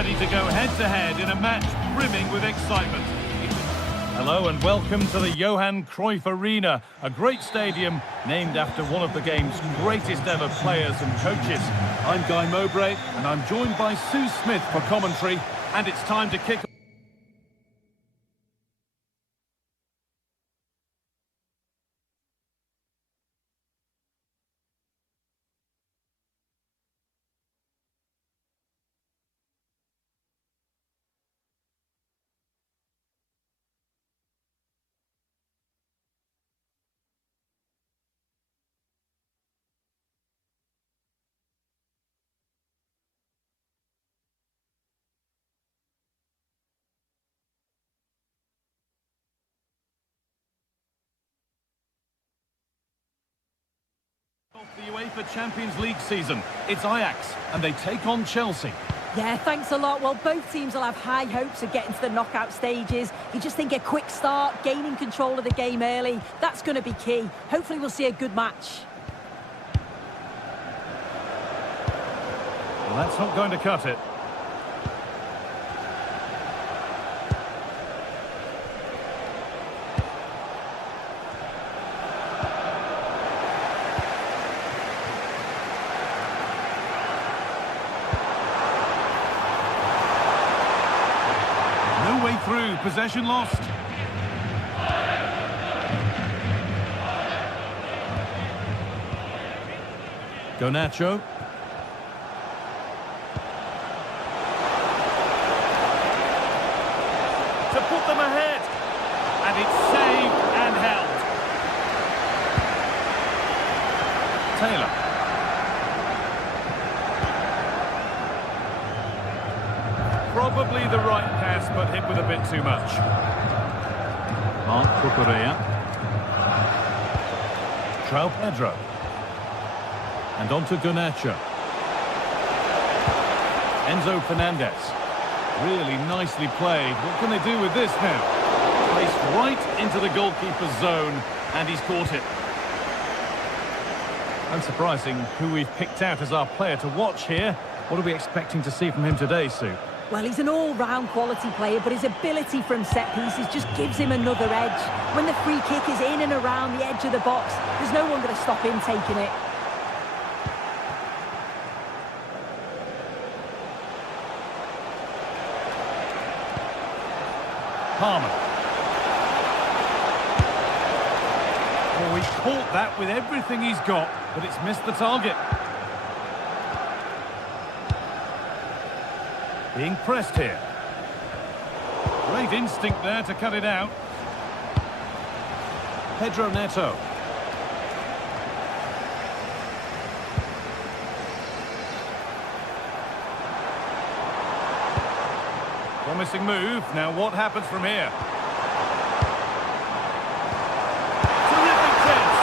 ready to go head-to-head in a match brimming with excitement. Hello and welcome to the Johan Cruyff Arena, a great stadium named after one of the game's greatest ever players and coaches. I'm Guy Mowbray and I'm joined by Sue Smith for commentary, and it's time to kick off. The UEFA Champions League season. It's Ajax and they take on Chelsea. Yeah, thanks a lot. Well, both teams will have high hopes of getting to the knockout stages. You just think a quick start, gaining control of the game early, that's going to be key. Hopefully we'll see a good match. Well, that's not going to cut it. Way through, possession lost. Garnacho. To put them ahead. And it's saved and held. Taylor. Probably the right pass, but hit with a bit too much. Marc Cucurella. João Pedro. And on to Garnacho. Enzo Fernandez. Really nicely played. What can they do with this now? Placed right into the goalkeeper's zone, and he's caught it. Unsurprising who we've picked out as our player to watch here. What are we expecting to see from him today, Sue? Well, he's an all-round quality player, but his ability from set pieces just gives him another edge. When the free kick is in and around the edge of the box, there's no one going to stop him taking it. Palmer. Oh, he caught that with everything he's got, but it's missed the target. Being pressed here. Great instinct there to cut it out. Pedro Neto. Promising move. Now what happens from here? Terrific chance.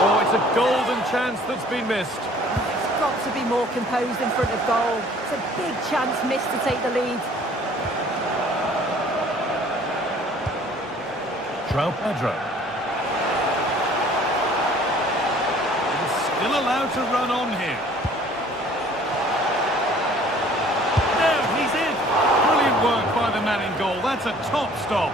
Oh, it's a golden chance that's been missed. Got to be more composed in front of goal. It's a big chance missed to take the lead. João Pedro. He's still allowed to run on here. There, he's in. Brilliant work by the man in goal. That's a top stop.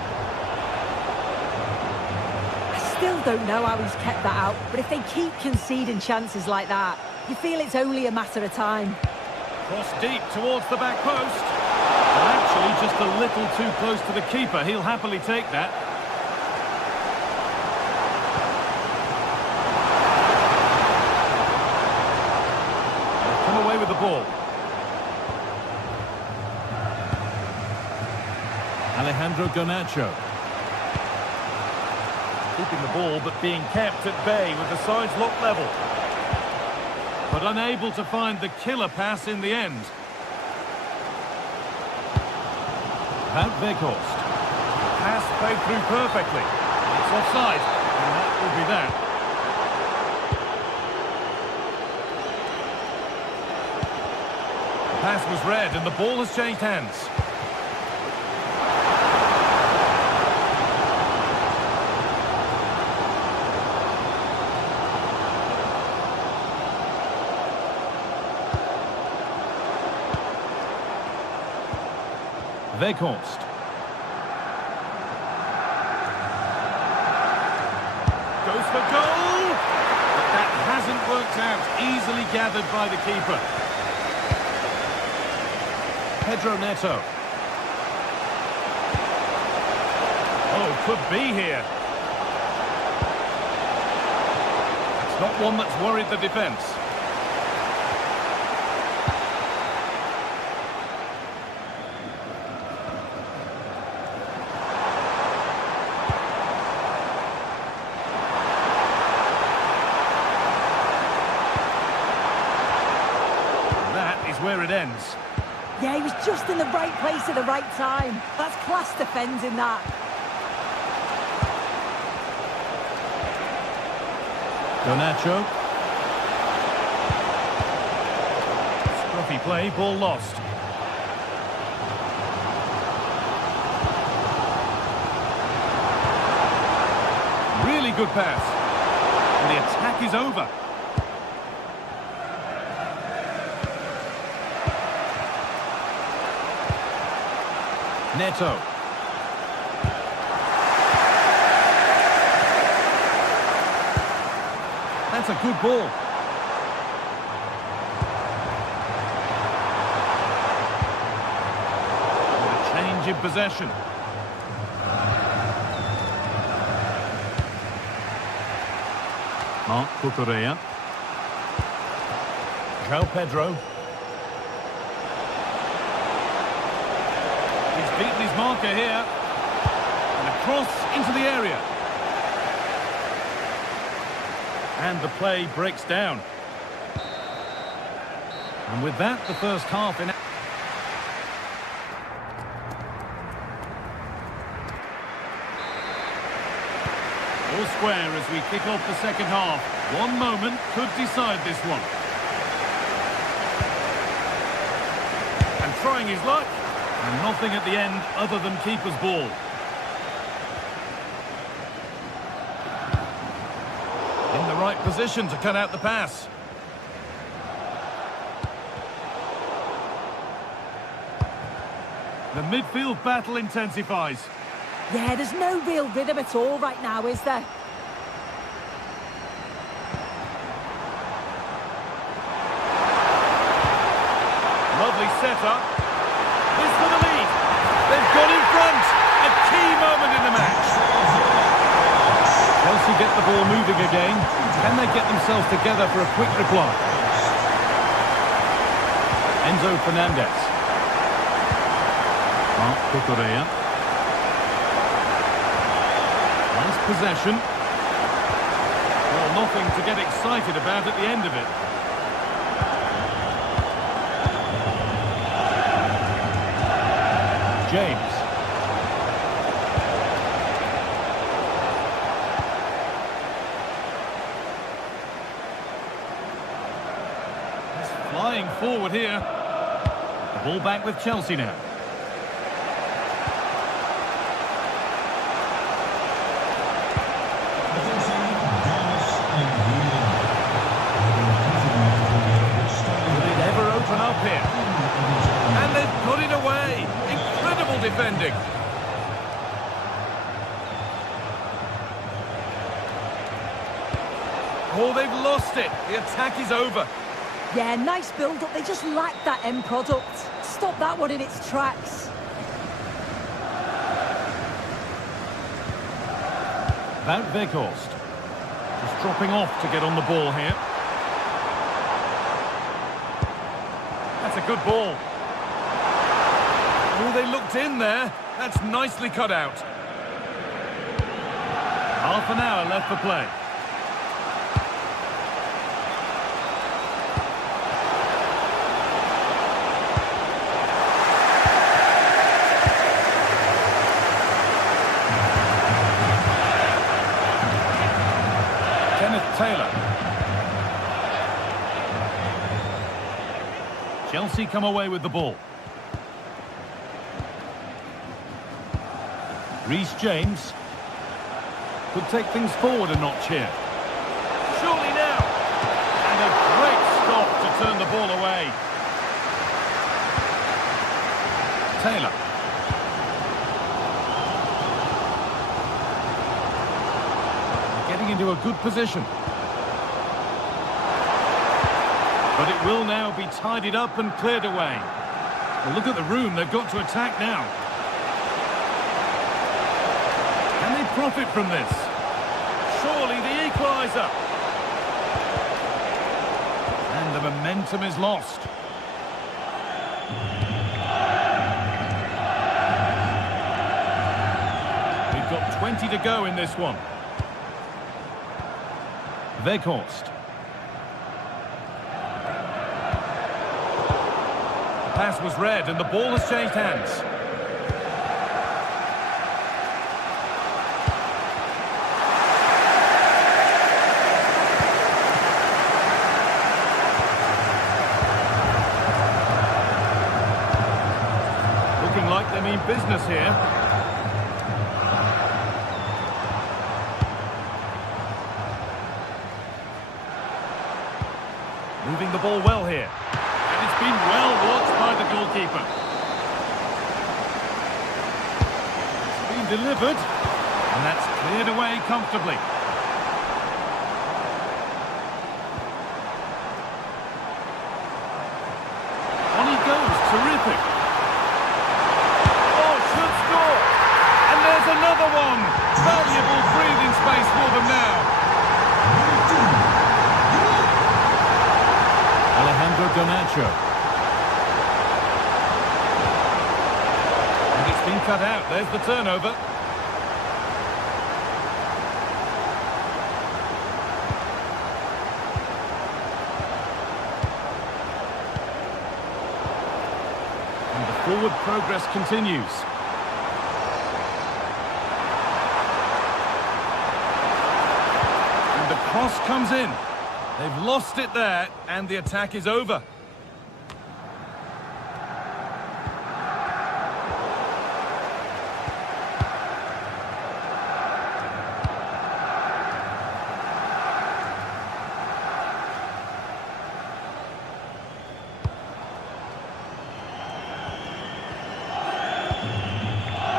I still don't know how he's kept that out, but if they keep conceding chances like that, you feel it's only a matter of time. Cross deep towards the back post. Well, actually, just a little too close to the keeper. He'll happily take that. They've come away with the ball. Alejandro Garnacho. Keeping the ball, but being kept at bay with the sides locked level. But unable to find the killer pass in the end. Wout Weghorst. Pass played through perfectly. It's offside, and that will be that. The pass was read, and the ball has changed hands. Weghorst. Goes for goal! But that hasn't worked out. Easily gathered by the keeper. Pedro Neto. Oh, could be here. It's not one that's worried the defence. Where it ends. Yeah, he was just in the right place at the right time. That's class defending, that. Garnacho. Scruffy play, ball lost. Really good pass. And the attack is over. Neto. That's a good ball. What a change in possession. Marc Cucurella. João Pedro. He's beaten his marker here. And a cross into the area. And the play breaks down. And with that, the first half in... All square as we kick off the second half. One moment could decide this one. And trying his luck. And nothing at the end other than keeper's ball. In the right position to cut out the pass. The midfield battle intensifies. Yeah, there's no real rhythm at all right now, is there? Lovely setup. This for the lead. They've got in front. A key moment in the match. Chelsea get the ball moving again. Can they get themselves together for a quick reply? Enzo Fernandez. Marc Cucurella. Nice possession. Well, nothing to get excited about at the end of it. James. He's flying forward here. The ball back with Chelsea now. Will it ever open up here? And they've put it away. Incredible defending. Oh, they've lost it. The attack is over. Yeah, nice build-up. They just lack that end product. Stop that one in its tracks. Wout Weghorst. Just dropping off to get on the ball here. That's a good ball. Oh, they looked in there. That's nicely cut out. Half an hour left for play. Taylor. Chelsea come away with the ball. Reece James could take things forward a notch here. Surely now. And a great stop to turn the ball away. Taylor. into a good position. But it will now be tidied up and cleared away. Well, look at the room they've got to attack now. Can they profit from this? Surely the equaliser. And the momentum is lost. We've got 20 to go in this one. Weghorst. The pass was read and the ball has changed hands. Looking like they mean business here. Moving the ball well here. And it's been well watched by the goalkeeper. It's been delivered. And that's cleared away comfortably. On he goes. Terrific. Oh, should score. And there's another one. Valuable breathing space for them now. Donacho. And it's been cut out. There's the turnover. And the forward progress continues. And the cross comes in. They've lost it there, and the attack is over.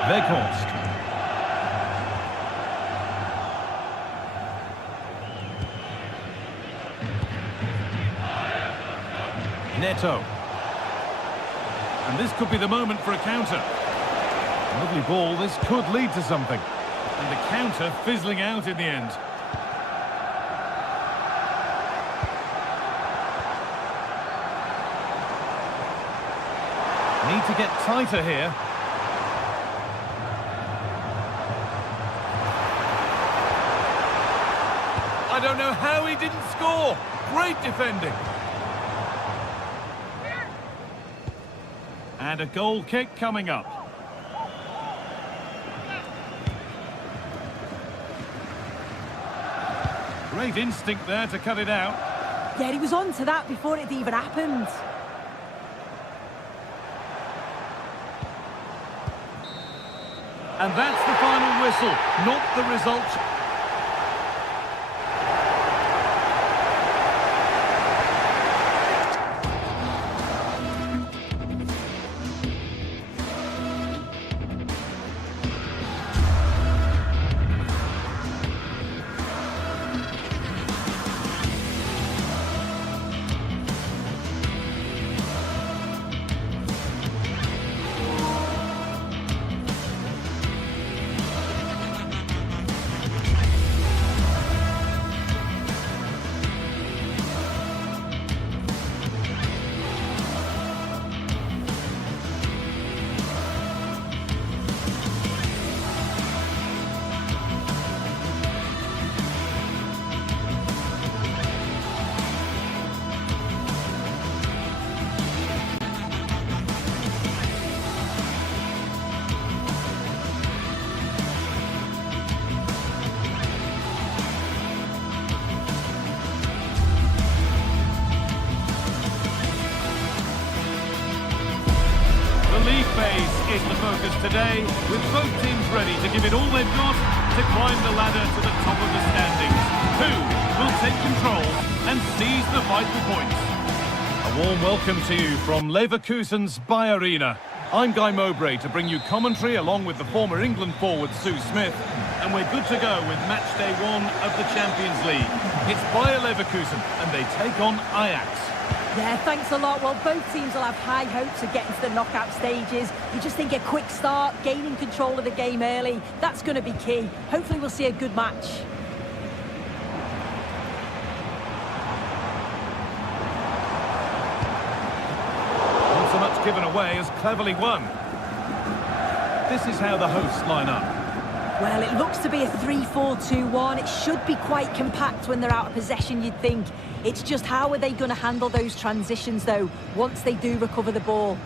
Weghorst. Neto. And this could be the moment for a counter. Lovely ball, this could lead to something. And the counter fizzling out in the end. Need to get tighter here. I don't know how he didn't score. Great defending. And a goal kick coming up. Great instinct there to cut it out. Yeah, he was on to that before it even happened. And that's the final whistle, not the result. Is the focus today, with both teams ready to give it all they've got to climb the ladder to the top of the standings. Who will take control and seize the vital points? A warm welcome to you from Leverkusen's Arena. I'm Guy Mowbray to bring you commentary along with the former England forward Sue Smith, and And we're good to go with match day 1 of the Champions League. It's Bayer Leverkusen and they take on Ajax. Yeah, thanks a lot. Well, both teams will have high hopes of getting to the knockout stages. You just think a quick start, gaining control of the game early, that's going to be key. Hopefully we'll see a good match. Not so much given away as cleverly won. This is how the hosts line up. Well, it looks to be a 3-4-2-1. It should be quite compact when they're out of possession, you'd think. It's just how are they going to handle those transitions, though, once they do recover the ball.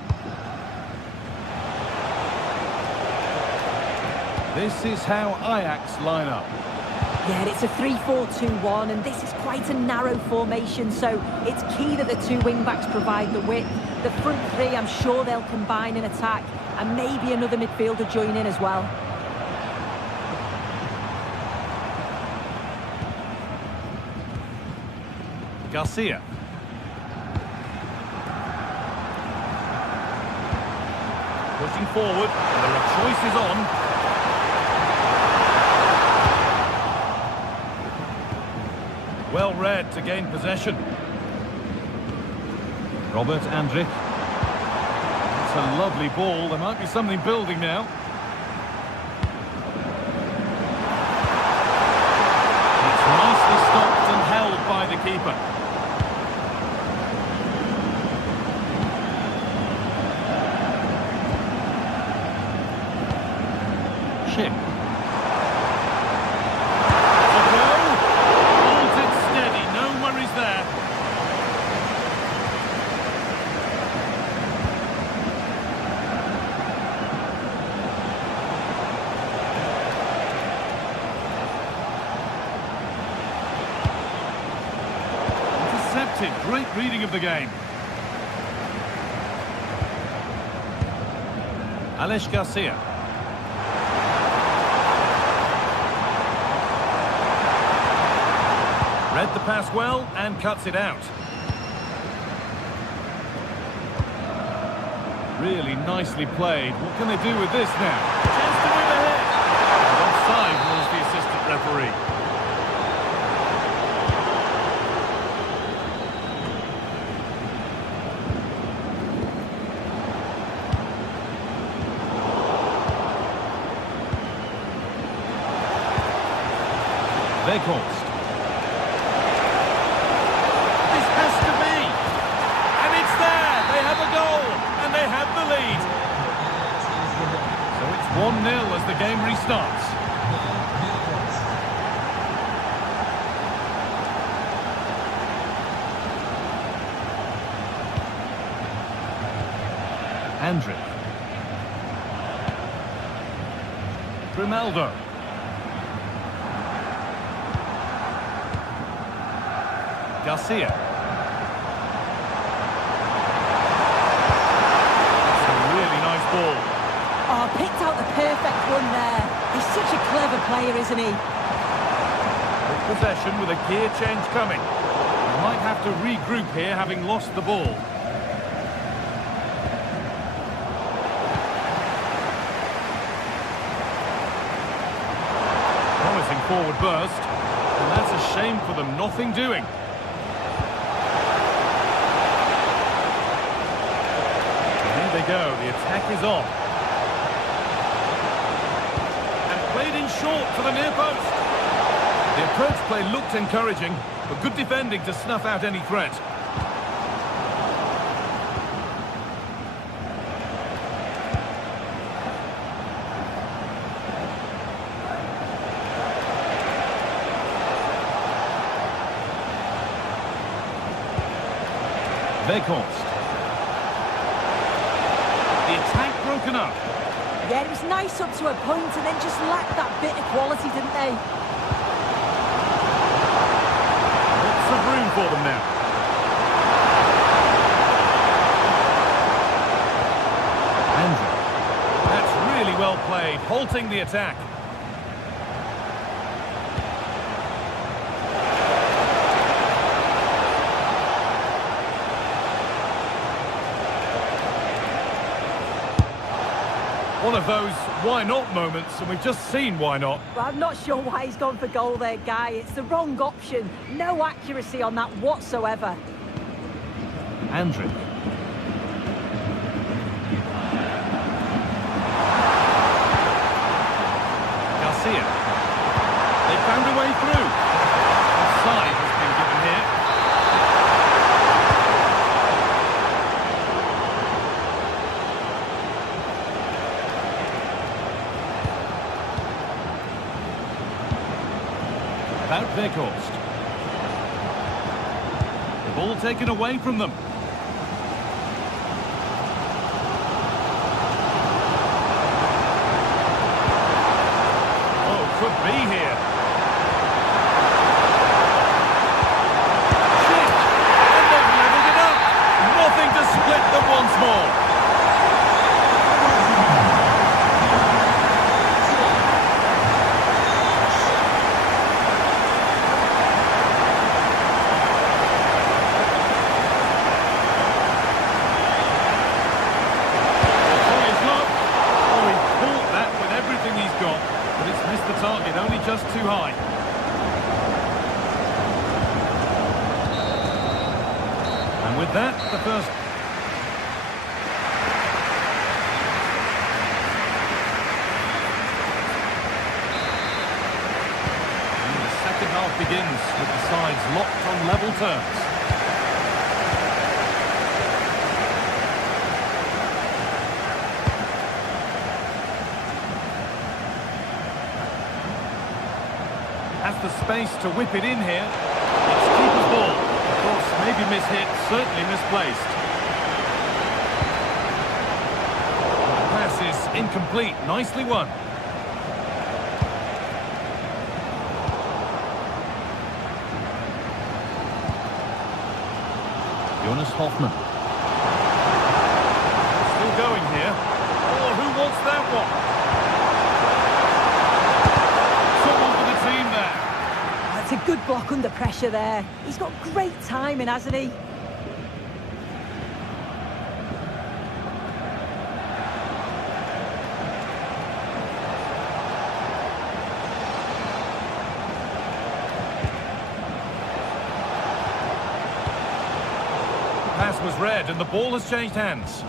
This is how Ajax line up. Yeah, it's a 3-4-2-1, and this is quite a narrow formation, so it's key that the two wing-backs provide the width. The front three, I'm sure they'll combine in attack, and maybe another midfielder join in as well. Garcia. Pushing forward, and there are choices on. Well read to gain possession. Robert Andrich. It's a lovely ball. There might be something building now. It's nicely stopped and held by the keeper. Chip. Holds it steady, no worries there. Intercepted, great reading of the game. Alex Garcia. Read the pass well and cuts it out. Really nicely played. What can they do with this now? Chance to move ahead. Offside rules the assistant referee. Weghorst. They have the lead. So it's 1-0 as the game restarts. Andrich. Grimaldo. Garcia. Ball. Oh, picked out the perfect run there. He's such a clever player, isn't he? With possession with a gear change coming. He might have to regroup here, having lost the ball. Promising forward burst. And that's a shame for them, nothing doing. They go, the attack is on. And played in short for the near post. The approach play looked encouraging, but good defending to snuff out any threat. Weghorst. The attack broken up. Yeah, it was nice up to a point and then just lacked that bit of quality, didn't they? Lots of room for them now. Andrew. That's really well played, halting the attack. One of those why not moments, and we've just seen why not. Well, I'm not sure why he's gone for goal there, Guy. It's the wrong option. No accuracy on that whatsoever. Andrick. Garcia. They found a way through. Offside has been given here. About Weghorst. The ball taken away from them. Oh, could be here. Shit! And they've levelled it up. Nothing to split them once more. But it's missed the target, only just too high. And with that, the first... And the second half begins with the sides locked on level terms. Has the space to whip it in here. It's keeper's ball. Of course, maybe mishit, certainly misplaced. The pass is incomplete. Nicely won. Jonas Hoffmann. Still going here. Oh, who wants that one? That's a good block under pressure there. He's got great timing, hasn't he? The pass was read and the ball has changed hands.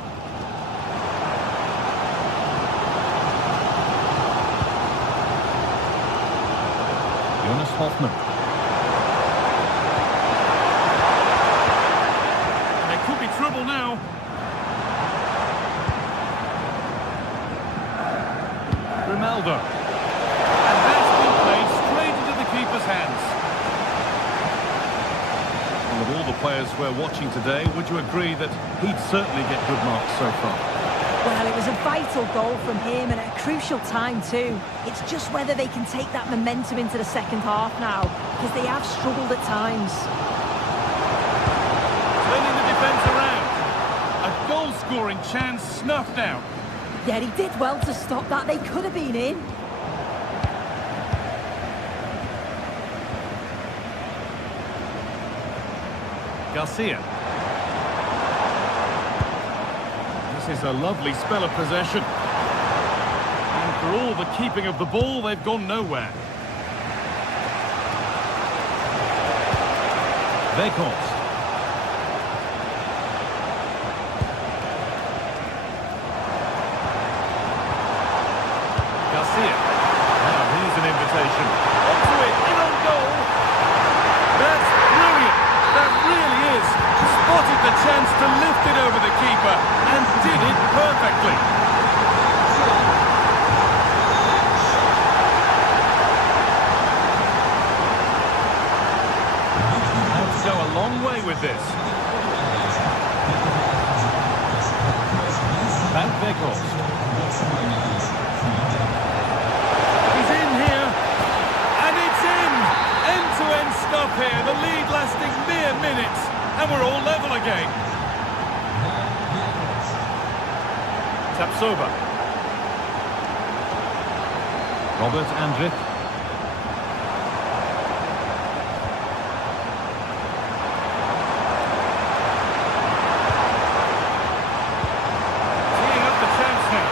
Jonas Hoffmann. And there could be trouble now. Ronaldo. And that's been played straight into the keeper's hands. And of all the players we're watching today, would you agree that he'd certainly get good marks so far? Well, it was a vital goal from him and at a crucial time too. It's just whether they can take that momentum into the second half now, because they have struggled at times. Turning the defence around. A goal-scoring chance snuffed out. Yeah, he did well to stop that. They could have been in. Garcia. This is a lovely spell of possession. And for all the keeping of the ball, they've gone nowhere. Weghorst. Garcia. Now here's an invitation. Onto it, in on goal. That's brilliant. That really is. Spotted the chance to lift it over the keeper and did it perfectly. Have to go a long way with this. Van Weghorst. He's in here. And it's in. End-to-end stuff here. The lead lasting mere minutes. And we're all level again. Tapsoba. Robert Andrick. Teeing up the chance now.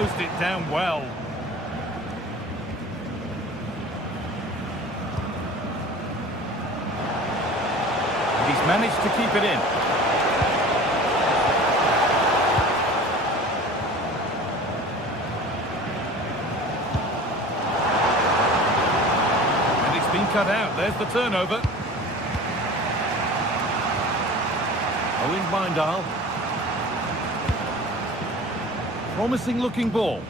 closed it down well. He's managed to keep it in. And it's been cut out. There's the turnover. Owen Bindal. Promising looking ball.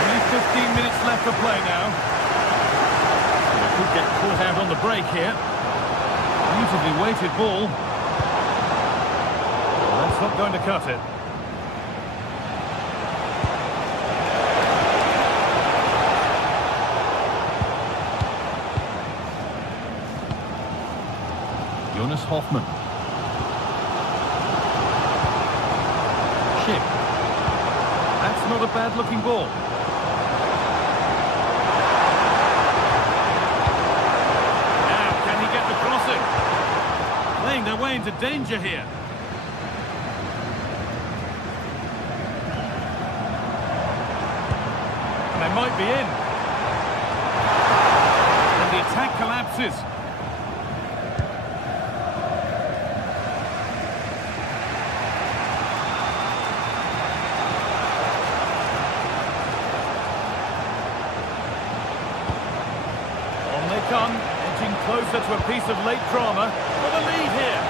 Only 15 minutes left to play now. They could get caught out on the break here. Beautifully weighted ball. That's not going to cut it. Jonas Hoffmann. Chip. That's not a bad looking ball. Now, can he get the crossing? Playing their way into danger here. And they might be in. And the attack collapses. Edging closer to a piece of late drama for the lead here.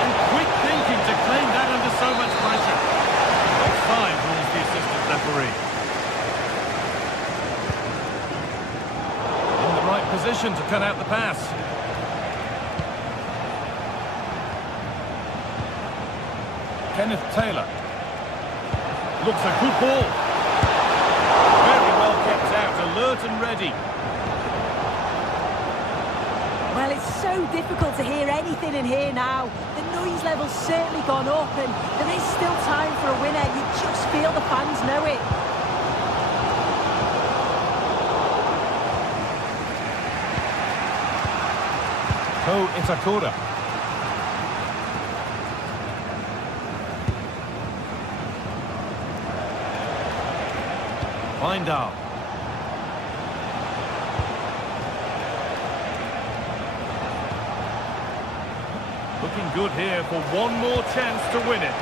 And quick thinking to claim that under so much pressure. Offside rules the assistant referee. In the right position to cut out the pass. Kenneth Taylor. Looks a good ball. Very well kept out, alert and ready. Well, it's so difficult to hear anything in here now. The noise level's certainly gone up and there is still time for a winner. You just feel the fans know it. Ko Itakura. Bindal. Looking good here for one more chance to win it.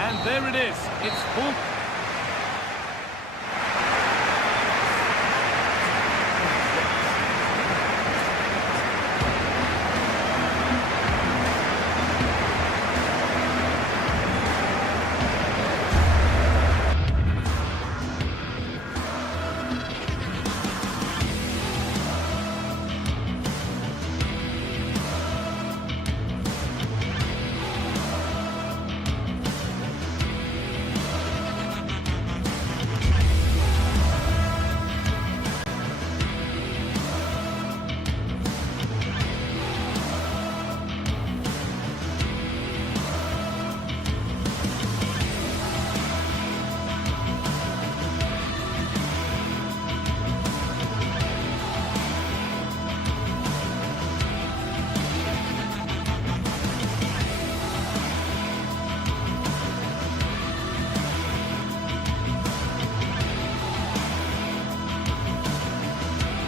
And there it is. It's full.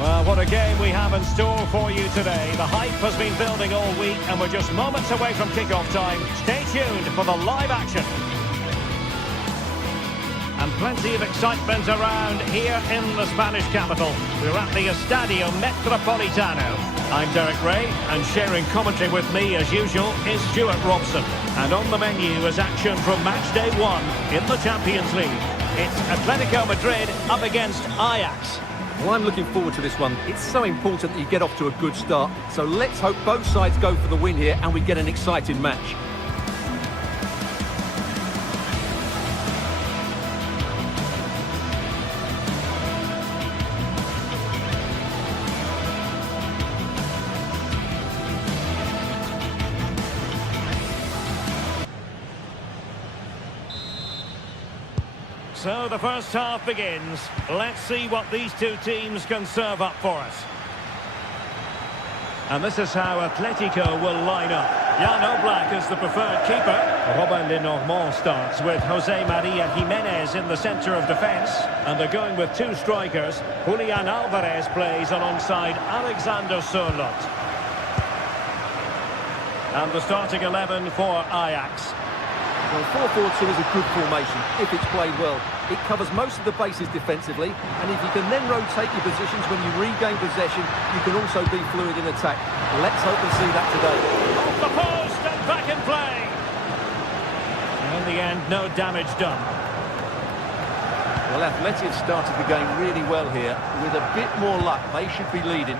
Well, what a game we have in store for you today. The hype has been building all week and we're just moments away from kick-off time. Stay tuned for the live action. And plenty of excitement around here in the Spanish capital. We're at the Estadio Metropolitano. I'm Derek Ray, and sharing commentary with me as usual is Stuart Robson. And on the menu is action from match day 1 in the Champions League. It's Atletico Madrid up against Ajax. Well, I'm looking forward to this one. It's so important that you get off to a good start. So let's hope both sides go for the win here and we get an exciting match. So the first half begins. Let's see what these two teams can serve up for us. And this is how Atletico will line up. Jan Oblak is the preferred keeper. Robin Lenormand starts with Jose Maria Jimenez in the centre of defence. And they're going with two strikers. Julian Alvarez plays alongside Alexander Sørloth. And the starting 11 for Ajax. Well, 4-4-2 is a good formation if it's played well. It covers most of the bases defensively, and if you can then rotate your positions when you regain possession, you can also be fluid in attack. Let's hope and see that today. Off the post and back in play. And in the end, no damage done. Well, Athletic started the game really well here. With a bit more luck, they should be leading.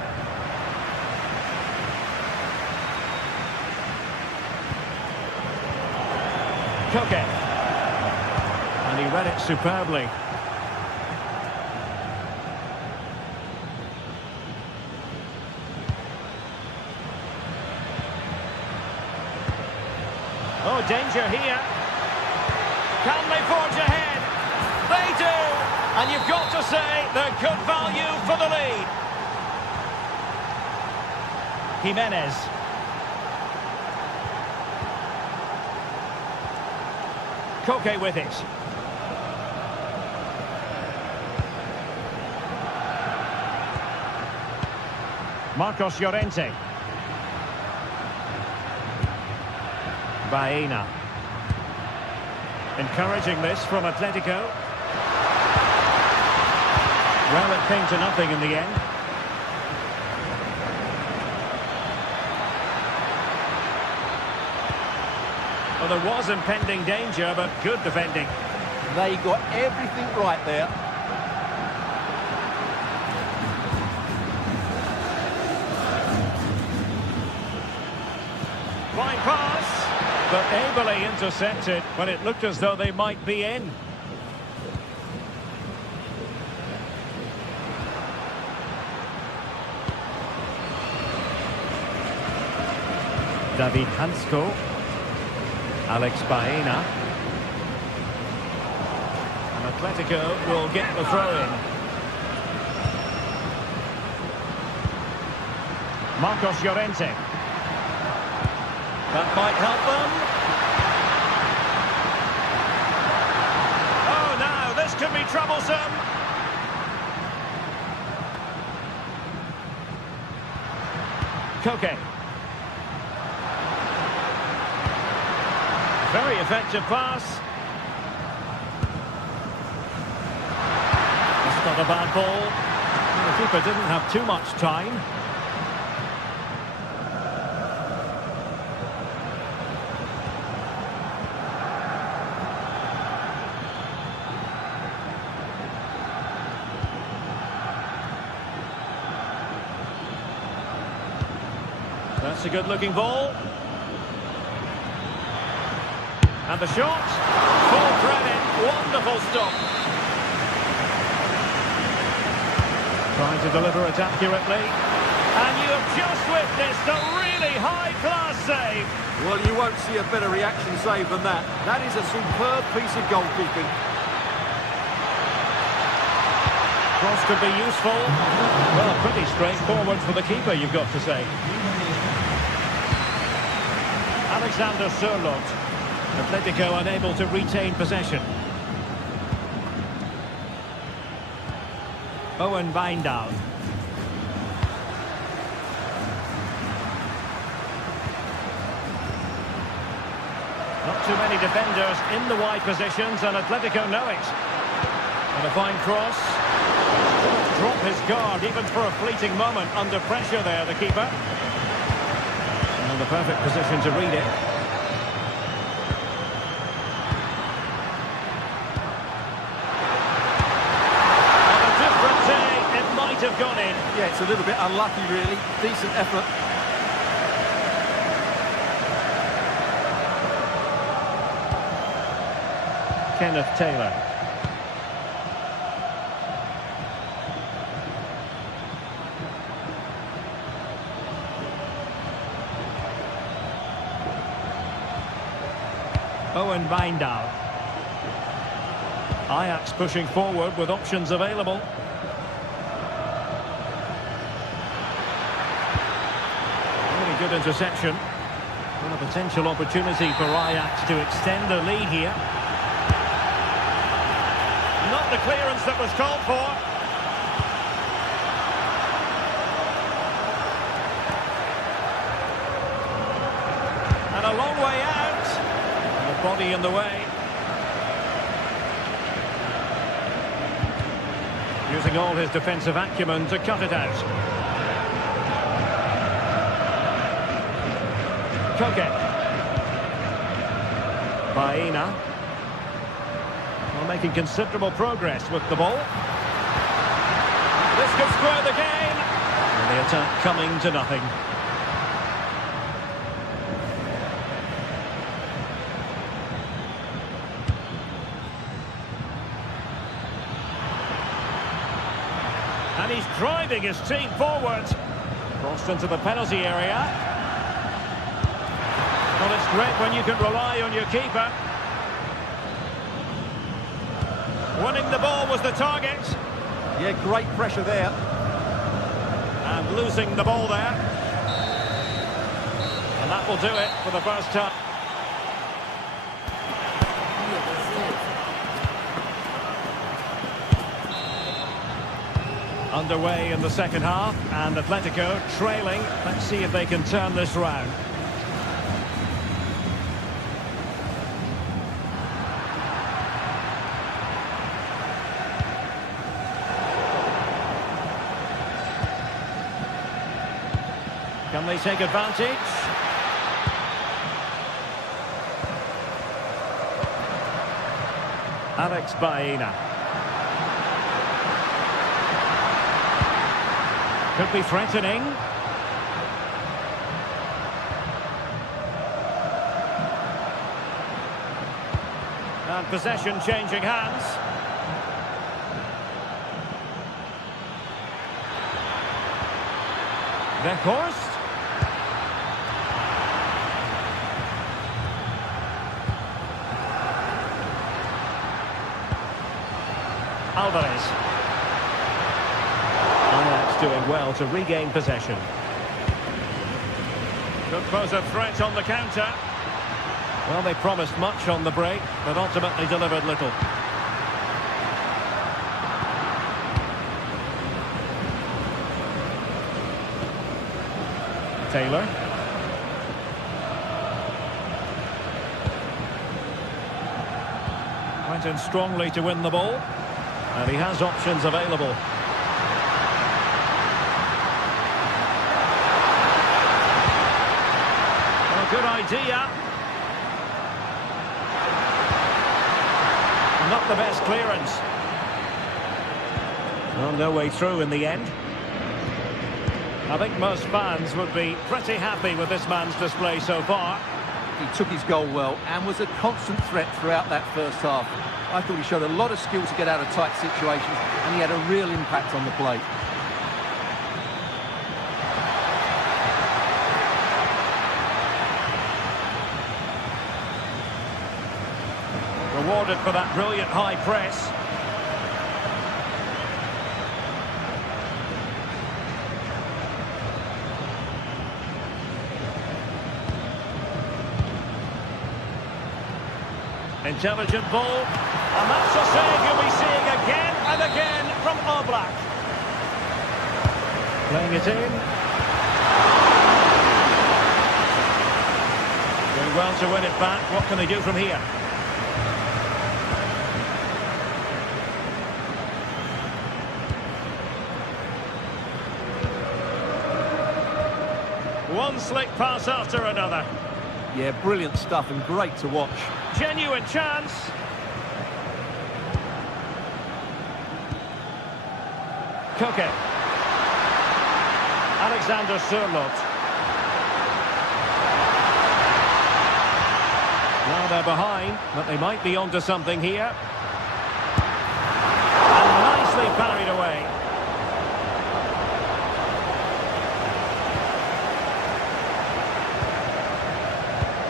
Koke. And he read it superbly. Oh, danger here. Can they forge ahead? They do! And you've got to say they're good value for the lead. Jimenez. Koke with it. Marcos Llorente. Baena. Encouraging this from Atletico. Well, it came to nothing in the end. Well, there was impending danger, but good defending. They got everything right there. Fine pass, but ably intercepted when it looked as though they might be in. David Hansko. Alex Baena. And Atletico will get the throw-in. Marcos Llorente. That might help them. Oh, now this could be troublesome. Koke. Very effective pass. That's not a bad ball. The keeper didn't have too much time. That's a good-looking ball. And the shot, full credit, wonderful stop. Trying to deliver it accurately. And you have just witnessed a really high-class save. Well, you won't see a better reaction save than that. That is a superb piece of goalkeeping. Cross could be useful. Well, pretty straightforward for the keeper, you've got to say. Alexander Sørloth. Atletico unable to retain possession. Owen Wijndal. Not too many defenders in the wide positions, and Atletico know it. And a fine cross. Couldn't drop his guard even for a fleeting moment under pressure there, the keeper. And the perfect position to read it. Have gone in. Yeah, it's a little bit unlucky, really. Decent effort. Kenneth Taylor. Owen Wijndal. Ajax pushing forward with options available. good interception. And a potential opportunity for Ajax to extend the lead here. Not the clearance that was called for. And a long way out. And the body in the way. Using all his defensive acumen to cut it out. Koke. Baena. Well, making considerable progress with the ball. This could square the game. And the attack coming to nothing. And he's driving his team forward. Crossed into the penalty area. Well, it's great when you can rely on your keeper. Winning the ball was the target. Yeah, great pressure there. And losing the ball there. And that will do it for the first time. Underway in the second half, and Atletico trailing. Let's see if they can turn this round. Can they take advantage? Alex Baena. Could be threatening. And possession changing hands. Weghorst. Alvarez. Ajax doing well to regain possession. Could pose a threat on the counter. Well, they promised much on the break, but ultimately delivered little. Taylor. Went in strongly to win the ball. And he has options available. Well, good idea. Not the best clearance. Well, no way through in the end. I think most fans would be pretty happy with this man's display so far. He took his goal well and was a constant threat throughout that first half. I thought he showed a lot of skill to get out of tight situations, and he had a real impact on the plate. Rewarded for that brilliant high press. Intelligent ball, and that's a save you'll be seeing again and again from Oblak. Playing it in. Doing well to win it back. What can they do from here? One slick pass after another. Yeah, brilliant stuff and great to watch. Genuine chance. Koke. Alexander Sørloth. Now they're behind, but they might be onto something here. And nicely parried away.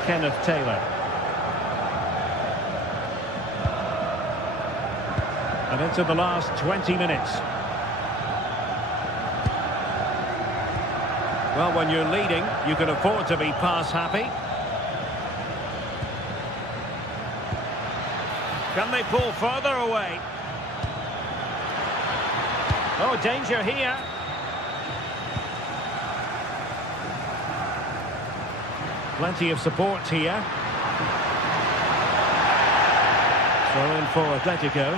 Kenneth Taylor. And into the last 20 minutes. Well, when you're leading, you can afford to be pass happy. Can they pull further away? Oh, danger here. Plenty of support here. Throw in for Atletico.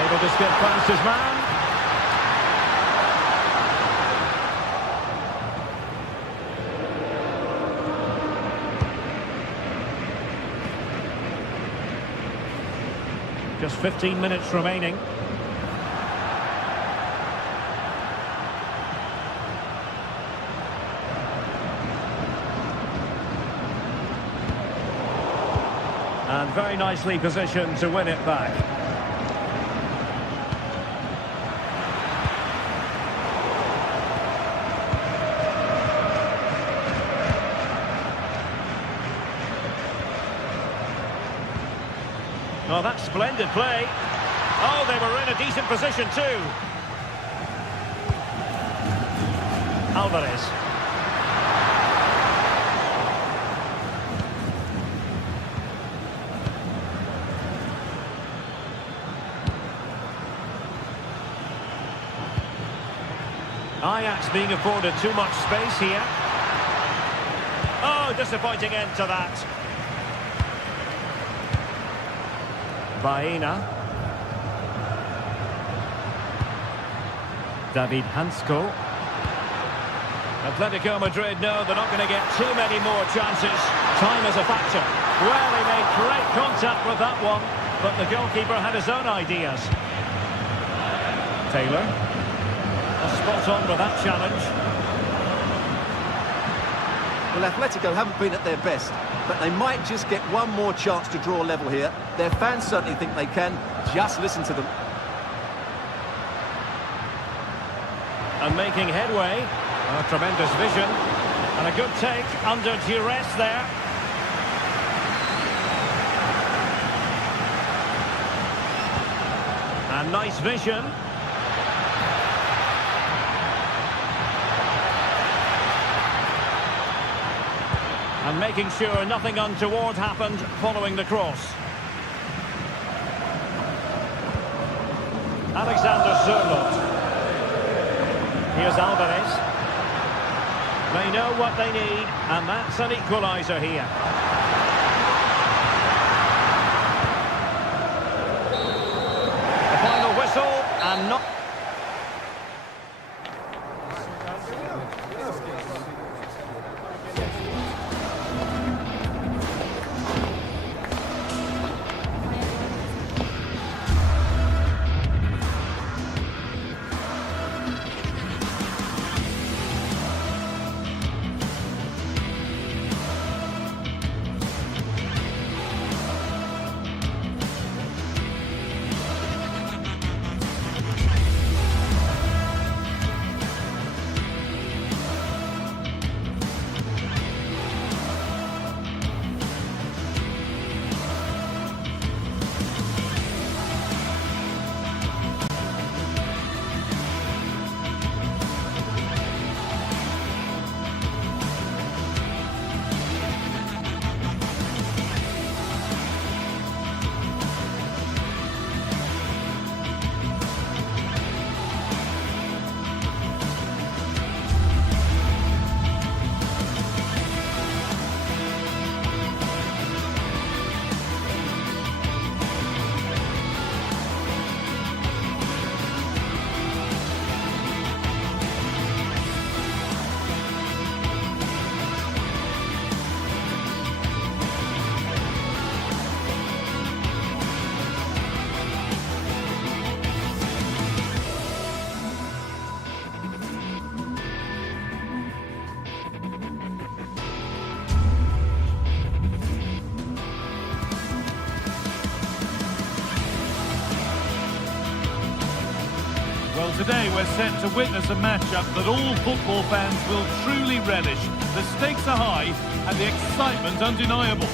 Able to skip past his man. Just 15 minutes remaining. And very nicely positioned to win it back. Oh, that's splendid play. Oh, they were in a decent position too. Alvarez. Ajax being afforded too much space here. Oh, disappointing end to that. Baena. David Hansko. Atletico Madrid know they're not going to get too many more chances. Time is a factor. Well, he made great contact with that one, but the goalkeeper had his own ideas. Taylor. Spot on with that challenge. Well, Atletico haven't been at their best, but they might just get one more chance to draw level here. Their fans certainly think they can. Just listen to them. And making headway. A tremendous vision. And a good take under duress there. And nice vision. And making sure nothing untoward happened following the cross. Alexander Sørloth. Here's Alvarez. They know what they need, and that's an equaliser here. The final whistle, and not... Well, today we're set to witness a matchup that all football fans will truly relish. The stakes are high and the excitement undeniable.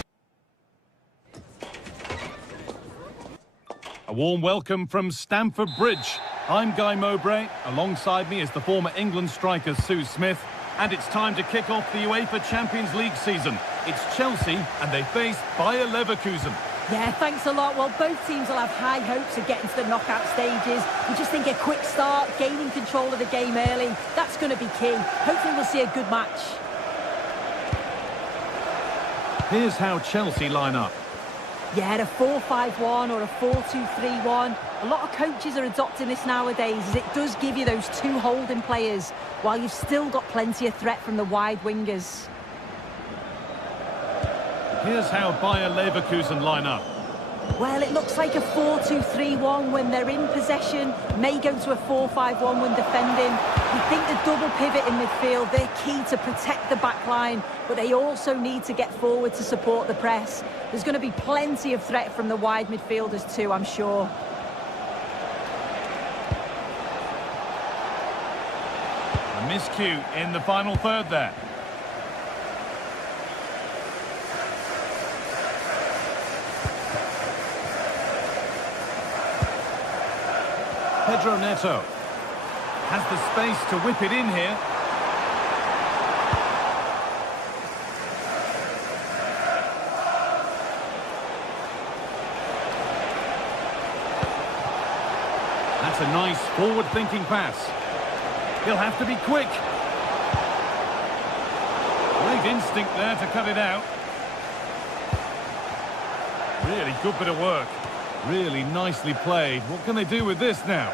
A warm welcome from Stamford Bridge. I'm Guy Mowbray. Alongside me is the former England striker Sue Smith. And it's time to kick off the UEFA Champions League season. It's Chelsea and they face Bayer Leverkusen. Yeah, thanks a lot. Well, both teams will have high hopes of getting to the knockout stages. We just think a quick start, gaining control of the game early, that's going to be key. Hopefully we'll see a good match. Here's how Chelsea line up. Yeah, a 4-5-1 or a 4-2-3-1. A lot of coaches are adopting this nowadays, as it does give you those two holding players, while you've still got plenty of threat from the wide wingers. Here's how Bayer Leverkusen line up. Well, it looks like a 4-2-3-1 when they're in possession, may go to a 4-5-1 when defending. We think the double pivot in midfield, they're key to protect the back line, but they also need to get forward to support the press. There's going to be plenty of threat from the wide midfielders too, I'm sure. A miscue in the final third there. Pedro Neto has the space to whip it in here. That's a nice forward-thinking pass. He'll have to be quick. Great instinct there to cut it out. Really good bit of work. Really nicely played. What can they do with this now?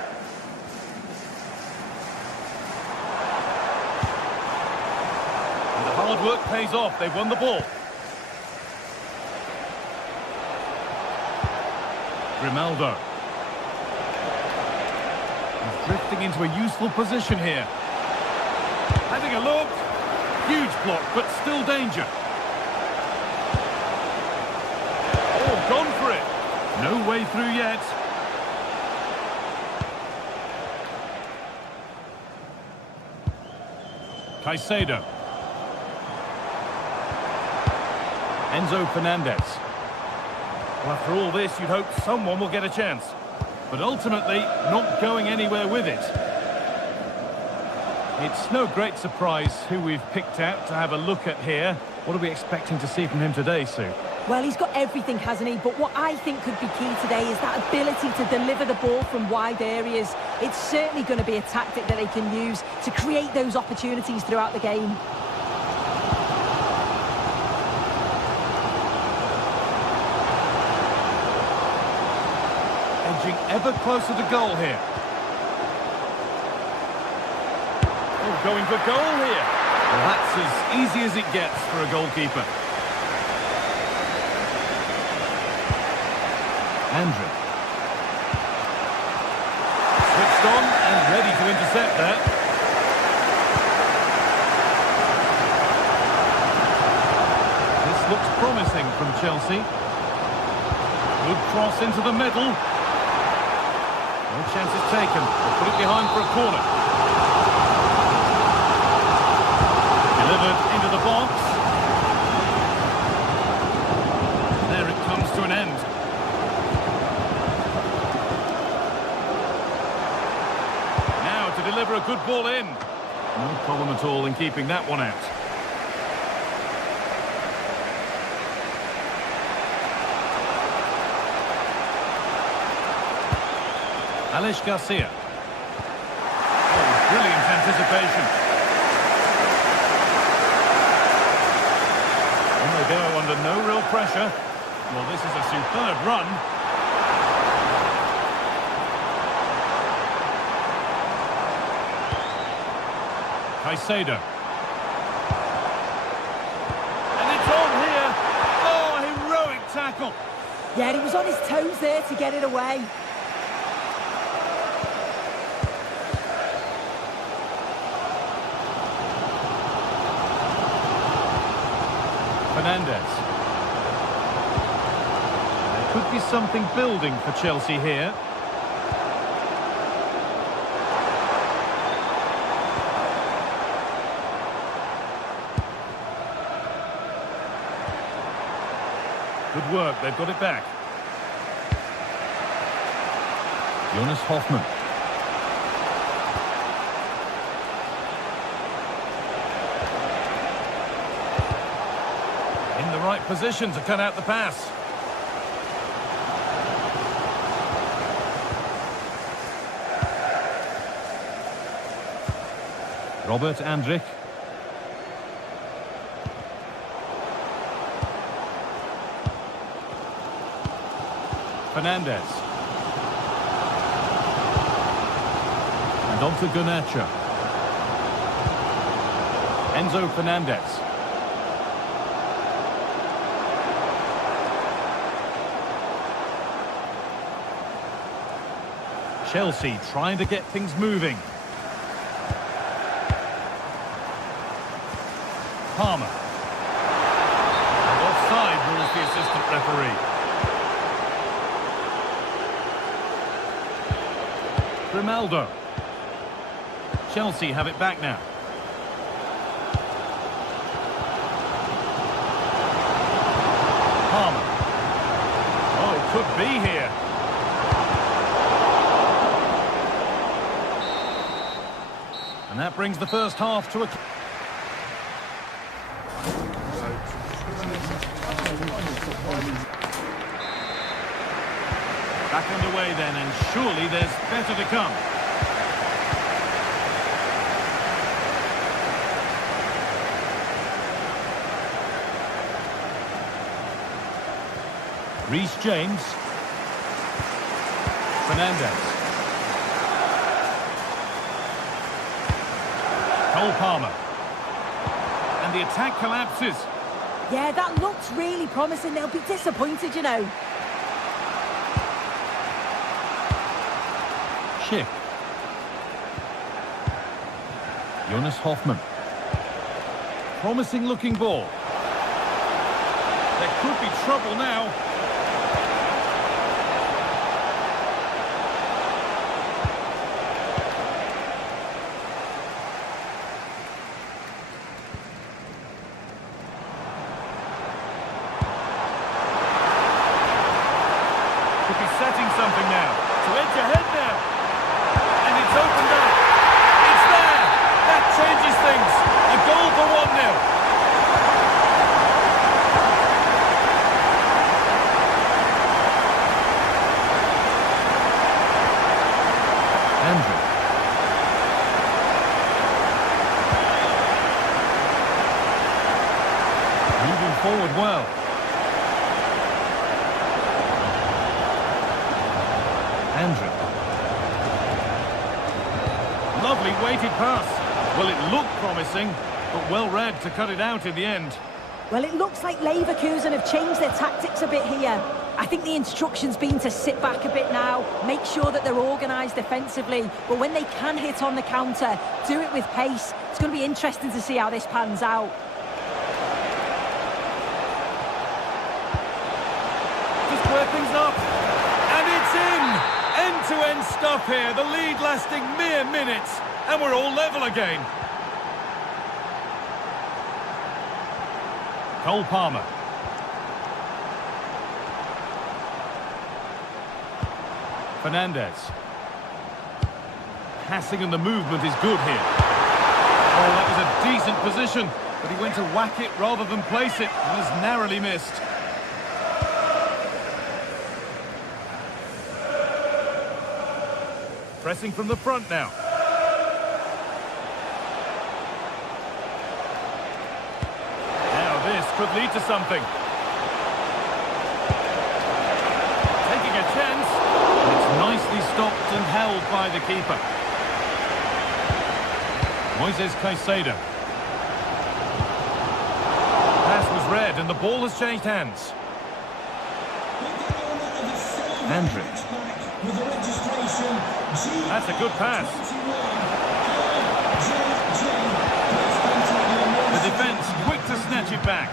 And the hard work pays off. They've won the ball. Grimaldo. He's drifting into a useful position here. Having a look. Huge block, but still danger. Oh, gone for it. No way through yet. Caicedo. Enzo Fernandez. Well, after all this, you'd hope someone will get a chance. But ultimately, not going anywhere with it. It's no great surprise who we've picked out to have a look at here. What are we expecting to see from him today, Sue? Well, he's got everything, hasn't he? But what I think could be key today is that ability to deliver the ball from wide areas. It's certainly going to be a tactic that they can use to create those opportunities throughout the game. Edging ever closer to goal here. Oh, going for goal here. Well, that's as easy as it gets for a goalkeeper. Andrew. Switched on and ready to intercept that. This looks promising from Chelsea. Good cross into the middle. No chances taken. They'll put it behind for a corner. Delivered into the box. There it comes to an end. Deliver a good ball in. No problem at all in keeping that one out. Alex Garcia. Oh, brilliant anticipation. On they go under no real pressure. Well, this is a superb run. Caicedo. And it's on here. Oh, heroic tackle. Yeah, he was on his toes there to get it away. Fernandez. There could be something building for Chelsea here. Good work, they've got it back. Jonas Hoffmann. right position to cut out the pass. Robert Andrich. Fernandez. And on to Garnacho. Enzo Fernandez. Chelsea trying to get things moving. Palmer. And offside rules the assistant referee. Grimaldo. Chelsea have it back now. Palmer. Oh, could be here. And that brings the first half to a... Back underway then, and surely there's better to come. Reece James. Fernandez. Cole Palmer. And the attack collapses. Yeah, that looks really promising. They'll be disappointed, you know. Schick. Jonas Hoffmann. Promising looking ball. There could be trouble now. Could be setting something now. To edge ahead now. And it's opened up. It's there. That changes things. A goal for 1-0. Andrew. Moving forward well. Andrew. Lovely weighted pass. Well, it looked promising, but well read to cut it out in the end. Well, it looks like Leverkusen have changed their tactics a bit here. I think the instruction's been to sit back a bit now, make sure that they're organised defensively, but when they can hit on the counter, do it with pace. It's going to be interesting to see how this pans out. To square things up, and it's in! End-to-end stuff here, the lead lasting mere minutes, and we're all level again. Cole Palmer. Fernandez. Passing and the movement is good here. Oh, that was a decent position, but he went to whack it rather than place it, and has narrowly missed. Pressing from the front now. Now this could lead to something. Taking a chance. And it's nicely stopped and held by the keeper. Moises Caicedo. Pass was read and the ball has changed hands. Andrich. That's a good pass. The defence quick to snatch it back.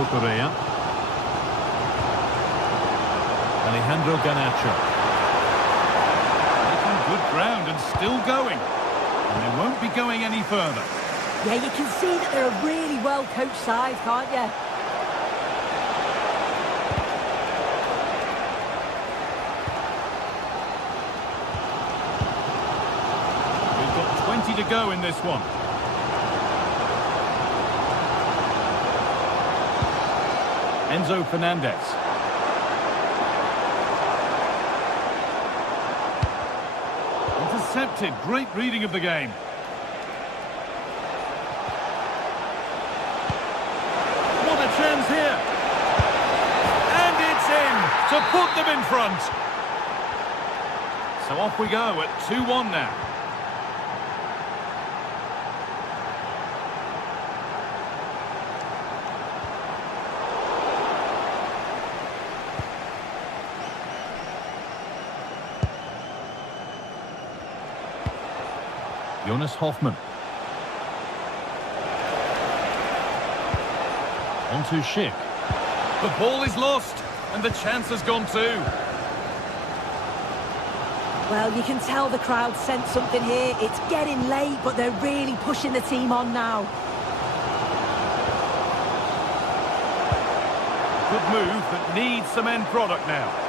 Cucurella. Alejandro Garnacho. Making good ground and still going. And they won't be going any further. Yeah, you can see that they're a really well-coached side, can't you? We've got 20 to go in this one. Enzo Fernandez. Intercepted. Great reading of the game. What a chance here. And it's in to put them in front. So off we go at 2-1 now. Jonas Hoffmann. On to Schick. The ball is lost, and the chance has gone too. Well, you can tell the crowd sensed something here. It's getting late, but they're really pushing the team on now. Good move that needs some end product now.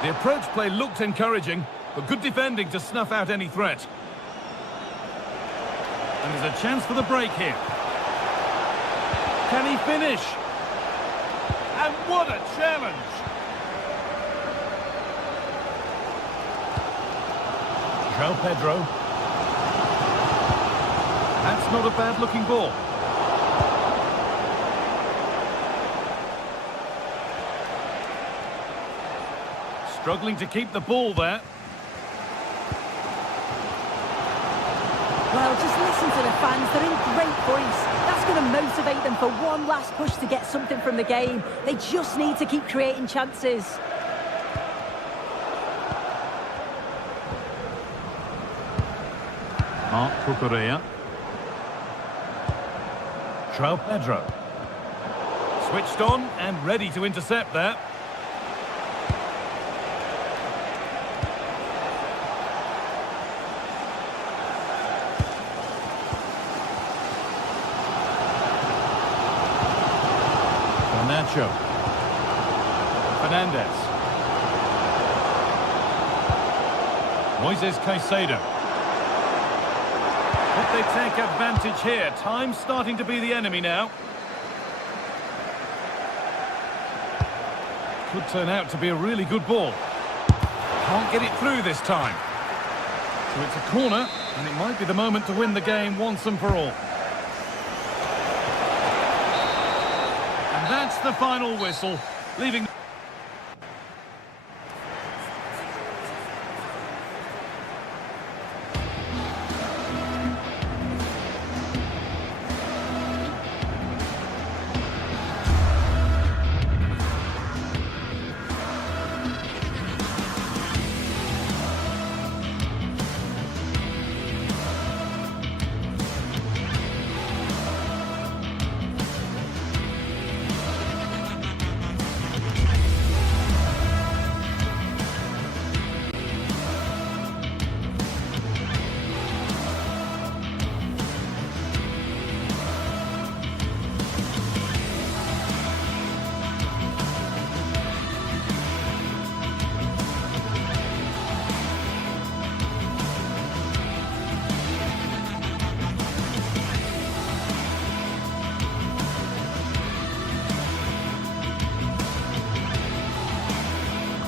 The approach play looked encouraging, but good defending to snuff out any threat. And there's a chance for the break here. Can he finish? And what a challenge! João Pedro. That's not a bad-looking ball. Struggling to keep the ball there. Well, just listen to the fans. They're in great voice. That's going to motivate them for one last push to get something from the game. They just need to keep creating chances. Marc Cucurella. João Pedro. Switched on and ready to intercept there. Nacho. Fernandez. Moises Caicedo. But they take advantage here. Time's starting to be the enemy now. Could turn out to be a really good ball. Can't get it through this time. So it's a corner, and it might be the moment to win the game once and for all. That's the final whistle, leaving...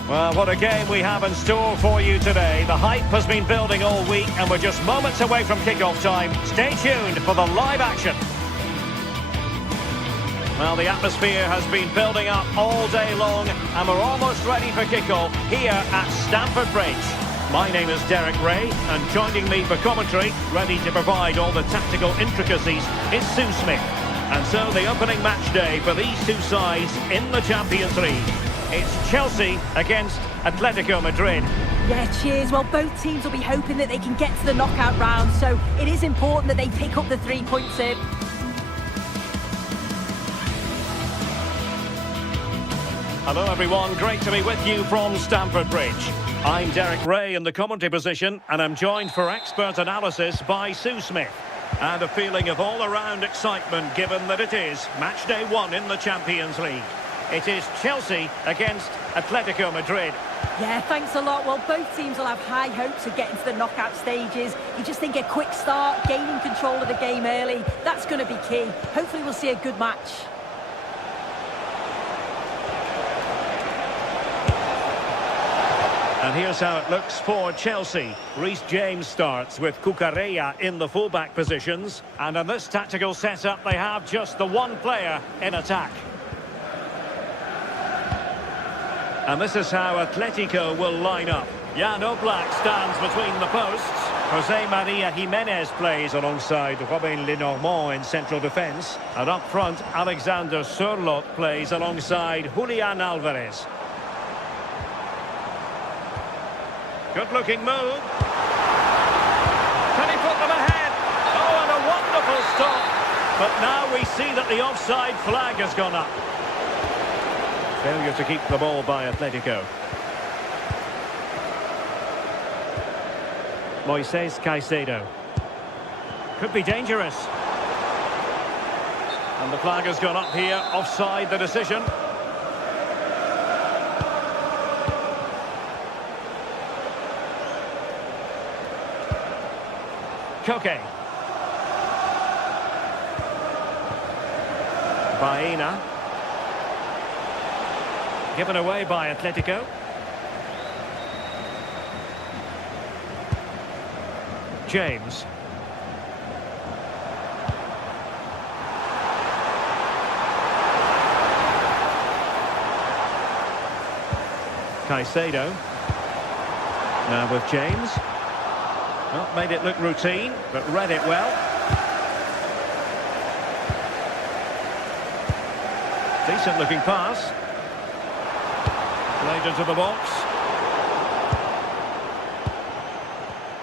Well, what a game we have in store for you today. The hype has been building all week and we're just moments away from kick-off time. Stay tuned for the live action. Well, the atmosphere has been building up all day long and we're almost ready for kick-off here at Stamford Bridge. My name is Derek Ray and joining me for commentary, ready to provide all the tactical intricacies, is Sue Smith. And so the opening match day for these two sides in the Champions League. It's Chelsea against Atletico Madrid. Yeah, cheers. Well, both teams will be hoping that they can get to the knockout round, so it is important that they pick up the 3 points here. Hello everyone, great to be with you from Stamford Bridge. I'm Derek Ray in the commentary position and I'm joined for expert analysis by Sue Smith. And a feeling of all-around excitement given that it is match day 1 in the Champions League. It is Chelsea against Atletico Madrid. Yeah, thanks a lot. Well, both teams will have high hopes of getting to the knockout stages. You just think a quick start, gaining control of the game early, that's going to be key. Hopefully we'll see a good match. And here's how it looks for Chelsea. Reece James starts with Cucurella in the fullback positions. And in this tactical setup, they have just the one player in attack. And this is how Atletico will line up. Jan Oblak stands between the posts. Jose Maria Jimenez plays alongside Robin Lenormand in central defence. And up front, Alexander Sørloth plays alongside Julian Alvarez. Good-looking move. Can he put them ahead? Oh, and a wonderful stop. But now we see that the offside flag has gone up. Failure to keep the ball by Atletico. Moises Caicedo. Could be dangerous. And the flag has gone up here. Offside the decision. Koke. Baena. Given away by Atletico. James. Caicedo. Now with James. Well, made it look routine, but read it well. Decent looking pass. Played into the box.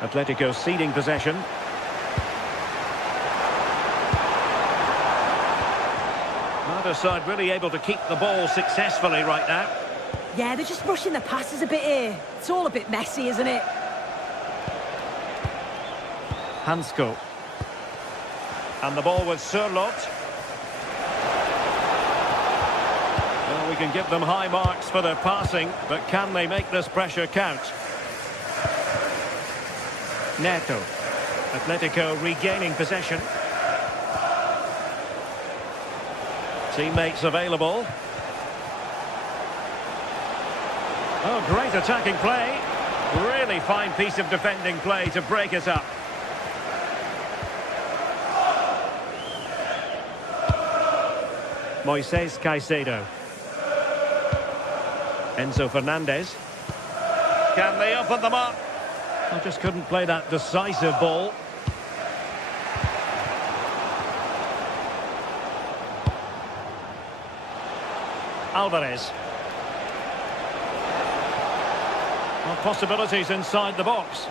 Atletico ceding possession. Neither side really able to keep the ball successfully right now. Yeah, they're just rushing the passes a bit here. It's all a bit messy, isn't it? Hansko. And the ball with Sørloth. Well, we can give them high marks for their passing, but can they make this pressure count? Neto. Atletico regaining possession. Teammates available. Oh, great attacking play. Really fine piece of defending play to break it up. Moises Caicedo. Enzo Fernandez. Can they open them up? I just couldn't play that decisive ball. Alvarez. Well, possibilities inside the box.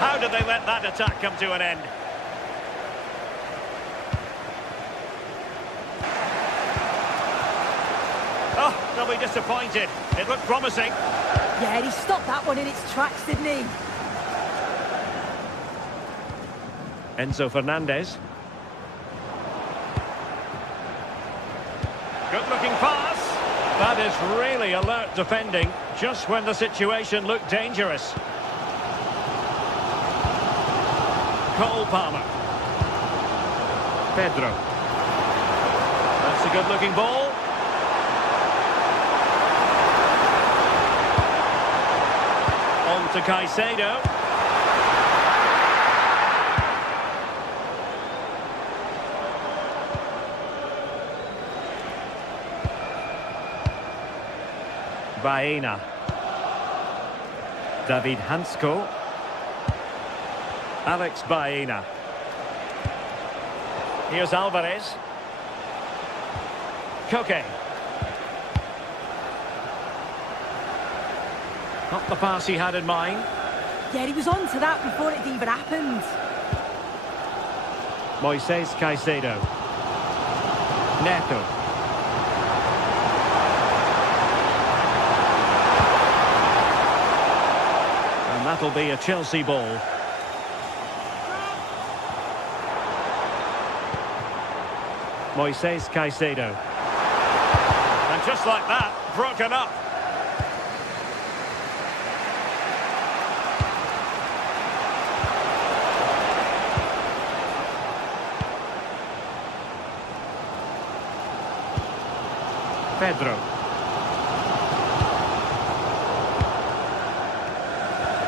How did they let that attack come to an end? Oh, they'll be disappointed. It looked promising. Yeah, he stopped that one in its tracks, didn't he? Enzo Fernandez. Good-looking pass. That is really alert defending, just when the situation looked dangerous. Cole Palmer. Pedro. That's a good-looking ball. On to Caicedo. Baena. David Hansko. Alex Baena. Here's Alvarez. Koke. Not the pass he had in mind. Yeah, he was on to that before it even happened. Moises Caicedo. Neto. And that'll be a Chelsea ball. Moises Caicedo. And just like that, broken up. Pedro.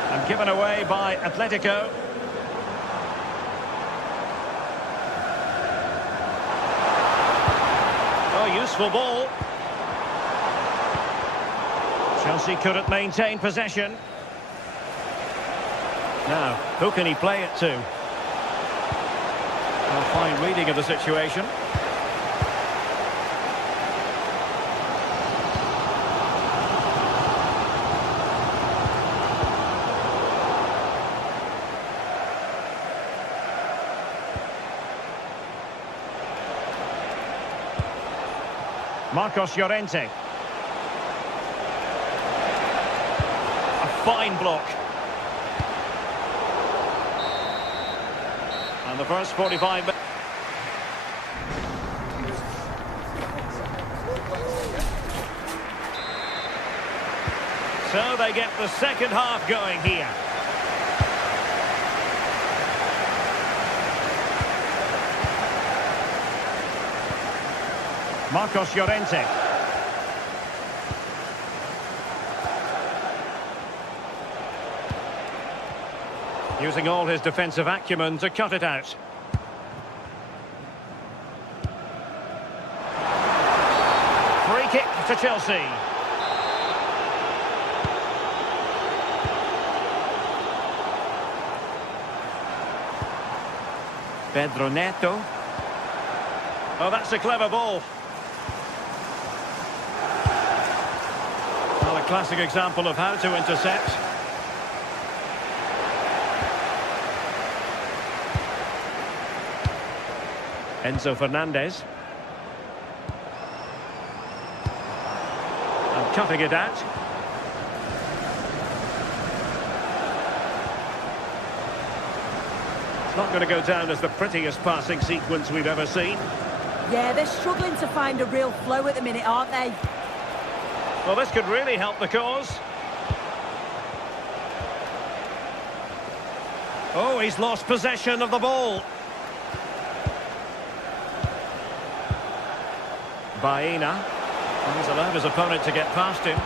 And given away by Atletico. Oh, useful ball. Chelsea couldn't maintain possession. Now, who can he play it to? Well, fine reading of the situation. Marcos Llorente. A fine block. And the first 45 minutes. So they get the second half going here. Marcos Llorente. Using all his defensive acumen to cut it out. Free kick to Chelsea. Pedro Neto. Oh, that's a clever ball. Well, a classic example of how to intercept. Enzo Fernandez. And cutting it out. It's not going to go down as the prettiest passing sequence we've ever seen. Yeah, they're struggling to find a real flow at the minute, aren't they? Well, this could really help the cause. Oh, he's lost possession of the ball. Baena. And he's allowed his opponent to get past him.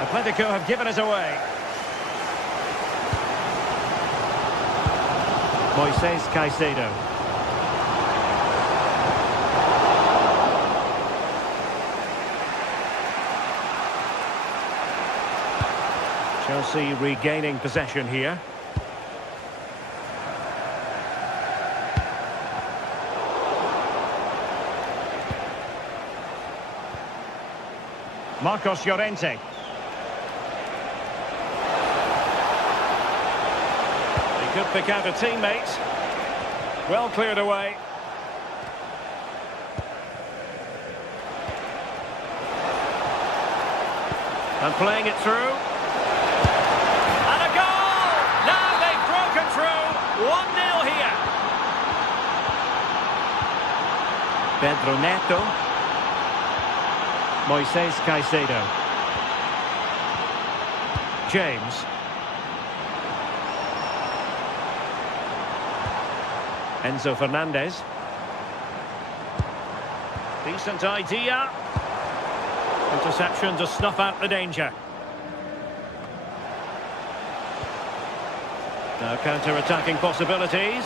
Atletico have given it away. Moises Caicedo. Chelsea regaining possession here. Marcos Llorente. He could pick out a teammate. Well cleared away. And playing it through. And a goal! Now they've broken through. 1-0 here. Pedro Neto. Moises Caicedo. James. Enzo Fernandez. Decent idea. Interception to snuff out the danger. Now counter-attacking possibilities.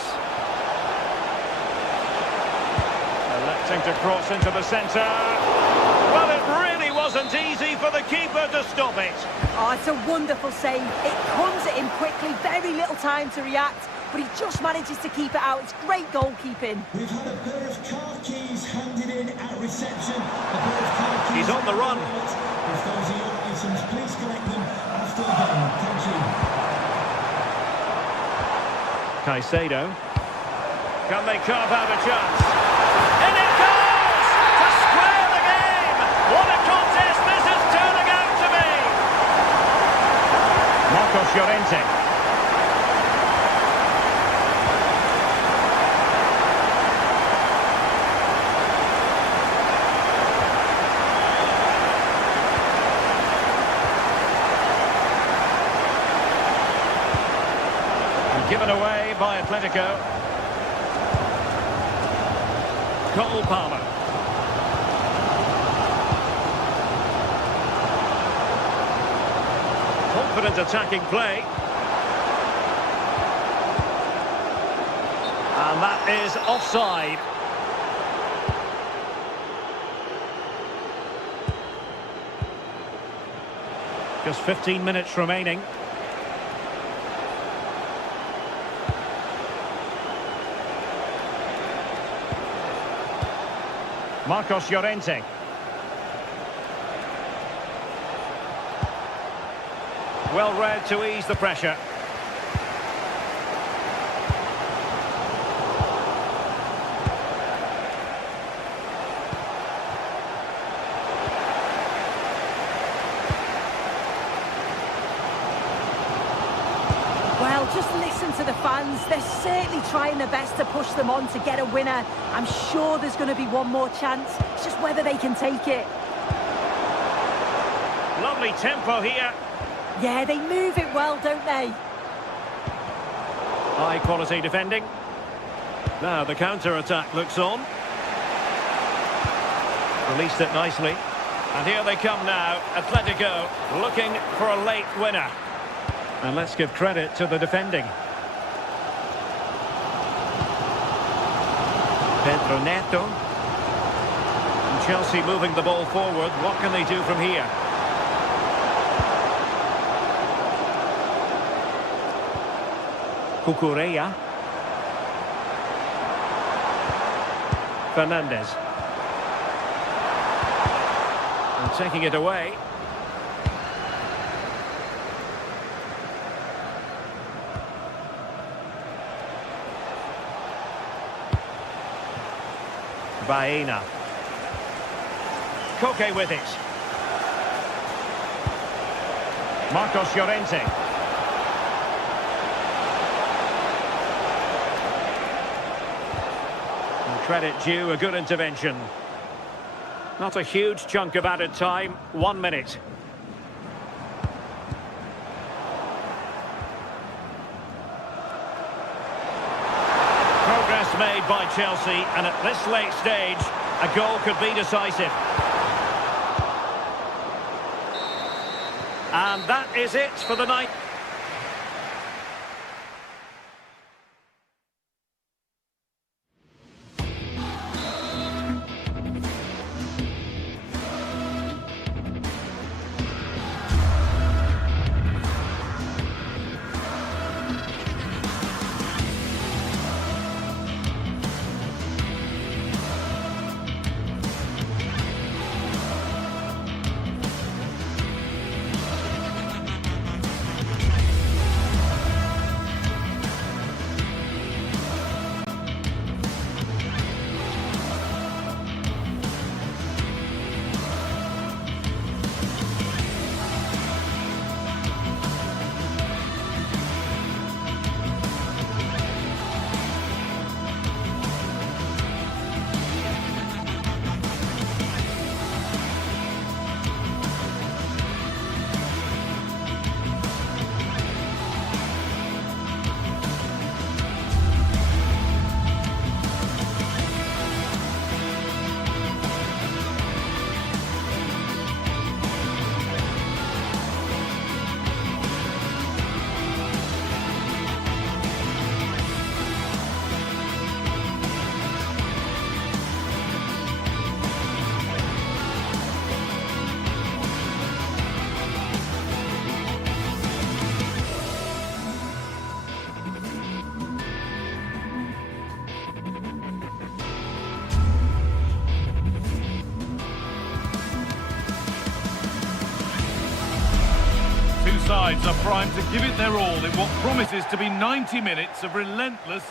Electing to cross into the centre. Well, it really wasn't easy for the keeper to stop it. Oh, it's a wonderful save. It comes at him quickly, very little time to react, but he just manages to keep it out. It's great goalkeeping. We've had a pair of car keys handed in at reception. A pair of car keys. He's on the run. If those are your items, please collect them after the game. Thank you. Caicedo. Can they carve out a chance? And it goes! To square the game! What a contest this is turning out to be! Marcos Llorente. And given away by Atletico. Cole Palmer. Confident attacking play. And that is offside. Just 15 minutes remaining. Marcos Llorente. Well read to ease the pressure. Well, just listen to the fans. They're certainly trying their best to push them on to get a winner. I'm sure there's going to be one more chance. It's just whether they can take it. Lovely tempo here. Yeah, they move it well, don't they? High quality defending. Now the counter-attack looks on. Released it nicely. And here they come now. Atletico looking for a late winner. And let's give credit to the defending. Pedro Neto. And Chelsea moving the ball forward. What can they do from here? Cucurella. Fernandez. And taking it away. Baena. Koke with it. Marcos Llorente. And credit due, a good intervention. Not a huge chunk of added time, 1 minute. Progress made by Chelsea, and at this late stage, a goal could be decisive. And that is it for the night. Sides are primed to give it their all in what promises to be 90 minutes of relentless.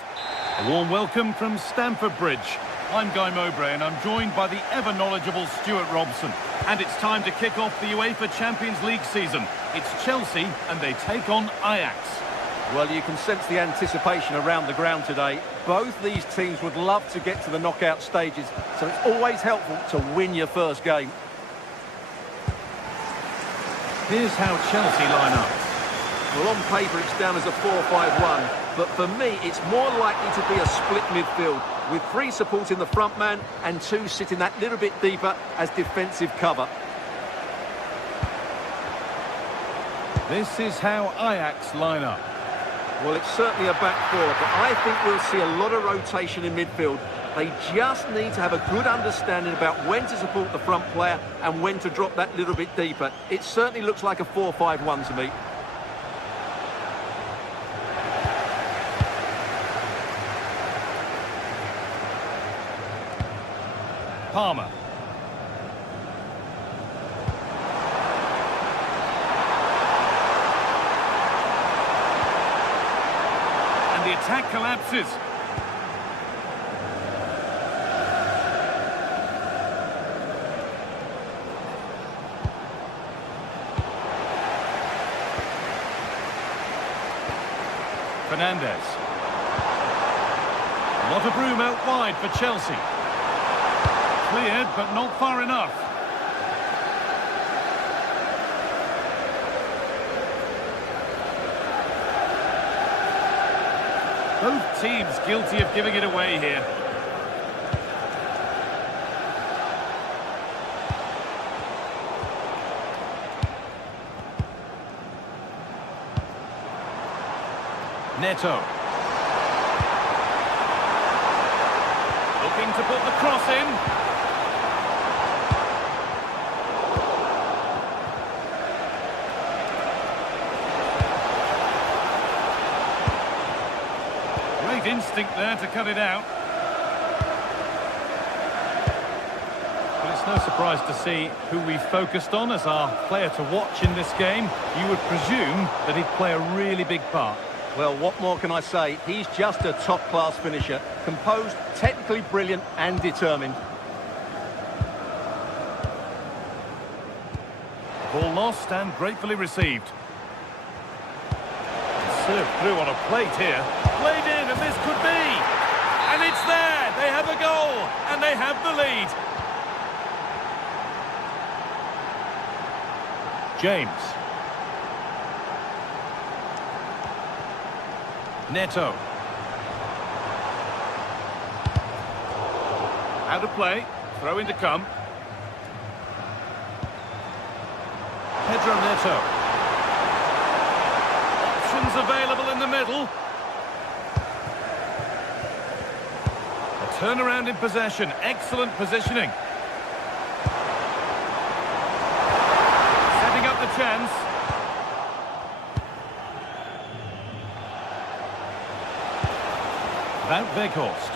A warm welcome from Stamford Bridge. I'm Guy Mowbray and I'm joined by the ever-knowledgeable Stuart Robson. And it's time to kick off the UEFA Champions League season. It's Chelsea and they take on Ajax. Well, you can sense the anticipation around the ground today. Both these teams would love to get to the knockout stages, so it's always helpful to win your first game. Here's how Chelsea line up. Well, on paper, it's down as a 4-5-1, but for me, it's more likely to be a split midfield, with 3 supporting the front man and 2 sitting that little bit deeper as defensive cover. This is how Ajax line up. Well, it's certainly a back 4, but I think we'll see a lot of rotation in midfield. They just need to have a good understanding about when to support the front player and when to drop that little bit deeper. It certainly looks like a 4-5-1 to me. Palmer. And the attack collapses. Fernandes. A lot of room out wide for Chelsea. Cleared, but not far enough. Both teams guilty of giving it away here. Neto. Looking to put the cross in. Great instinct there to cut it out. But it's no surprise to see who we focused on as our player to watch in this game. You would presume that he'd play a really big part. Well, what more can I say? He's just a top-class finisher. Composed, technically brilliant and determined. Ball lost and gratefully received. Served through on a plate here. Played in, and this could be. And it's there. They have a goal, and they have the lead. James. Neto. Out of play. Throw in to come. Pedro Neto. Options available in the middle. A turnaround in possession. Excellent positioning. Setting up the chance. Wout Weghorst.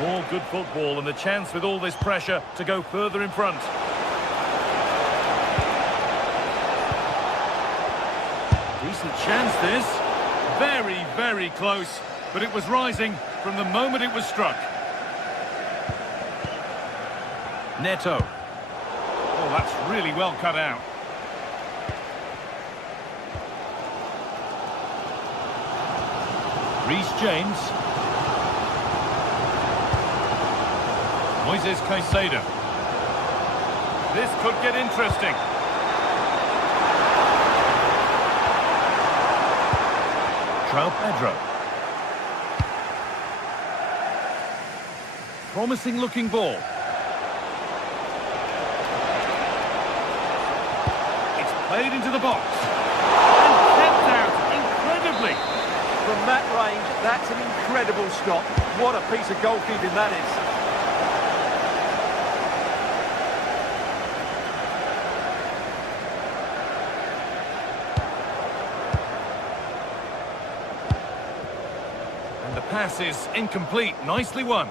More good football and the chance with all this pressure to go further in front. Decent chance this. Very, very close. But it was rising from the moment it was struck. Neto. Oh, that's really well cut out. Reece James. Moises Caicedo. This could get interesting. João Pedro. Promising looking ball. Played into the box. And kept out incredibly. From that range, that's an incredible stop. What a piece of goalkeeping that is. And the pass is incomplete. Nicely won.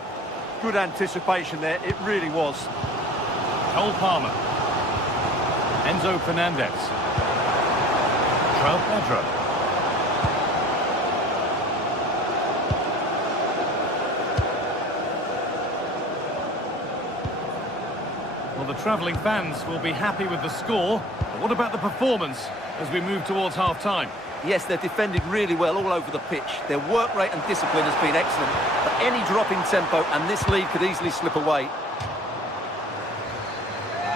Good anticipation there, it really was. Cole Palmer. Enzo Fernandez. João Pedro. Well, the travelling fans will be happy with the score. But what about the performance as we move towards half-time? Yes, they've defended really well all over the pitch. Their work rate and discipline has been excellent. But any drop in tempo and this lead could easily slip away.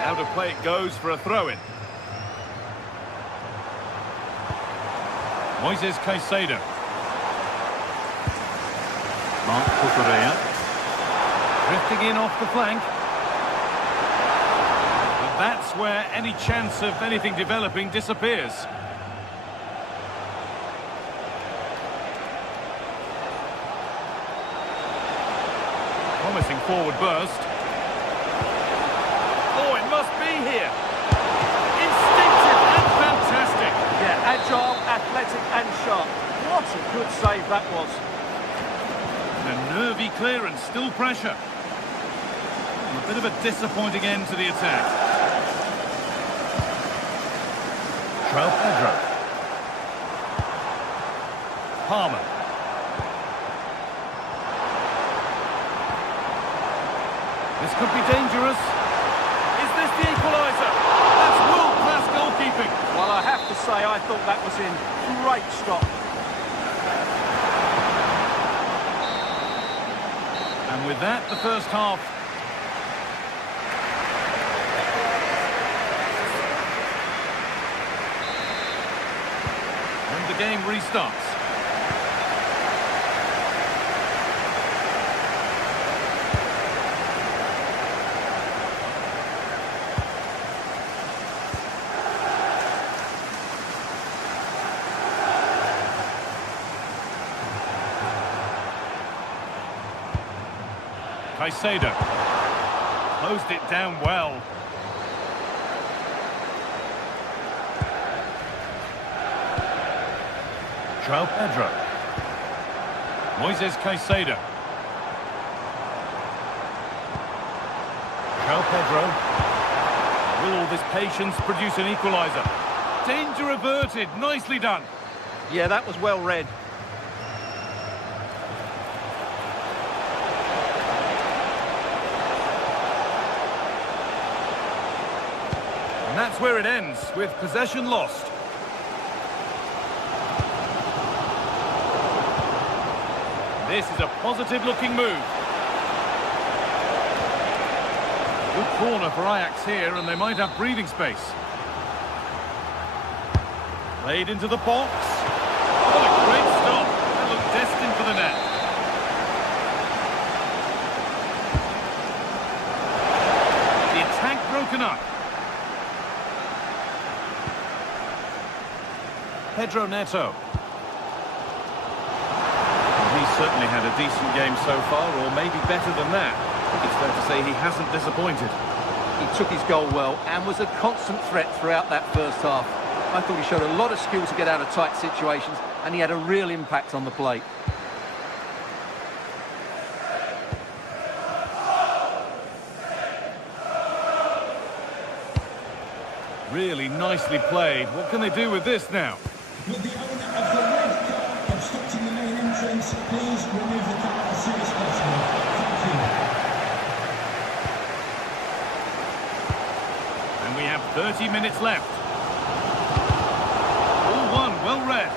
Now to play it goes for a throw-in. Moises Caicedo. Marc Cucurella. Drifting in off the flank. But that's where any chance of anything developing disappears. Promising forward burst. Oh, it must be here. Instinctive and fantastic. Yeah, agile, athletic and sharp. What a good save that was. And a nervy clearance, still pressure. And a bit of a disappointing end to the attack. João Pedro. Palmer. This could be dangerous. Is this the equaliser? That's world-class goalkeeping. Well, I have to say, I thought that was in great stop. And with that, the first half. And the game restarts. Caicedo closed it down well. João Pedro. Moises Caicedo. João Pedro. Will all this patience produce an equaliser? Danger averted. Nicely done. Yeah, that was well read. And that's where it ends, with possession lost. This is a positive-looking move. Good corner for Ajax here, and they might have breathing space. Played into the box. What a great stop. That looked destined for the net. The attack broken up. Pedro Neto. He's certainly had a decent game so far, or maybe better than that. I think it's fair to say he hasn't disappointed. He took his goal well and was a constant threat throughout that first half. I thought he showed a lot of skill to get out of tight situations, and he had a real impact on the plate. Really nicely played. What can they do with this now? With the owner of the red car obstructing the main entrance, please remove the car as soon as possible. Thank you. And we have 30 minutes left. All one, well read.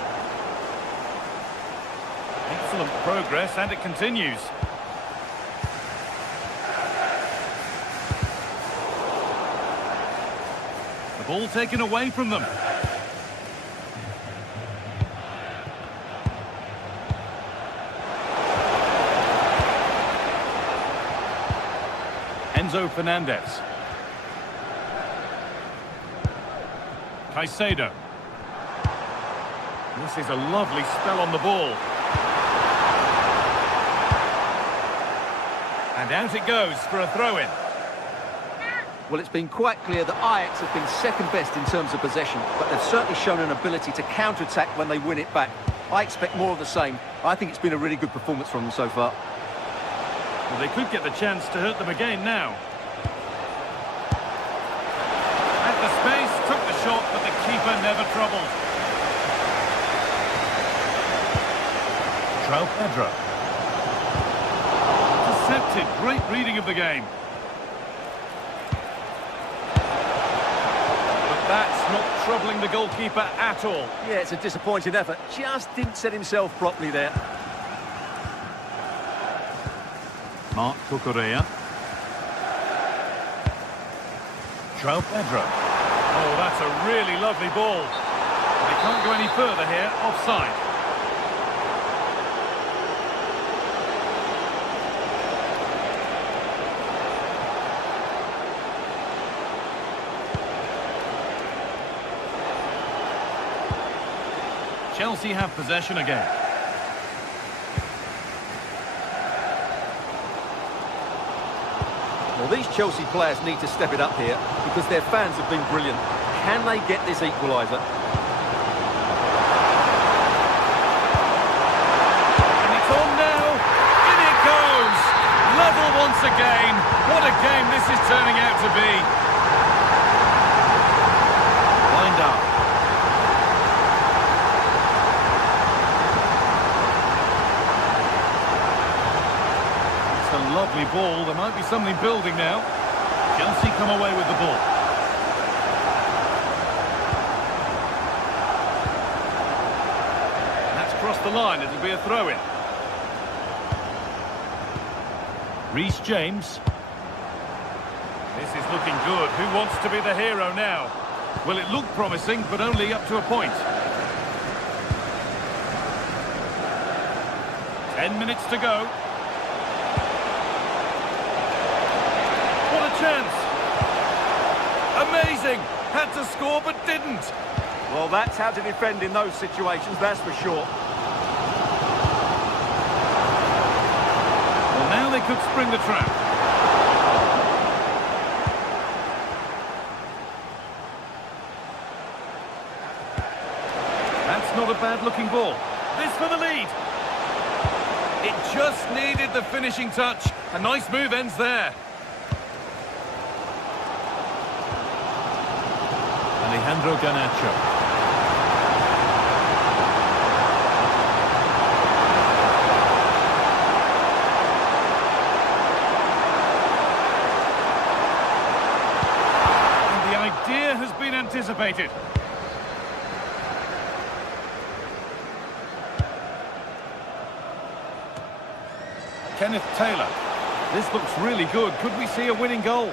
Excellent progress, and it continues. The ball taken away from them. Enzo Fernandez. Caicedo. This is a lovely spell on the ball. And out it goes for a throw-in. Well, it's been quite clear that Ajax have been second best in terms of possession, but they've certainly shown an ability to counter-attack when they win it back. I expect more of the same. I think it's been a really good performance from them so far. Well, they could get the chance to hurt them again now. At the space, took the shot, but the keeper never troubled. João Pedro. Intercepted, great reading of the game. But That's not troubling the goalkeeper at all. Yeah, it's a disappointing effort. Just didn't set himself properly there. Mark Cucurella. João Pedro. Oh, that's a really lovely ball. They can't go any further here, offside. Chelsea have possession again. Well, these Chelsea players need to step it up here because their fans have been brilliant. Can they get this equaliser? And it's on now. In it goes. Level once again. What a game this is turning out to be. Lined up. It's a lovely ball. There might be something building now. Chelsea come away with the ball. Across the line, it'll be a throw-in. Reece James. This is looking good. Who wants to be the hero now? Well, it looked promising, but only up to a point. 10 minutes to go. What a chance! Amazing! Had to score, but didn't. Well, that's how to defend in those situations, that's for sure. Now they could spring the trap. That's not a bad-looking ball. This for the lead. It just needed the finishing touch. A nice move ends there. Alejandro Garnacho. Has been anticipated. Kenneth Taylor. This looks really good. Could we see a winning goal?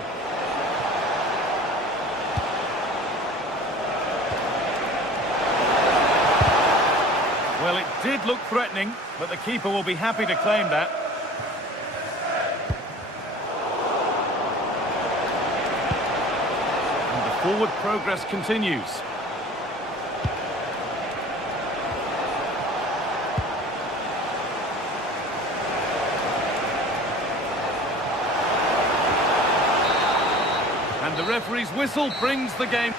Well, it did look threatening, but the keeper will be happy to claim that. Forward progress continues. And the referee's whistle brings the game.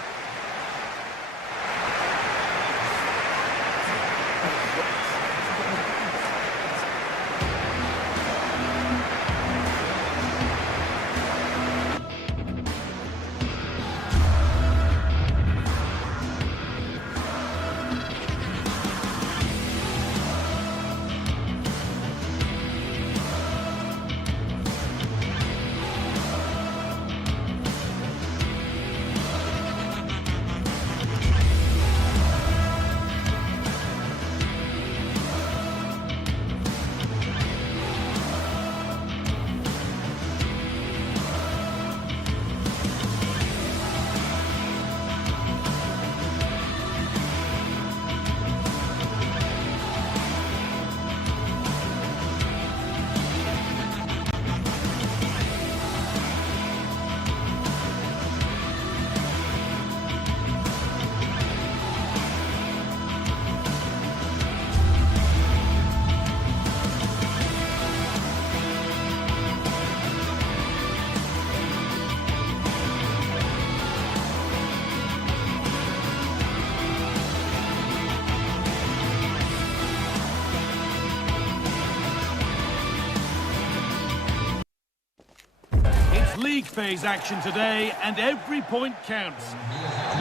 League phase action today, and every point counts.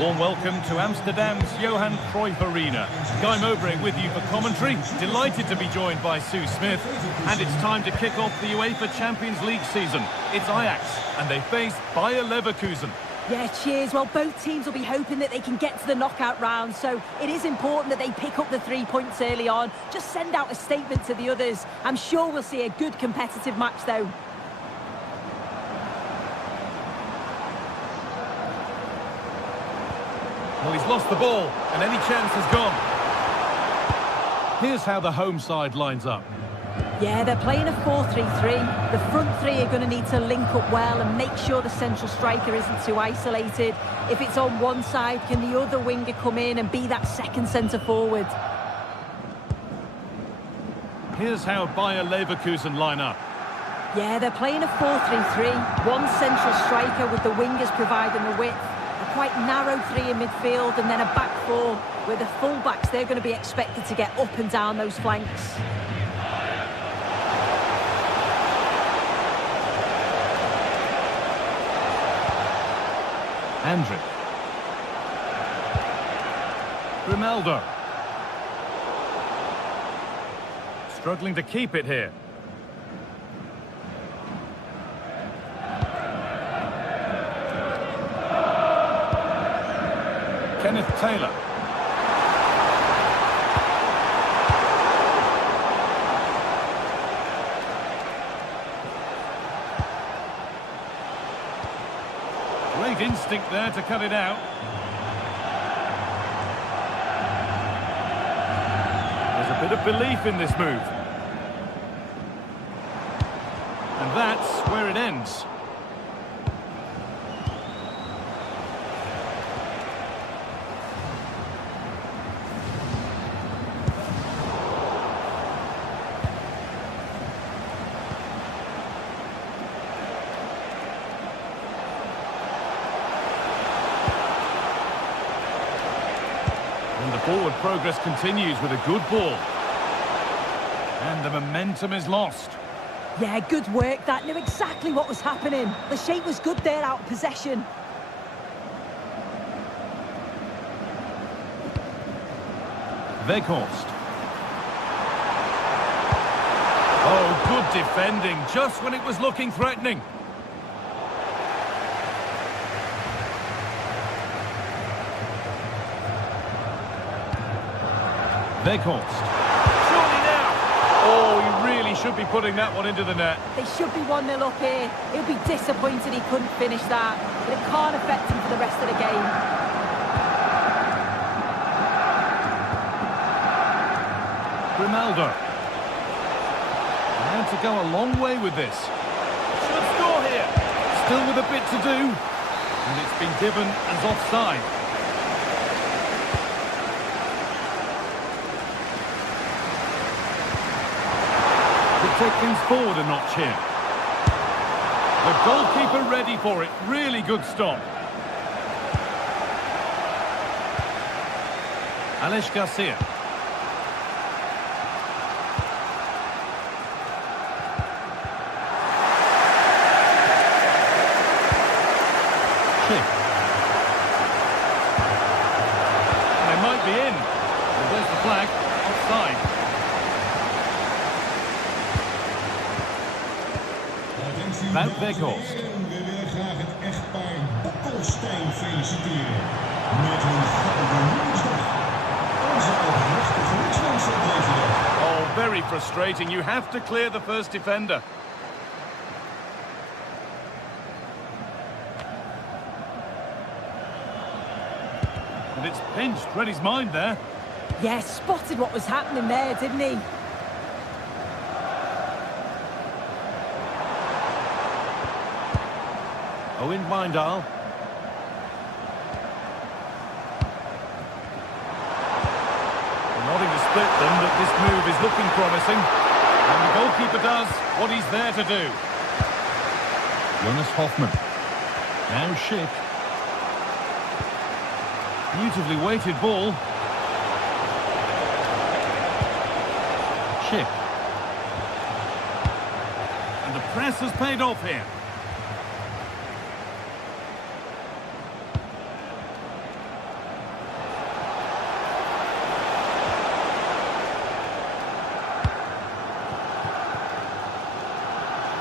Warm welcome to Amsterdam's Johan Cruyff Arena. Guy Mowbray with you for commentary. Delighted to be joined by Sue Smith. And it's time to kick off the UEFA Champions League season. It's Ajax, and they face Bayer Leverkusen. Yeah, cheers. Well, both teams will be hoping that they can get to the knockout round, so it is important that they pick up the 3 points early on. Just send out a statement to the others. I'm sure we'll see a good competitive match, though. Well, he's lost the ball, and any chance is gone. Here's how the home side lines up. Yeah, they're playing a 4-3-3. The front three are going to need to link up well and make sure the central striker isn't too isolated. If it's on one side, can the other winger come in and be that second centre-forward? Here's how Bayer Leverkusen line up. Yeah, they're playing a 4-3-3. One central striker with the wingers providing the width. A quite narrow three in midfield and then a back four where the full-backs, they're going to be expected to get up and down those flanks. Andrick. Grimaldo. Struggling to keep it here. Kenneth Taylor. Great instinct there to cut it out. There's a bit of belief in this move. And that's where it ends. And the forward progress continues with a good ball. And the momentum is lost. Yeah, good work. That knew exactly what was happening. The shape was good there out of possession. Weghorst. Oh, good defending, just when it was looking threatening. Weghorst. Surely now! Oh, he really should be putting that one into the net. They should be 1-0 up here. He'll be disappointed he couldn't finish that, but it can't affect him for the rest of the game. Grimaldo. And to go a long way with this. Should score here. Still with a bit to do. And it's been given as offside. Could take things forward a notch here. The goalkeeper ready for it. Really good stop. Alex Garcia. They might be in. And there's the flag. Offside. Wout Weghorst. We willen graag het echtpaar Bokkelstein feliciteren met hun gouden nieuwsdag. Onze oprechte gelukswensen deze dag. Oh, very frustrating. You have to clear the first defender. And it's pinched. Read his mind there. Yeah, spotted what was happening there, didn't he? Owen Wijndal. Nothing to split them, but this move is looking promising. And the goalkeeper does what he's there to do. Jonas Hoffmann. Now Schick. Beautifully weighted ball. Schick. And the press has paid off here.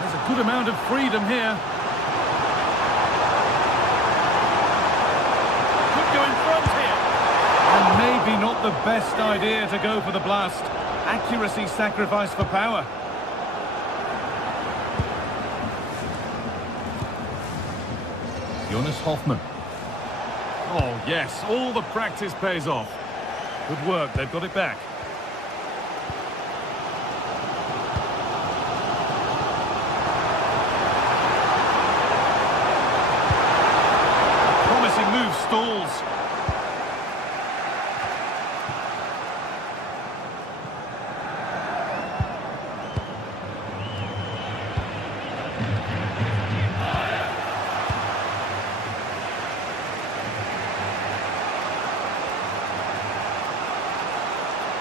There's a good amount of freedom here. Maybe not the best idea to go for the blast. Accuracy sacrificed for power. Jonas Hoffmann. Oh, yes, all the practice pays off. Good work, they've got it back. Promising move stalls.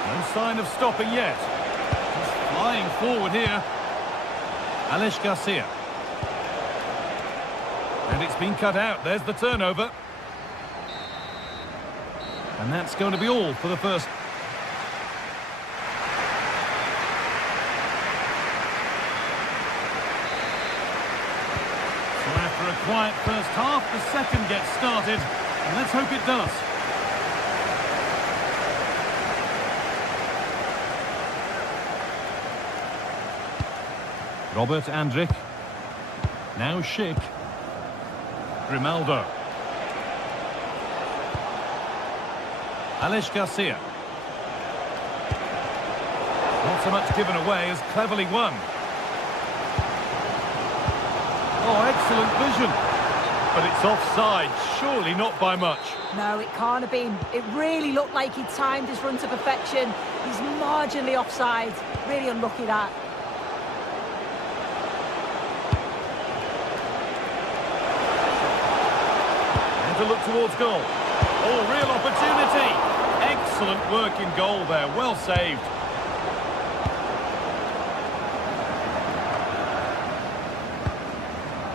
No sign of stopping yet. He's flying forward here. Alex Garcia. And it's been cut out. There's the turnover. And that's going to be all for the first. So after a quiet first half, the second gets started. And let's hope it does. Robert Andrich. Now Schick. Grimaldo. Alex Garcia. Not so much given away as cleverly won. Oh, excellent vision. But it's offside, surely not by much. No, it can't have been. It really looked like he timed his run to perfection. He's marginally offside. Really unlucky that. To look towards goal. Oh, real opportunity. Excellent work in goal there. Well saved.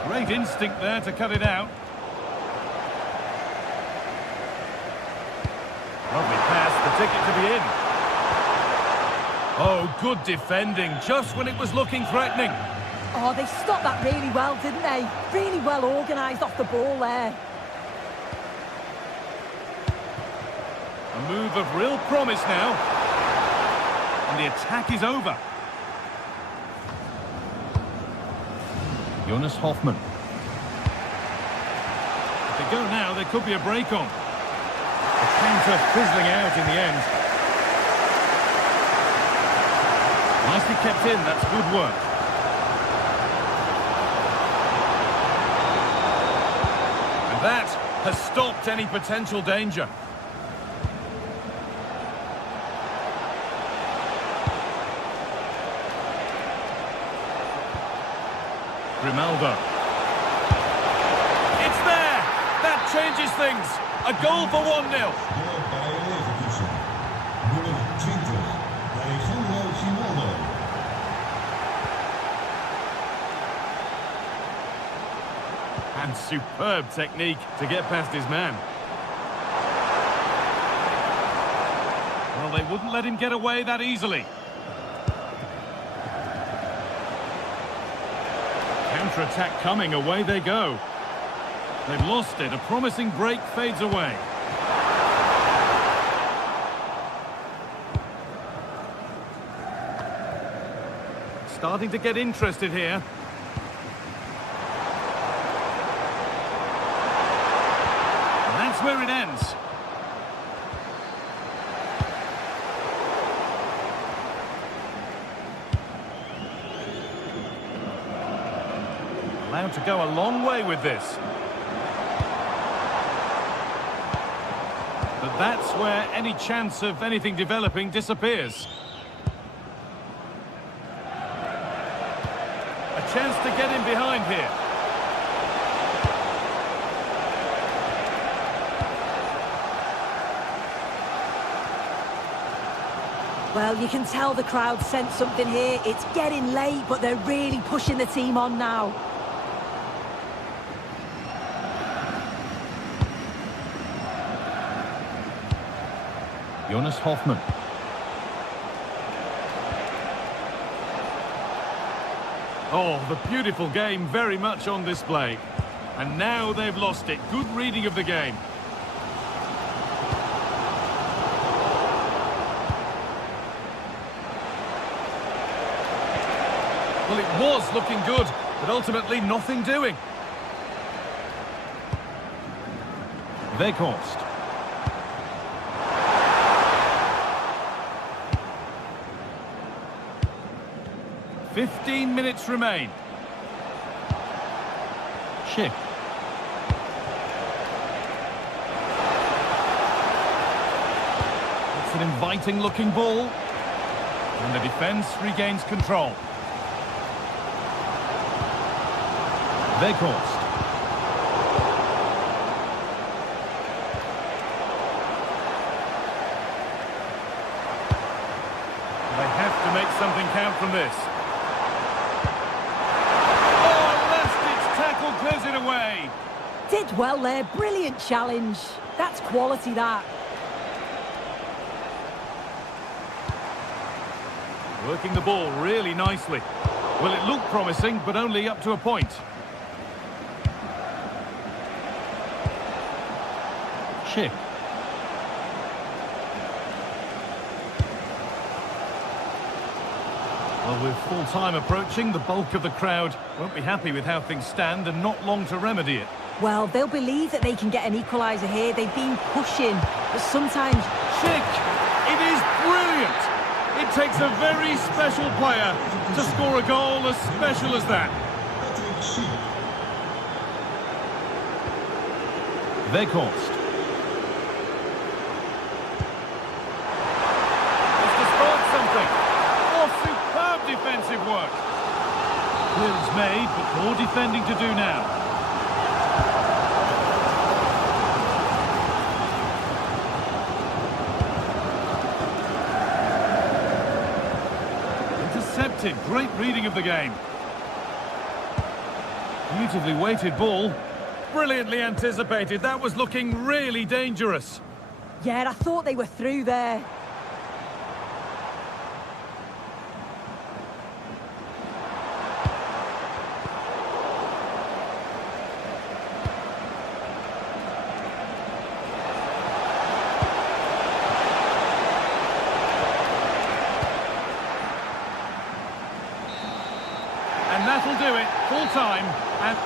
Great instinct there to cut it out. Lovely pass, the ticket to be in. Oh, good defending, just when it was looking threatening. Oh, they stopped that really well, didn't they? Really well organised off the ball there. A move of real promise now. And the attack is over. Jonas Hoffmann. If they go now, there could be a break on. The counter fizzling out in the end. Nicely kept in, that's good work. And that has stopped any potential danger. Grimaldo. It's there! That changes things. A goal for 1-0. Bij Leverkusen. Nummer 20. Grimaldo. And superb technique to get past his man. Well, they wouldn't let him get away that easily. Counter-attack coming, away they go. They've lost it, a promising break fades away. Starting to get interested here. And that's where it ends. Allowed to go a long way with this. But that's where any chance of anything developing disappears. A chance to get in behind here. Well, you can tell the crowd sense something here. It's getting late, but they're really pushing the team on now. Jonas Hoffmann. Oh, the beautiful game very much on display. And now they've lost it. Good reading of the game. Well, it was looking good, but ultimately nothing doing. Weghorst. 15 minutes remain. Schick. It's an inviting looking ball. And the defence regains control. Weghorst. They have to make something count from this. Clears it away. Did well there, brilliant challenge. That's quality, that. Working the ball really nicely. Well, it looked promising, but only up to a point. Schick. Well, with full time approaching, the bulk of the crowd won't be happy with how things stand and not long to remedy it. Well, they'll believe that they can get an equaliser here. They've been pushing, but sometimes... Schick! It is brilliant! It takes a very special player to score a goal as special as that. Weghorst. It's to spark something. Superb defensive work. Clearance made, but more defending to do now. Intercepted. Great reading of the game. Beautifully weighted ball. Brilliantly anticipated. That was looking really dangerous. Yeah, I thought they were through there. And that'll do it, full time, and...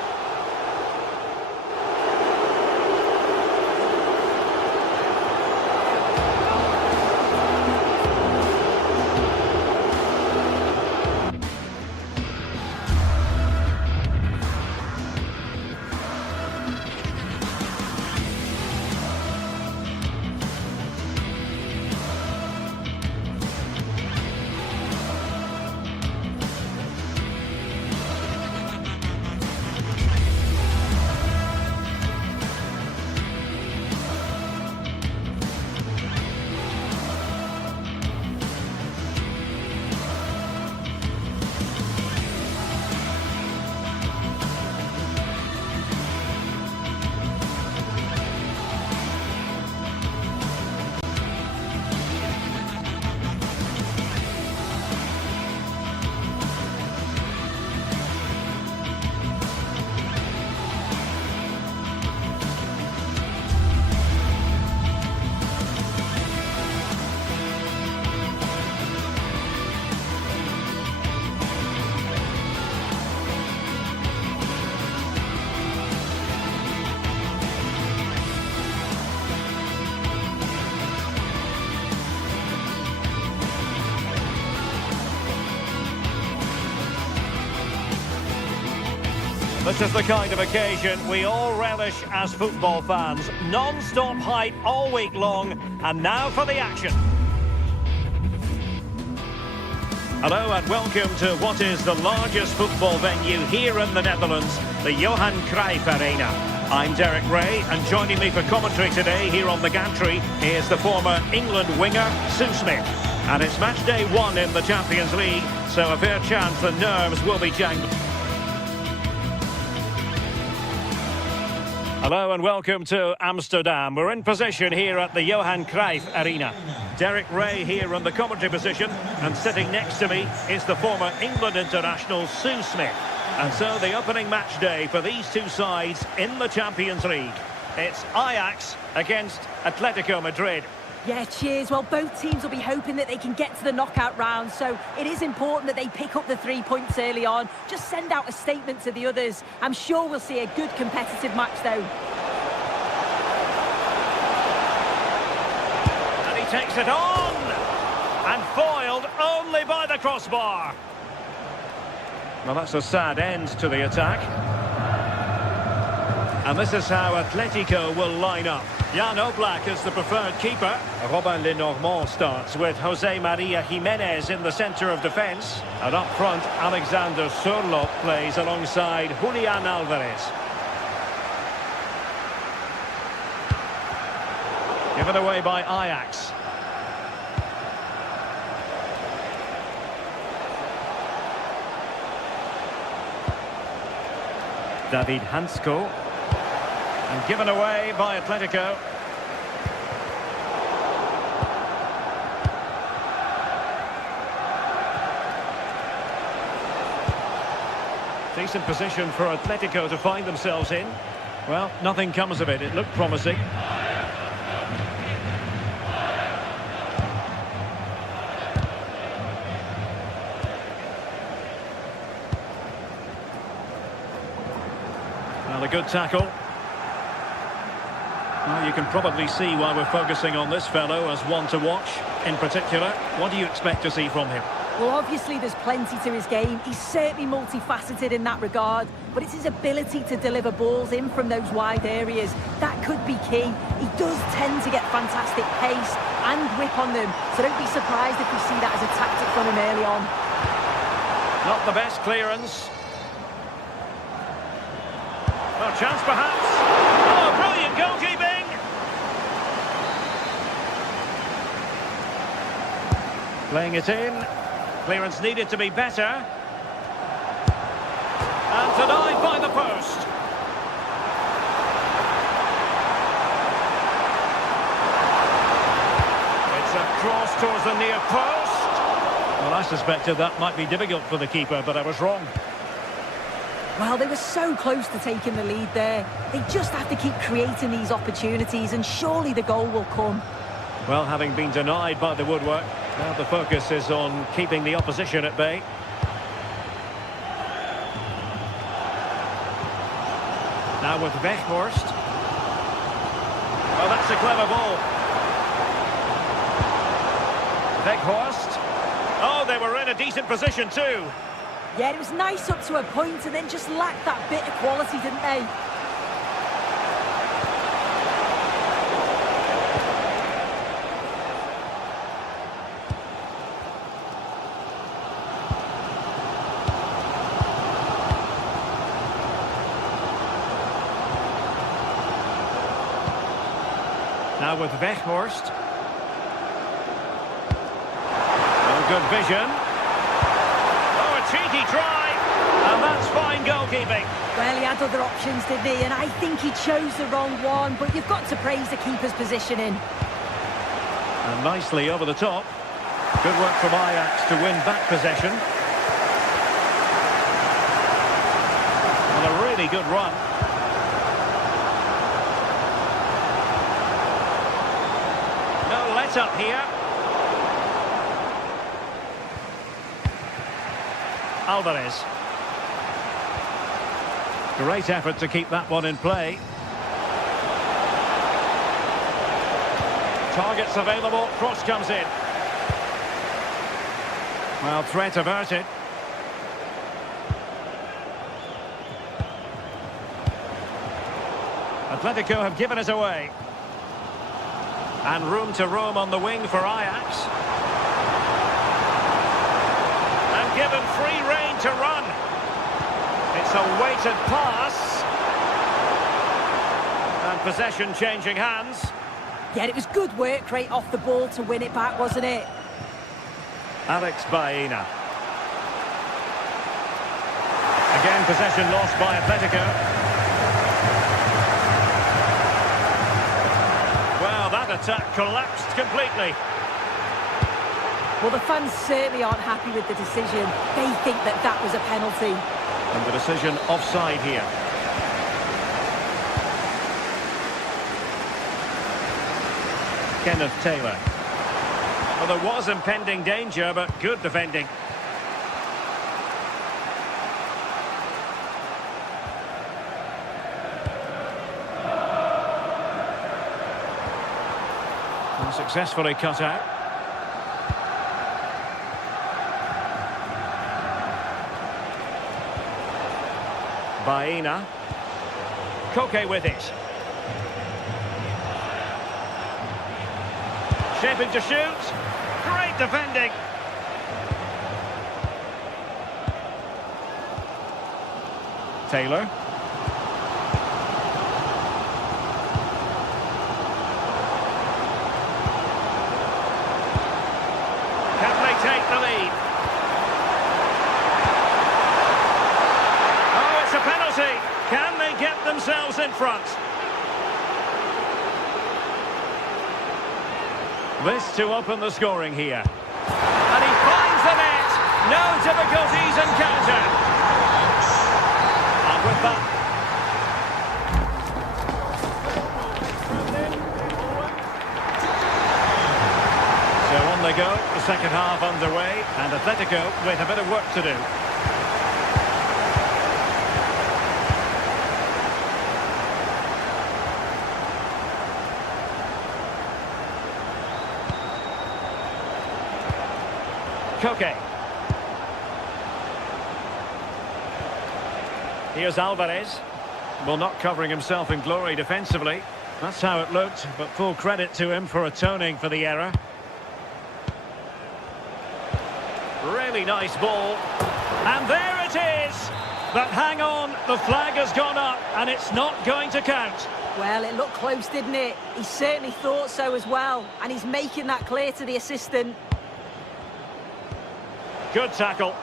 This is the kind of occasion we all relish as football fans. Non-stop hype all week long, and now for the action. Hello and welcome to what is the largest football venue here in the Netherlands, the Johan Cruyff Arena. I'm Derek Ray, and joining me for commentary today here on the gantry is the former England winger, Sue Smith. And it's match day 1 in the Champions League, so a fair chance the nerves will be jangled. Hello and welcome to Amsterdam. We're in position here at the Johan Cruyff Arena. Derek Ray here in the commentary position, and sitting next to me is the former England international Sue Smith. And so the opening match day for these two sides in the Champions League. It's Ajax against Atletico Madrid. Yeah, cheers. Well, both teams will be hoping that they can get to the knockout round, so it is important that they pick up the 3 points early on. Just send out a statement to the others. I'm sure we'll see a good competitive match, though. And he takes it on! And foiled only by the crossbar. Well, that's a sad end to the attack. And this is how Atletico will line up. Jan Oblak is the preferred keeper. Robin Lenormand starts with Jose Maria Jimenez in the centre of defence. And up front, Alexander Surlop plays alongside Julian Alvarez. Given away by Ajax. David Hansko. And given away by Atletico. Decent position for Atletico to find themselves in. Well, nothing comes of it. It looked promising. Well, a good tackle. Well, you can probably see why we're focusing on this fellow as one to watch. In particular, what do you expect to see from him? Well, obviously there's plenty to his game. He's certainly multifaceted in that regard, but it's his ability to deliver balls in from those wide areas. That could be key. He does tend to get fantastic pace and whip on them, so don't be surprised if we see that as a tactic from him early on. Not the best clearance. Oh, chance perhaps. Oh, brilliant goalkeeping. Playing it in. Clearance needed to be better. And denied by the post. It's a cross towards the near post. Well, I suspected that might be difficult for the keeper, but I was wrong. Well, they were so close to taking the lead there. They just have to keep creating these opportunities, and surely the goal will come. Well, having been denied by the woodwork, now the focus is on keeping the opposition at bay. Now with Weghorst. Oh, that's a clever ball. Weghorst. Oh, they were in a decent position too. Yeah, it was nice up to a point and then just lacked that bit of quality, didn't they? Now with Weghorst. Oh, good vision. Oh, a cheeky try. And that's fine goalkeeping. Well, he had other options, didn't he? And I think he chose the wrong one, but you've got to praise the keeper's positioning. And nicely over the top. Good work from Ajax to win back possession. And a really good run. No let up here. Alvarez. Great effort to keep that one in play. Targets available, cross comes in. Well, threat averted. Atletico have given it away. And room to roam on the wing for Ajax. And given free rein to run. It's a weighted pass. And possession changing hands. Yeah, it was good work rate off the ball to win it back, wasn't it? Alex Baena. Again, possession lost by Atletico. Well, that attack collapsed completely. Well, the fans certainly aren't happy with the decision. They think that that was a penalty. And the decision offside here. Kenneth Taylor. Well, there was impending danger, but good defending. And successfully cut out. Baena. Koke with it. Shaping to shoot. Great defending. Taylor. Can they take the lead? Oh, it's a penalty. Can they get themselves in front? This to open the scoring here. And he finds the net. No difficulties encountered. And with that... So on they go, the second half underway, and Atletico with a bit of work to do. Koke. Here's Alvarez. Well, not covering himself in glory defensively. That's how it looked, but full credit to him for atoning for the error. Really nice ball. And there it is! But hang on, the flag has gone up, and it's not going to count. Well, it looked close, didn't it? He certainly thought so as well, and he's making that clear to the assistant. Good tackle.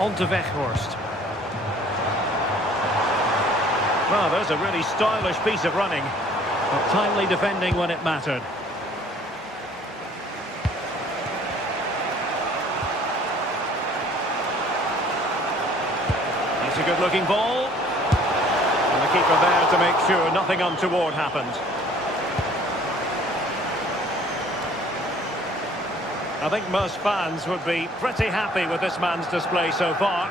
On to Weghorst. Well, there's a really stylish piece of running, but timely defending when it mattered. It's a good-looking ball. And the keeper there to make sure nothing untoward happened. I think most fans would be pretty happy with this man's display so far.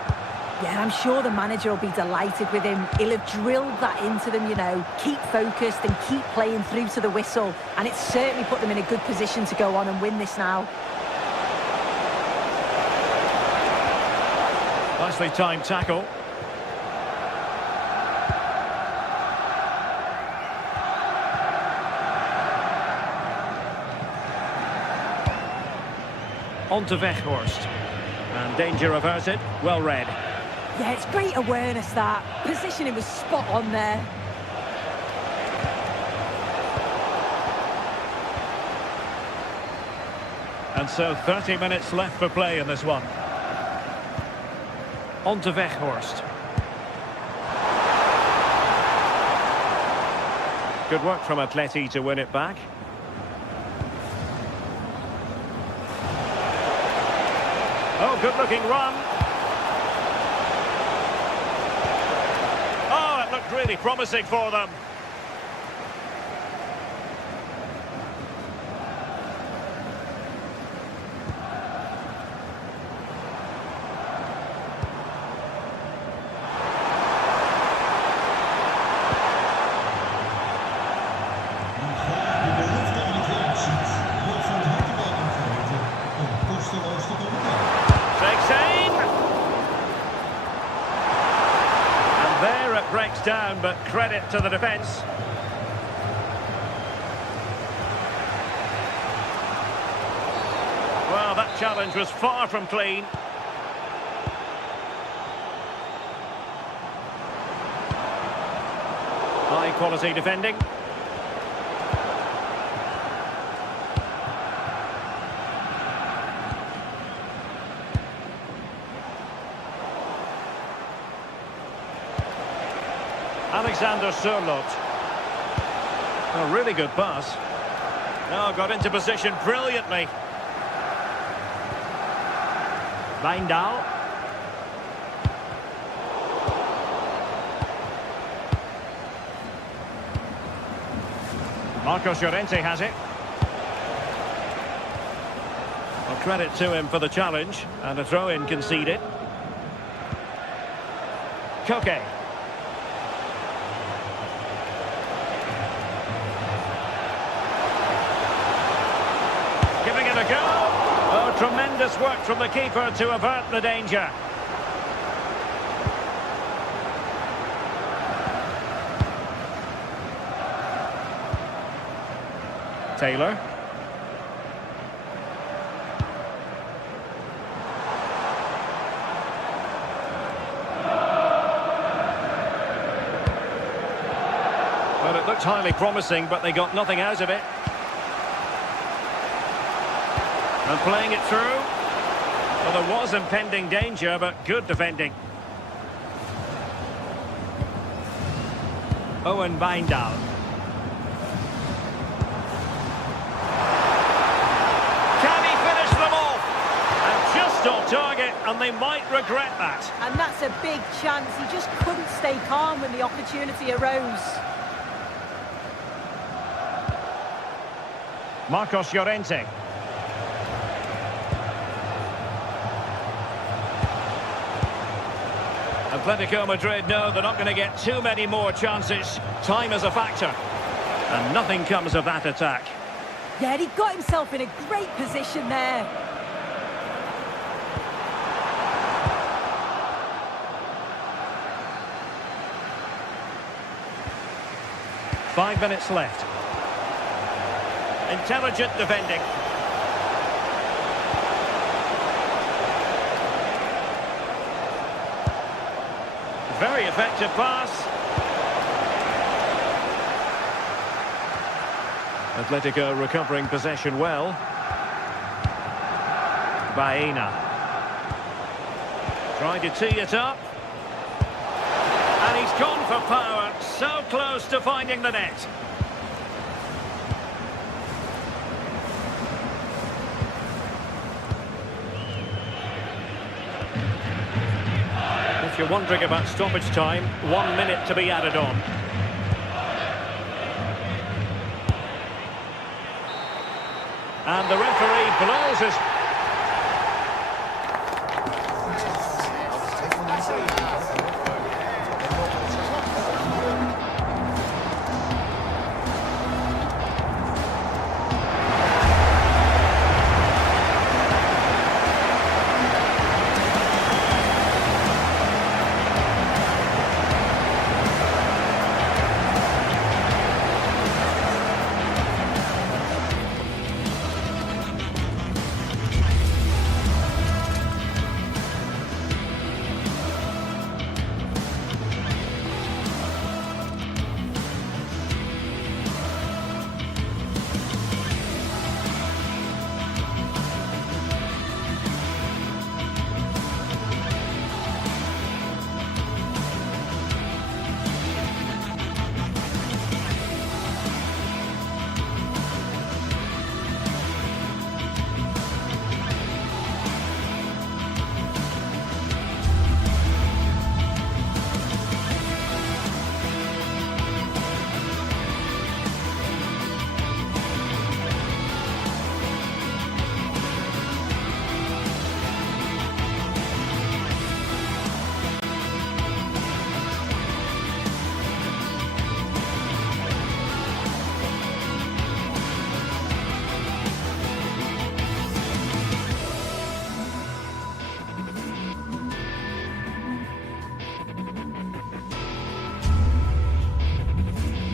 Yeah, I'm sure the manager will be delighted with him. He'll have drilled that into them, you know. Keep focused and keep playing through to the whistle. And it's certainly put them in a good position to go on and win this now. Nicely timed tackle. On to Weghorst. And danger averted. Well read. Yeah, it's great awareness, that. Positioning was spot on there. And so 30 minutes left for play in this one. On to Weghorst. Good work from Atleti to win it back. Oh, good-looking run. Oh, it looked really promising for them. Breaks down, but credit to the defence. Well, that challenge was far from clean. High quality defending. Alexander Sørloth. A really good pass. Oh, got into position brilliantly. Wijndal. Marcos Llorente has it. Well, credit to him for the challenge, and a throw-in conceded. Koke. Giving it a go. Oh, tremendous work from the keeper to avert the danger. Taylor. Well, it looked highly promising, but they got nothing out of it. And playing it through. Well, there was impending danger, but good defending. Owen Wijndal. Can he finish them off? And just off target, and they might regret that. And that's a big chance. He just couldn't stay calm when the opportunity arose. Marcos Llorente. Atletico Madrid know they're not going to get too many more chances. Time is a factor. And nothing comes of that attack. Yeah, he got himself in a great position there. Five minutes left. Intelligent defending. Very effective pass. Atletico recovering possession well. Baena. Trying to tee it up. And he's gone for power. So close to finding the net. If you're wondering about stoppage time, 1 minute to be added on. And the referee blows his...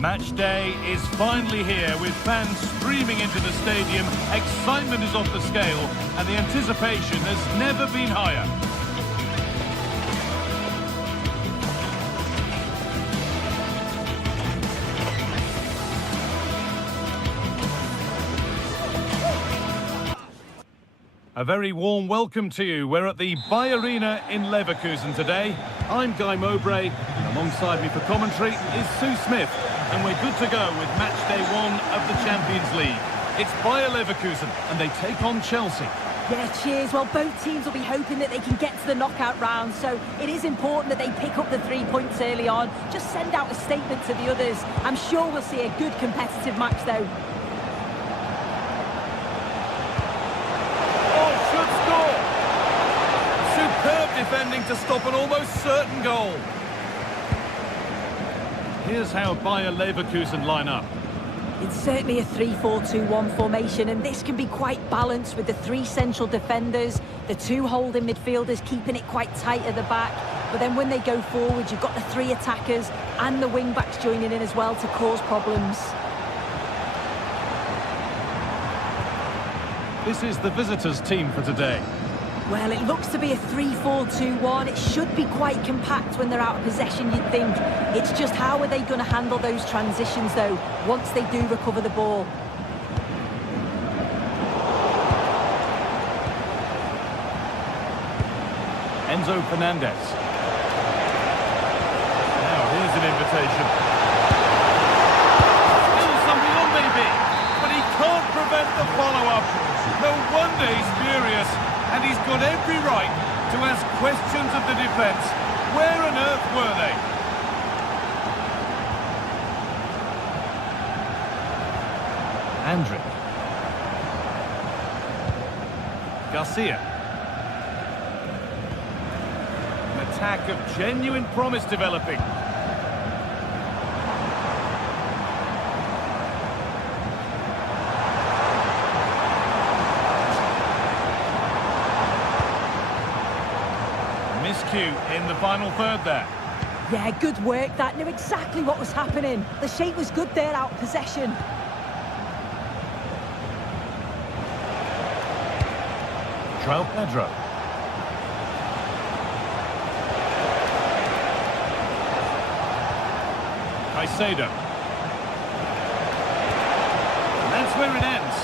Match day is finally here with fans streaming into the stadium. Excitement is off the scale and the anticipation has never been higher. A very warm welcome to you. We're at the Bay Arena in Leverkusen today. I'm Guy Mowbray, and alongside me for commentary is Sue Smith. And we're good to go with match day 1 of the Champions League. It's Bayer Leverkusen, and they take on Chelsea. Yeah, cheers. Well, both teams will be hoping that they can get to the knockout round, so it is important that they pick up the 3 points early on. Just send out a statement to the others. I'm sure we'll see a good competitive match, though. Oh, should score! Superb defending to stop an almost certain goal. Here's how Bayer Leverkusen line up. It's certainly a 3-4-2-1 formation, and this can be quite balanced with the 3 central defenders, the 2 holding midfielders keeping it quite tight at the back. But then when they go forward, you've got the 3 attackers and the wing-backs joining in as well to cause problems. This is the visitors' team for today. Well, it looks to be a 3-4-2-1. It should be quite compact when they're out of possession, you'd think. It's just how are they going to handle those transitions, though, once they do recover the ball. Enzo Fernandez. Now, here's an invitation. Still something on, maybe, but he can't prevent the follow-up. No wonder he's furious. And he's got every right to ask questions of the defence. Where on earth were they? Andrić. Garcia. An attack of genuine promise developing. Miscue in the final third there. Yeah, good work. That knew exactly what was happening. The shape was good there, out of possession. João Pedro. Caicedo. And that's where it ends.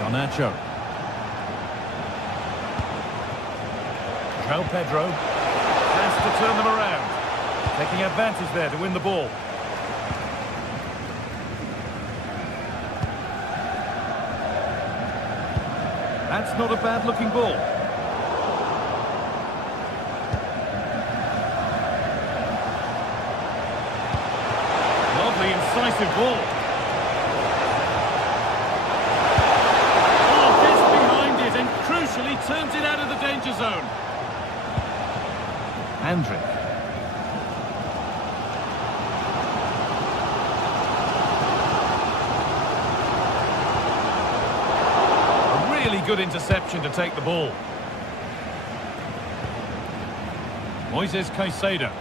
Garnacho. João Pedro has to turn them around, taking advantage there to win the ball. That's not a bad looking ball. Lovely incisive ball. Oh, gets behind it and crucially turns it out of the danger zone. Andrić. A really good interception to take the ball. Moises Caicedo.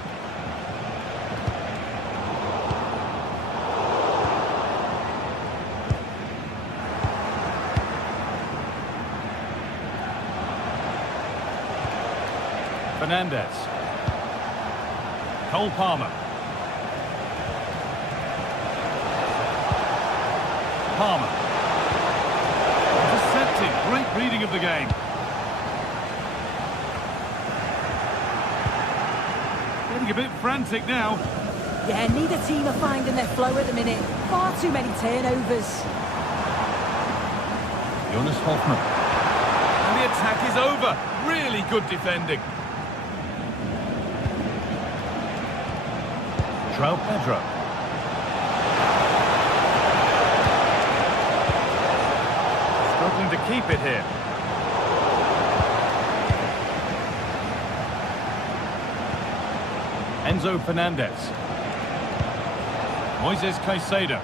Fernandez. Cole Palmer. Palmer. Intercepted. Great reading of the game. Getting a bit frantic now. Yeah, neither team are finding their flow at the minute. Far too many turnovers. Jonas Hoffmann. And the attack is over. Really good defending. João Pedro. Struggling to keep it here. Enzo Fernandez. Moises Caicedo.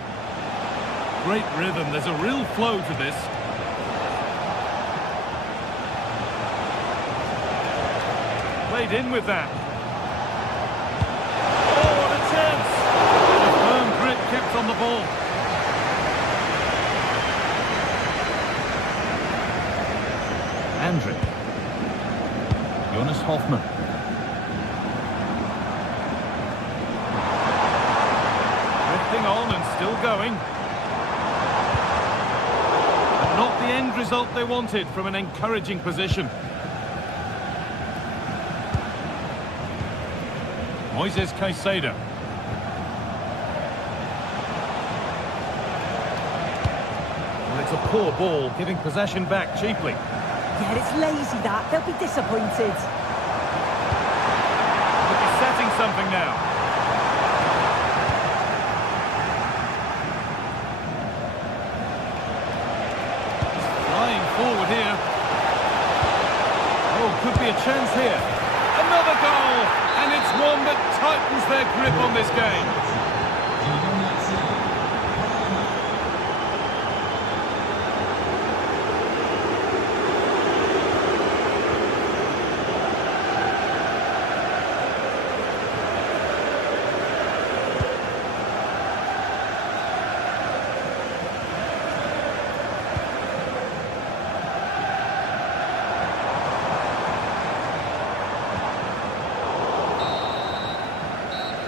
Great rhythm. There's a real flow to this. Played in with that. Kept on the ball. Andrić. Jonas Hoffmann. Drifting on and still going. But not the the end result they wanted from an encouraging position. Moises Caicedo. Well, it's a poor ball, giving possession back cheaply. Yeah, it's lazy that. They'll be disappointed. Could be setting something now. Flying forward here. Oh, could be a chance here. Another goal! And it's one that tightens their grip on this game.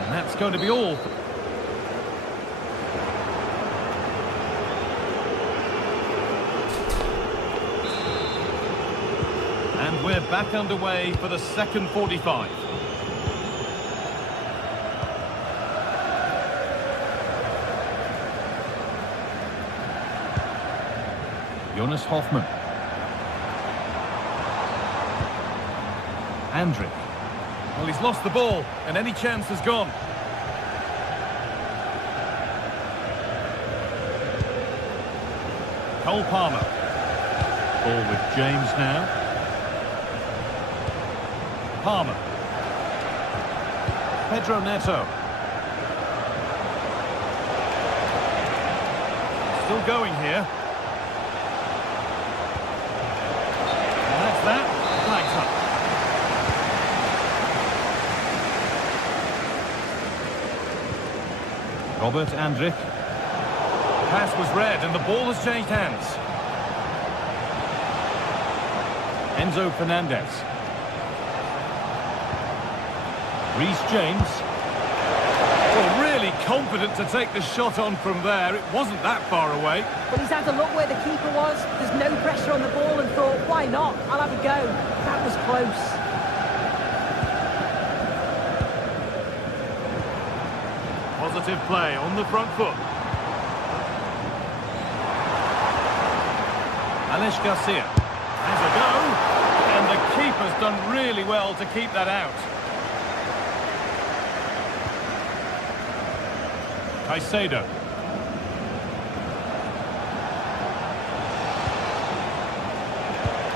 That's going to be all. And we're back underway for the second 45. Jonas Hoffmann. Andrick. Well, he's lost the ball, and any chance has gone. Cole Palmer. Ball with James now. Palmer. Pedro Neto. Still going here. And that's that. Flags up. Robert Andrick. Pass was read and the ball has changed hands. Enzo Fernandez. Reece James. Well, really confident to take the shot on from there. It wasn't that far away. But he's had a look where the keeper was. There's no pressure on the ball and thought, why not? I'll have a go. That was close. Positive play on the front foot. Alex Garcia has a go, and the keeper's done really well to keep that out. Caicedo.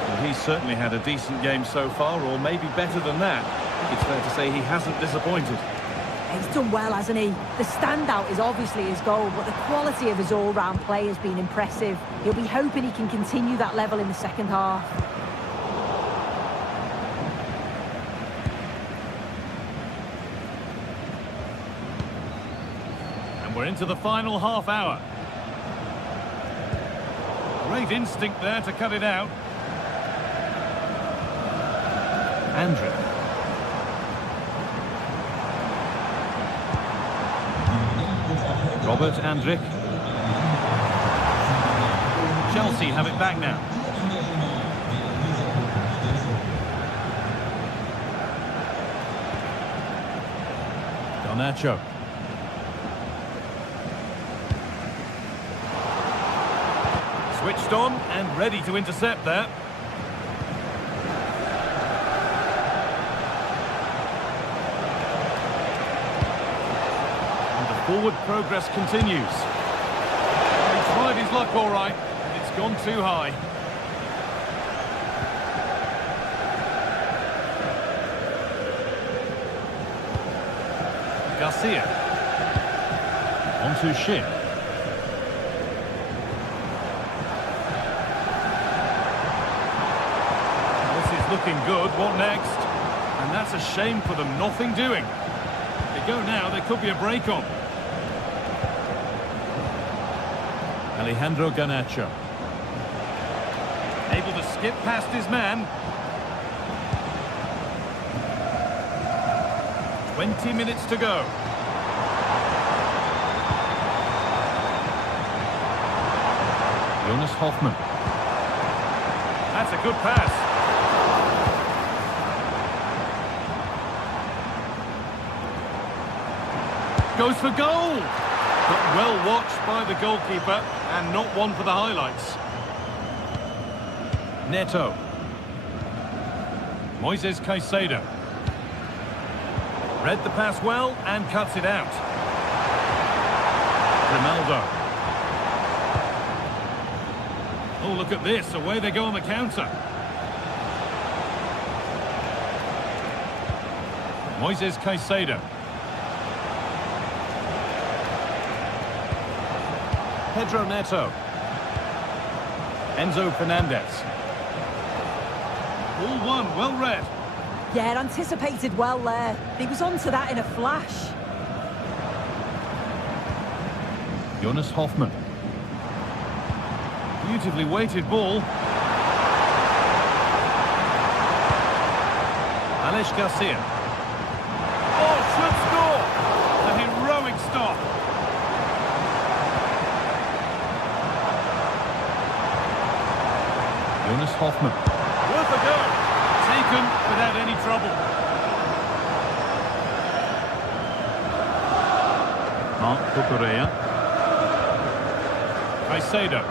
Well, he's certainly had a decent game so far, or maybe better than that. It's fair to say he hasn't disappointed. He's done well, hasn't he? The standout is obviously his goal, but the quality of his all-round play has been impressive. He'll be hoping he can continue that level in the second half. And we're into the final half hour. Great instinct there to cut it out. Andrew. Robert Andrick. Chelsea have it back now. Garnacho. Switched on and ready to intercept there. Forward progress continues. He tried his luck all right, and it's gone too high. Garcia. On to Shin. This is looking good. What next? And that's a shame for them. Nothing doing. They go now. There could be a break on. Alejandro Garnacho. Able to skip past his man. 20 minutes to go. Jonas Hoffmann. That's a good pass. Goes for goal. But well watched by the goalkeeper and not one for the highlights. Neto. Moises Caicedo. Read the pass well and cuts it out. Ronaldo. Oh, look at this. Away they go on the counter. Moises Caicedo. Pedro Neto. Enzo Fernandez. All one, well read. Yeah, anticipated well there. He was onto that in a flash. Jonas Hoffmann. Beautifully weighted ball. Alex Garcia. Oh, should score! A heroic stop. Jonas Hoffmann. Worth a go. Taken without any trouble. Marc Cucurella. Caicedo.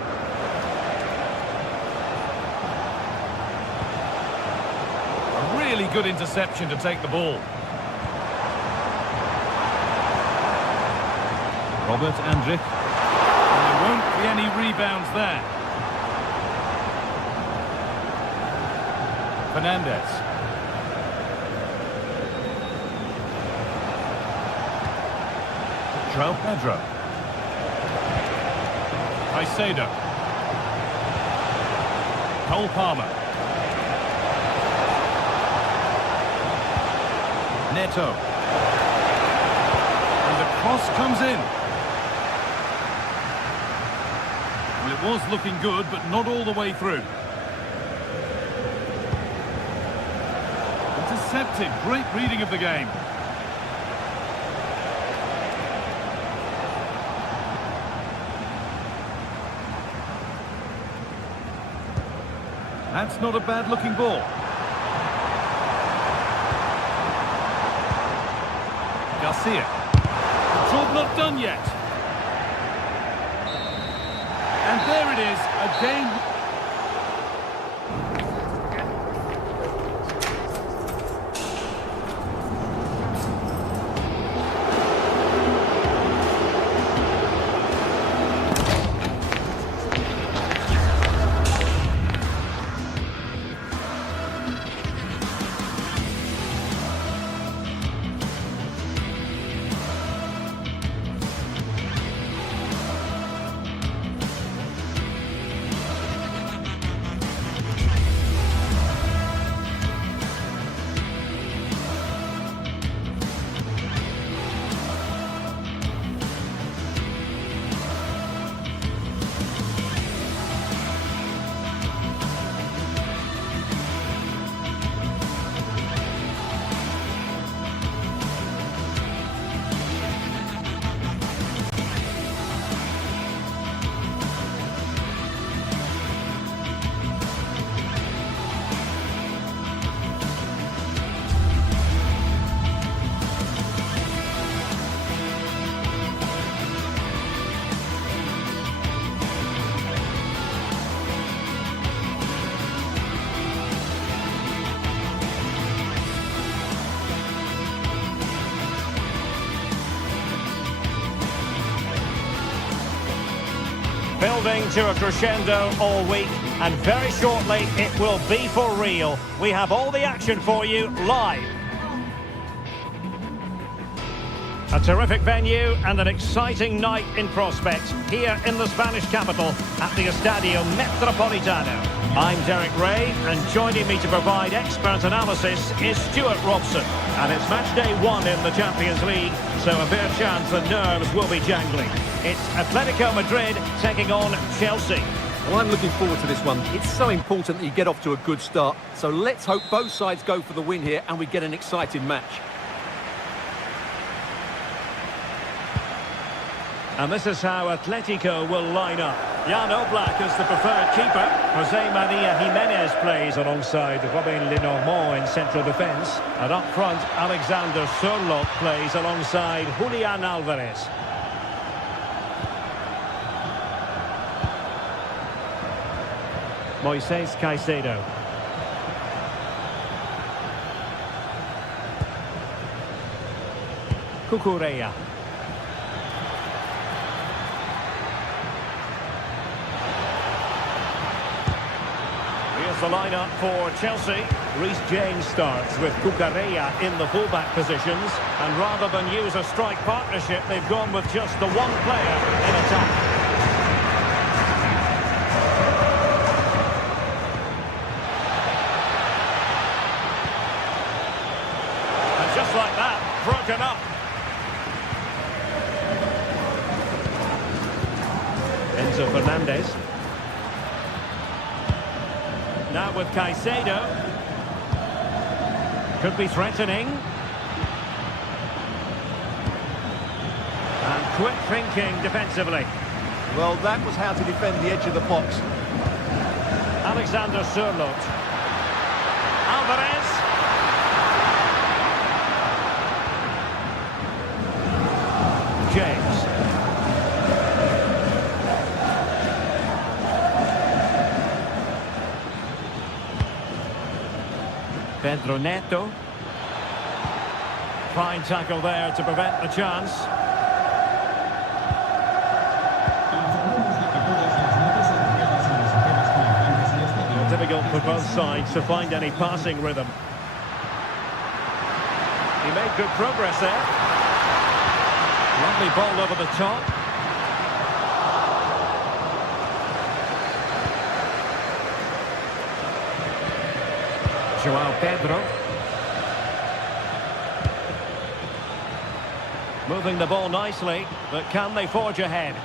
A really good interception to take the ball. Robert Andrich. And there won't be any rebounds there. Fernandez. João Pedro. Caicedo. Cole Palmer. Neto. And the cross comes in. Well, it was looking good, but not all the way through. Intercepted. Great reading of the game. That's not a bad-looking ball. Garcia. Job not done yet. And there it is, a game... Building to a crescendo all week, and very shortly it will be for real. We have all the action for you live. A terrific venue and an exciting night in prospect here in the Spanish capital at the Estadio Metropolitano. I'm Derek Ray, and joining me to provide expert analysis is Stuart Robson. And it's match day 1 in the Champions League, so a fair chance the nerves will be jangling. It's Atletico Madrid taking on Chelsea. Well, I'm looking forward to this one. It's so important that you get off to a good start. So let's hope both sides go for the win here and we get an exciting match. And this is how Atletico will line up. Jan Oblak is the preferred keeper. Jose Maria Jimenez plays alongside Robin Lenormand in central defence. And up front, Alexander Sørloth plays alongside Julian Alvarez. Moises Caicedo. Cucurella. Here's the lineup for Chelsea. Reece James starts with Cucurella in the fullback positions. And rather than use a strike partnership, they've gone with just the one player in attack. Just like that, broken up. Enzo Fernandez. Now with Caicedo. Could be threatening. And quick thinking defensively. Well, that was how to defend the edge of the box. Alexander Sørloth. Alvarez. James. Pedro Neto. Fine tackle there to prevent the chance. Well, difficult for both sides to find any passing rhythm. He made good progress there. Lovely ball over the top. João Pedro. Moving the ball nicely, but can they forge ahead?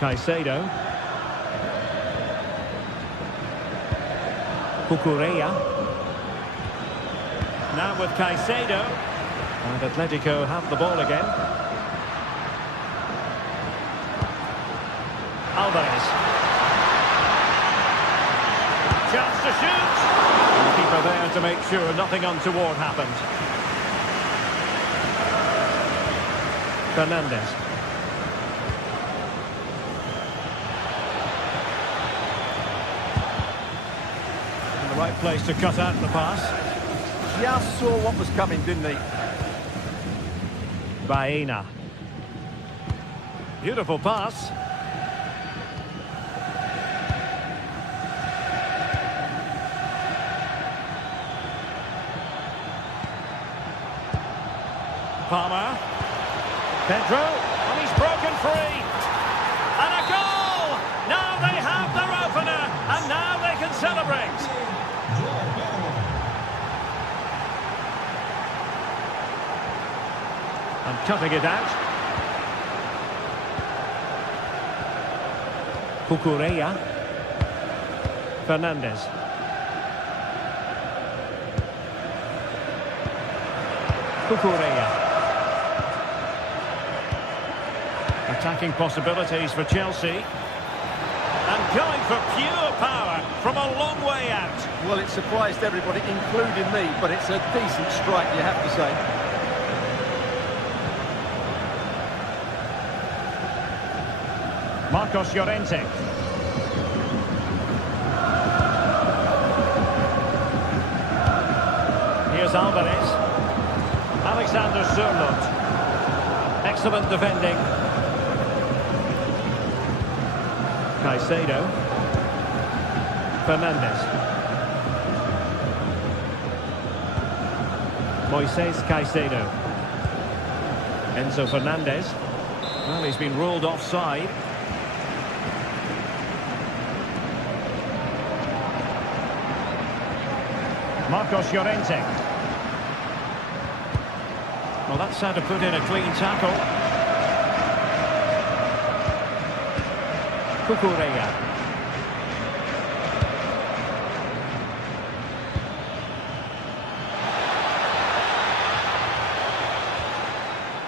Caicedo. Cucurella. Now with Caicedo. And Atletico have the ball again. Alvarez. Chance to shoot. And the keeper there to make sure nothing untoward happened. Fernandez. In the right place to cut out the pass. Just saw what was coming, didn't he? Baena. Beautiful pass. Palmer. Pedro. And he's broken free. And a goal! Now they have their opener. And now they can celebrate. And cutting it out. Cucurella. Fernandez. Cucurella. Attacking possibilities for Chelsea. And going for pure power from a long way out. Well, it surprised everybody, including me, but it's a decent strike, you have to say. Marcos Llorente. Here's Alvarez. Alexander Sørloth. Excellent defending. Caicedo. Fernandez. Moises Caicedo. Enzo Fernandez. Well, he's been ruled offside. Marcos Llorente. Well, that's how to put in a clean tackle. Cucurella.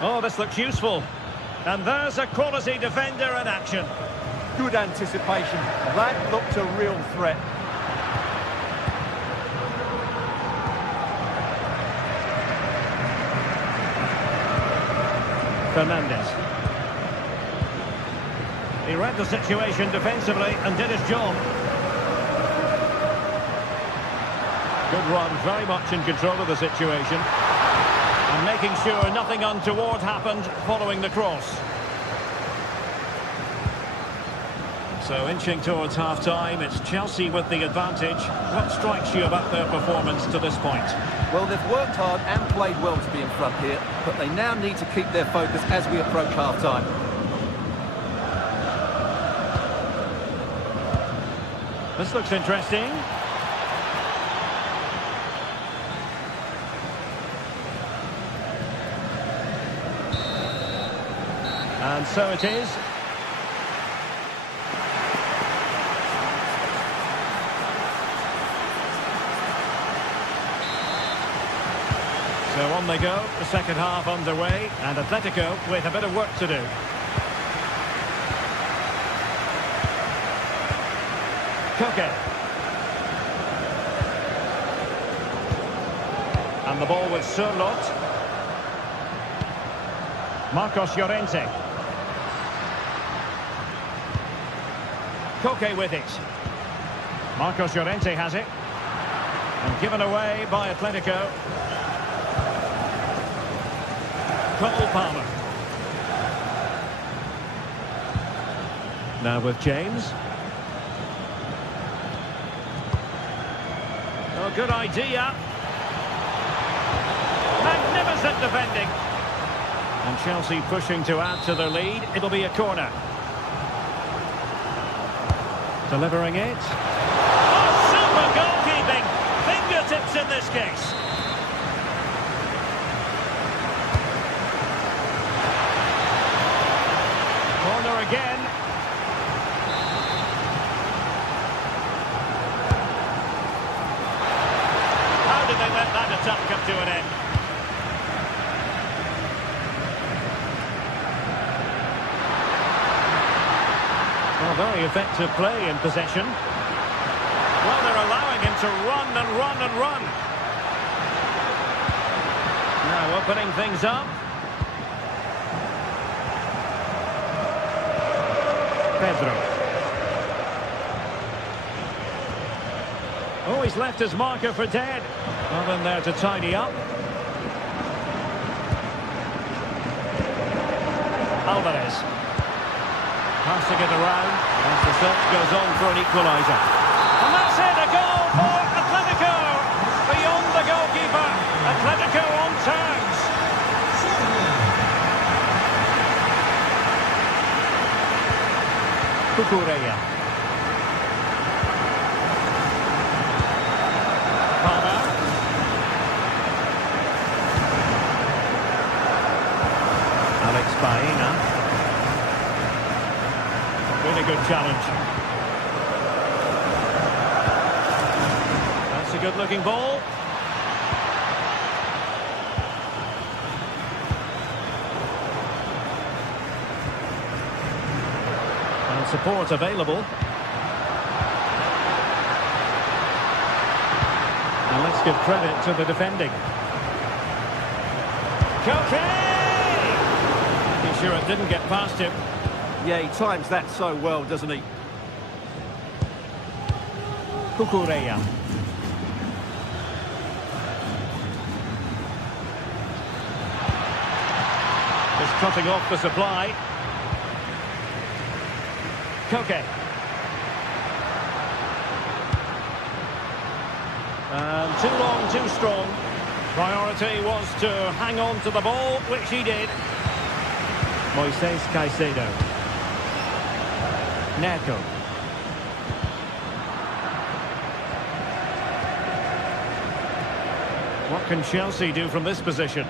Oh, this looks useful. And there's a quality defender in action. Good anticipation. That looked a real threat. Fernandez. He read the situation defensively and did his job. Good run, very much in control of the situation. And making sure nothing untoward happened following the cross. So inching towards half-time, it's Chelsea with the advantage. What strikes you about their performance to this point? Well, they've worked hard and played well to be in front here, but they now need to keep their focus as we approach half-time. This looks interesting. And so it is. So on they go, the second half underway, and Atletico with a bit of work to do. Koke. And the ball with Sørloth. Marcos Llorente. Koke with it. Marcos Llorente has it. And given away by Atletico. Cole Palmer. Now with James. Oh, good idea. Magnificent defending. And Chelsea pushing to add to their lead. It'll be a corner. Delivering it. Oh, super goalkeeping. Fingertips in this case. Corner again. How did they let that attack come to an end? Well, very effective play in possession. Well, they're allowing him to run and run and run. Now opening things up. Pedro. Oh, he's left his marker for dead. Well, in there to tidy up. Alvarez. Passing it around as the search goes on for an equaliser. And that's it, a goal for Atletico! Beyond the goalkeeper, Atletico on terms. Cucurella. Palmer. Alex Baena. Really good challenge. That's a good-looking ball. And support available. And let's give credit to the defending. Koke! Pretty sure it didn't get past him. Yeah, he times that so well, doesn't he? Cucurella. Just cutting off the supply. Koke. And too long, too strong. Priority was to hang on to the ball, which he did. Moises Caicedo. Neto. What can Chelsea do from this position?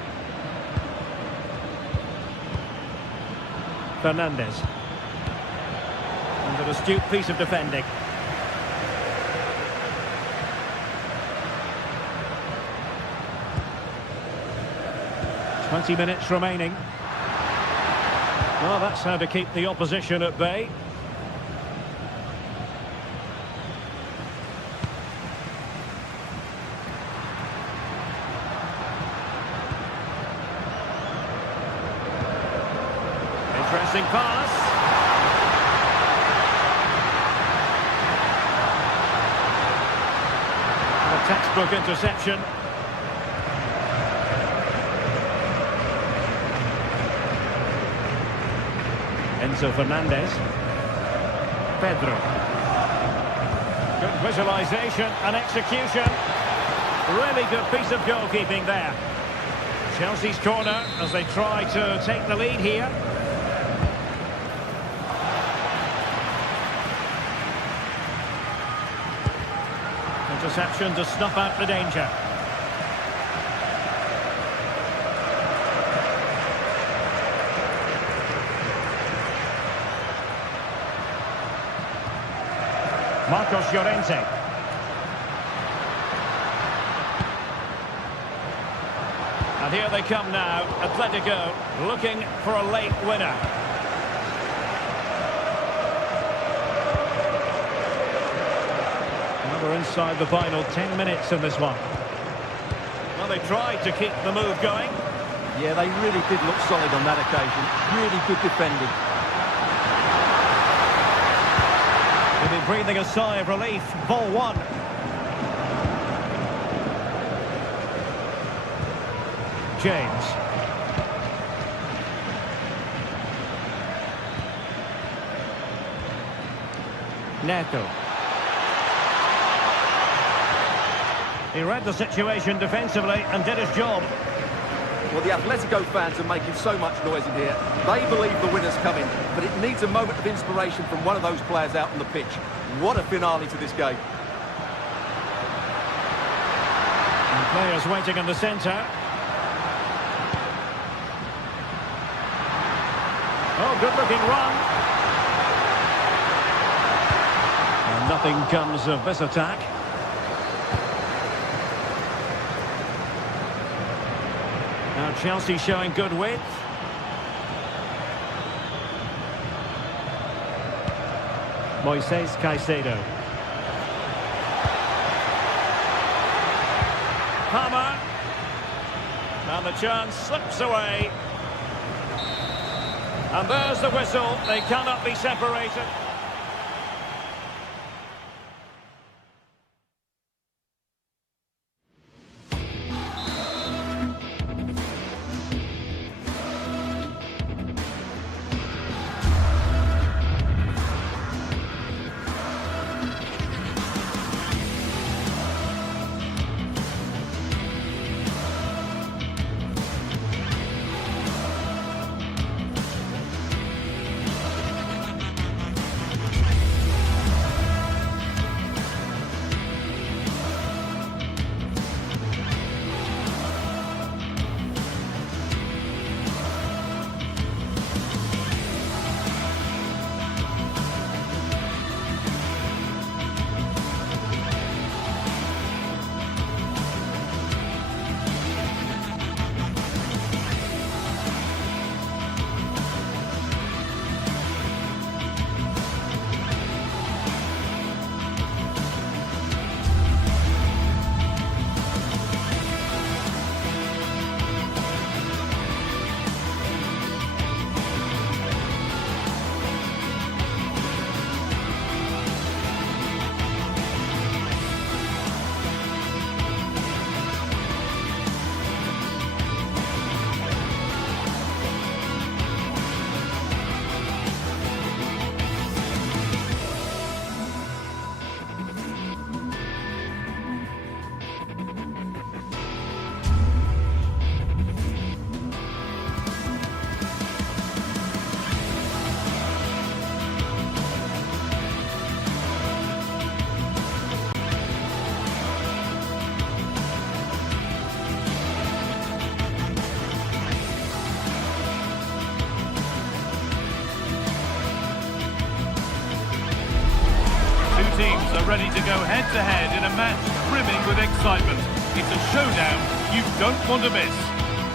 Fernandez. And an astute piece of defending. .20 minutes remaining. Well, that's how to keep the opposition at bay. Interesting pass. A textbook interception. Enzo Fernandez. Pedro. Good visualisation and execution. Really good piece of goalkeeping there. Chelsea's corner as they try to take the lead here. Interception to snuff out the danger. Marcos Llorente. And here they come now, Atletico looking for a late winner. Well, we're inside the final 10 minutes in this one. Well, they tried to keep the move going. Yeah, they really did look solid on that occasion. Really good defending. They'll be breathing a sigh of relief. Ball one. James. Neto. He read the situation defensively and did his job. Well, the Atletico fans are making so much noise in here. They believe the winner's coming, but it needs a moment of inspiration from one of those players out on the pitch. What a finale to this game. And players waiting in the centre. Oh, good-looking run. And nothing comes of this attack. Now Chelsea showing good width. Moises Caicedo. Palmer. And the chance slips away. And there's the whistle. They cannot be separated. Teams are ready to go head-to-head in a match brimming with excitement. It's a showdown you don't want to miss.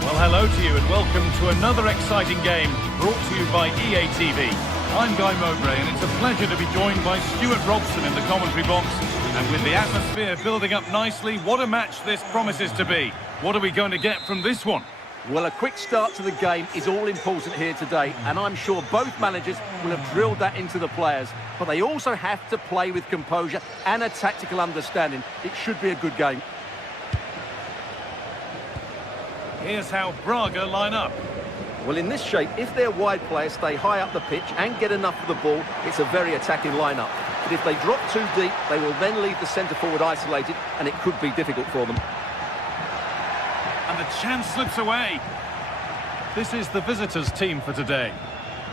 Well, hello to you and welcome to another exciting game brought to you by EA TV. I'm Guy Mowbray and it's a pleasure to be joined by Stuart Robson in the commentary box. And with the atmosphere building up nicely, what a match this promises to be. What are we going to get from this one? Well, a quick start to the game is all important here today, and I'm sure both managers will have drilled that into the players. But they also have to play with composure and a tactical understanding. It should be a good game. Here's how Braga line up. Well, in this shape, if their wide players stay high up the pitch and get enough of the ball, it's a very attacking lineup. But if they drop too deep, they will then leave the centre-forward isolated, and it could be difficult for them. And the chance slips away. This is the visitors' team for today.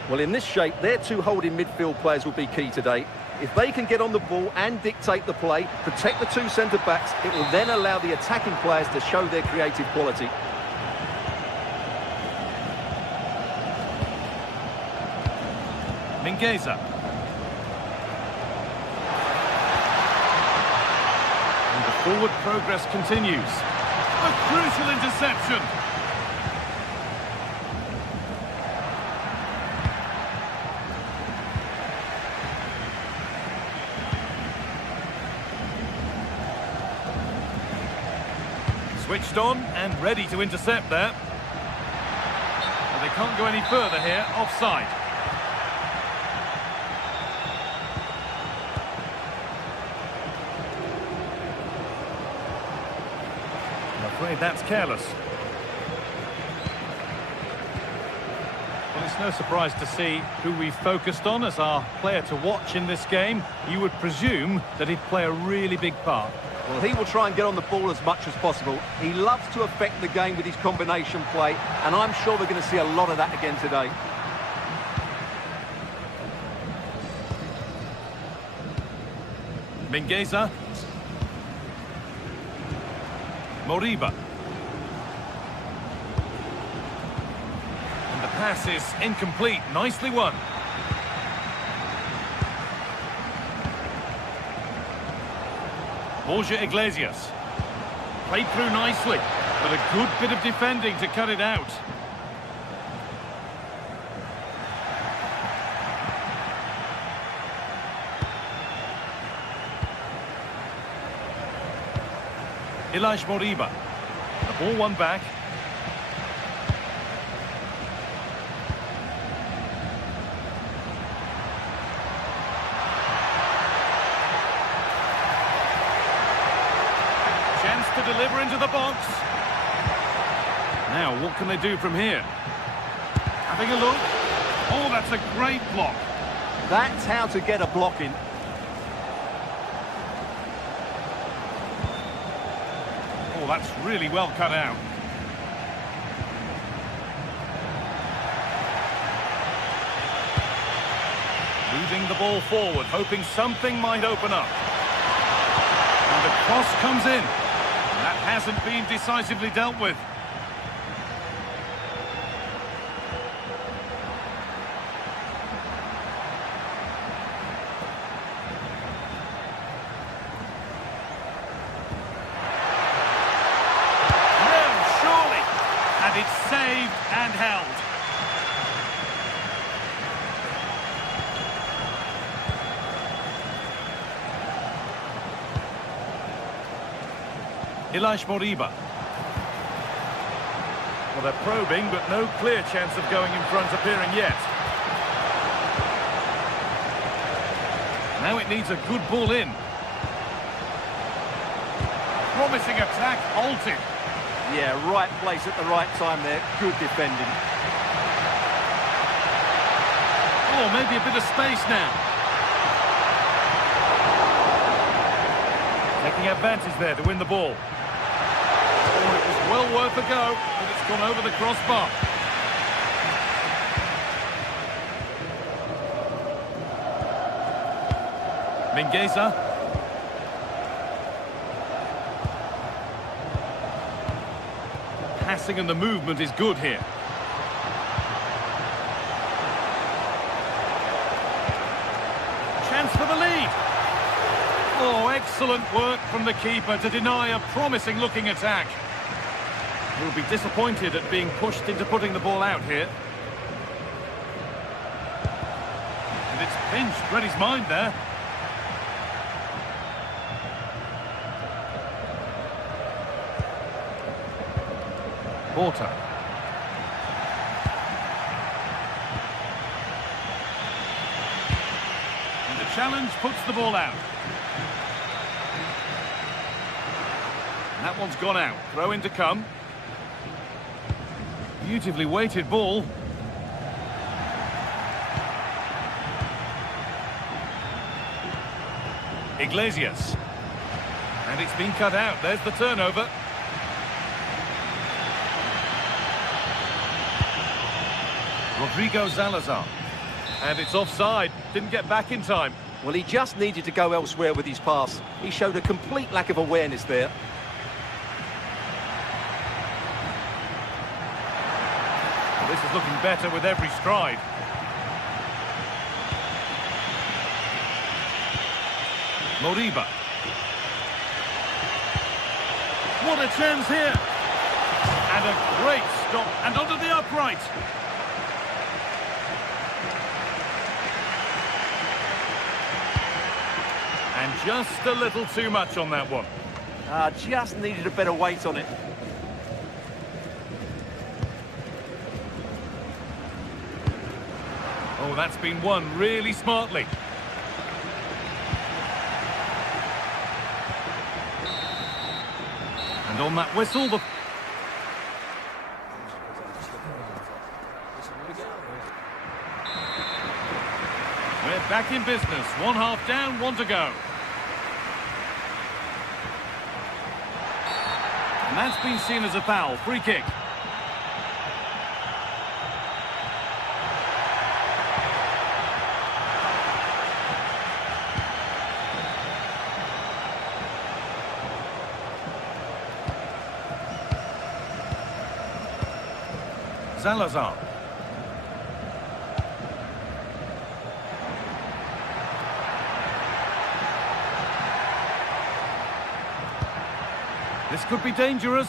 Well, in this shape, their two holding midfield players will be key today. If they can get on the ball and dictate the play, protect the two centre-backs, it will then allow the attacking players to show their creative quality. Mingueza. And the forward progress continues. A crucial interception. Switched on and ready to intercept there. But they can't go any further here, offside. I'm afraid that's careless. Well, it's no surprise to see who we focused on as our player to watch in this game. You would presume that he'd play a really big part. Well, he will try and get on the ball as much as possible. He loves to affect the game with his combination play, and I'm sure we're going to see a lot of that again today. Mingueza. Moriba. And the pass is incomplete. Nicely won. Borja Iglesias. Played through nicely, but a good bit of defending to cut it out. Ilaix Moriba. The ball won back. Chance to deliver into the box. Now, what can they do from here? Having a look. Oh, that's a great block. That's how to get a block in. Oh, that's really well cut out. Moving the ball forward, hoping something might open up. And the cross comes in. That hasn't been decisively dealt with. It's saved and held. Ilaix Moriba. Well, they're probing, but no clear chance of going in front appearing yet. Now it needs a good ball in. Promising attack halted. Yeah, right place at the right time there. Good defending. Oh, maybe a bit of space now. Taking advantage there to win the ball. Oh, it was well worth a go, but it's gone over the crossbar. Mingueza. Passing and the movement is good here. Chance for the lead. Oh, excellent work from the keeper to deny a promising looking attack. He'll be disappointed at being pushed into putting the ball out here. And it's pinched, read his mind there. Porter. And the challenge puts the ball out. And that one's gone out. Throw in to come. Beautifully weighted ball. Iglesias. And it's been cut out. There's the turnover. Rodrigo Salazar. And it's offside. Didn't get back in time. Well, he just needed to go elsewhere with his pass. He showed a complete lack of awareness there. This is looking better with every stride. Moriba. What a chance here. And a great stop. And onto the upright. And just a little too much on that one. Just needed a better weight on it. Oh, that's been won really smartly. And on that whistle, the... We're back in business. 1 half down, 1 to go. And that's been seen as a foul. Free kick. Salazar. This could be dangerous.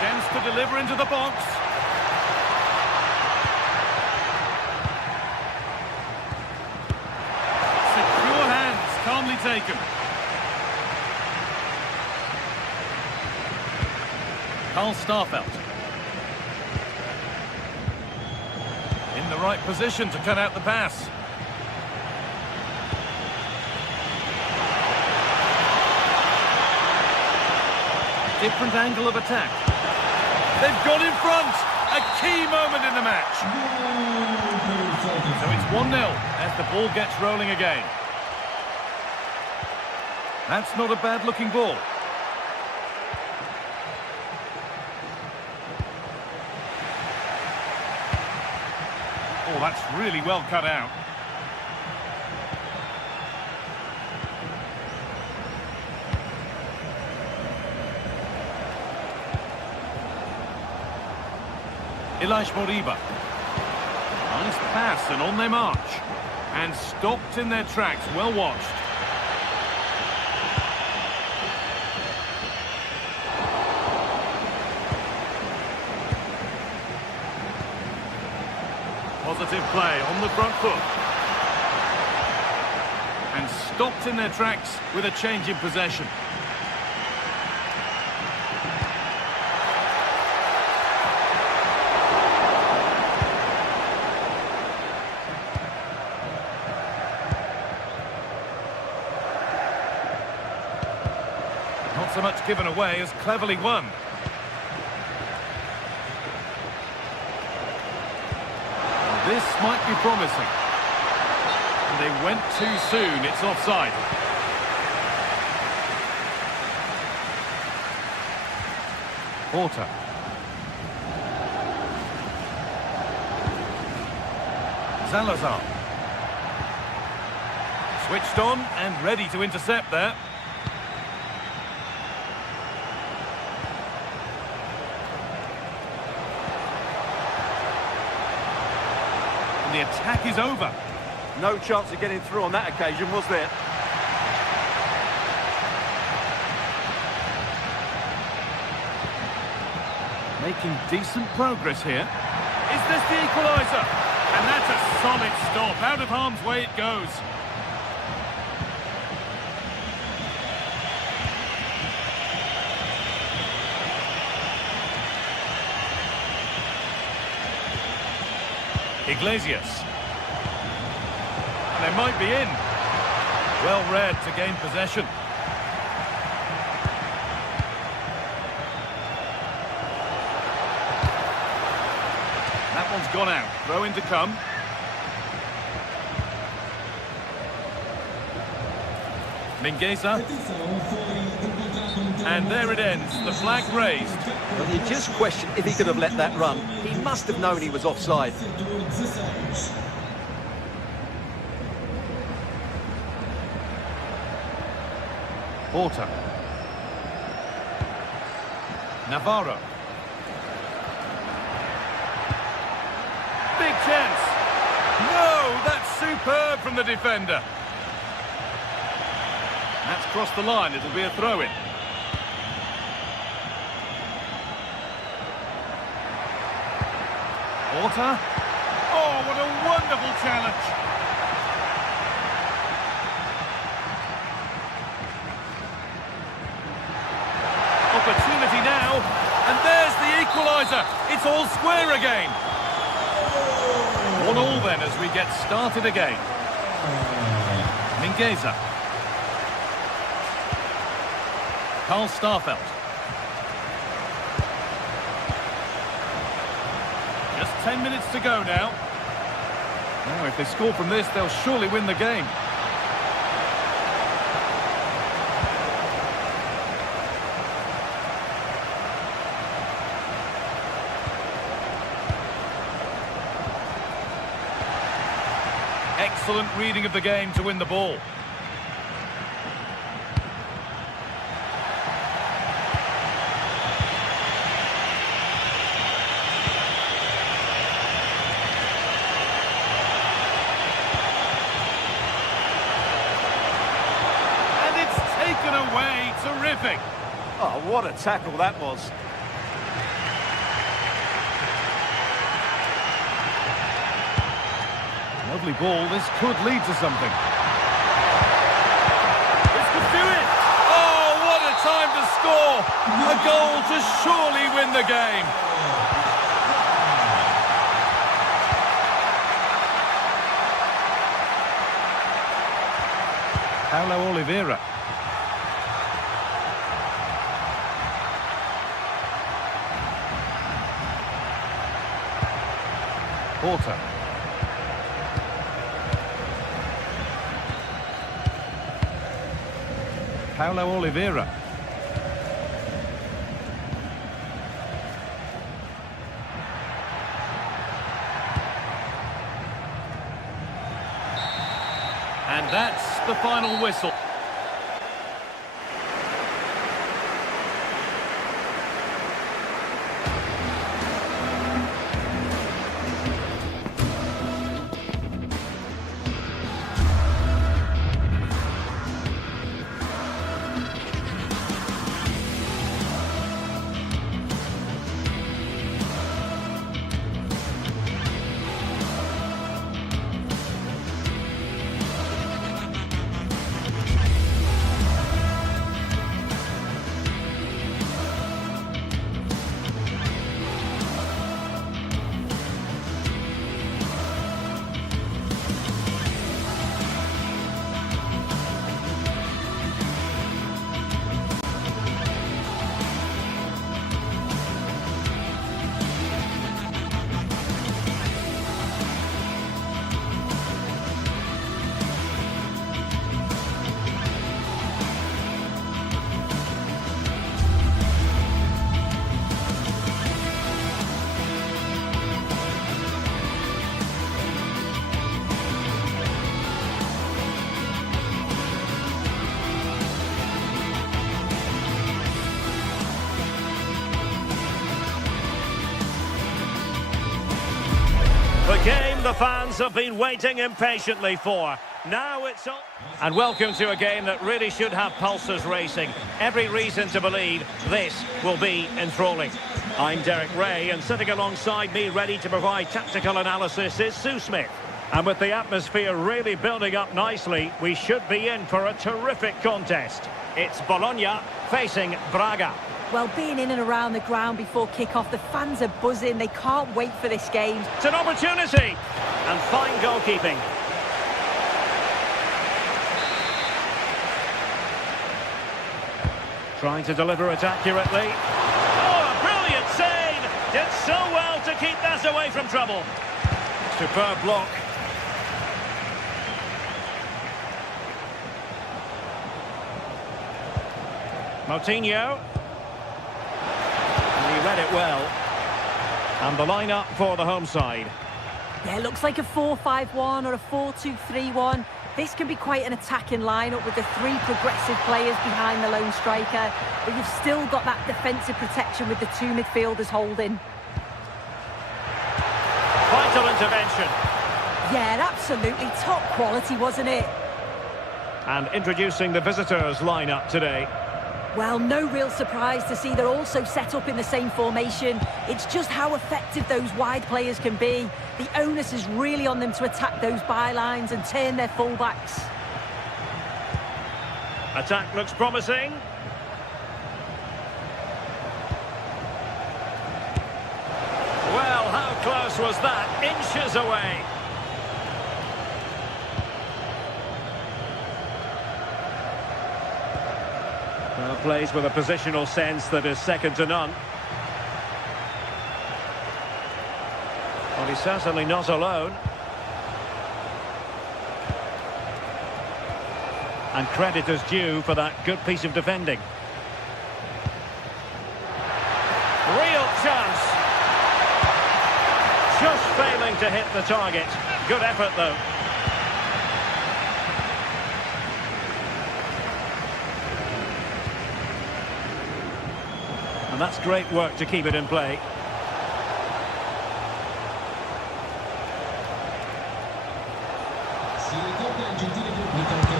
Chance to deliver into the box. Secure hands, calmly taken. Carl Starfelt. In the right position to cut out the pass. Different angle of attack. They've gone in front. A key moment in the match. So it's 1-0 as the ball gets rolling again. That's not a bad looking ball. Oh, that's really well cut out. Ilaix Moriba. Nice pass and on they march. And stopped in their tracks. Well watched. Positive play on the front foot. And stopped in their tracks with a change in possession. Not so much given away as cleverly won. This might be promising. They went too soon. It's offside. Porter. Salazar. Switched on and ready to intercept there. The attack is over. No chance of getting through on that occasion, was there? Making decent progress here. Is this the equaliser? And that's a solid stop. Out of harm's way it goes. Iglesias. And they might be in. Well read to gain possession. That one's gone out. Throw in to come. Mingueza. And there it ends. The flag raised. Well, you just question if he could have let that run. He must have known he was offside. Porter. Navarro. Big chance. No, that's superb from the defender. That's crossed the line. It'll be a throw-in. Porter. Oh, what a wonderful challenge. Opportunity now, and there's the equaliser. It's all square again. 1-1 then as we get started again. Mingueza. Carl Starfelt. Just 10 minutes to go now. Oh, if they score from this, they'll surely win the game. Excellent reading of the game to win the ball. And it's taken away. Terrific. Oh, what a tackle that was. Lovely ball. This could lead to something. This could do it. Oh, what a time to score. A goal to surely win the game. Paulo Oliveira. Porter. Paulo Oliveira. And that's the final whistle. The game the fans have been waiting impatiently for. Now it's on. And welcome to a game that really should have pulses racing. Every reason to believe this will be enthralling. I'm Derek Ray, and sitting alongside me, ready to provide tactical analysis, is Sue Smith. And with the atmosphere really building up nicely, we should be in for a terrific contest. It's Bologna facing Braga. Well, being in and around the ground before kick-off, the fans are buzzing. They can't wait for this game. It's an opportunity, and fine goalkeeping. Trying to deliver it accurately. Oh, a brilliant save! Did so well to keep that away from trouble. Superb block. Moutinho. And he read it well. And the line-up for the home side. Yeah, it looks like a 4-5-1 or a 4-2-3-1. This can be quite an attacking lineup with the three progressive players behind the lone striker. But you've still got that defensive protection with the two midfielders holding. Vital intervention. Yeah, absolutely top quality, wasn't it? And introducing the visitors' lineup today. Well, no real surprise to see they're also set up in the same formation. It's just how effective those wide players can be. The onus is really on them to attack those bylines and turn their fullbacks. Attack looks promising. Well, how close was that? Inches away. Well, plays with a positional sense that is second to none. Well, he's certainly not alone. And credit is due for that good piece of defending. Real chance. Just failing to hit the target. Good effort, though. And that's great work to keep it in play.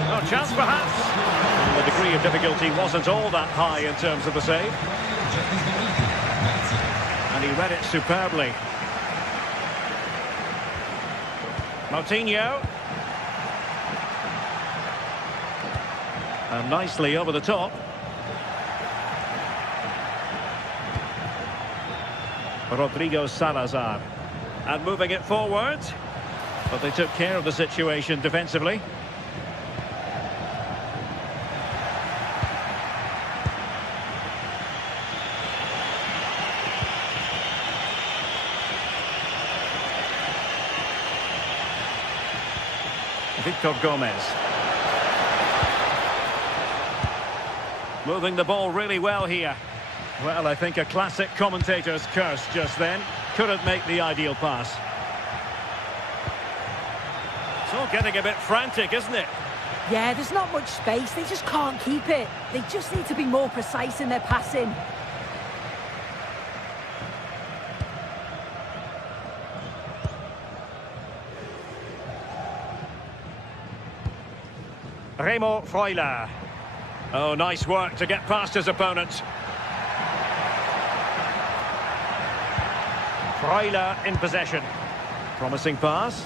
No chance perhaps. And the degree of difficulty wasn't all that high in terms of the save. And he read it superbly. Moutinho. And nicely over the top. Rodrigo Salazar. And moving it forward. But they took care of the situation defensively. Victor Gomez. Moving the ball really well here. Well, I think a classic commentator's curse just then. Couldn't make the ideal pass. It's all getting a bit frantic, isn't it? Yeah, there's not much space. They just can't keep it. They just need to be more precise in their passing. Remo Freuler. Oh, nice work to get past his opponent. Freuler in possession. Promising pass.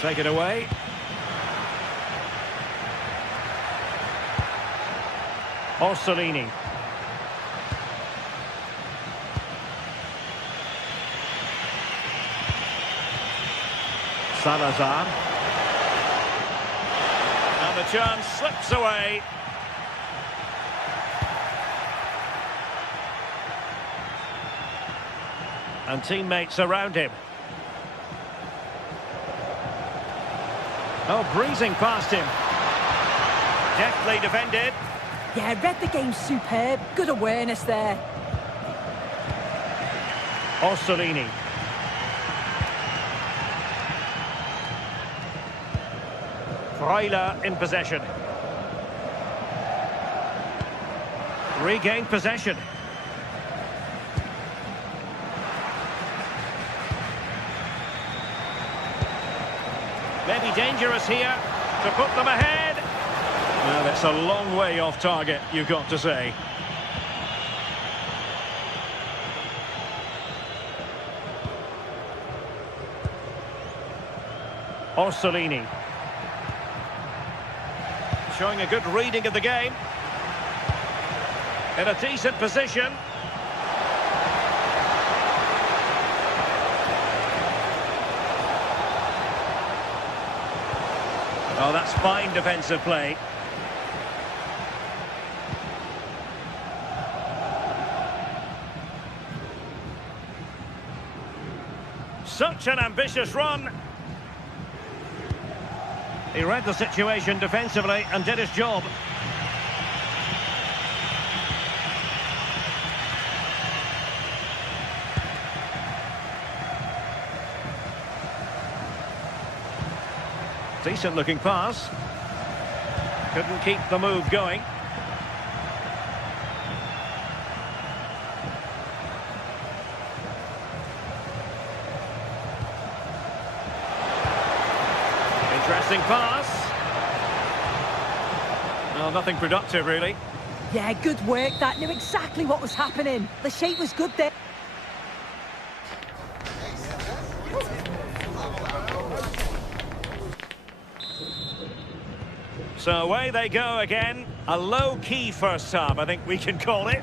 Take it away. Orsolini. Salazar. And the chance slips away. And teammates around him. Oh, breezing past him. Deftly defended. Yeah, read the game superb. Good awareness there. Orsolini. Freuler in possession. Regained possession. Maybe dangerous here. to put them ahead. Well, that's a long way off target, you've got to say. Orsolini. Showing a good reading of the game. In a decent position. Oh, that's fine defensive play. Such an ambitious run. He read the situation defensively and did his job. Decent looking pass. Couldn't keep the move going. Interesting pass. Well, nothing productive really. Yeah, good work. That knew exactly what was happening. The shape was good there. So away they go again. A low-key first half, I think we can call it.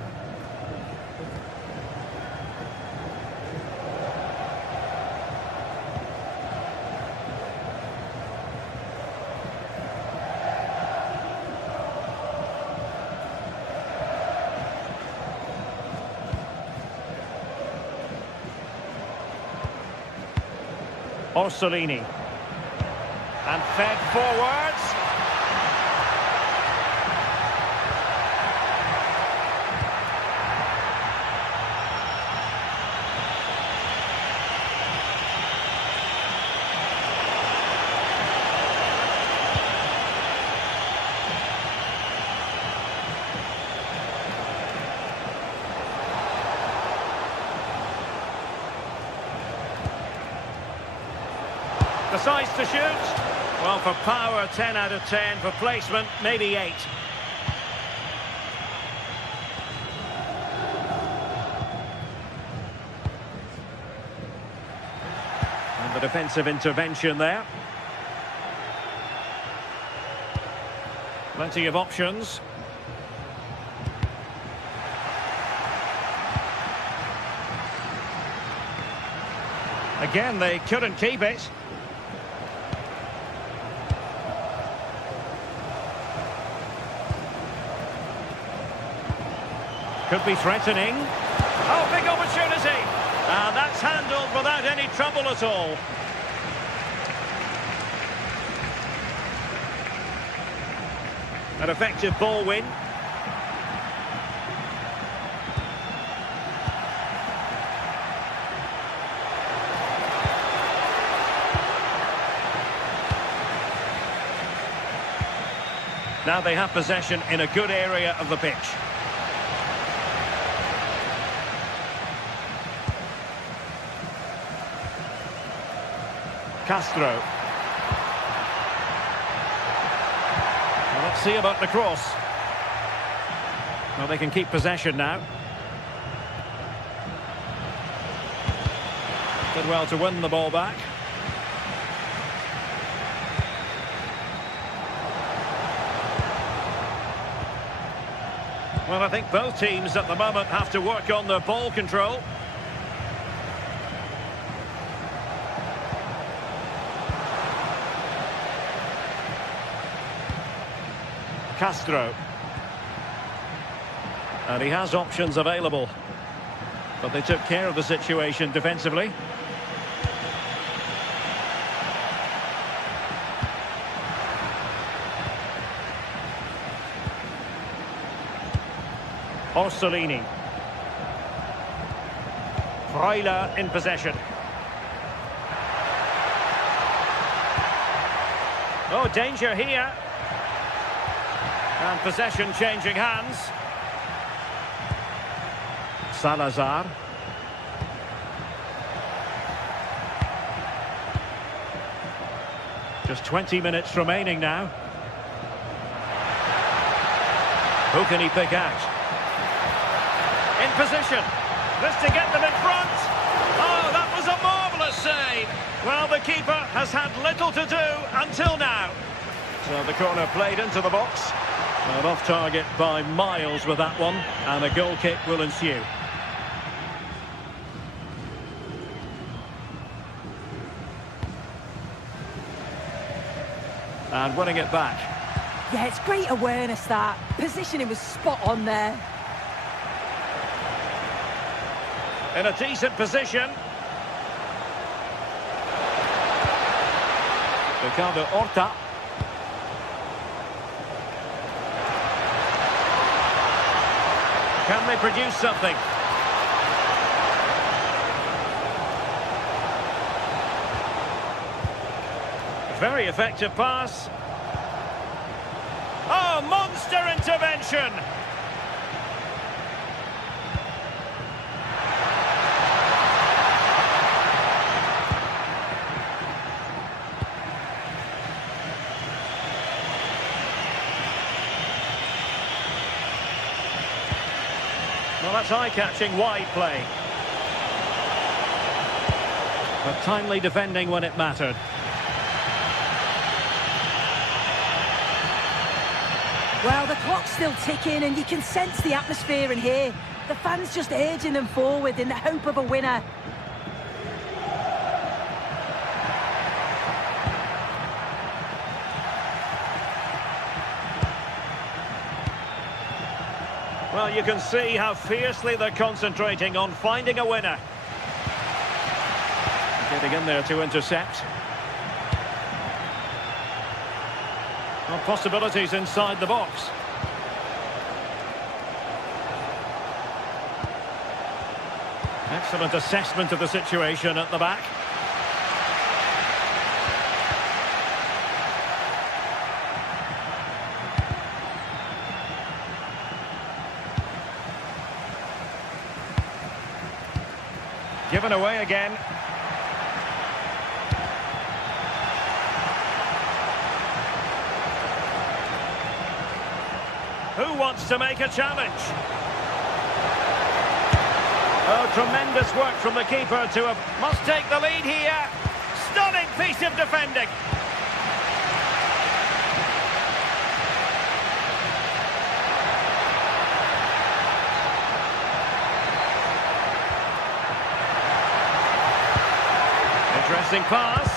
Orsolini. And fed forwards. Decides to shoot. Well, for power, 10 out of 10. For placement, maybe 8. And the defensive intervention there. Plenty of options. Again, they couldn't keep it. Could be threatening. Oh, big opportunity. And that's handled without any trouble at all. An effective ball win. Now they have possession in a good area of the pitch. Castro. Well, let's see about the cross. Well, they can keep possession now. Did well to win the ball back. Well, I think both teams at the moment have to work on their ball control. Castro. And he has options available. But they took care of the situation defensively. Orsolini. Freuler in possession. Oh, danger here. And possession changing hands. Salazar. Just 20 minutes remaining now. Who can he pick out? In position. This to get them in front. Oh, that was a marvellous save. Well, the keeper has had little to do until now. So the corner played into the box. Well, off target by miles with that one. And a goal kick will ensue. And winning it back. Yeah, it's great awareness, that. Positioning was spot on there. In a decent position. Ricardo Horta. Can they produce something? Very effective pass. Oh, monster intervention! Well, that's eye-catching wide play. But timely defending when it mattered. Well, the clock's still ticking and you can sense the atmosphere in here. The fans just urging them forward in the hope of a winner. Well, you can see how fiercely they're concentrating on finding a winner. Getting in there to intercept. Well, possibilities inside the box. Excellent assessment of the situation at the back. Given away again. Who wants to make a challenge? Oh, tremendous work from the keeper to have... Must take the lead here. Stunning piece of defending. Interesting pass.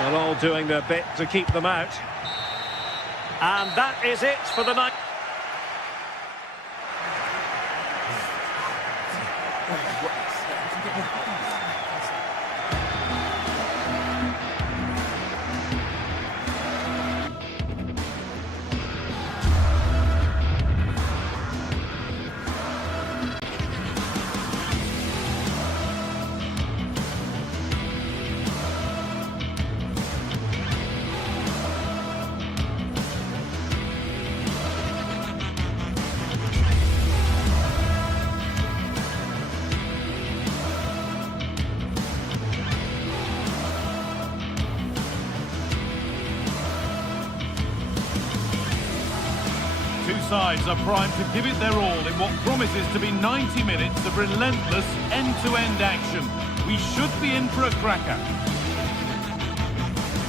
Well, all doing their bit to keep them out. And that is it for the night. Two sides are primed to give it their all in what promises to be 90 minutes of relentless end-to-end action. We should be in for a cracker.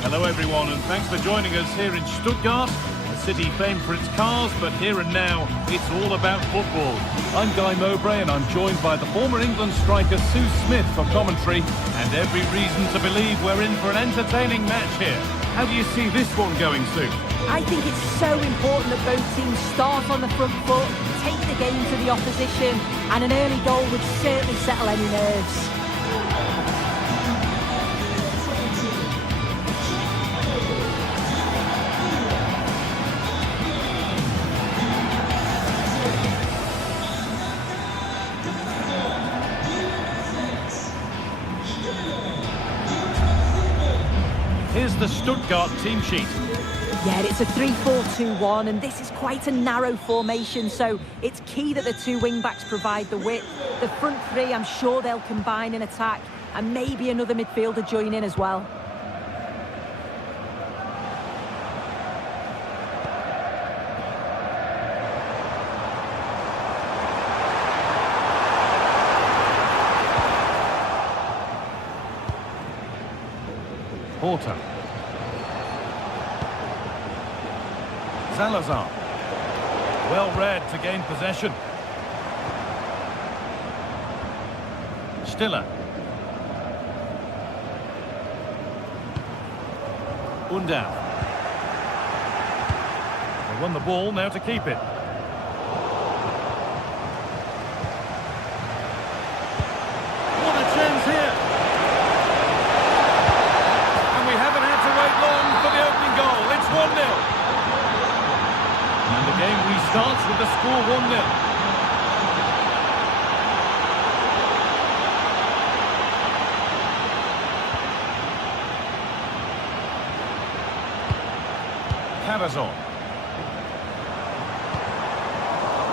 Hello everyone, and thanks for joining us here in Stuttgart, a city famed for its cars, but here and now, it's all about football. I'm Guy Mowbray, and I'm joined by the former England striker Sue Smith for commentary, and every reason to believe we're in for an entertaining match here. How do you see this one going, Sue? I think it's so important that both teams start on the front foot, take the game to the opposition, and an early goal would certainly settle any nerves. Here's the Stuttgart team sheet. Yeah, it's a 3-4-2-1, and this is quite a narrow formation, so it's key that the two wing-backs provide the width. The front three, I'm sure they'll combine in attack, and maybe another midfielder join in as well. Porto. Salazar. Well read to gain possession. Stiller. Undav. They won the ball, now to keep it. What a chance here! And we haven't had to wait long for the opening goal. It's 1-0. And the game restarts with the score 1-0. Cabazon.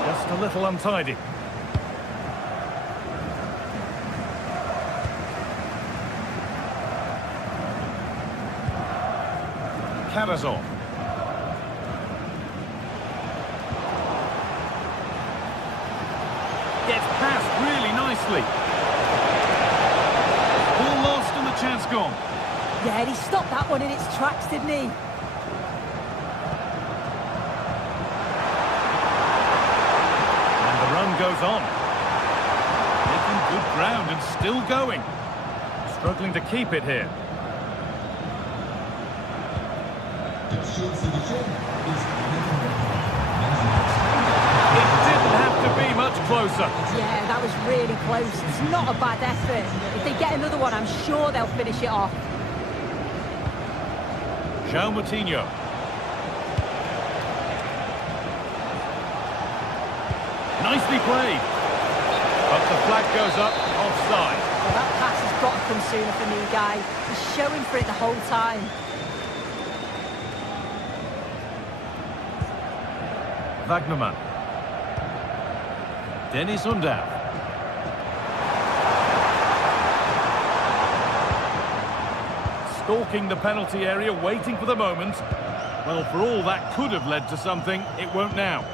Just a little untidy. Cabazon. Gets past really nicely. Ball lost and the chance gone. Yeah, he stopped that one in its tracks, didn't he? Goes on, making good ground and still going, struggling to keep it here. It didn't have to be much closer. Yeah, that was really close. It's not a bad effort. If they get another one, I'm sure they'll finish it off. João Moutinho. Nicely played. But the flag goes up, offside. Well, that pass has got to come sooner for me, guy. He's showing for it the whole time. Wagnerman. Dennis Undav. Stalking the penalty area, waiting for the moment. Well, for all that could have led to something, it won't now.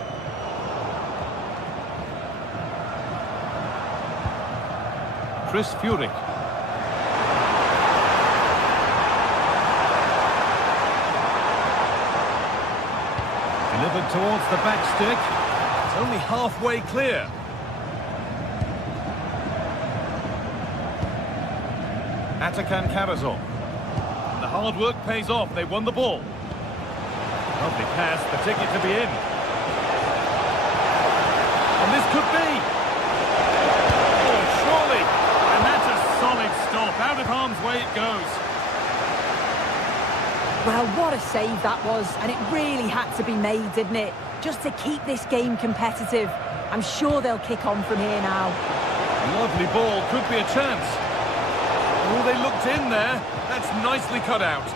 Chris Furyk. Delivered towards the back stick. It's only halfway clear. Atakan Cabazon. The hard work pays off. They won the ball. Lovely pass, the ticket to be in. And this could be. Solid stop, out of harm's way it goes. Well, what a save that was, and it really had to be made, didn't it? Just to keep this game competitive. I'm sure they'll kick on from here now. Lovely ball, could be a chance. Oh, they looked in there. That's nicely cut out.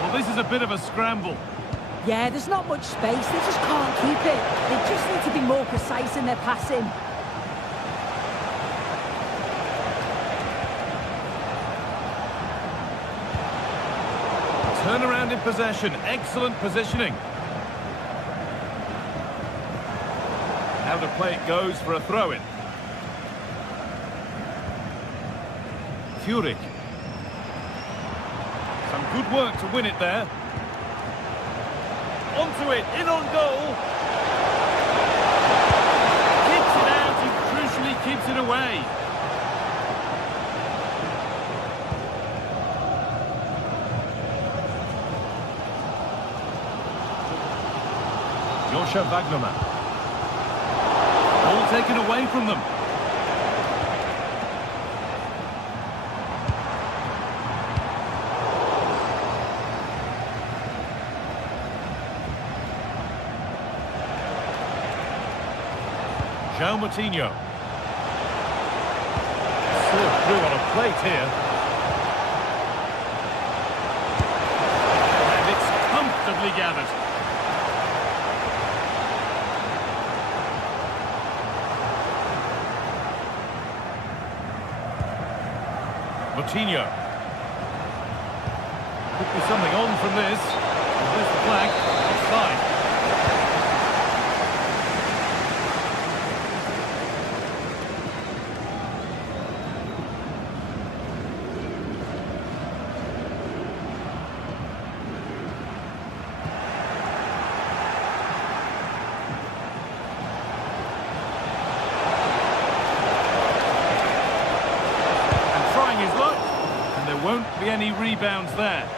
Well, this is a bit of a scramble. Yeah, there's not much space. They just can't keep it. They just need to be more precise in their passing. Turn around in possession. Excellent positioning. Out of play it goes for a throw-in. Furyk. Some good work to win it there. Onto it, in on goal. Keeps it out and crucially keeps it away. Joshua Wagnerman. Ball taken away from them. João Moutinho. Slipped through on a plate here. And it's comfortably gathered. Moutinho. Could be something on from this. There's the flag. Offside. won't be any rebounds there.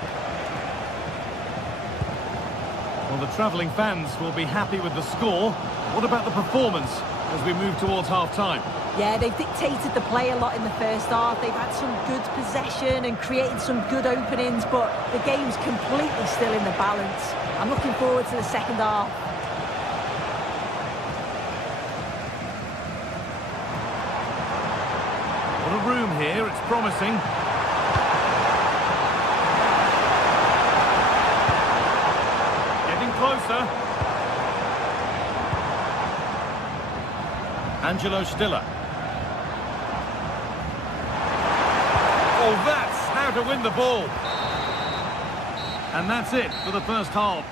Well, the travelling fans will be happy with the score. What about the performance as we move towards half-time? Yeah, they've dictated the play a lot in the first half. They've had some good possession and created some good openings, but the game's completely still in the balance. I'm looking forward to the second half. What a room here, it's promising. Getting closer. Angelo Stiller. Oh, that's how to win the ball. And that's it for the first half.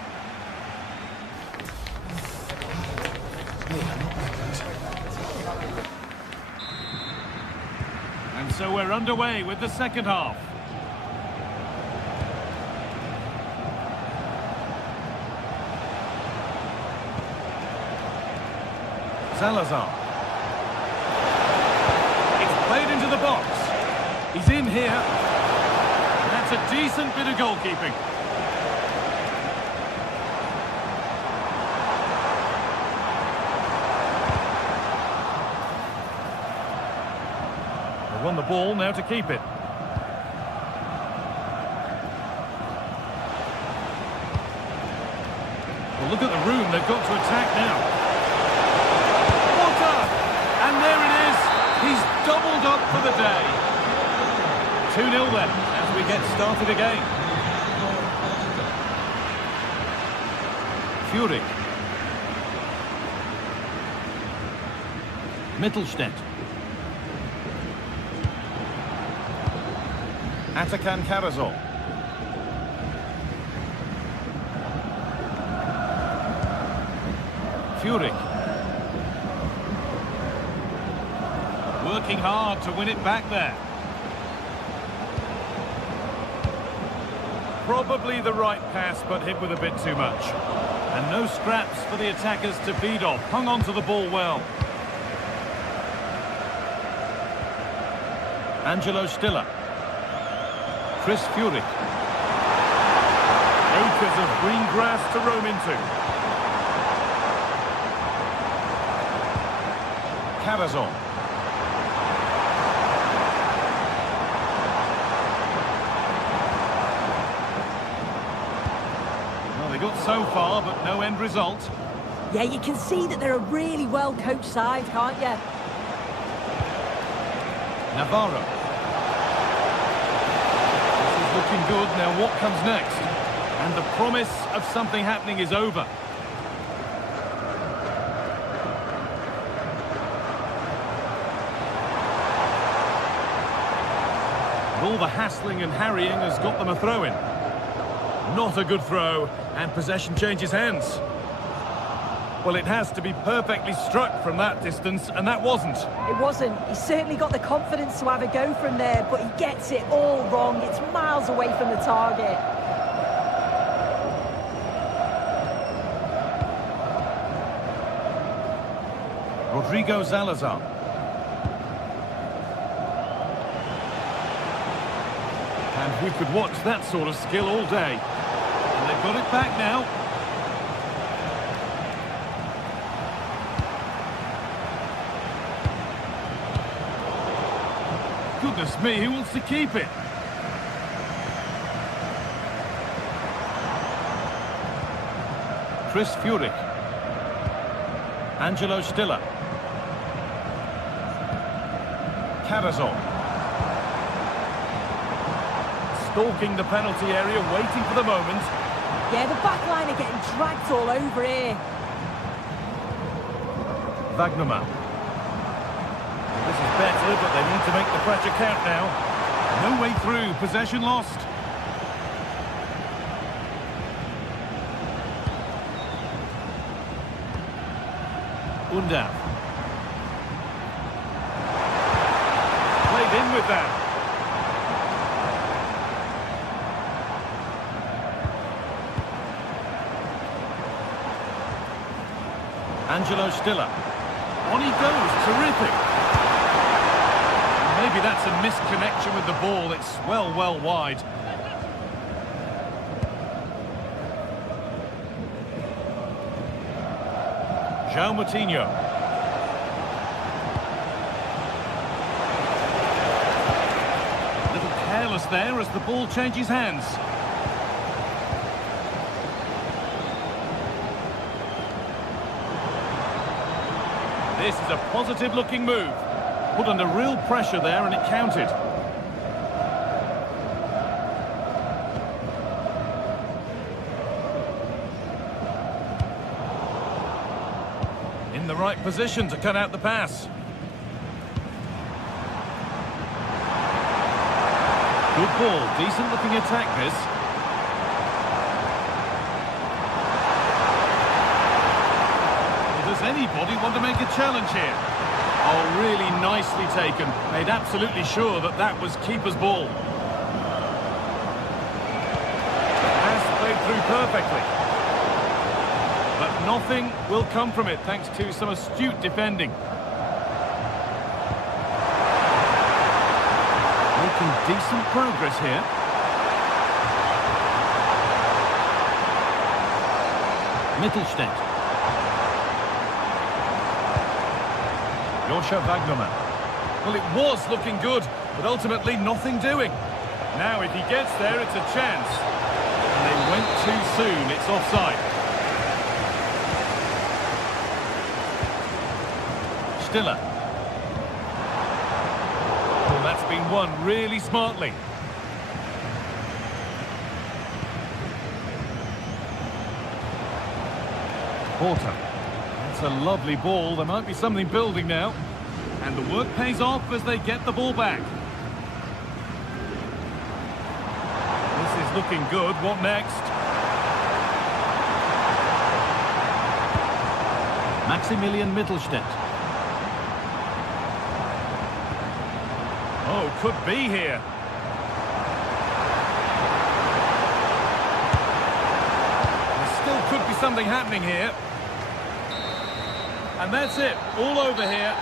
And so we're underway with the second half. Salazar. It's played into the box. He's in here. That's a decent bit of goalkeeping. They won the ball, now to keep it. Well, look at the room they've got to attack now. And there it is. He's doubled up for the day. 2-0 then, as we get started again. Fury. Mittelstädt. Atakan Karazor. Fury. Working hard to win it back there. Probably the right pass, but hit with a bit too much. And no scraps for the attackers to feed off. Hung on to the ball well. Angelo Stiller. Chris Fury. Acres of green grass to roam into. Karazor. They got so far, but no end result. Yeah, you can see that they're a really well-coached side, can't you? Navarro. This is looking good. Now what comes next? And the promise of something happening is over. All the hassling and harrying has got them a throw-in. Not a good throw, and possession changes hands. Well, it has to be perfectly struck from that distance, and that wasn't. It wasn't. He's certainly got the confidence to have a go from there, but he gets it all wrong. It's miles away from the target. Rodrigo Salazar. And we could watch that sort of skill all day. And they've got it back now. Goodness me, who wants to keep it? Chris Fury. Angelo Stiller. Karazor. Stalking the penalty area, waiting for the moment. Yeah, the back line are getting dragged all over here. Wagnerman. This is better, but they need to make the pressure count now. No way through, possession lost. Undav. Played in with that. Angelo Stiller. On he goes, terrific. Maybe that's a misconnection with the ball. It's well wide. João Moutinho. A little careless there as the ball changes hands. This is a positive-looking move. Put under real pressure there and it counted. In the right position to cut out the pass. Good ball, decent-looking attack this. Does anybody want to make a challenge here? Oh, really nicely taken. Made absolutely sure that that was keeper's ball. Pass played through perfectly. But nothing will come from it thanks to some astute defending. Making decent progress here. Mittelstädt. Joshua Wagnerman. Well, it was looking good, but ultimately nothing doing. Now, if he gets there, it's a chance. And they went too soon. It's offside. Stiller. Well, that's been won really smartly. Porter. That's a lovely ball. There might be something building now. And the work pays off as they get the ball back. This is looking good. What next? Maximilian Mittelstädt. Oh, could be here. There still could be something happening here. And that's it, all over here.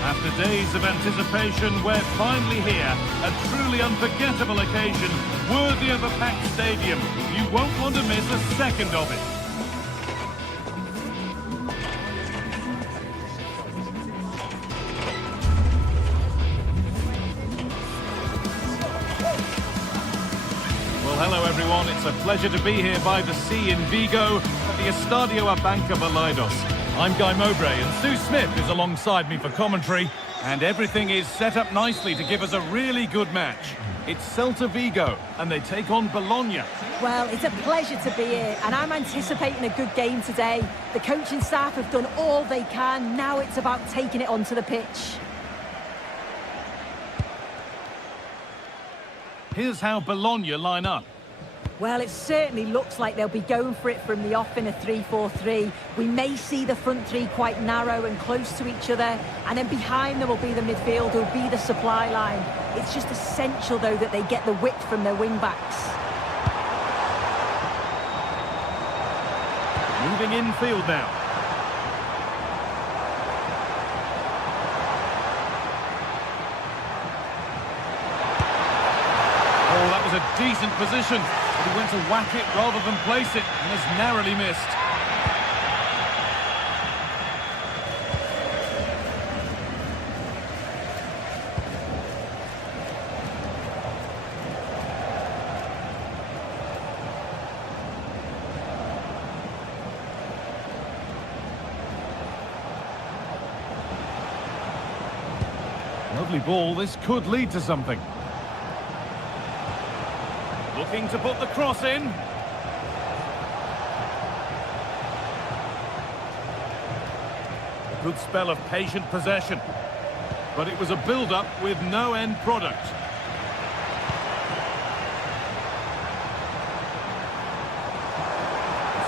After days of anticipation, we're finally here. A truly unforgettable occasion, worthy of a packed stadium. You won't want to miss a second of it. Well, hello everyone. It's a pleasure to be here by the sea in Vigo at the Estadio Abanca Balaidos. I'm Guy Mowbray and Sue Smith is alongside me for commentary, and everything is set up nicely to give us a really good match. It's Celta Vigo and they take on Bologna. Well, it's a pleasure to be here and I'm anticipating a good game today. The coaching staff have done all they can. Now it's about taking it onto the pitch. Here's how Bologna line up. Well, it certainly looks like they'll be going for it from the off in a 3-4-3. We may see the front three quite narrow and close to each other, and then behind them will be the midfield, will be the supply line. It's just essential, though, that they get the width from their wing-backs. Moving infield now. decent position, but he went to whack it rather than place it and has narrowly missed. Lovely ball, this could lead to something. Looking to put the cross in. A good spell of patient possession. But it was a build-up with no end product.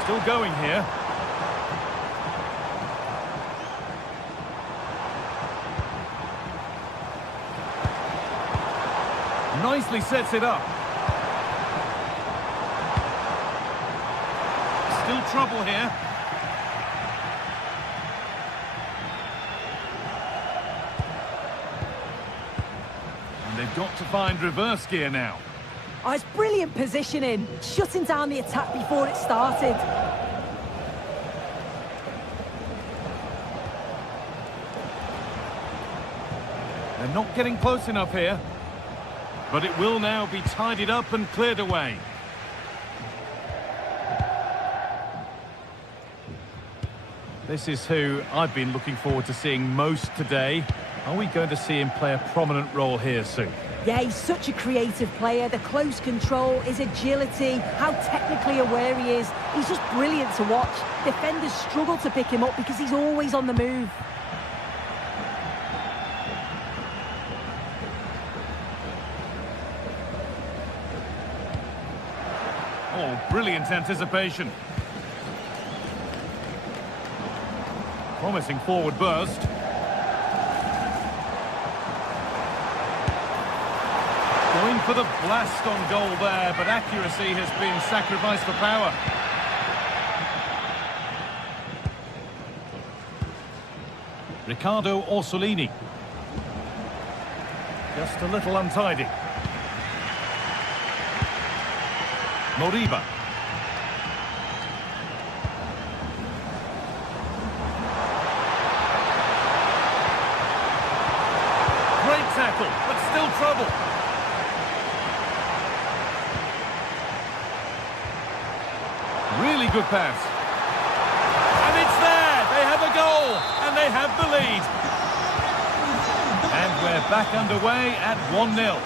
Still going here. Nicely sets it up. Still trouble here. And they've got to find reverse gear now. Oh, it's brilliant positioning, shutting down the attack before it started. They're not getting close enough here. But it will now be tidied up and cleared away. This is who I've been looking forward to seeing most today. Are we going to see him play a prominent role here soon? Yeah, he's such a creative player. The close control, his agility, how technically aware he is. He's just brilliant to watch. Defenders struggle to pick him up because he's always on the move. Oh, brilliant anticipation. Promising forward burst. Going for the blast on goal there, but accuracy has been sacrificed for power. Riccardo Orsolini. Just a little untidy. Moriba. Great tackle, but still trouble. Really good pass. And it's there! They have a goal, and they have the lead. And we're back underway at 1-0.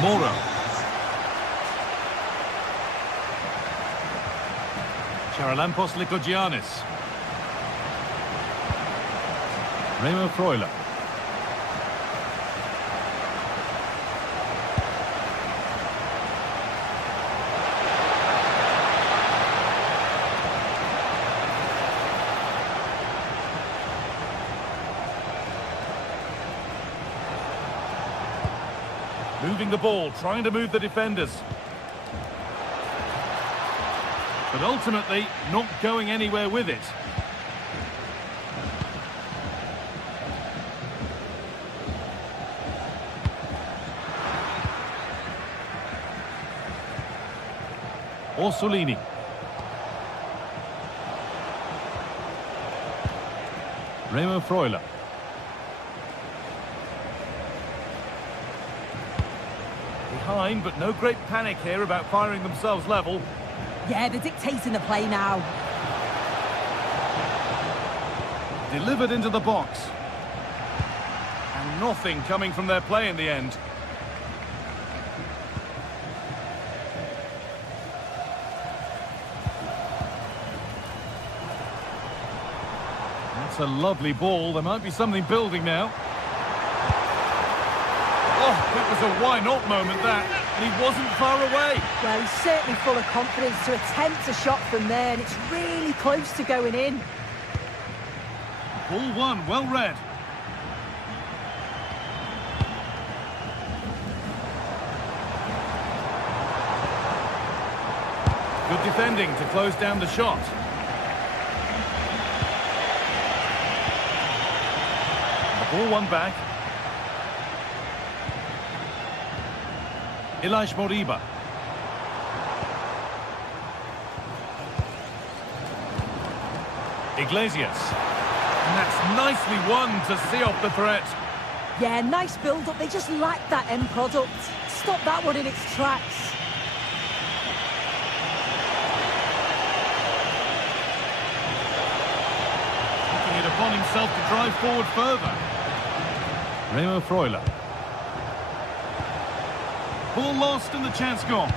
Moro. Charalampos Lykogiannis. Remo Freuler. Moving the ball, trying to move the defenders. But ultimately, not going anywhere with it. Orsolini. Remo Freuler. Behind, but no great panic here about firing themselves level. Yeah, they're dictating the play now. Delivered into the box. And nothing coming from their play in the end. That's a lovely ball. There might be something building now. Oh, it was a why-not moment, that. And he wasn't far away. Well, he's certainly full of confidence to attempt a shot from there, and it's really close to going in. Ball one, well read. Good defending to close down the shot. The ball one back. Ilaix Moriba. Iglesias. And that's nicely won to see off the threat. Yeah, nice build-up. They just lacked that end product. Stop that one in its tracks. Taking it upon himself to drive forward further. Remo Freuler. Ball lost and the chance gone.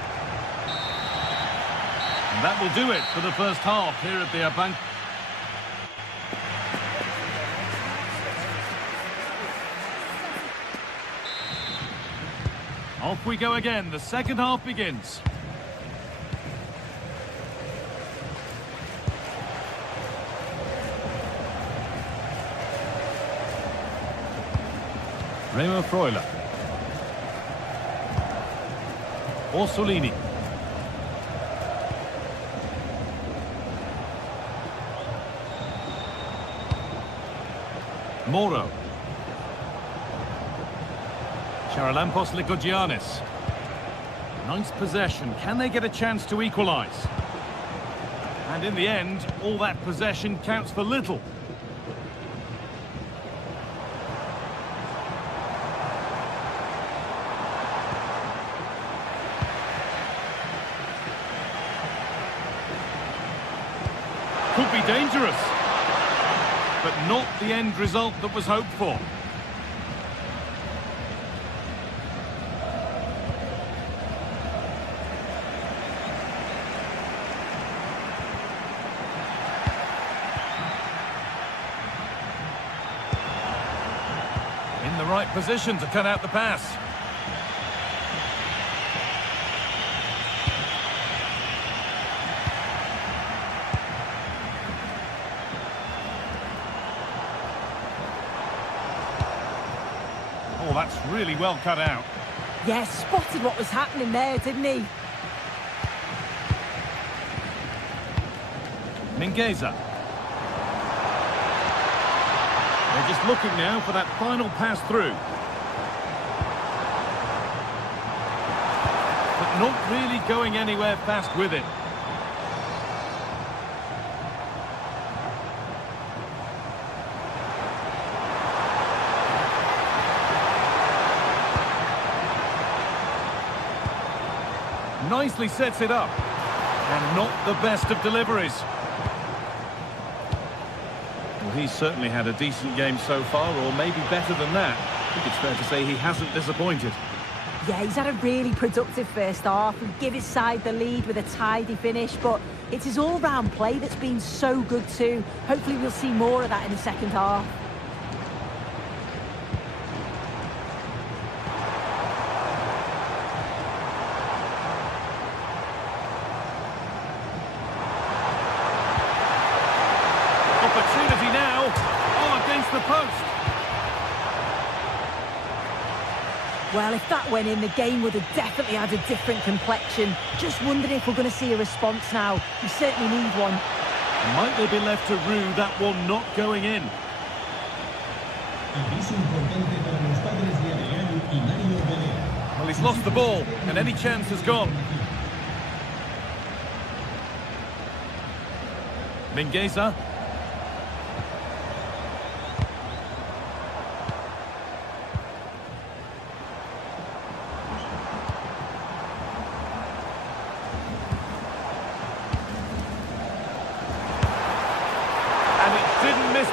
And that will do it for the first half here at the Abank. Off we go again. The second half begins. Remo Freuler. Orsolini. Moro. Charalampos Lykogiannis. Nice possession. Can they get a chance to equalise? And in the end, all that possession counts for little. Could be dangerous, but not the end result that was hoped for. In the right position to cut out the pass. Oh, that's really well cut out. Yeah, spotted what was happening there, didn't he? Mingueza. They're just looking now for that final pass through. But not really going anywhere fast with it. Nicely sets it up. And not the best of deliveries. Well, he's certainly had a decent game so far, or maybe better than that. I think it's fair to say he hasn't disappointed. Yeah, he's had a really productive first half and give his side the lead with a tidy finish, but it's his all-round play that's been so good too. Hopefully we'll see more of that in the second half. Opportunity now. Oh, against the post. Well, if that went in, the game would have definitely had a different complexion. Just wondering if we're going to see a response now. We certainly need one. Might they be left to rue that one not going in? Well, he's lost the ball, and any chance has gone. Mingueza.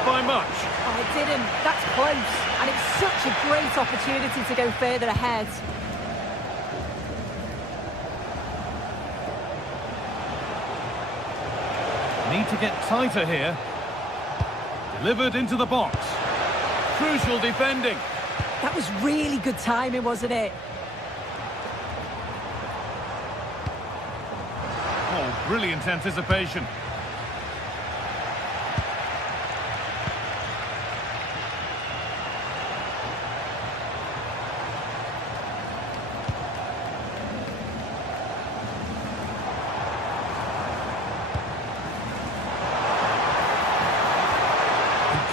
By much. Oh, it didn't. That's close. And it's such a great opportunity to go further ahead. Need to get tighter here. Delivered into the box. Crucial defending. That was really good timing, wasn't it? Oh, brilliant anticipation.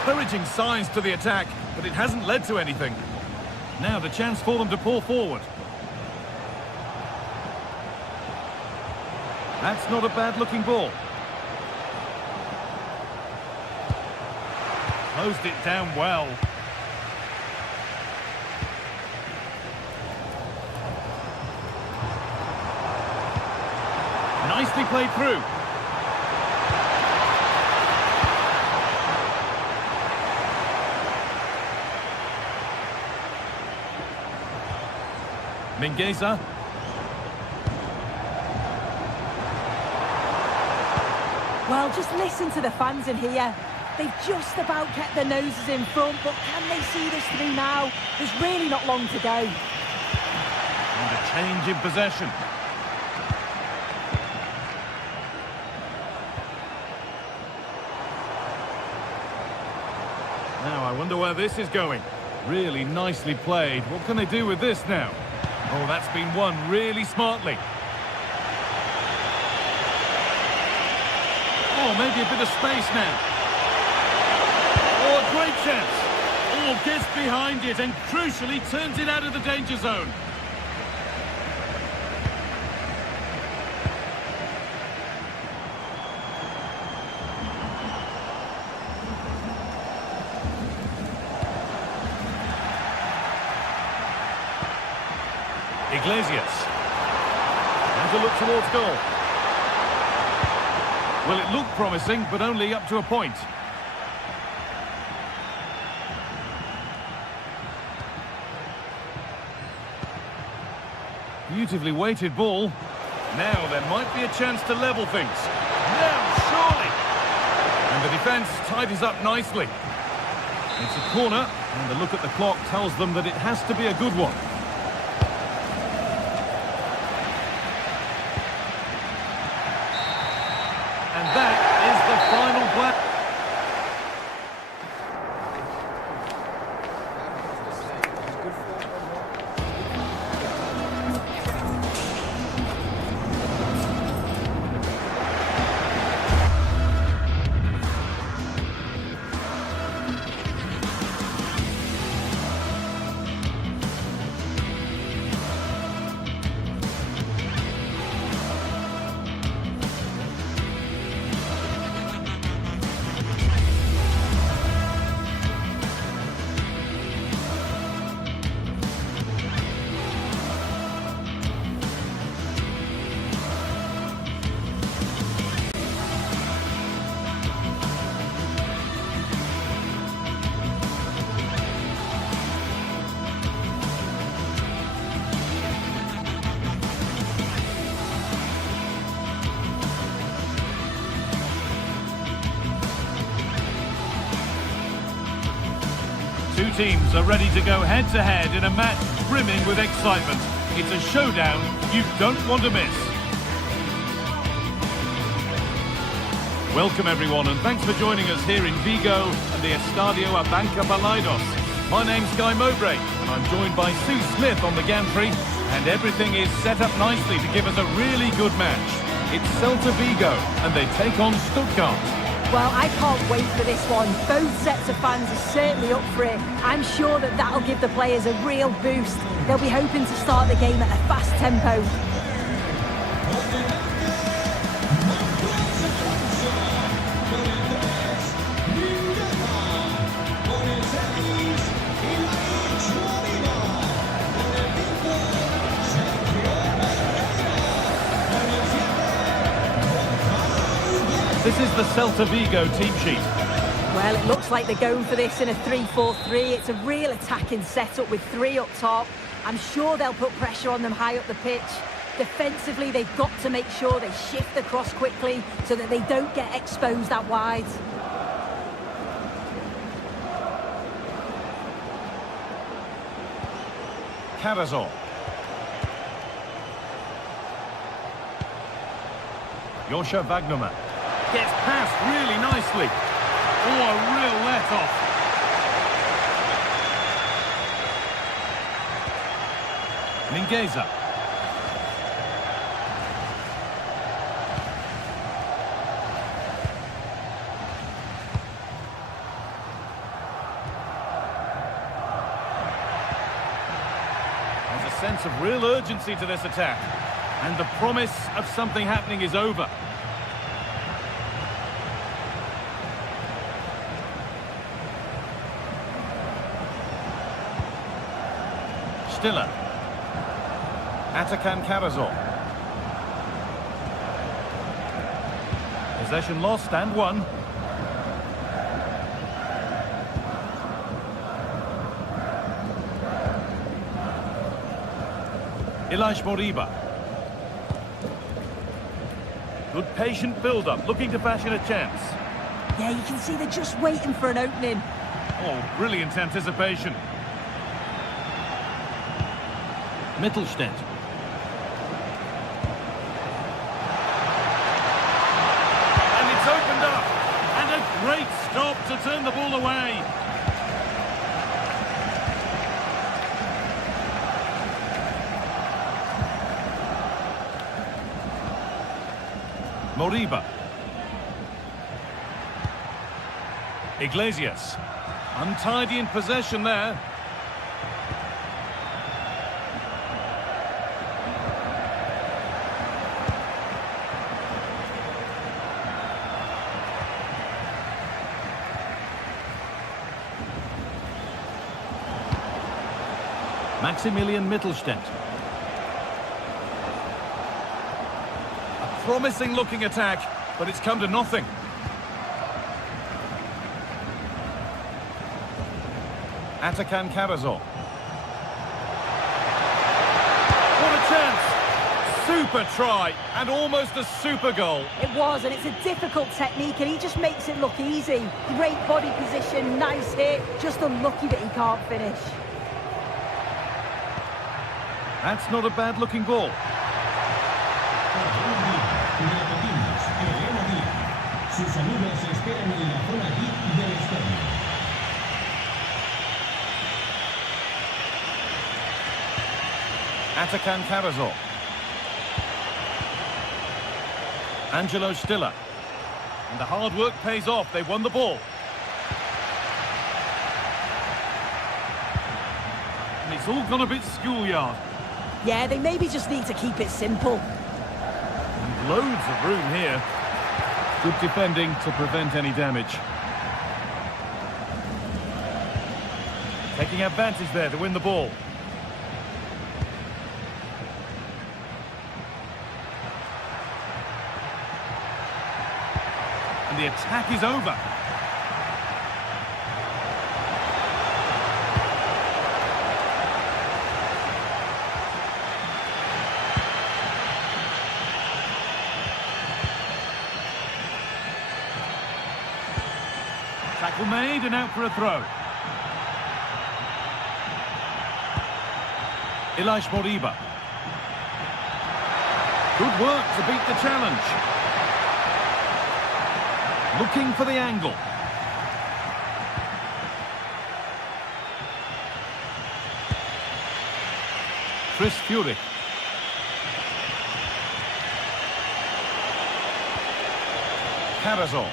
Encouraging signs to the attack, but it hasn't led to anything. Now the chance for them to pour forward. That's not a bad-looking ball. Closed it down well. Nicely played through. Mingueza. Well, just listen to the fans in here. They've just about kept their noses in front, but can they see this through now? There's really not long to go. And a change in possession. Now, I wonder where this is going. Really nicely played. What can they do with this now? Oh, that's been won really smartly. Oh, maybe a bit of space now. Oh, a great chance. Oh, gets behind it and crucially turns it out of the danger zone. Iglesias. And a look towards goal. Well, it looked promising, but only up to a point. Beautifully weighted ball. Now there might be a chance to level things. Now, surely! And the defence tidies up nicely. It's a corner, and the look at the clock tells them that it has to be a good one. And that is the final play. Two teams are ready to go head-to-head in a match brimming with excitement. It's a showdown you don't want to miss. Welcome everyone, and thanks for joining us here in Vigo and the Estadio Abanca Balaidos. My name's Guy Mowbray, and I'm joined by Sue Smith on the gantry, and everything is set up nicely to give us a really good match. It's Celta Vigo, and they take on Stuttgart. Well, I can't wait for this one. Both sets of fans are certainly up for it. I'm sure that that'll give the players a real boost. They'll be hoping to start the game at a fast tempo. This is the Celta Vigo team sheet. Well, it looks like they're going for this in a 3-4-3. It's a real attacking setup with three up top. I'm sure they'll put pressure on them high up the pitch. Defensively, they've got to make sure they shift the cross quickly so that they don't get exposed out wide. Carrazor. Joscha Wagnerman. Gets past really nicely. Oh, a real let-off. Mingueza. There's a sense of real urgency to this attack. And the promise of something happening is over. Stiller. Atakan Karazor. Possession lost and won. Ilaix Moriba. Good patient build-up, looking to fashion a chance. Yeah, you can see they're just waiting for an opening. Oh, brilliant anticipation. Mittelstädt. And it's opened up. And a great stop to turn the ball away. Moriba. Iglesias. Untidy in possession there. Maximilian Mittelstädt. A promising looking attack, but it's come to nothing. Atakan Karazor. What a chance! Super try, and almost a super goal. It was, and it's a difficult technique, and he just makes it look easy. Great body position, nice hit, just unlucky that he can't finish. That's not a bad-looking ball. Sus amigos se esperan en la zona VIP del estadio. Atakan Karazor. Angelo Stiller. And the hard work pays off. They won the ball. And it's all gone a bit schoolyard. Yeah, they maybe just need to keep it simple. And loads of room here. Good defending to prevent any damage. Taking advantage there to win the ball. And the attack is over. Tackle made and out for a throw. Ilaix Moriba. Good work to beat the challenge. Looking for the angle. Chris Furyk. Karazor.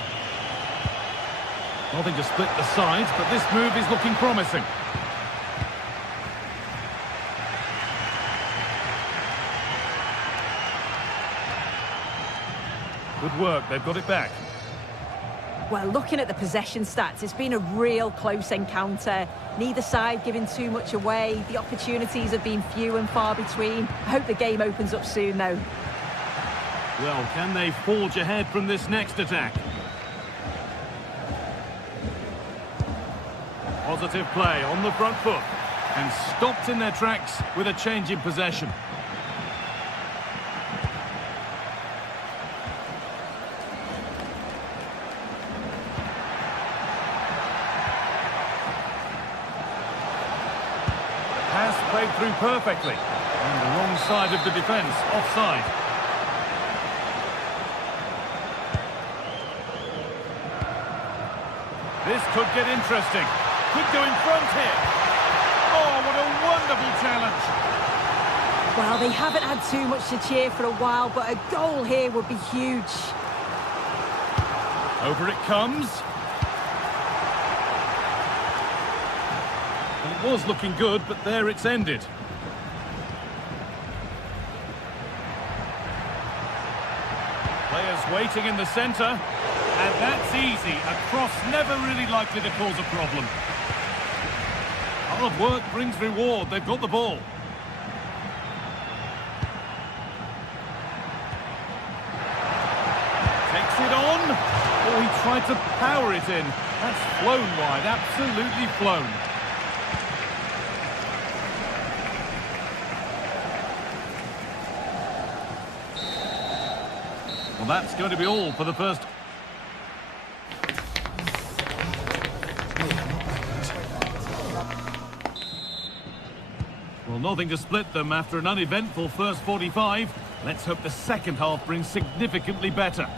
Nothing to split the sides, but this move is looking promising. Good work, they've got it back. Well, looking at the possession stats, it's been a real close encounter. Neither side giving too much away. The opportunities have been few and far between. I hope the game opens up soon, though. Well, can they forge ahead from this next attack? Positive play on the front foot. And stopped in their tracks with a change in possession. Pass played through perfectly. And the wrong side of the defence, offside. This could get interesting. Could go in front here. Oh, what a wonderful challenge. Well, they haven't had too much to cheer for a while, but a goal here would be huge. Over it comes. Well, it was looking good, but there it's ended. Just waiting in the centre. And that's easy. A cross never really likely to cause a problem. Hard work brings reward. They've got the ball. Takes it on. Oh, he tried to power it in. That's flown wide. Absolutely flown. Well, that's going to be all for the first. Well, nothing to split them after an uneventful first 45. Let's hope the second half brings significantly better.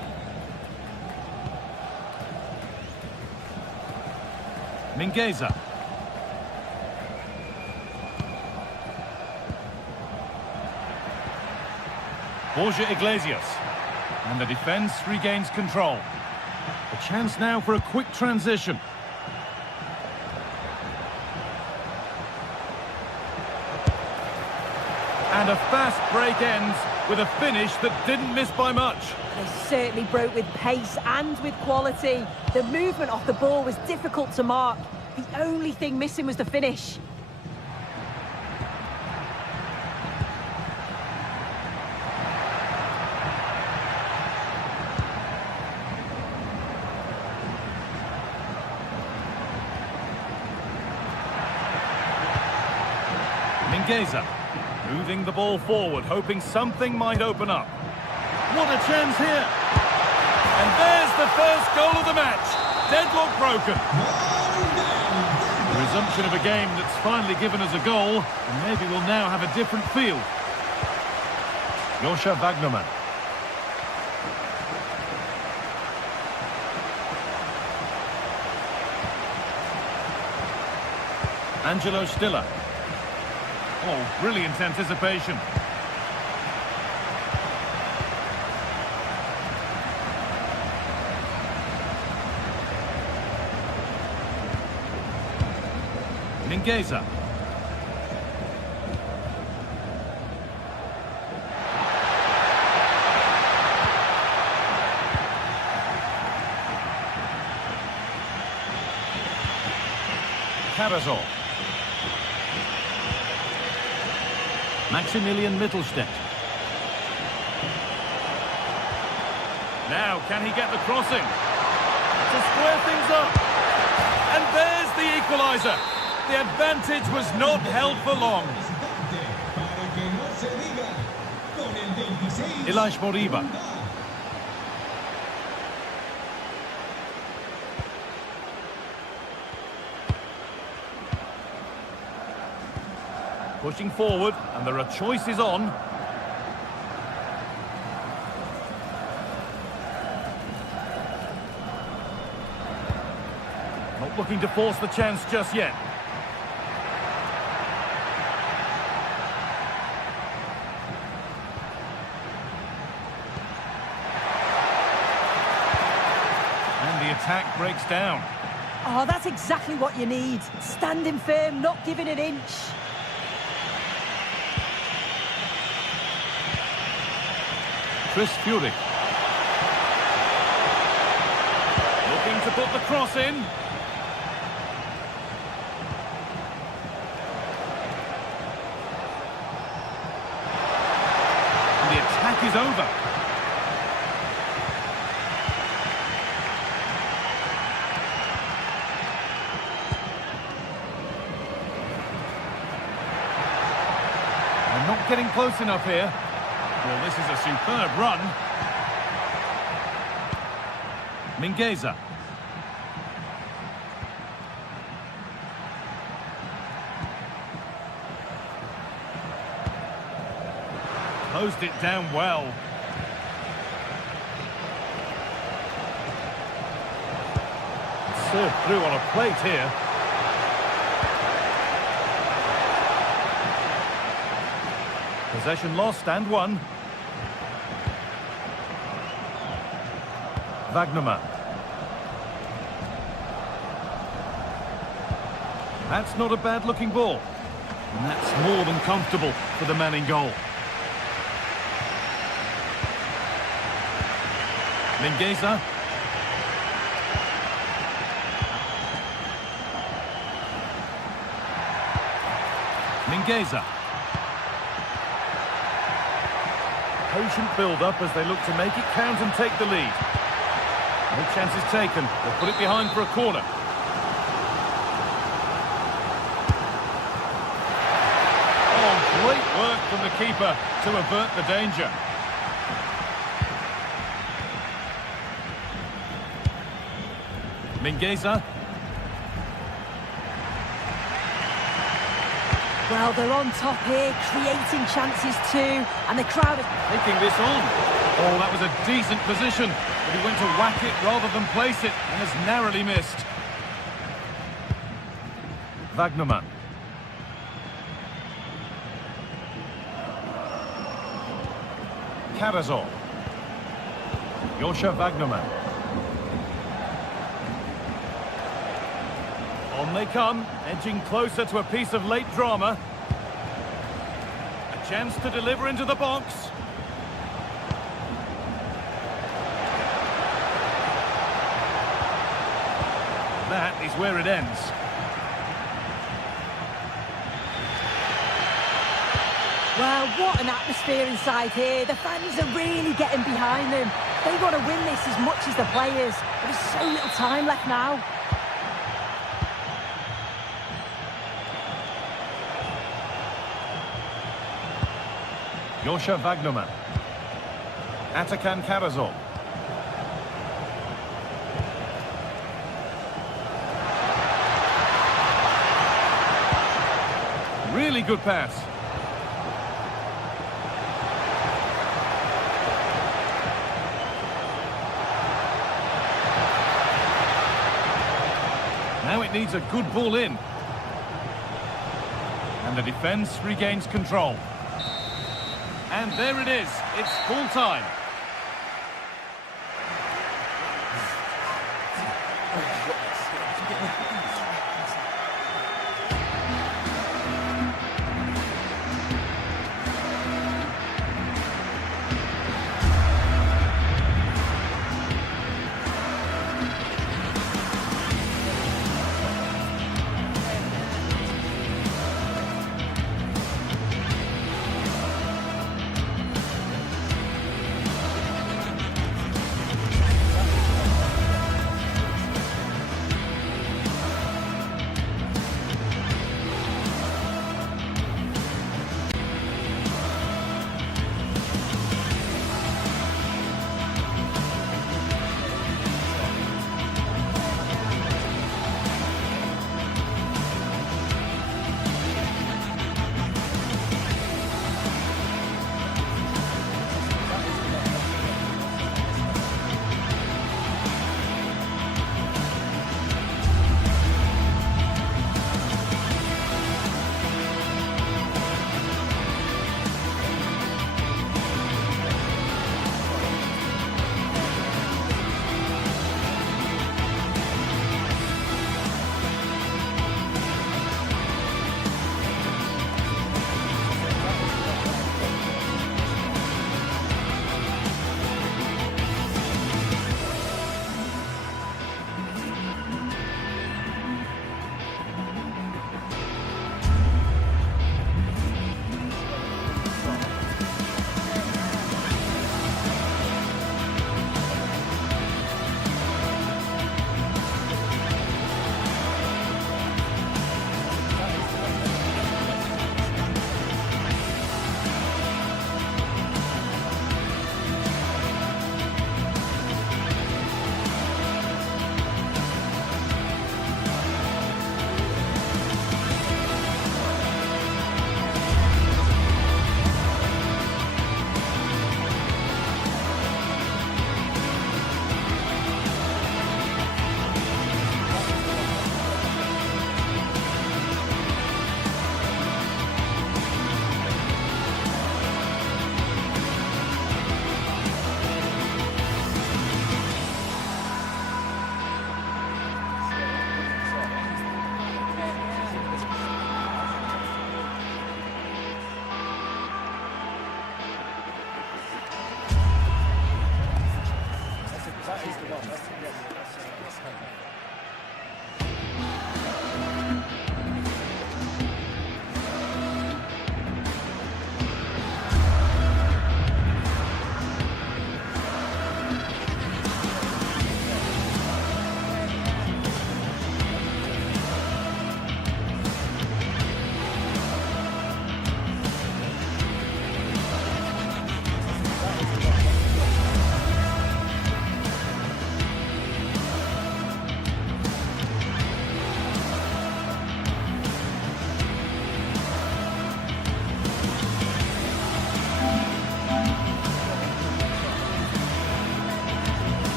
Mingueza. Borja Iglesias. And the defence regains control. A chance now for a quick transition. And a fast break ends with a finish that didn't miss by much. They certainly broke with pace and with quality. The movement off the ball was difficult to mark. The only thing missing was the finish. Mingueza. Moving the ball forward, hoping something might open up. What a chance here! And there's the first goal of the match. Deadlock broken. The resumption of a game that's finally given us a goal, and maybe we'll now have a different feel. Joscha Wagnermann. Angelo Stiller. Oh, brilliant anticipation. Mingueza. Carrazor. Maximilian Mittelstädt. Now, can he get the crossing? To square things up. And there's the equaliser. The advantage was not held for long. Ilaix Moriba. Pushing forward, and there are choices on. Not looking to force the chance just yet. And the attack breaks down. Oh, that's exactly what you need. Standing firm, not giving an inch. Chris Furyk. Looking to put the cross in. And the attack is over. I'm not getting close enough here. Well, this is a superb run. Mingueza. Closed it down well. Served through on a plate here. Possession lost and won. Wagnermann. That's not a bad-looking ball. And that's more than comfortable for the man in goal. Mingueza. Mingueza. Patient build-up as they look to make it count and take the lead. No chances taken. They'll put it behind for a corner. Oh, great work from the keeper to avert the danger. Mingueza. Well, they're on top here, creating chances too, and the crowd is Taking this on. Oh, that was a decent position, but he went to whack it rather than place it, and has narrowly missed. Wagnerman. Karazor. Joscha Wagnerman. On they come, edging closer to a piece of late drama. A chance to deliver into the box. That is where it ends. Well, what an atmosphere inside here. The fans are really getting behind them. They want to win this as much as the players. There's so little time left now. Joscha Wagnerman. Atakan Karazor. Really good pass. Now it needs a good ball in. And the defence regains control. And there it is. It's full time.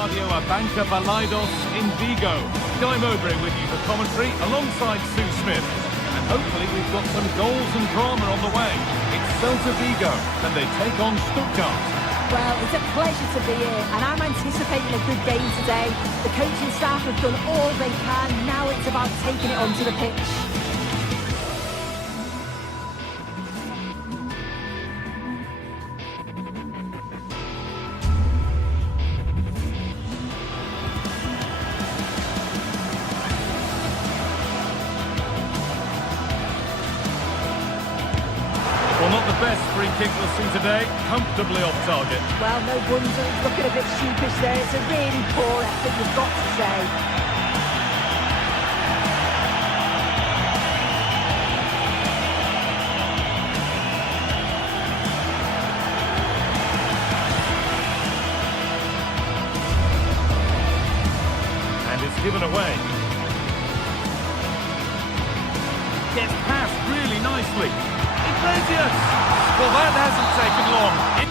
Estadio Abanca Balaidos in Vigo. Guy Mowbray with you for commentary alongside Sue Smith. And hopefully we've got some goals and drama on the way. It's Celta Vigo and they take on Stuttgart. Well, it's a pleasure to be here, and I'm anticipating a good game today. The coaching staff have done all they can. Now it's about taking it onto the pitch. Well, not the best free kick we'll see today. Comfortably off target. Well, no wonder he's looking a bit sheepish there. It's a really poor effort, you've got to say. And it's given away. Gets past really nicely. Iglesias! Well, that hasn't taken long.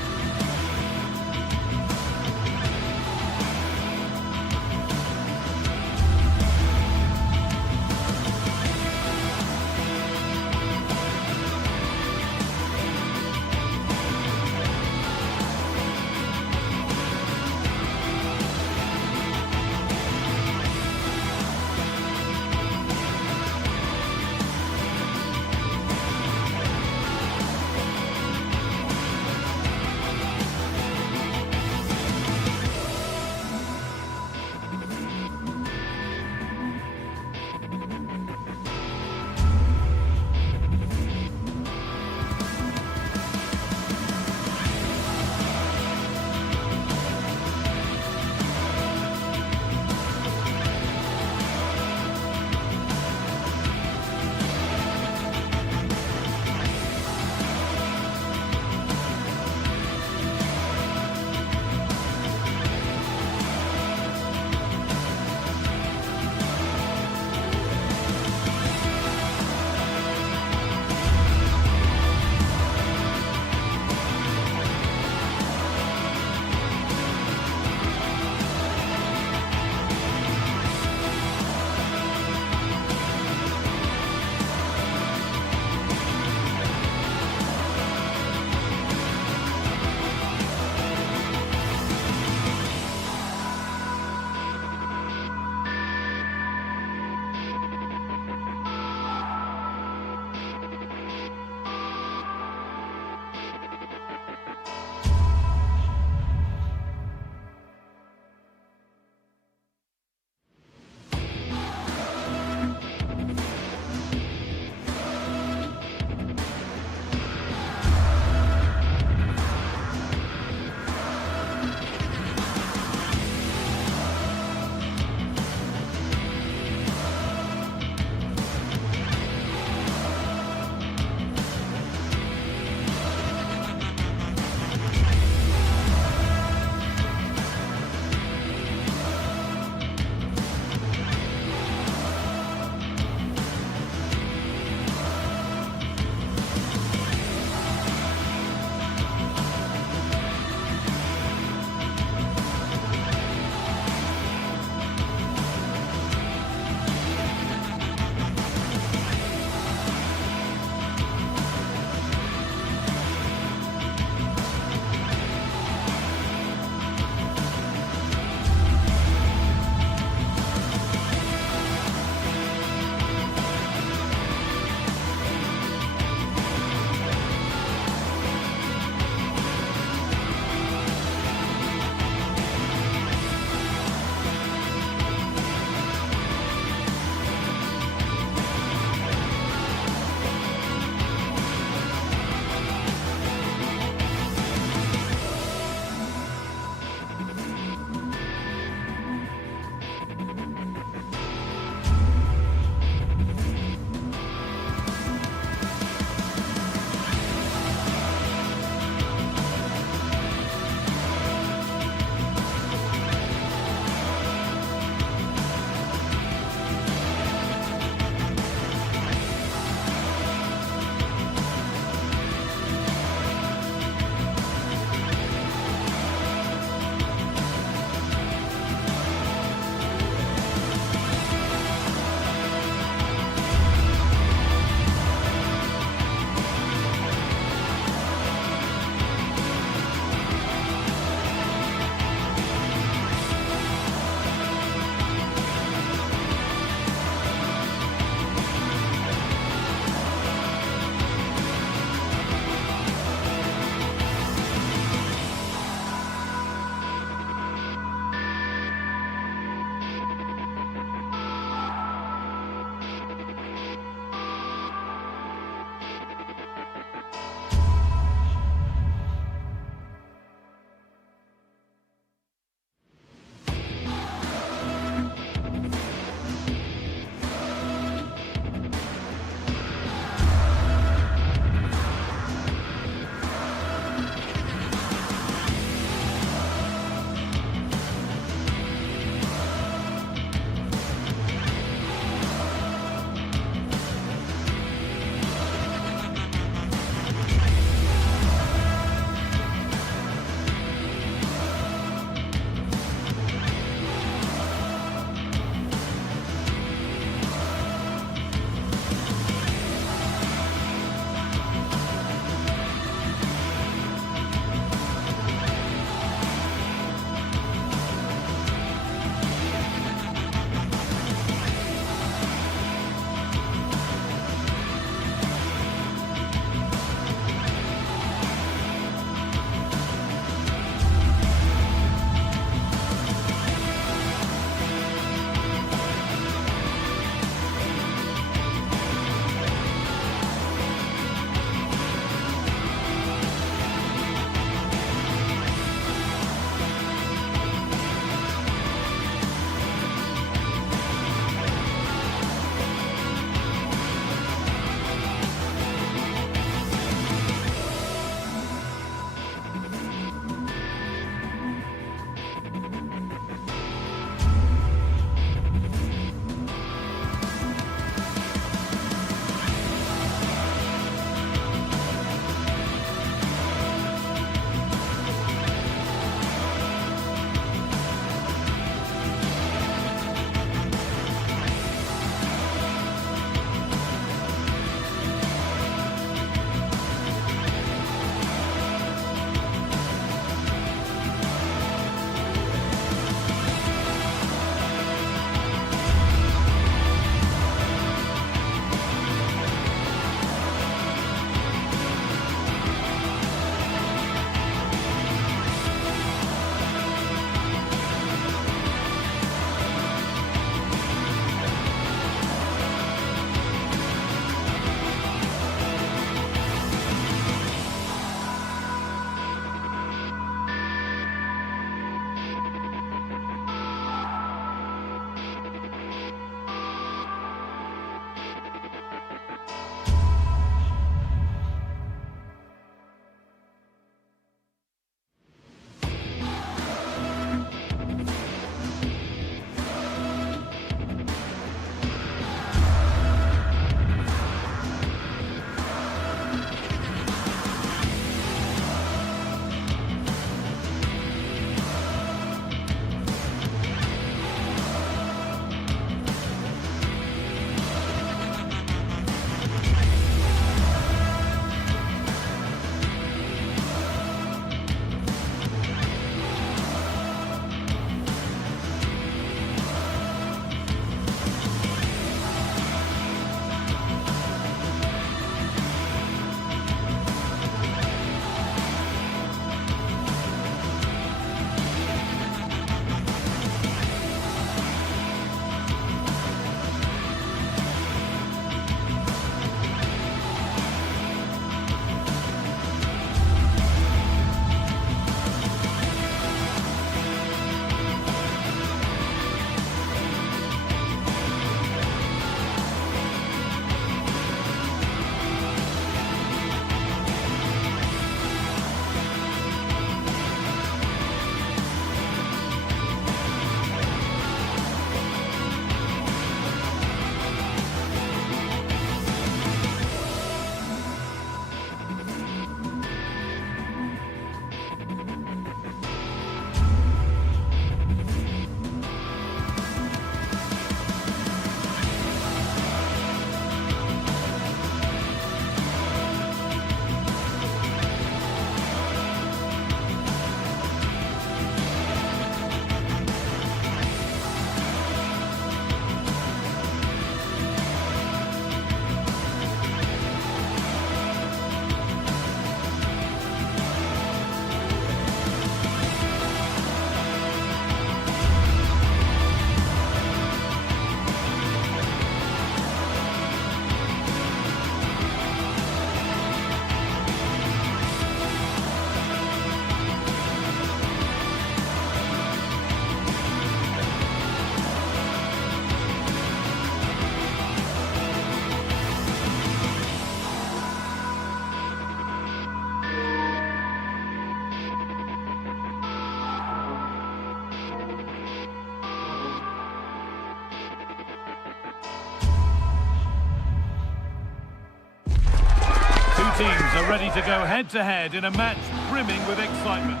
teams are ready to go head-to-head in a match brimming with excitement.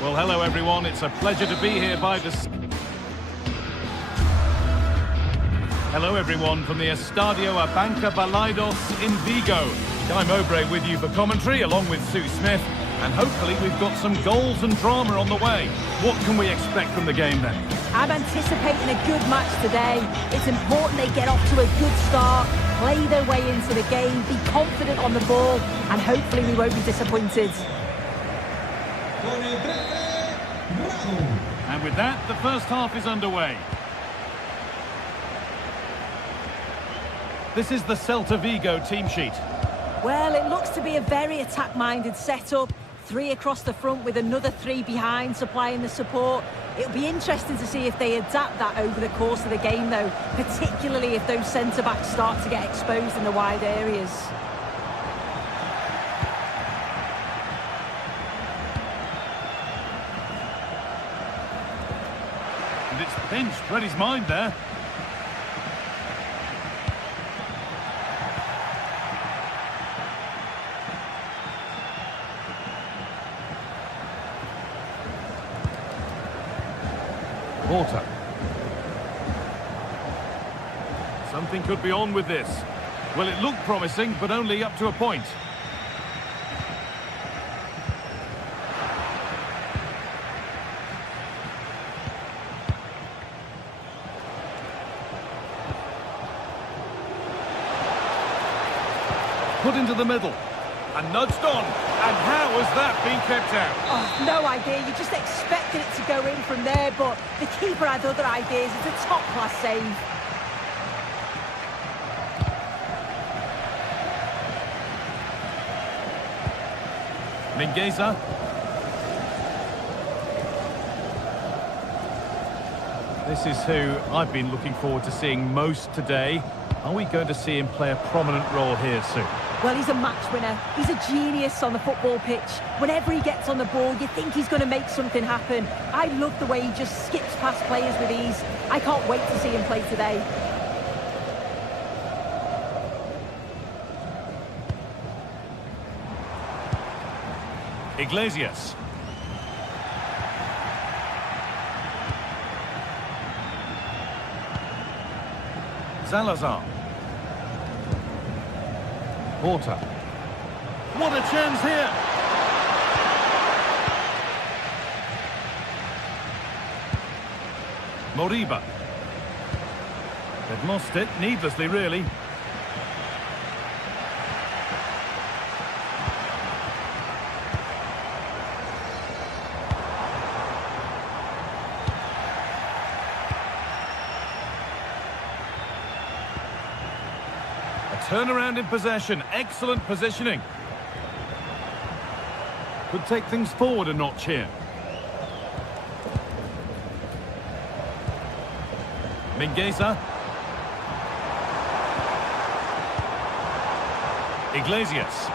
Well, hello everyone, it's a pleasure to be here by the... Hello everyone from the Estadio Abanca Balaidos in Vigo. Guy Mowbray with you for commentary, along with Sue Smith. And hopefully we've got some goals and drama on the way. What can we expect from the game then? I'm anticipating a good match today. It's important they get off to a good start, play their way into the game, be confident on the ball, and hopefully we won't be disappointed. And with that, the first half is underway. This is the Celta Vigo team sheet. Well, it looks to be a very attack-minded setup. 3 across the front with another 3 behind supplying the support. It'll be interesting to see if they adapt that over the course of the game, though, particularly if those centre-backs start to get exposed in the wide areas. And it's pinched, read his mind there. Porter. Something could be on with this. Well, it looked promising, but only up to a point. Put into the middle. And nudged on. And how has that been kept out? Oh, no idea. You just expected it to go in from there, but the keeper had other ideas. It's a top-class save. Mingueza. This is who I've been looking forward to seeing most today. Are we going to see him play a prominent role here soon? Well, he's a match winner. He's a genius on the football pitch. Whenever he gets on the ball, you think he's going to make something happen. I love the way he just skips past players with ease. I can't wait to see him play today. Iglesias. Salazar. Porter. What a chance here! Moriba. They've lost it, needlessly really. Turnaround in possession, excellent positioning. Could take things forward a notch here. Mingueza. Iglesias.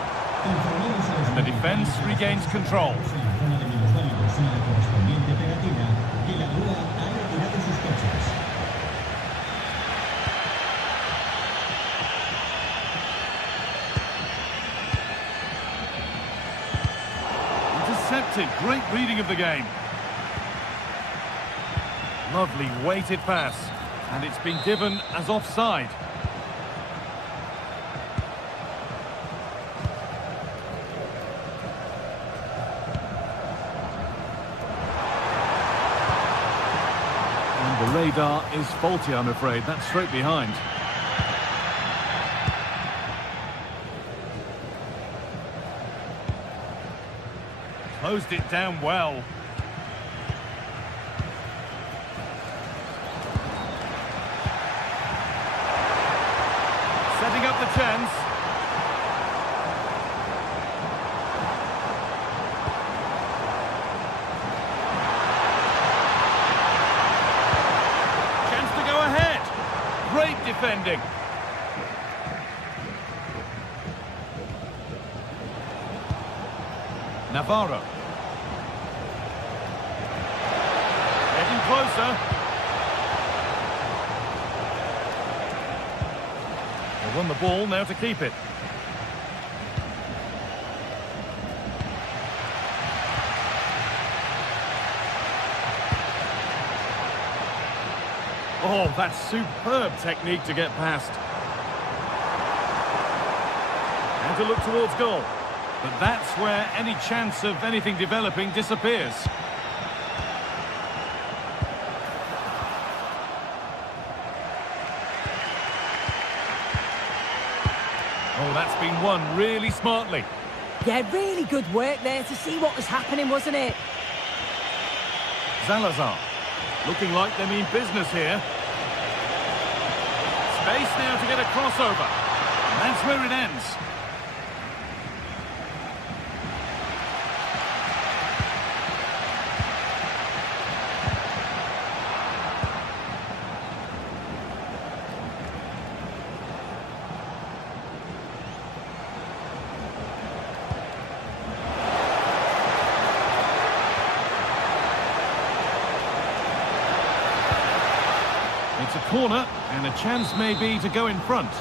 The defense regains control. Intercepted, great reading of the game. Lovely weighted pass, and it's been given as offside. And the radar is faulty, I'm afraid. That's straight behind. Closed it down well. Setting up the chance. Chance to go ahead. Great defending. Navarro. Getting closer. They won the ball, now to keep it. Oh, that's superb technique to get past. And to look towards goal. But that's where any chance of anything developing disappears. Oh, that's been won really smartly. Yeah, really good work there to see what was happening, wasn't it? Salazar, looking like they mean business here. Space now to get a crossover. And that's where it ends. It's a corner, and a chance may be to go in front.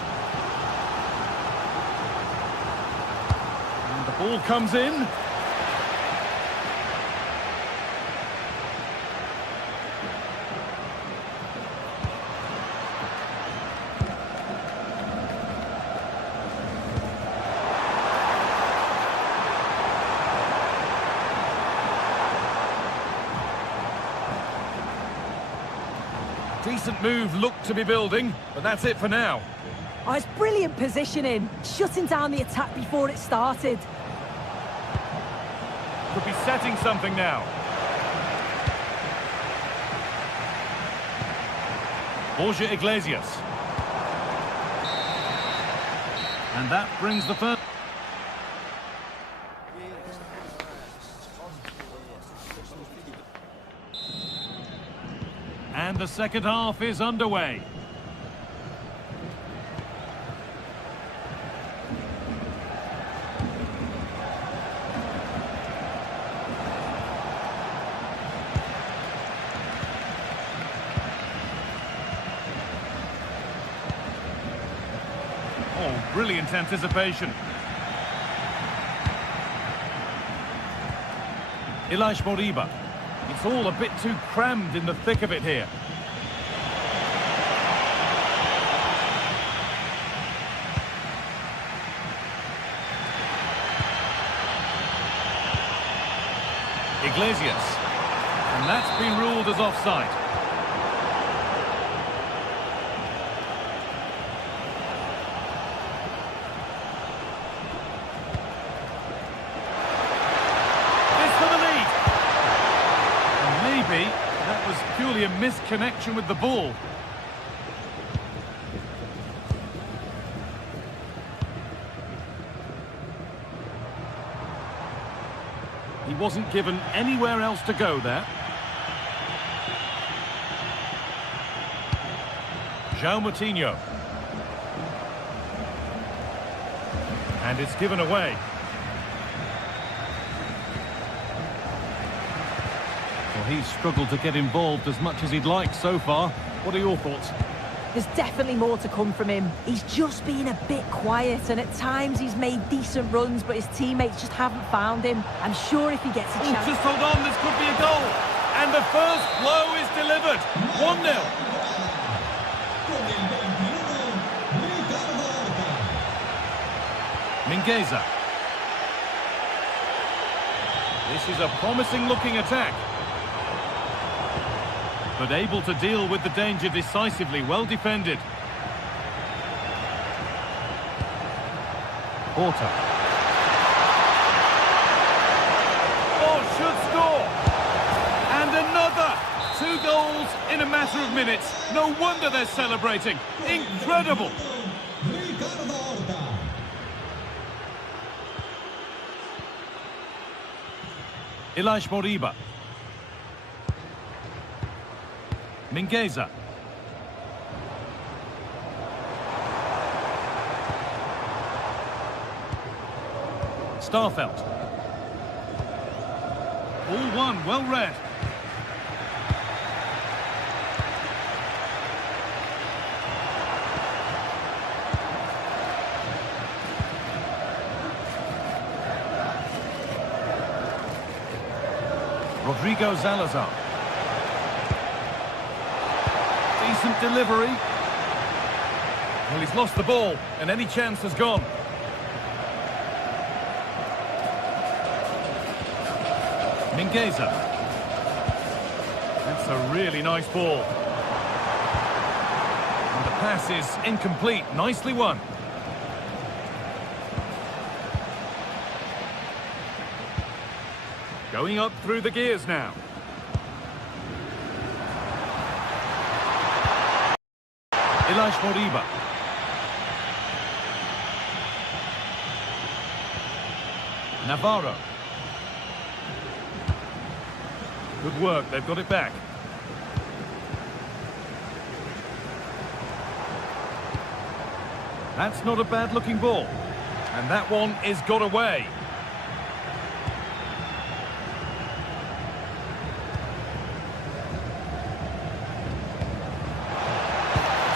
And the ball comes in. Decent move looked to be building, but that's it for now. Oh, it's brilliant positioning, shutting down the attack before it started. Could be setting something now. Borja Iglesias. And that brings the first. And the second half is underway. Oh, brilliant anticipation. Ilaix Moriba. It's all a bit too crammed in the thick of it here. Iglesias. And that's been ruled as offside. That was purely a misconnection with the ball. He wasn't given anywhere else to go there. João Moutinho. And it's given away. He's struggled to get involved as much as he'd like so far. What are your thoughts? There's definitely more to come from him. He's just been a bit quiet, and at times he's made decent runs, but his teammates just haven't found him. I'm sure if he gets a chance... Just hold on, this could be a goal. And the first blow is delivered. 1-0. Mingueza. This is a promising-looking attack. But able to deal with the danger decisively, well defended. Porter. Oh, should score! And another! 2 goals in a matter of minutes. No wonder they're celebrating. Incredible! Ilaix Moriba. Mingueza. Starfelt. Ball one, well read. Rodrigo Salazar. decent delivery. Well, he's lost the ball, and any chance has gone. Mingueza. That's a really nice ball. And the pass is incomplete. Nicely won. Going up through the gears now. Ilaix Moriba. Navarro. Good work, they've got it back. That's not a bad looking ball. And that one is got away.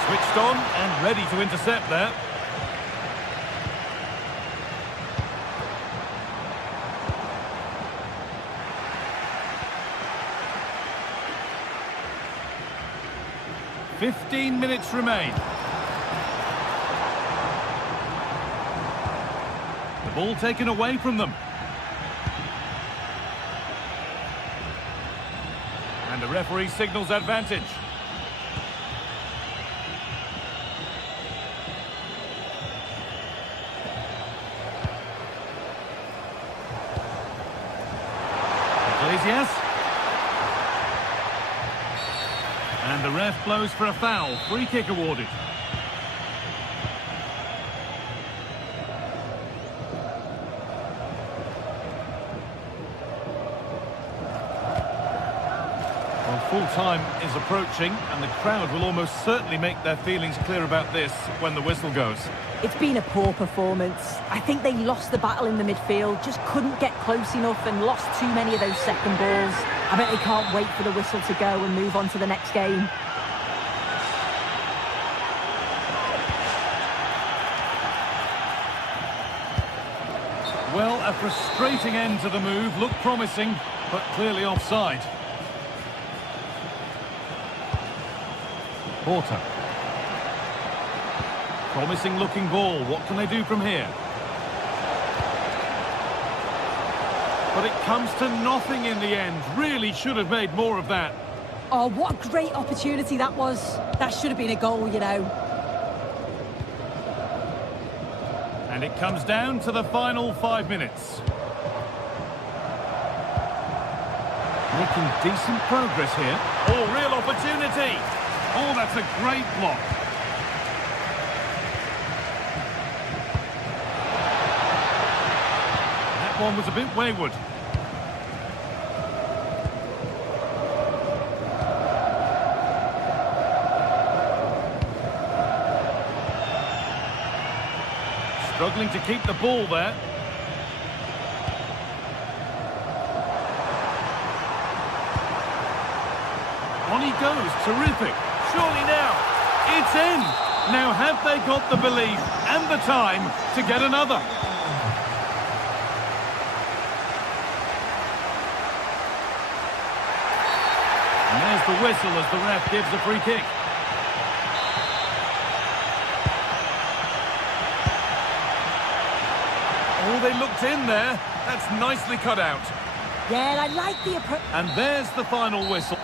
Switched on and ready to intercept there. "15 minutes remain. The ball taken away from them. And the referee signals advantage. Iglesias. And the ref blows for a foul. Free kick awarded. Well, full-time is approaching, and the crowd will almost certainly make their feelings clear about this when the whistle goes. It's been a poor performance. I think they lost the battle in the midfield, just couldn't get close enough and lost too many of those second balls. I bet they can't wait for the whistle to go and move on to the next game. Well, a frustrating end to the move. Looked promising, but clearly offside. Porter. Promising looking ball. What can they do from here? But it comes to nothing in the end. Really should have made more of that. Oh, what a great opportunity that was. That should have been a goal, you know. And it comes down to the final 5 minutes. Making decent progress here. Oh, real opportunity. Oh, that's a great block. That one was a bit wayward. Struggling to keep the ball there. On he goes, terrific. Surely now, it's in. Now have they got the belief and the time to get another? And there's the whistle as the ref gives a free kick. Oh, they looked in there. That's nicely cut out. Yeah, I like the approach. And there's the final whistle.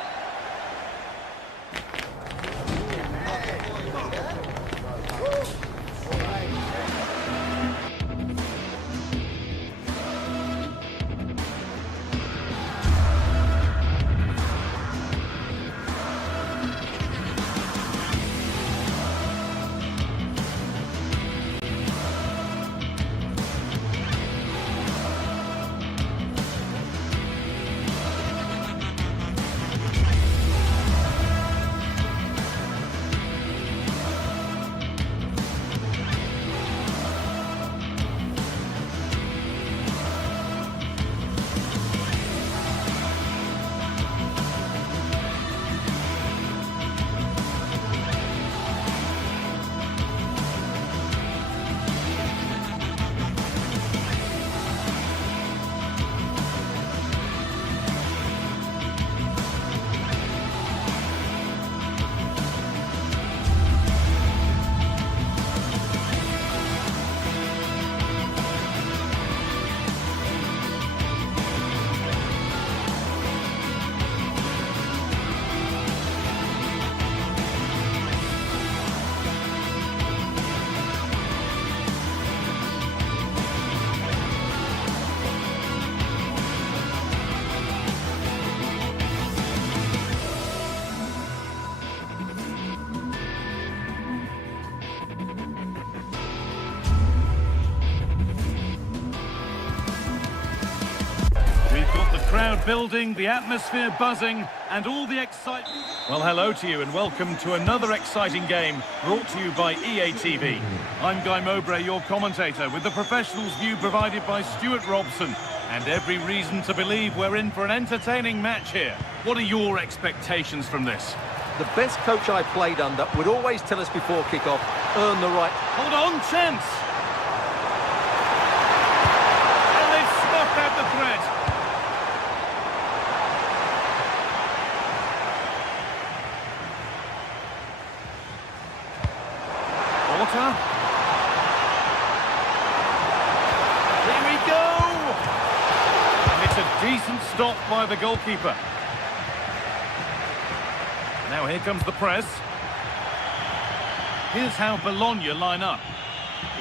crowd building, the atmosphere buzzing, and all the excitement. Well, hello to you and welcome to another exciting game brought to you by EA TV. I'm Guy Mowbray, your commentator, with the professionals' view provided by Stuart Robson. And every reason to believe we're in for an entertaining match here. What are your expectations from this? The best coach I played under would always tell us before kick-off, earn the right. Hold on, chance! And they've snuffed out the threat. Water. Here we go! And it's a decent stop by the goalkeeper. Now here comes the press. Here's how Bologna line up.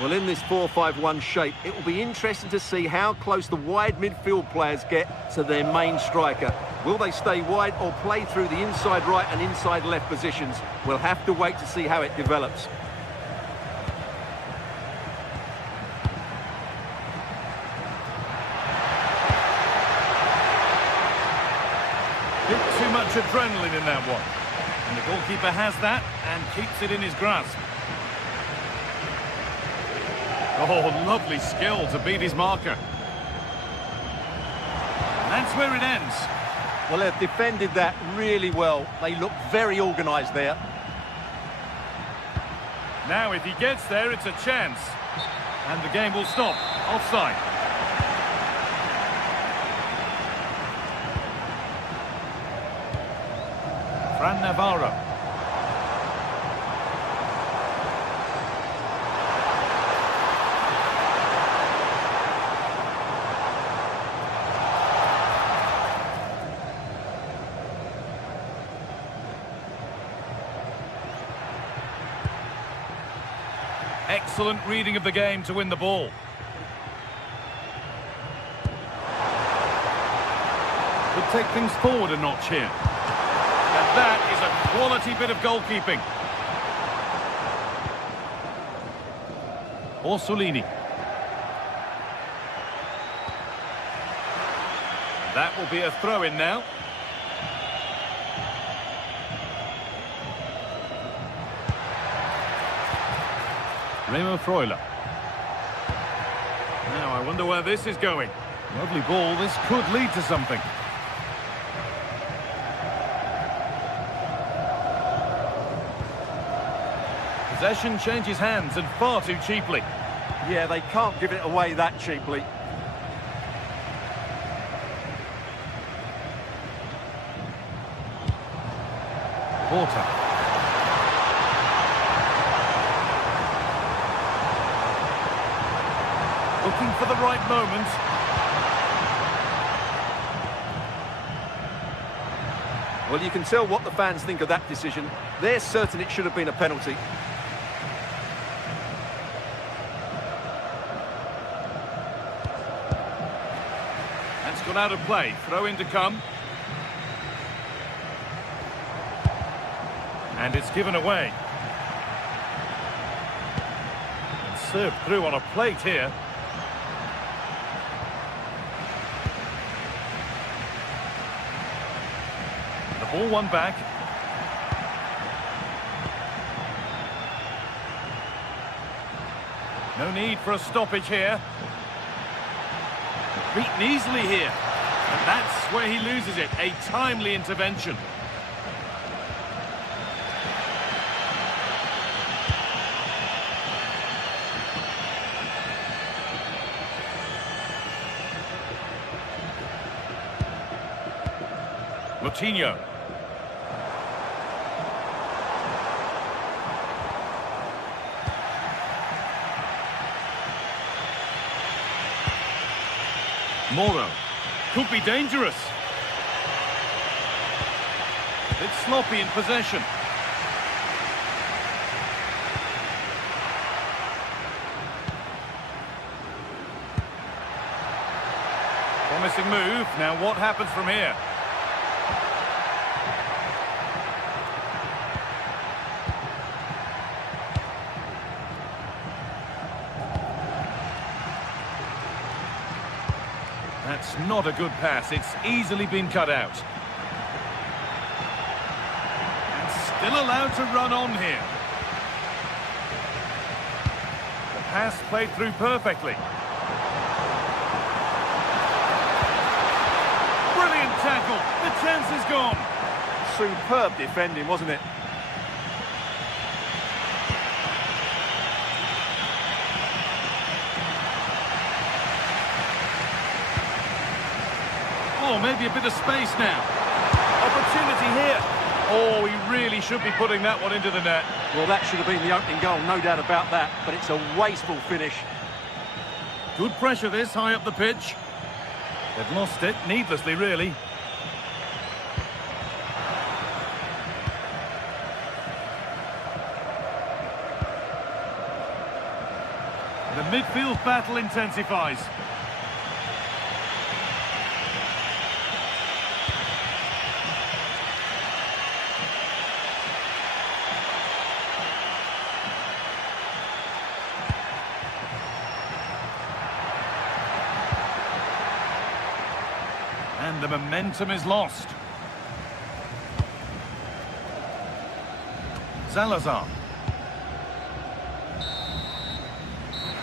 Well, in this 4-5-1 shape, it will be interesting to see how close the wide midfield players get to their main striker. Will they stay wide or play through the inside right and inside left positions? We'll have to wait to see how it develops. Bit too much adrenaline in that one. And the goalkeeper has that and keeps it in his grasp. Oh, lovely skill to beat his marker. And that's where it ends. Well, they've defended that really well. They look very organised there. Now, if he gets there, it's a chance. And the game will stop. Offside. Fran Navarro. Excellent reading of the game to win the ball. Could take things forward a notch here. And that is a quality bit of goalkeeping. Orsolini. That will be a throw-in now. Remo Freuler. Now, I wonder where this is going. Lovely ball. This could lead to something. Possession changes hands and far too cheaply. Yeah, they can't give it away that cheaply. Porter. Looking for the right moment. Well, you can tell what the fans think of that decision. They're certain it should have been a penalty. That's gone out of play. Throw in to come. And it's given away. And served through on a plate here. The ball won back. No need for a stoppage here. Beaten easily here. And that's where he loses it. A timely intervention. Coutinho. Moro. Could be dangerous. A bit sloppy in possession. Promising move. Now what happens from here? That's not a good pass. It's easily been cut out. And still allowed to run on here. The pass played through perfectly. Brilliant tackle. The chance is gone. Superb defending, wasn't it? Oh, maybe a bit of space now. Opportunity here. Oh, he really should be putting that one into the net. Well, that should have been the opening goal, no doubt about that. But it's a wasteful finish. Good pressure this, high up the pitch. They've lost it, needlessly, really. The midfield battle intensifies. And the momentum is lost. Salazar.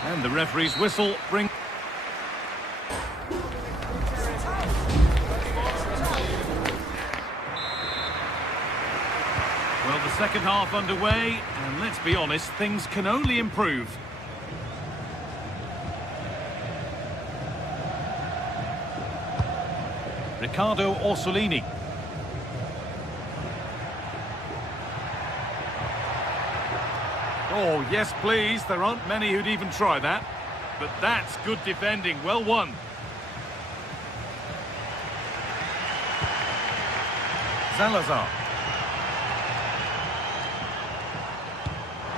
And the referee's whistle brings... Well, the second half underway, and let's be honest, things can only improve. Riccardo Orsolini. Oh, yes, please. There aren't many who'd even try that. But that's good defending. Well won. Salazar.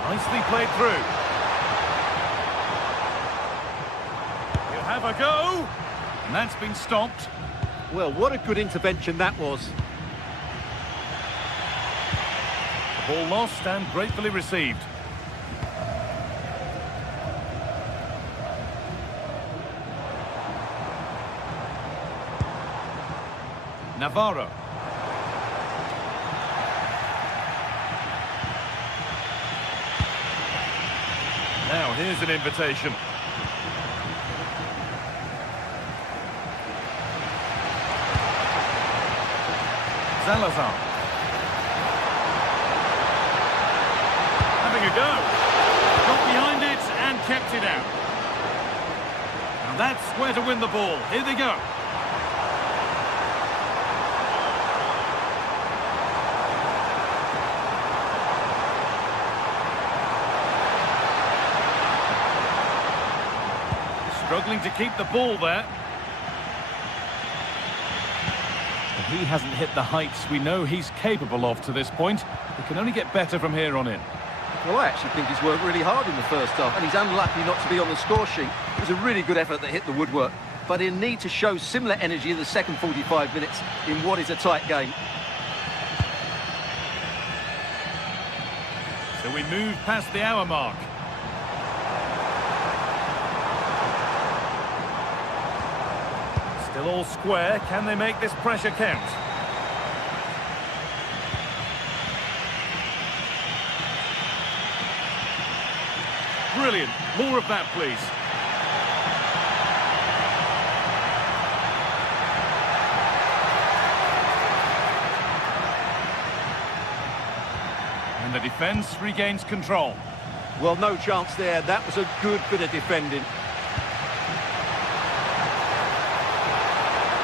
Nicely played through. He'll have a go. And that's been stopped. Well, what a good intervention that was. Ball lost and gratefully received. Navarro. Now here's an invitation. Salazar. Having a go. Got behind it and kept it out. Now that's where to win the ball. Here they go. Struggling to keep the ball there. He hasn't hit the heights we know he's capable of to this point. He can only get better from here on in. Well, I actually think he's worked really hard in the first half, and he's unlucky not to be on the score sheet. It was a really good effort that hit the woodwork, but he'll need to show similar energy in the second 45 minutes in what is a tight game. So we move past the hour mark. Still all square. Can they make this pressure count? Brilliant. More of that, please. And the defence regains control. Well, no chance there. That was a good bit of defending.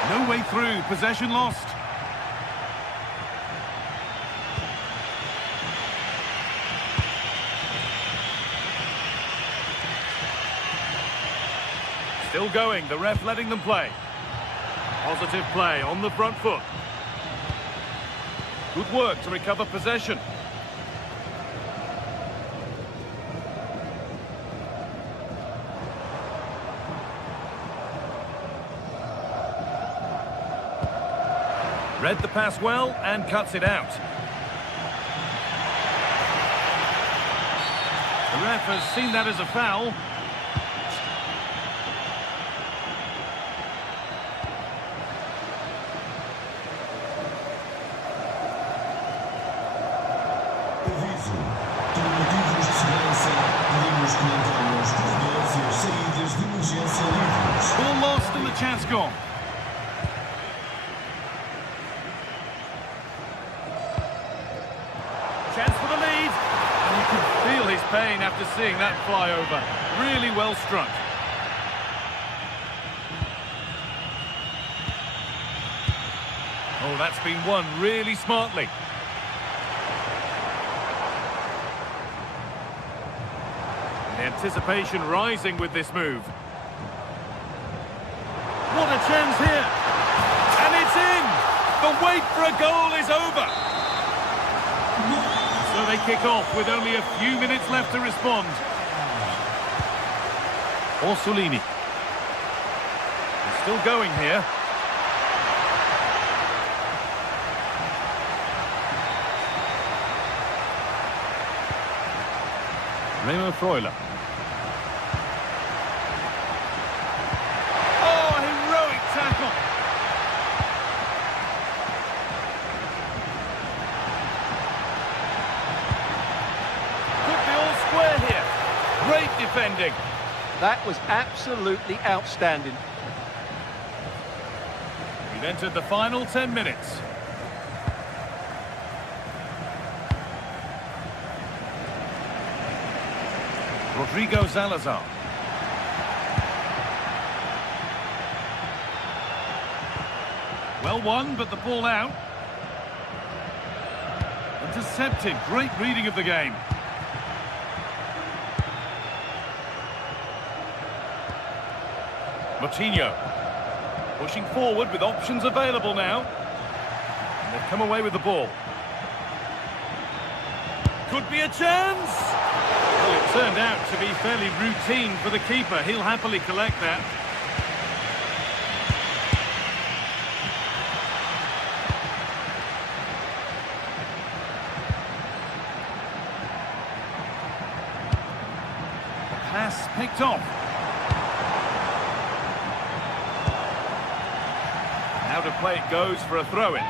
No way through, possession lost. Still going, the ref letting them play. Positive play on the front foot. Good work to recover possession. Read the pass well and cuts it out. The ref has seen that as a foul. task on. Chance for the lead. And you can feel his pain after seeing that fly over. Really well struck. Oh, that's been won really smartly. The anticipation rising with this move. What a chance here. And it's in. The wait for a goal is over. So they kick off with only a few minutes left to respond. Orsolini. He's still going here. Remo Freuler. Oh, heroic tackle. Could be all square here. Great defending. That was absolutely outstanding. We've entered the final 10 minutes. Rodrigo Salazar. Well won, but the ball out. Intercepted. Great reading of the game. Moutinho. Pushing forward with options available now. And they've come away with the ball. Could be a chance! Well, it turned out to be fairly routine for the keeper. He'll happily collect that. The pass picked off. Out of play it goes for a throw-in.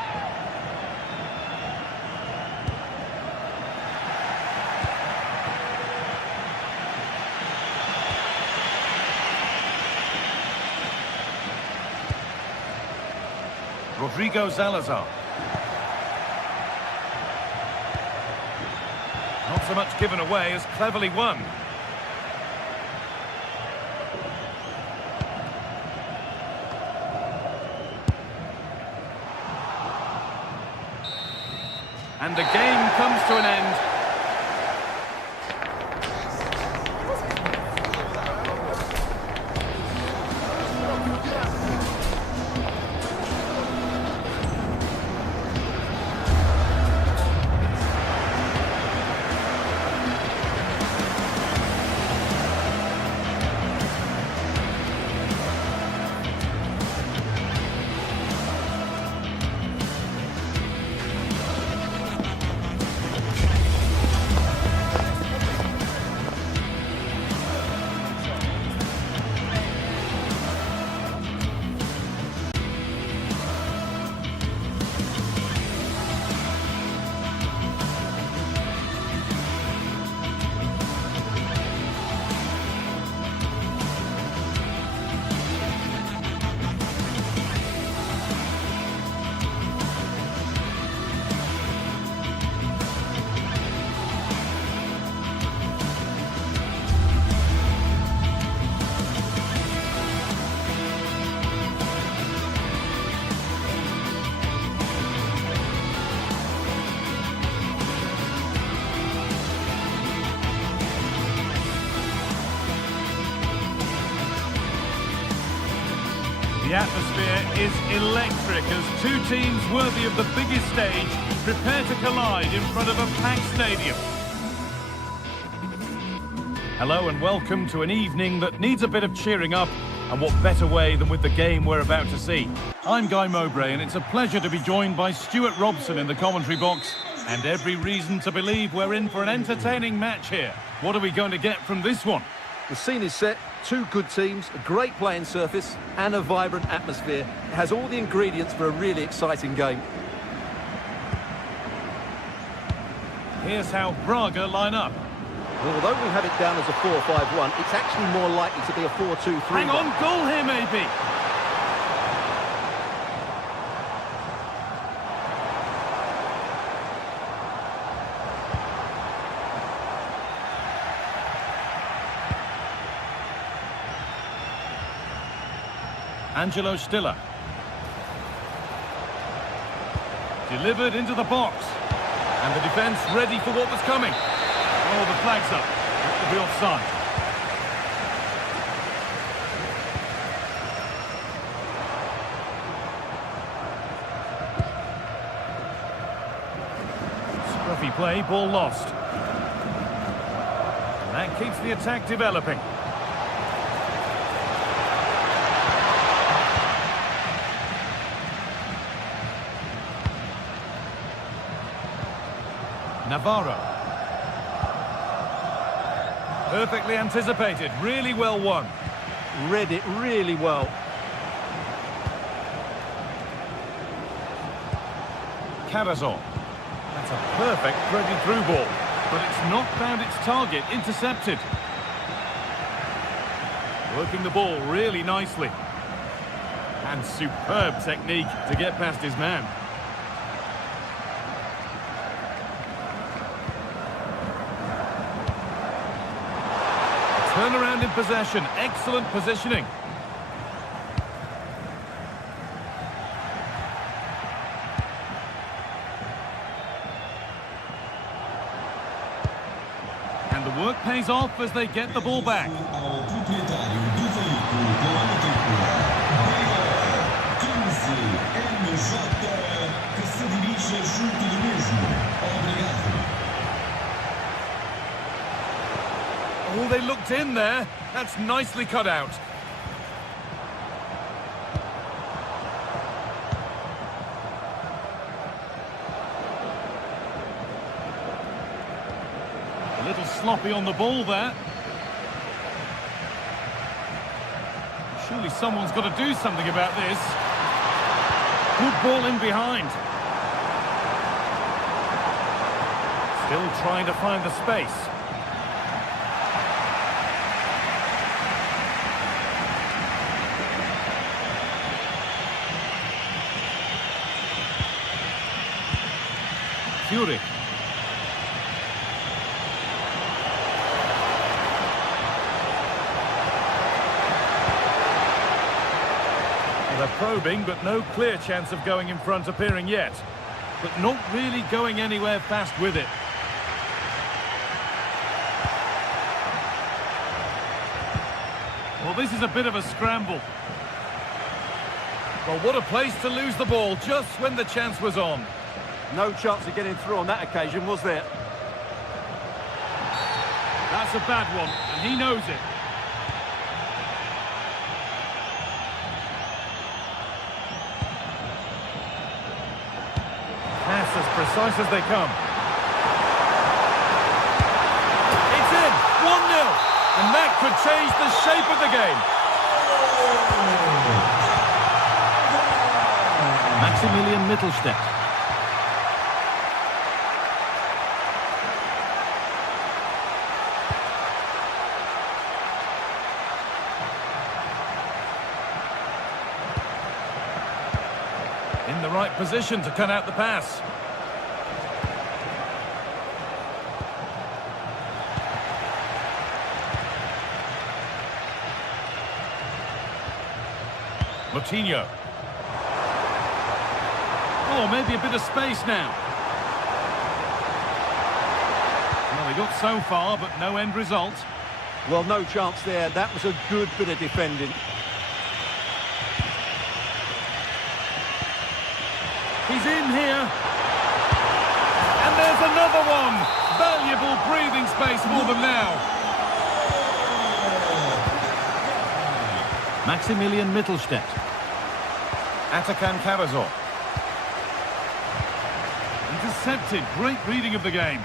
Rodrigo Salazar. Not so much given away as cleverly won. And the game comes to an end. The atmosphere is electric as two teams worthy of the biggest stage prepare to collide in front of a packed stadium. Hello and welcome to an evening that needs a bit of cheering up, and what better way than with the game we're about to see. I'm Guy Mowbray and it's a pleasure to be joined by Stuart Robson in the commentary box, and every reason to believe we're in for an entertaining match here. What are we going to get from this one? The scene is set, two good teams, a great playing surface and a vibrant atmosphere. It has all the ingredients for a really exciting game. Here's how Braga line up. Although we have it down as a 4-5-1, it's actually more likely to be a 4-2-3. Hang on, goal here maybe. Angelo Stiller. Delivered into the box. And the defence ready for what was coming. Oh, the flag's up. It will be offside. Scruffy play, ball lost. And that keeps the attack developing. Navarro. Perfectly anticipated, really well won. Read it really well. Carrazor. That's a perfect threaded through ball, but it's not found its target, intercepted. Working the ball really nicely. And superb technique to get past his man. Turnaround in possession, excellent positioning. And the work pays off as they get the ball back. Ao proprietário do veículo do logotipo BO15MJ, que se dirige junto do mesmo. Obrigado. Oh, they looked in there. That's nicely cut out. A little sloppy on the ball there. Surely someone's got to do something about this. Good ball in behind. Still trying to find the space. Fury. They're probing, but no clear chance of going in front appearing yet. But not really going anywhere fast with it. Well, this is a bit of a scramble. Well, what a place to lose the ball just when the chance was on. No chance of getting through on that occasion, was there? That's a bad one, and he knows it. Pass as precise as they come. It's in! 1-0! And that could change the shape of the game. Maximilian Mittelstädt. In the right position to cut out the pass. Moutinho. Oh, maybe a bit of space now. Well, he got so far, but no end result. Well, no chance there. That was a good bit of defending. He's in here. And there's another one. Valuable breathing space for them now. Maximilian Mittelstädt. Atakan Carrazor. Intercepted. Great reading of the game.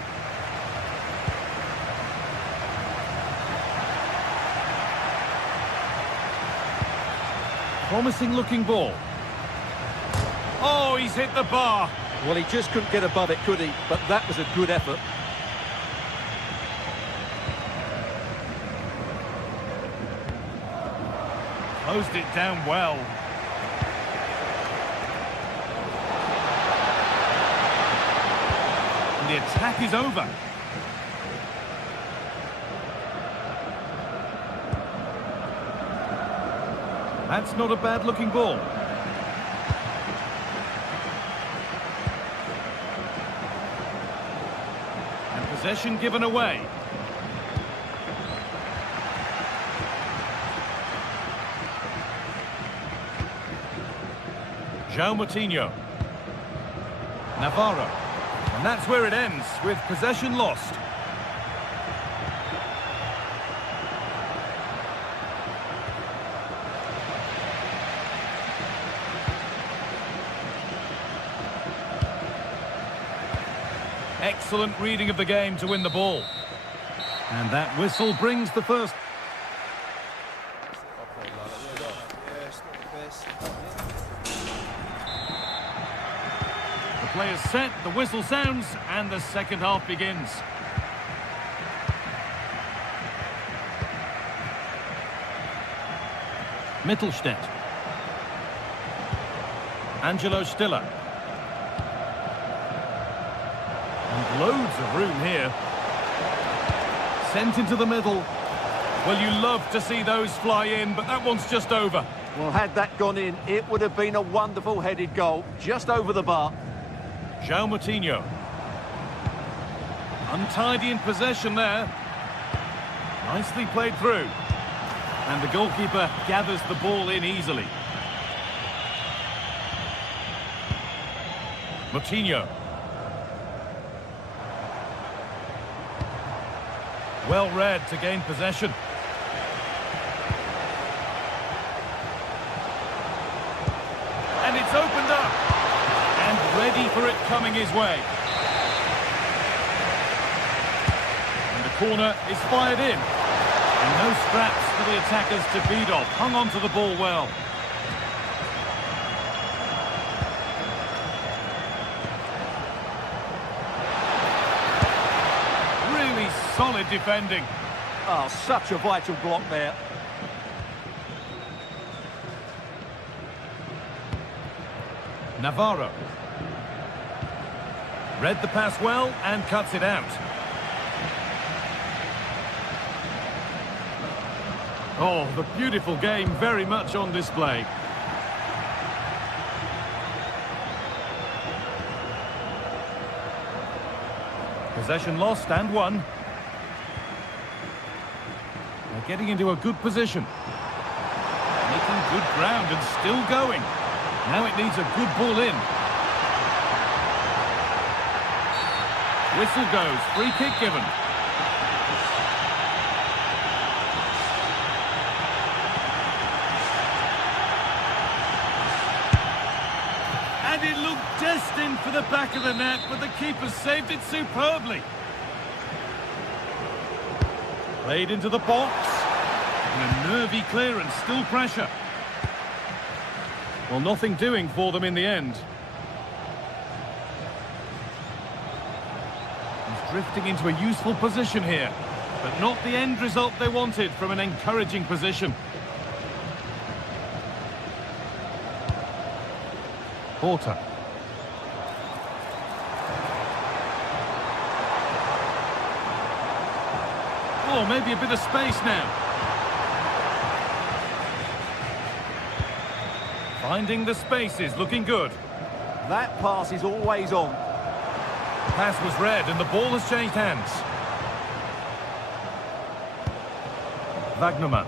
Promising looking ball. Oh, he's hit the bar. Well, he just couldn't get above it, could he? But that was a good effort. Closed it down well. And the attack is over. That's not a bad-looking ball. And possession given away. João Moutinho. Navarro. And that's where it ends, with possession lost. Excellent reading of the game to win the ball. And that whistle brings the first. The player's set, the whistle sounds, and the second half begins. Mittelstädt. Angelo Stiller. And loads of room here. Sent into the middle. Well, you love to see those fly in, but that one's just over. Well, had that gone in, it would have been a wonderful headed goal, just over the bar. João Moutinho. Untidy in possession there. Nicely played through. And the goalkeeper gathers the ball in easily. Moutinho. Well read to gain possession. And it's opened up. And ready for it coming his way. And the corner is fired in. And no scraps for the attackers to feed off. Hung on to the ball well. Really solid defending. Oh, such a vital block there. Navarro. Read the pass well and cuts it out. Oh, the beautiful game very much on display. Possession lost and won. They're getting into a good position. Making good ground and still going. Now it needs a good ball in. Whistle goes, free kick given. And it looked destined for the back of the net, but the keeper saved it superbly. Played into the box. And a nervy clearance, still pressure. Well, nothing doing for them in the end. He's drifting into a useful position here, but not the end result they wanted from an encouraging position. Porter. Oh, maybe a bit of space now. Finding the spaces, looking good. That pass is always on. The pass was read and the ball has changed hands. Wagnerman.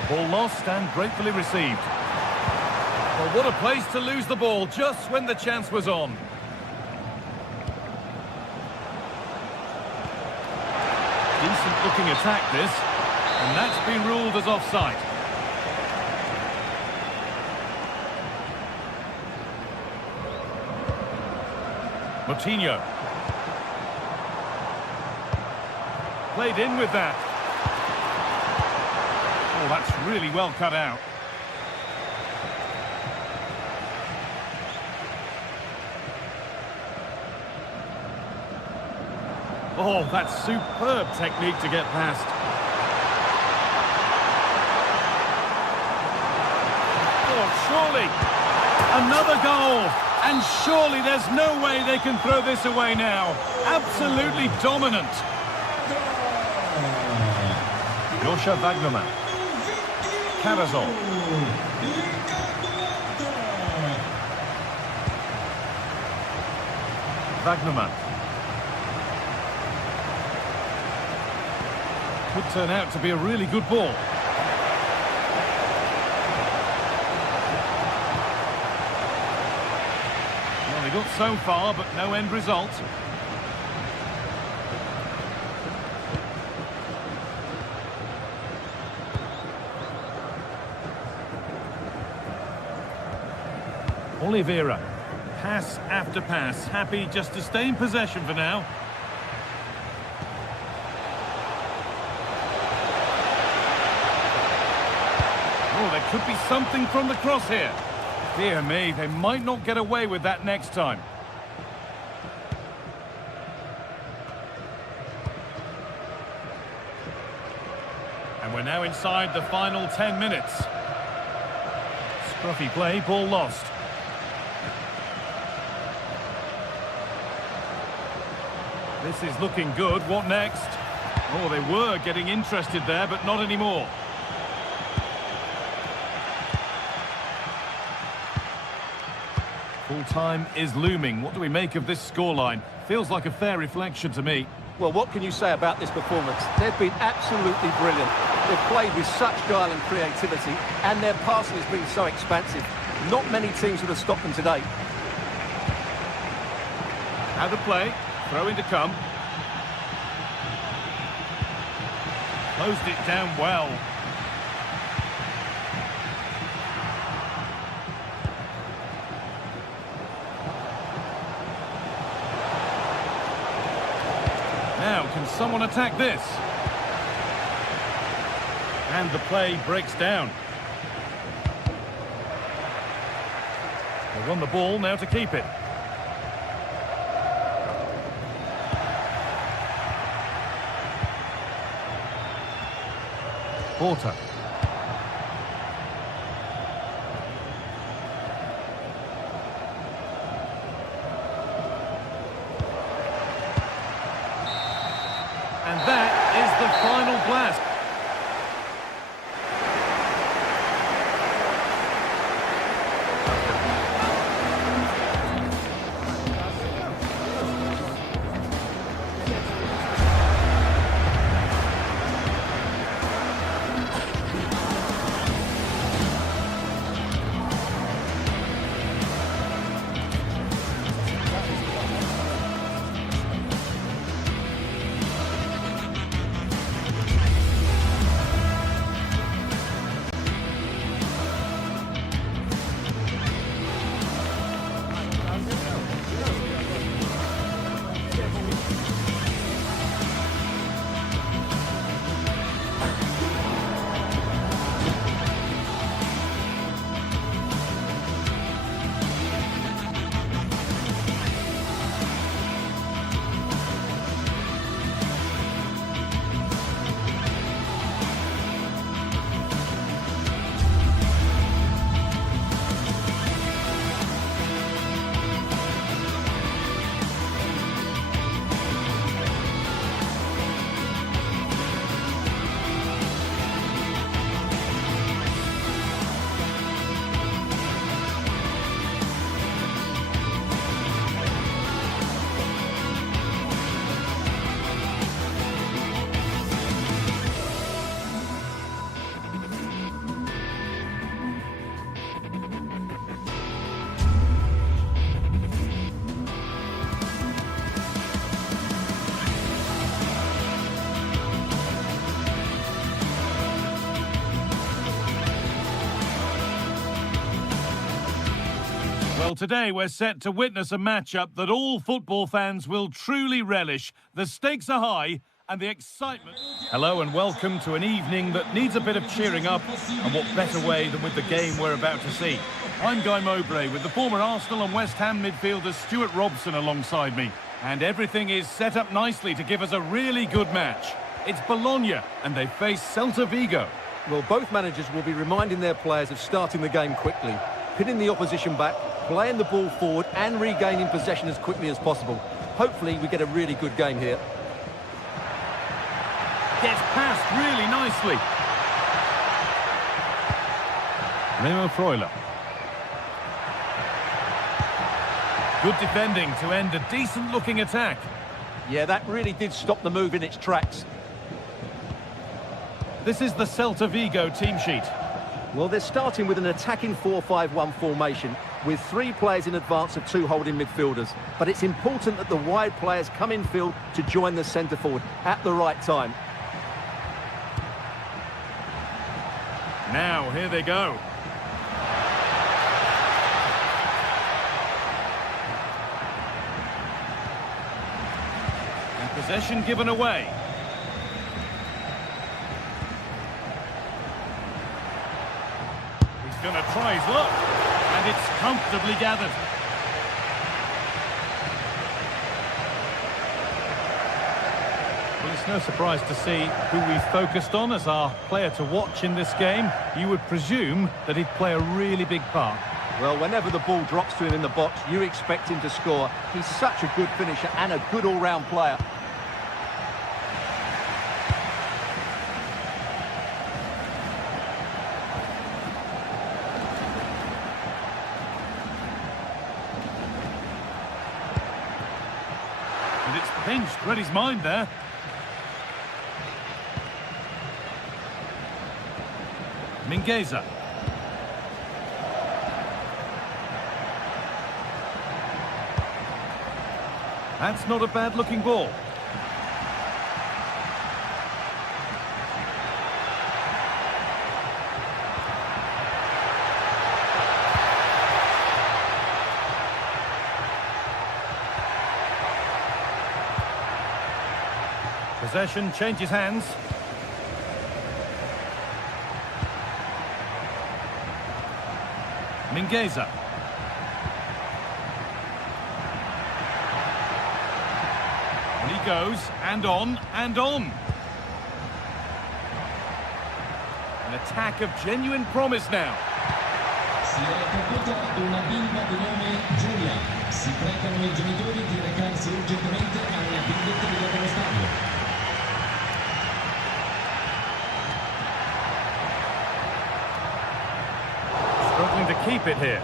The ball lost and gratefully received. Well, what a place to lose the ball just when the chance was on. Decent looking attack this, and that's been ruled as offside. Moutinho. Played in with that. Oh, that's really well cut out. Oh, that's superb technique to get past. Oh, surely. Another goal. And surely there's no way they can throw this away now. Absolutely dominant. Joshua Wagnerman. Carazol. Wagnerman. Could turn out to be a really good ball. Well, they got so far, but no end result. Oliveira. Pass after pass. Happy just to stay in possession for now. Oh, there could be something from the cross here. Dear me, they might not get away with that next time. And we're now inside the final 10 minutes. Scruffy play, ball lost. This is looking good. What next? Oh, they were getting interested there, but not anymore. Full time is looming. What do we make of this scoreline? Feels like a fair reflection to me. Well, what can you say about this performance? They've been absolutely brilliant. They've played with such guile and creativity, and their passing has been so expansive. Not many teams would have stopped them today. How to play. Throw-in to come. Closed it down well. Now, can someone attack this? And the play breaks down. They won the ball, now to keep it. Porter. And that is the final blast. Well, today we're set to witness a matchup that all football fans will truly relish. The stakes are high and the excitement... Hello and welcome to an evening that needs a bit of cheering up, and what better way than with the game we're about to see. I'm Guy Mowbray with the former Arsenal and West Ham midfielder Stuart Robson alongside me. And everything is set up nicely to give us a really good match. It's Bologna and they face Celta Vigo. Well, both managers will be reminding their players of starting the game quickly, pinning the opposition back, playing the ball forward and regaining possession as quickly as possible. Hopefully we get a really good game here. Gets past really nicely. Remo Freuler. Good defending to end a decent-looking attack. Yeah, that really did stop the move in its tracks. This is the Celta Vigo team sheet. Well, they're starting with an attacking 4-5-1 formation with 3 players in advance of 2 holding midfielders. But it's important that the wide players come in field to join the centre forward at the right time. Now, here they go. And possession given away. He's going to try his luck. And it's comfortably gathered. Well, it's no surprise to see who we've focused on as our player to watch in this game. You would presume that he'd play a really big part. Well, whenever the ball drops to him in the box, you expect him to score. He's such a good finisher and a good all-round player. And it's pinched, read his mind there. Mingueza. That's not a bad-looking ball. Possession changes hands. Mingueza. And he goes, and on, and on. An attack of genuine promise now. Si è caduta una bimba di nome Giulia. Si pregano i genitori di recarsi urgentemente alla biglietteria dello stadio. Struggling to keep it here.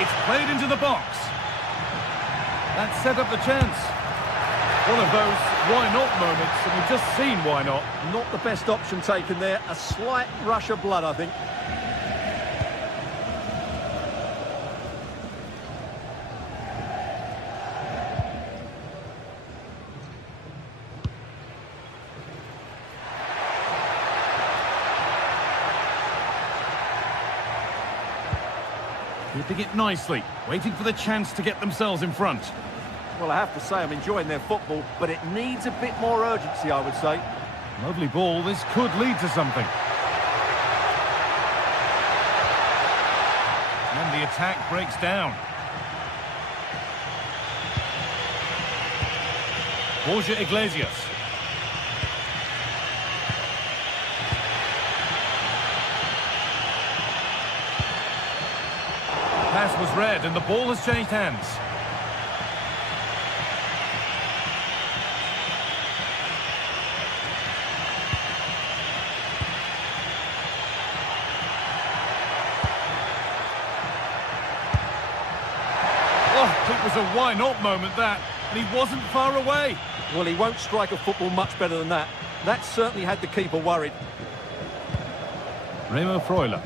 It's played into the box. That set up the chance. One of those why-not moments, and we've just seen why not. Not the best option taken there. A slight rush of blood, I think. Keeping it nicely, waiting for the chance to get themselves in front. Well, I have to say I'm enjoying their football, but it needs a bit more urgency, I would say. Lovely ball, this could lead to something. And the attack breaks down. Borja Iglesias. Pass was read and the ball has changed hands. Oh, it was a why-not moment that, and he wasn't far away. Well, he won't strike a football much better than that. That certainly had the keeper worried. Remo Freuler.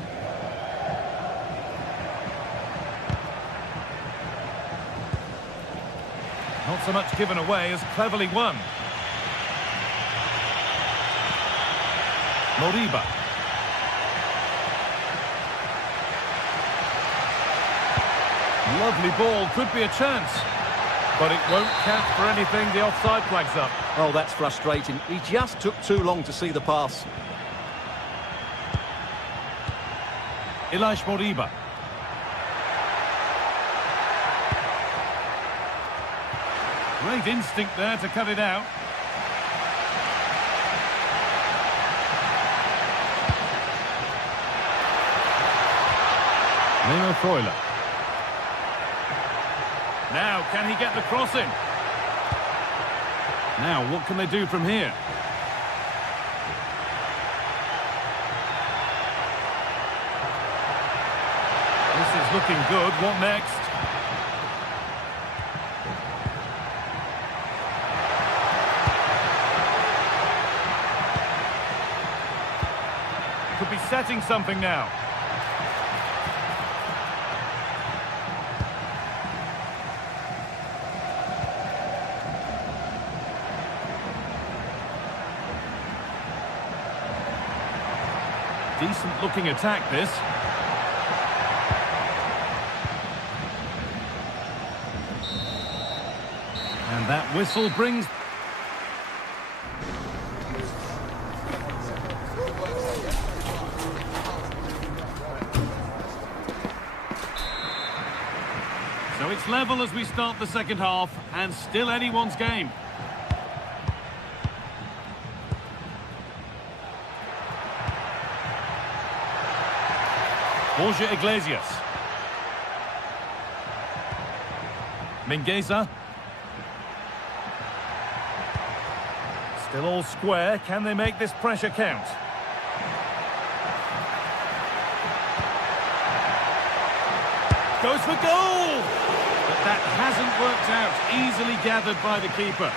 Not so much given away as cleverly won. Moriba. Lovely ball, could be a chance. But it won't count for anything, the offside flag's up. Oh, that's frustrating. He just took too long to see the pass. Ilaix Moriba. Great instinct there to cut it out. Nemo Freuler. Now, can he get the cross in? Now, what can they do from here? This is looking good. What next? Could be setting something now. Decent looking attack, this. And that whistle brings... So it's level as we start the second half, and still anyone's game. Borja Iglesias. Mingueza. Still all square. Can they make this pressure count? Goes for goal! But that hasn't worked out. Easily gathered by the keeper.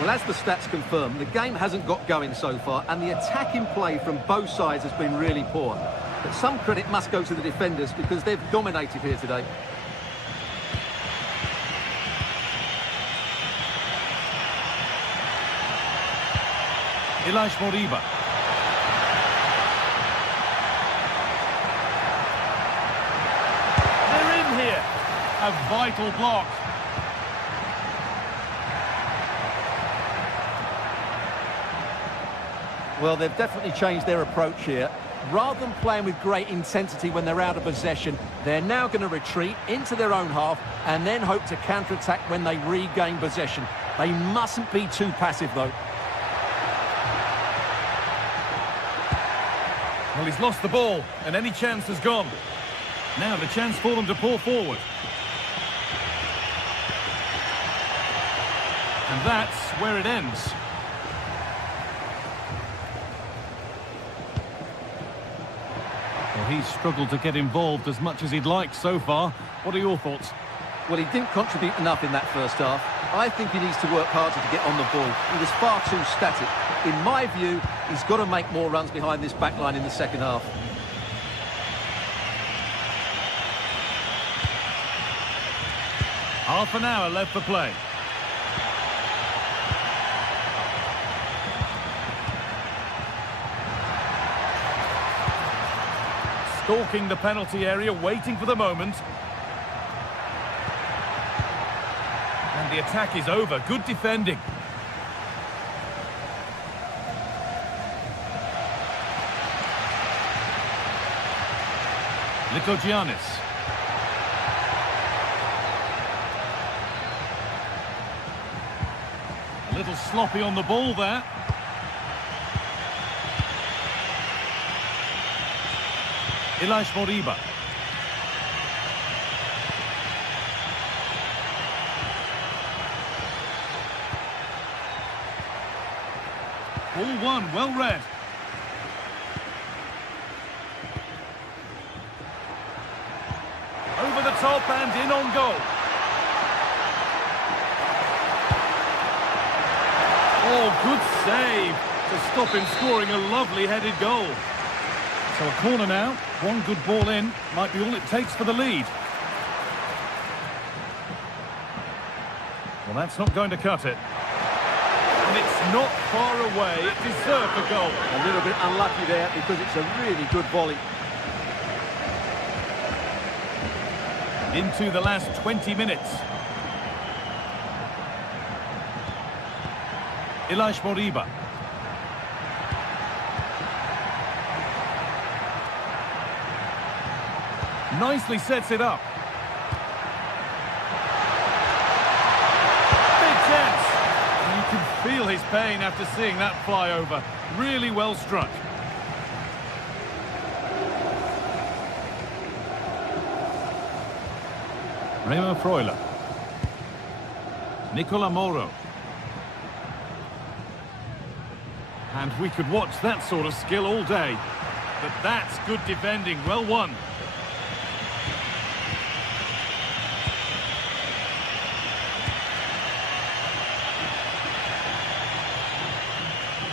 Well, as the stats confirm, the game hasn't got going so far, and the attacking play from both sides has been really poor. But some credit must go to the defenders because they've dominated here today. Ilaix Moriba. They're in here. A vital block. Well, they've definitely changed their approach here. Rather than playing with great intensity when they're out of possession, they're now going to retreat into their own half and then hope to counter-attack when they regain possession. They mustn't be too passive, though. Well, he's lost the ball, and any chance has gone. Now the chance for them to pull forward. And that's where it ends. Well, he's struggled to get involved as much as he'd like so far. What are your thoughts? Well, he didn't contribute enough in that first half. I think he needs to work harder to get on the ball. He was far too static. In my view, he's got to make more runs behind this back line in the second half. Half an hour left for play. Stalking the penalty area, waiting for the moment. And the attack is over. Good defending. Lykogiannis. A little sloppy on the ball there. Ilaix Moriba. Ball one, well read. Over the top and in on goal. Oh, good save to stop him scoring a lovely headed goal. So a corner now, one good ball in, might be all it takes for the lead. Well, that's not going to cut it. And it's not far away, it deserved a goal. A little bit unlucky there because it's a really good volley. Into the last 20 minutes. Ilaix Moriba. Nicely sets it up. Big chance. And you can feel his pain after seeing that fly over. Really well struck. Remo Freuler. Nicola Moro. And we could watch that sort of skill all day. But that's good defending, well won.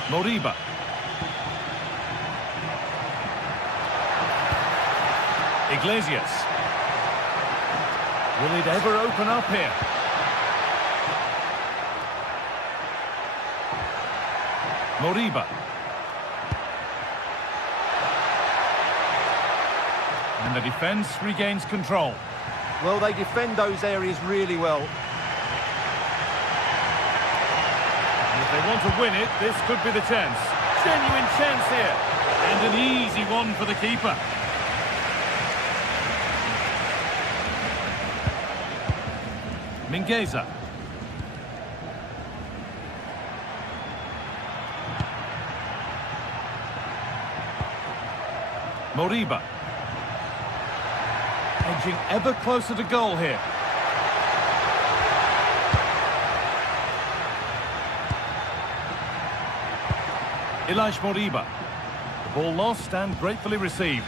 Moriba. Iglesias. Will it ever open up here? Moriba. And the defence regains control. Well, they defend those areas really well. And if they want to win it, this could be the chance. Genuine chance here. And an easy one for the keeper. Mingueza. Moriba. Edging ever closer to goal here. Ilaix Moriba. The ball lost and gratefully received.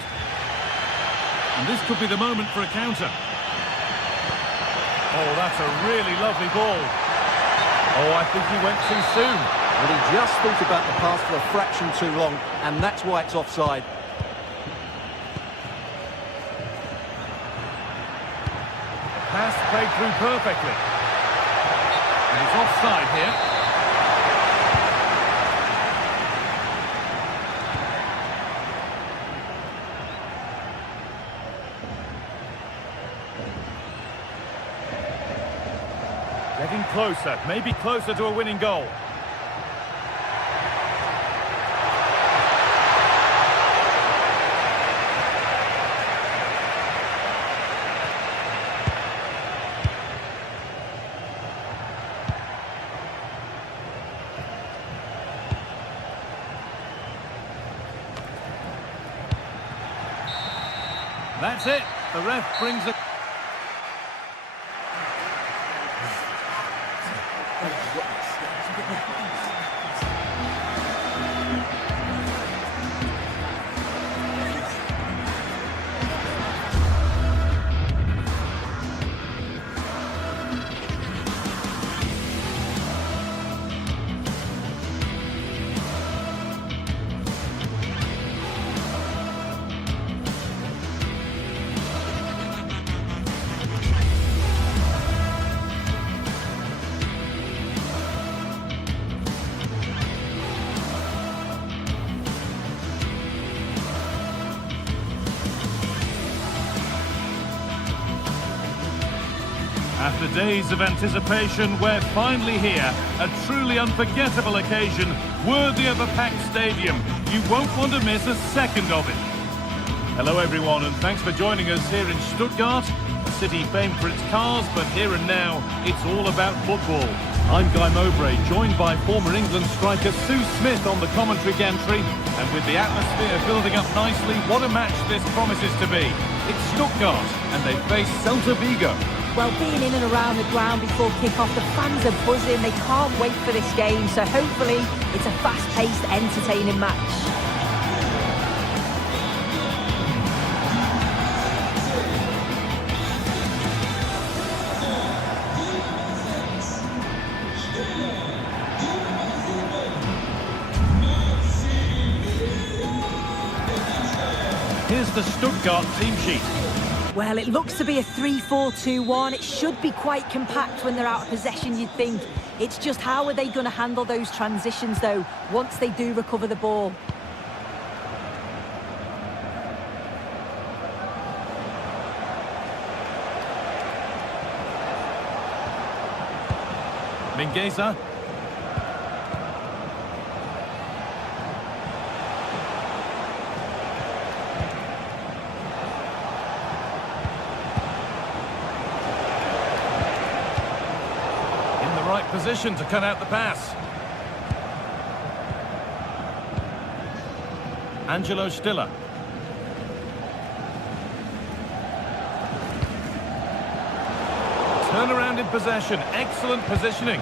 And this could be the moment for a counter. Oh, that's a really lovely ball. Oh, I think he went too soon. Well, he just thought about the pass for a fraction too long, and that's why it's offside. Pass played through perfectly. And it's offside here. Getting closer, maybe closer to a winning goal. That's it. The ref brings it. After days of anticipation, we're finally here. A truly unforgettable occasion, worthy of a packed stadium. You won't want to miss a second of it. Hello everyone, and thanks for joining us here in Stuttgart, a city famed for its cars, but here and now, it's all about football. I'm Guy Mowbray, joined by former England striker Sue Smith on the commentary gantry, and with the atmosphere building up nicely, what a match this promises to be. It's Stuttgart, and they face Celta Vigo. Well, being in and around the ground before kick-off, the fans are buzzing. They can't wait for this game, so hopefully it's a fast-paced, entertaining match. Here's the Stuttgart team sheet. Well, it looks to be a 3-4-2-1. It should be quite compact when they're out of possession, you'd think. It's just how are they going to handle those transitions, though, once they do recover the ball? Mingueza. Position to cut out the pass. Angelo Stiller. Turn around in possession. Excellent positioning.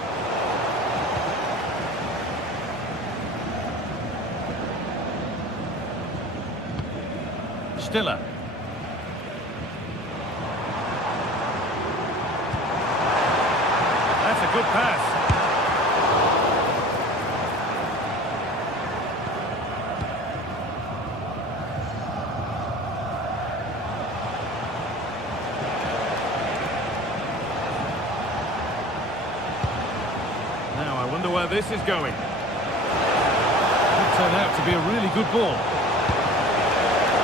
Stiller. That's a good pass. Now, I wonder where this is going. Could turn out to be a really good ball.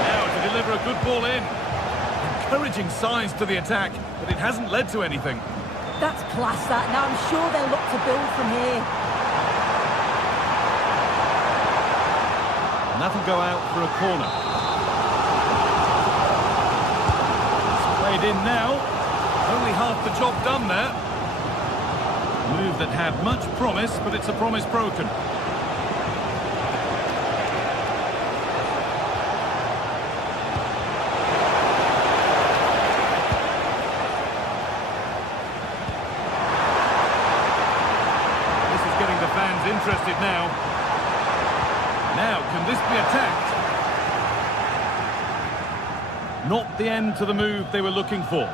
Now to deliver a good ball in. Encouraging signs to the attack, but it hasn't led to anything. That's class, that. Now I'm sure they'll look to build from here. And that'll go out for a corner. It's played in now. Only half the job done there. Move that had much promise, but it's a promise broken. This is getting the fans interested now. Now, can this be attacked? Not the end to the move they were looking for.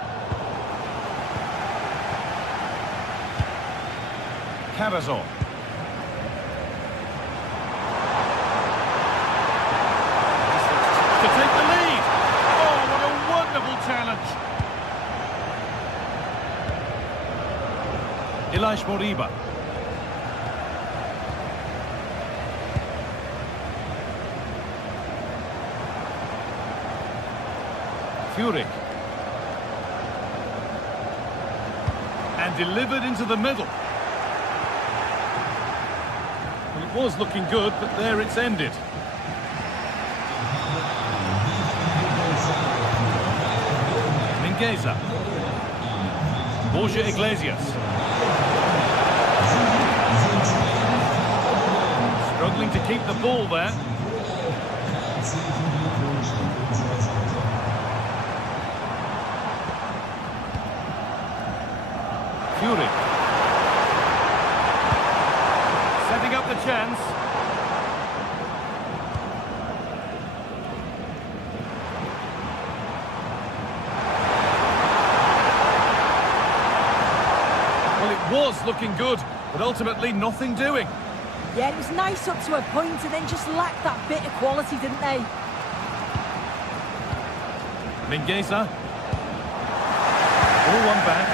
Carazon. To take the lead. Oh, what a wonderful challenge. Ilaix Moriba. Furyk. And delivered into the middle. Well, it was looking good, but there it's ended. Mingueza. Borja Iglesias. Struggling to keep the ball there. Furyk. Setting up the chance. Well, it was looking good, but ultimately nothing doing. Yeah, it was nice up to a point and then just lacked that bit of quality, didn't they? Mingueza. All one back.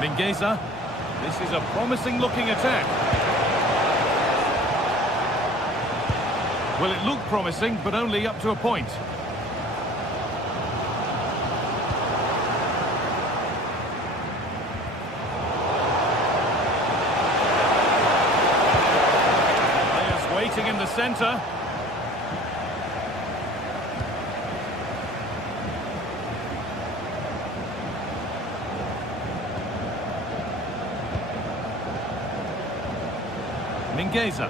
Mingueza. This is a promising-looking attack. Well, it looked promising, but only up to a point. Players waiting in the centre. Mingueza.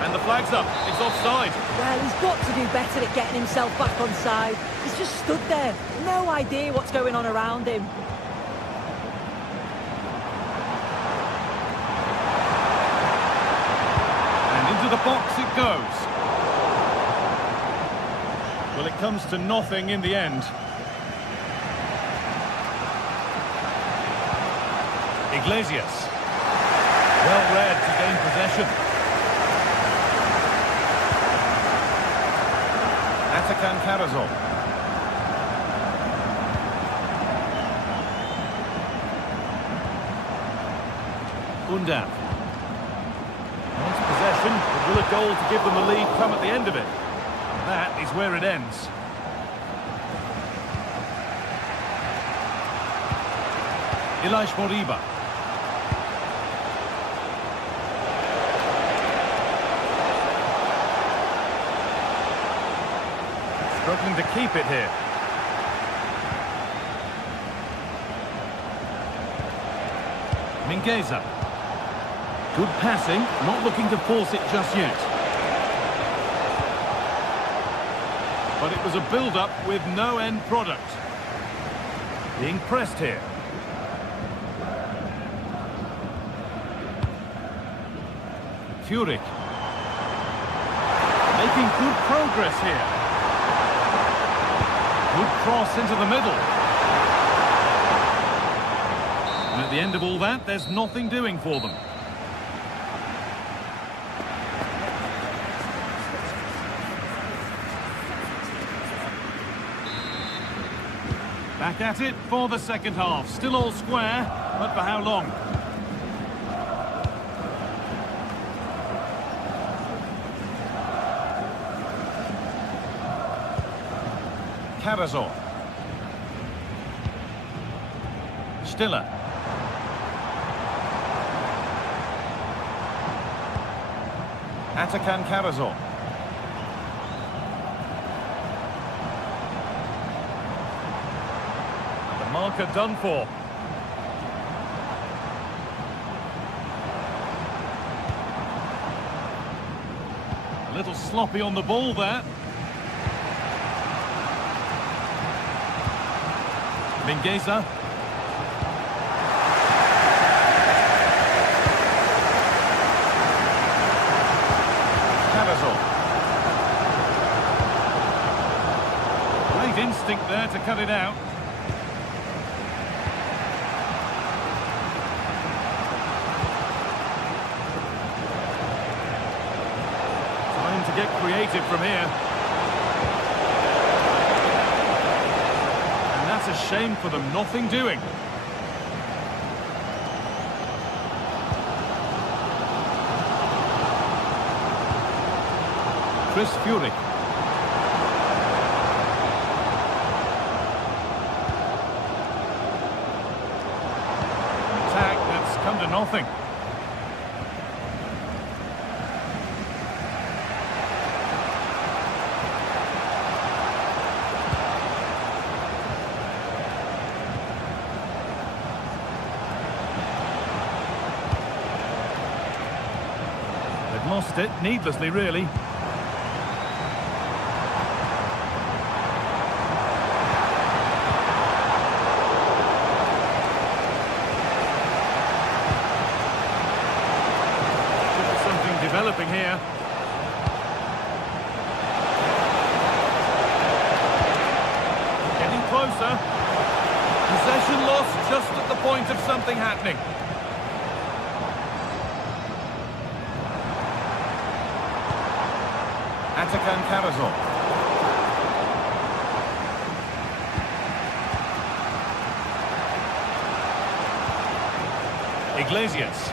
And the flag's up. It's offside. Well, he's got to do better at getting himself back on side. He's just stood there. No idea what's going on around him. And into the box it goes. Well, it comes to nothing in the end. Iglesias. Well read to gain possession. Atakan Carazon. Undav. Wants possession, but will a goal to give them the lead come at the end of it? That is where it ends. Ilaix Moriba. Struggling to keep it here. Mingueza. Good passing, not looking to force it just yet. But it was a build-up with no end product. Being pressed here. Furyk. Making good progress here. Good cross into the middle. And at the end of all that, there's nothing doing for them. Back at it for the second half. Still all square, but for how long? Karazor. Stiller. Atakan Karazor. And the marker done for. A little sloppy on the ball there. Mingueza. Karazor. Great instinct there to cut it out. Trying to get creative from here. That's a shame for them, nothing doing. Chris Furyk. Attack that's come to nothing. Lost it needlessly, really. Something developing here. Getting closer. Possession lost just at the point of something happening. Atakan Karazor. Iglesias.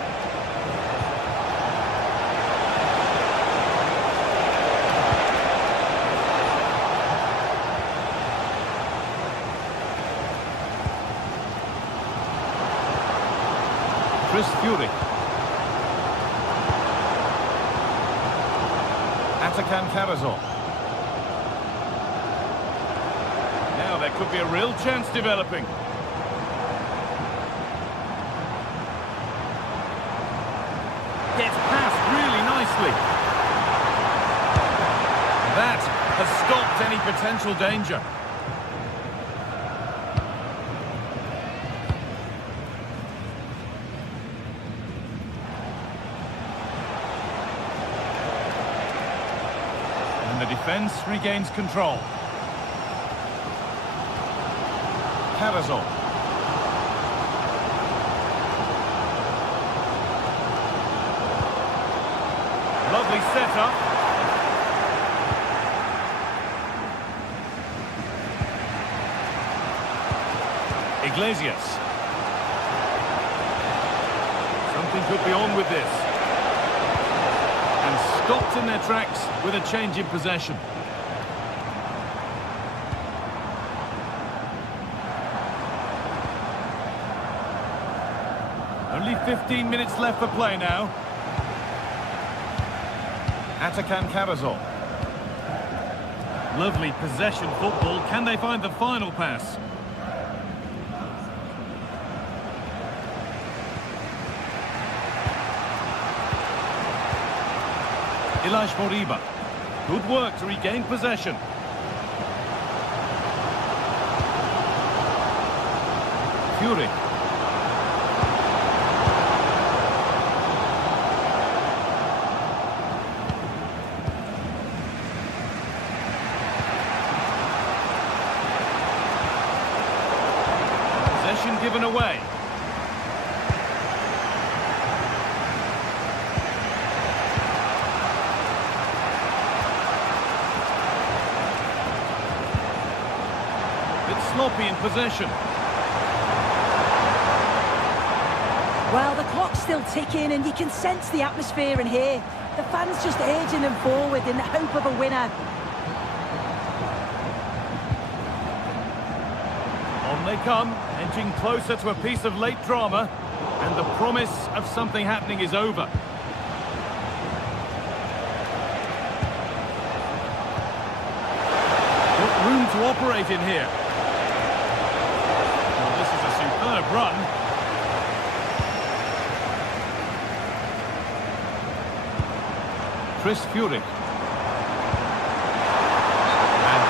Chris Furyk. Atakan Karazor. Now there could be a real chance developing. Gets past really nicely. That has stopped any potential danger. And the defence regains control. Karazor. Lovely setup. Iglesias. Something could be on with this. And stopped in their tracks with a change in possession. Only 15 minutes left for play now. Atakan Karazor. Lovely possession football. Can they find the final pass? Ilash Moriba. Good work to regain possession. Fury. Possession given away. It's sloppy in possession. Well, the clock's still ticking and you can sense the atmosphere in here. The fans just urging them forward in the hope of a winner. On they come, edging closer to a piece of late drama, and the promise of something happening is over. Got room to operate in here. Well, this is a superb run. Chris Fury. And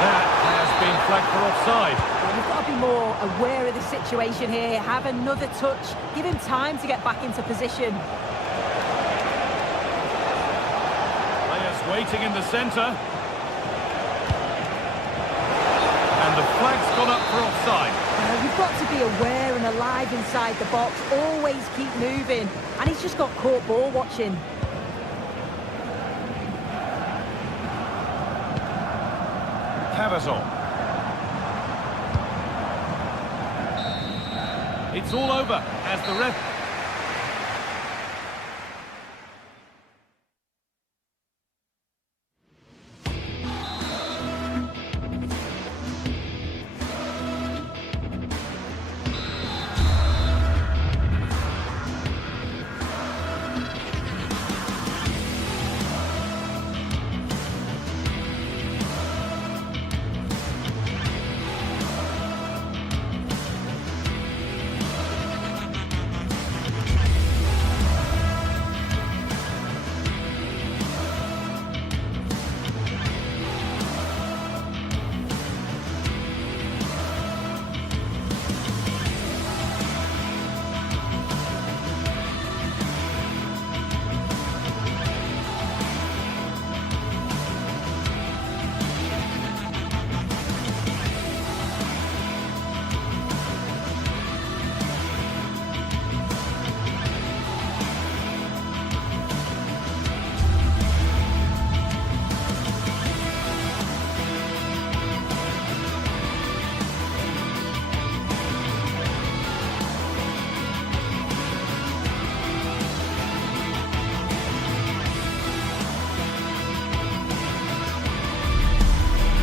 that has been flagged for offside. Well, you've got to be more aware of the situation here. Have another touch. Give him time to get back into position. Players waiting in the centre. And the flag's gone up for offside. You've got to be aware and alive inside the box. Always keep moving. And he's just got caught ball watching. Cavazon. It's all over as the ref...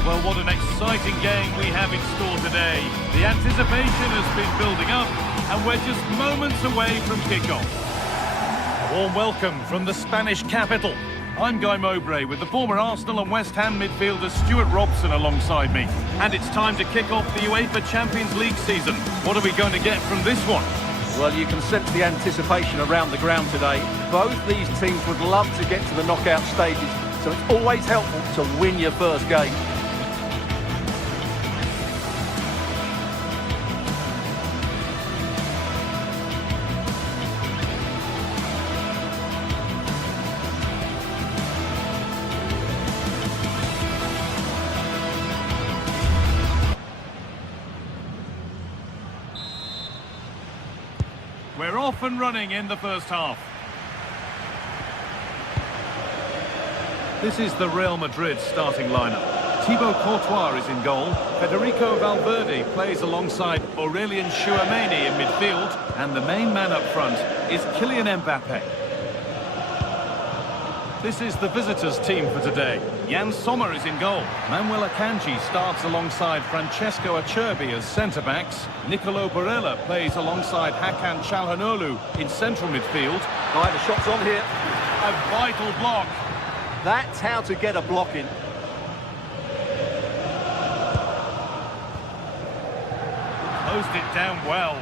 Well, what an exciting game we have in store today. The anticipation has been building up, and we're just moments away from kickoff. A warm welcome from the Spanish capital. I'm Guy Mowbray with the former Arsenal and West Ham midfielder Stuart Robson alongside me. And it's time to kick off the UEFA Champions League season. What are we going to get from this one? Well, you can sense the anticipation around the ground today. Both these teams would love to get to the knockout stages, so it's always helpful to win your first game. We're off and running in the first half. This is the Real Madrid starting lineup. Thibaut Courtois is in goal. Federico Valverde plays alongside Aurelien Tchouameni in midfield. And the main man up front is Kylian Mbappe. This is the visitors' team for today. Jan Sommer is in goal. Manuel Akanji starts alongside Francesco Acerbi as centre-backs. Nicolo Barella plays alongside Hakan Çalhanoğlu in central midfield. Right, the shot's on here. A vital block. That's how to get a block in. Closed it down well.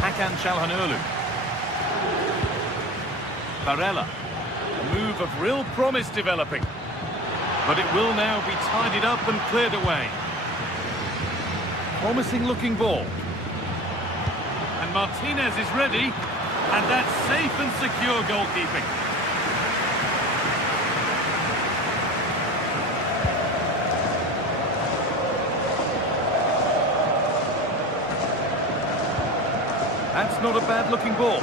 Hakan Çalhanoğlu. Barella. A move of real promise developing. But it will now be tidied up and cleared away. Promising looking ball. And Martinez is ready. And that's safe and secure goalkeeping. That's not a bad looking ball.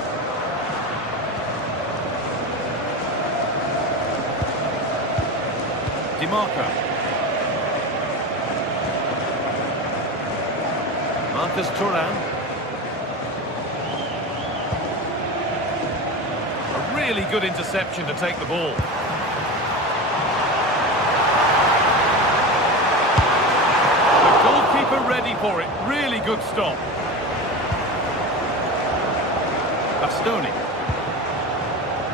DiMarco. Marcus Thuram. A really good interception to take the ball. The goalkeeper ready for it. Really good stop. Bastoni.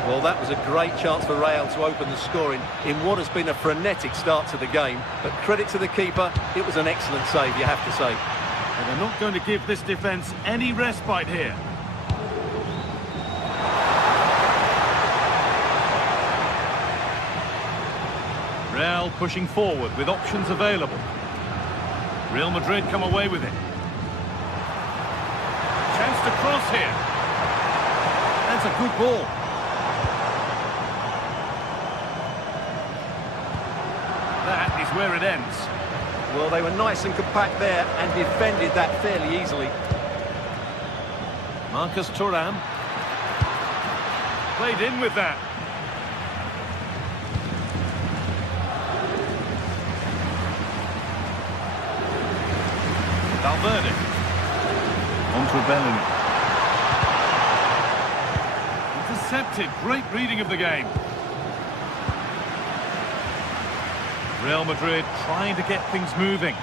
Well, that was a great chance for Real to open the scoring in what has been a frenetic start to the game. But credit to the keeper, it was an excellent save, you have to say. And they're not going to give this defence any respite here. Real pushing forward with options available. Real Madrid come away with it. Chance to cross here. That's a good ball. That is where it ends. Well, they were nice and compact there and defended that fairly easily. Marcus Thuram. Played in with that. Valverde. On to Bellingham. Intercepted. Great reading of the game. Real Madrid trying to get things moving.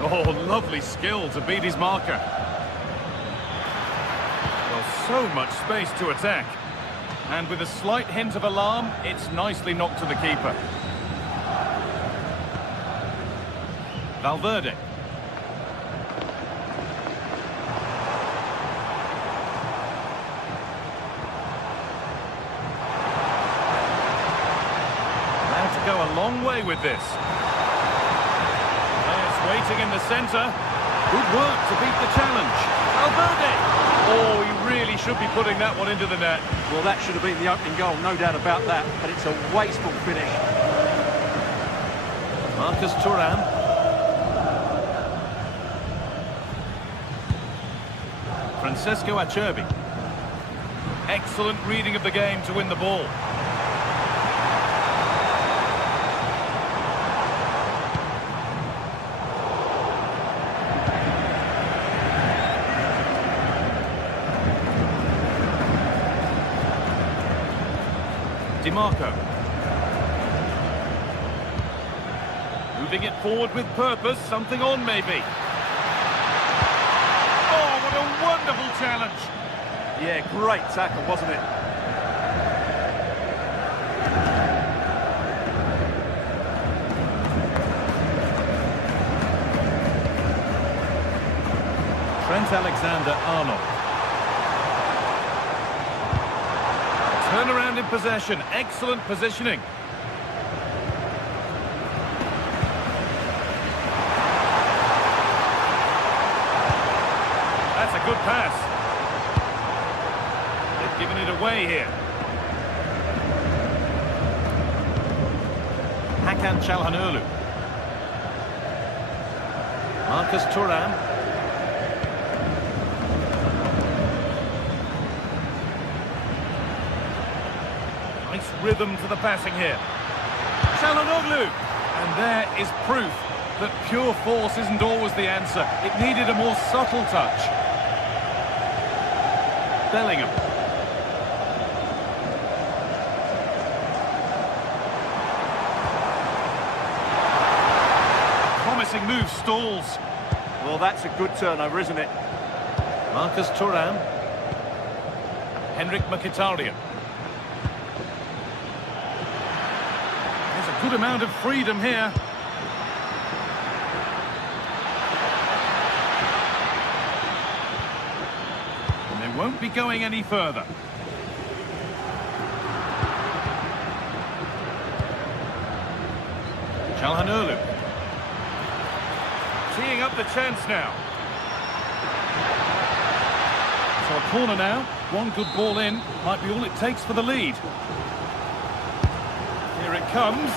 Oh, lovely skill to beat his marker. Well, so much space to attack. And with a slight hint of alarm, it's nicely knocked to the keeper. Valverde. Now to go a long way with this. Players waiting in the centre. Good work to beat the challenge. Valverde. Oh, he really should be putting that one into the net. Well, that should have been the opening goal, no doubt about that. But it's a wasteful finish. Marcus Thuram. Francesco Acerbi. Excellent reading of the game to win the ball. DiMarco. Moving it forward with purpose, something on maybe. Oh, what a wonderful challenge. Yeah, great tackle, wasn't it? Trent Alexander-Arnold. Turnaround in possession, excellent positioning. That's a good pass. They've given it away here. Hakan Çalhanoğlu. Marcus Thuram. Nice rhythm to the passing here. Çalhanoğlu. And there is proof that pure force isn't always the answer. It needed a more subtle touch. Bellingham. Promising move stalls. Well, that's a good turnover, isn't it? Marcus Thuram. Henrik Mkhitaryan. There's a good amount of freedom here. be going any further. Çalhanoğlu. Teeing up the chance now. So a corner now. One good ball in. Might be all it takes for the lead. Here it comes.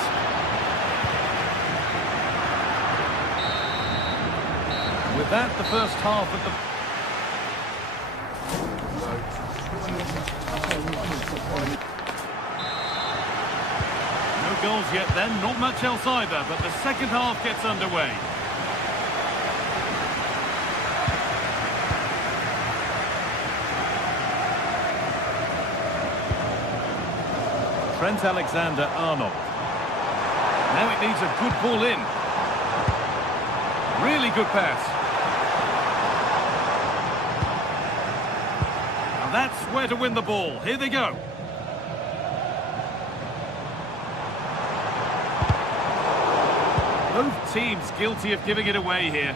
With that, the first half of the... No goals yet then, not much else either, but the second half gets underway. Trent Alexander-Arnold. Now it needs a good ball in. Really good pass. Now that's where to win the ball. Here they go. Both teams guilty of giving it away here.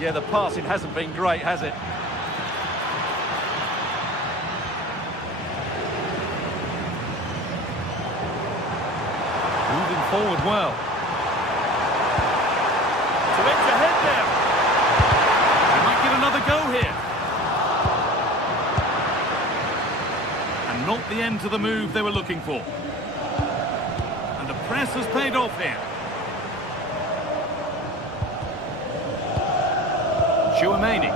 Yeah, the passing hasn't been great, has it? Moving forward well. To edge ahead there. They might get another go here. And not the end to the move they were looking for. And the press has paid off here. Chouameni.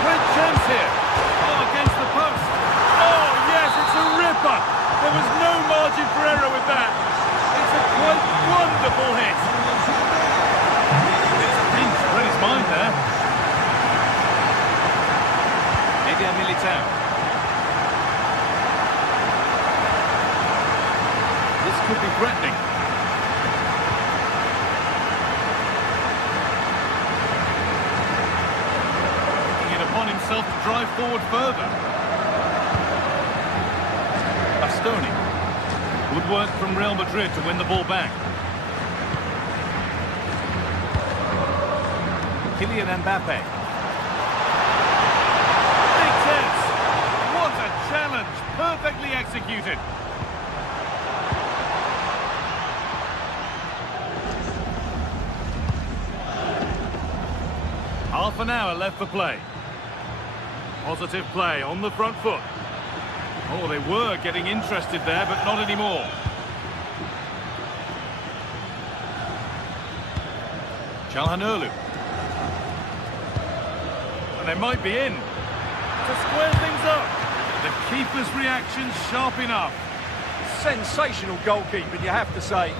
Great chance here. Oh, against the post. Oh, yes, it's a ripper. There was no margin for error with that. It's a quite wonderful hit. It's a pinch for his mind there. Eder Militao. This could be threatening. Himself to drive forward further. Bastoni. Good work from Real Madrid to win the ball back. Kylian Mbappe. Big chance. What a challenge. Perfectly executed. Half an hour left for play. Positive play on the front foot. Oh, they were getting interested there, but not anymore. Çalhanoğlu. And they might be in. To square things up. The keeper's reaction sharp enough. Sensational goalkeeping, you have to say.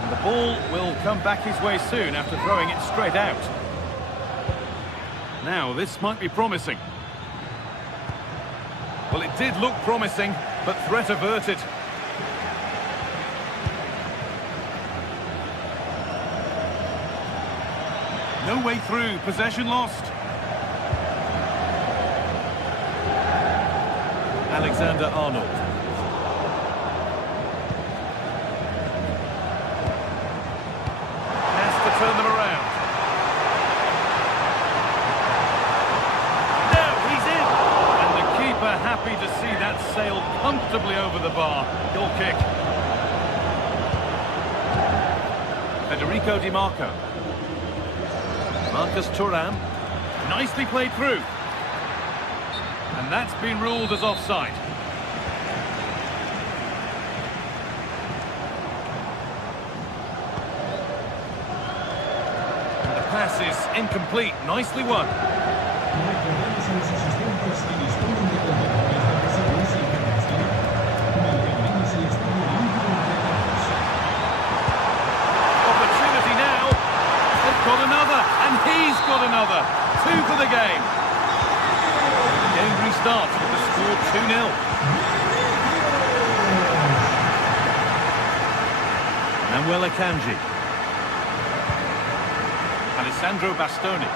And the ball will come back his way soon after throwing it straight out. Now, this might be promising. Well, it did look promising, but threat averted. No way through, possession lost. Alexander-Arnold. Has to turn them around. Happy to see that sail comfortably over the bar. Goal kick. Federico Di Marco. Marcus Thuram. Nicely played through. And that's been ruled as offside. And the pass is incomplete. Nicely won. Got another, and he's got another. 2 for the game. The game restarts with the score 2-0. Manuel Akanji. Alessandro Bastoni.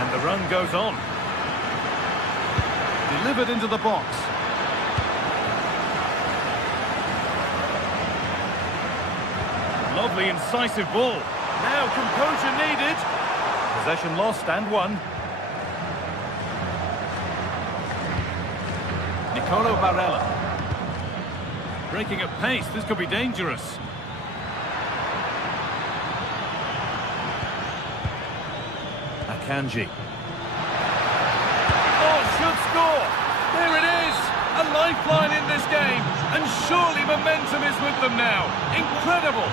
And the run goes on. Delivered into the box. Lovely, incisive ball. Now composure needed. Possession lost and won. Barella. Breaking at pace, this could be dangerous. Akanji. Oh, should score! There it is! A lifeline in this game, and surely momentum is with them now. Incredible!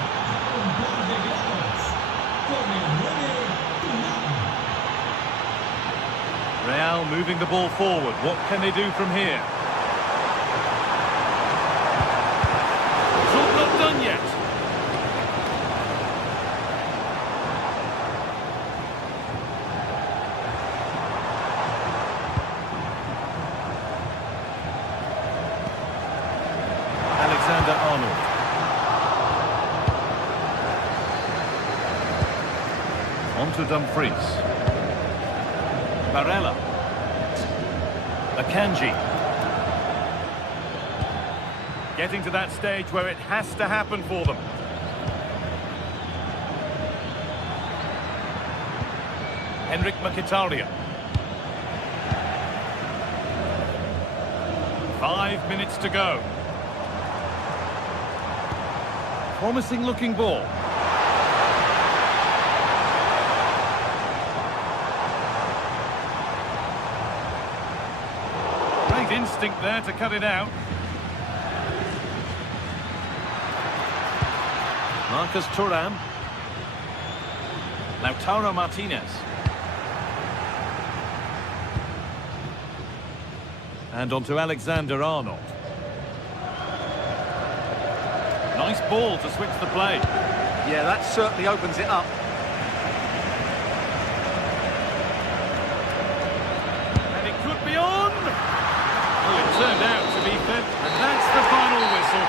Real moving the ball forward. What can they do from here? Job not done yet. Alexander-Arnold. On to Dumfries. Barella. Akanji. Getting to that stage where it has to happen for them. Henrik Mkhitaryan. 5 minutes to go. Promising looking ball. Great instinct there to cut it out. Marcus Thuram. Lautaro Martinez. And on to Alexander-Arnold. Nice ball to switch the play. Yeah, that certainly opens it up. And it could be on! Well, it turned out to be fit, and that's the final whistle.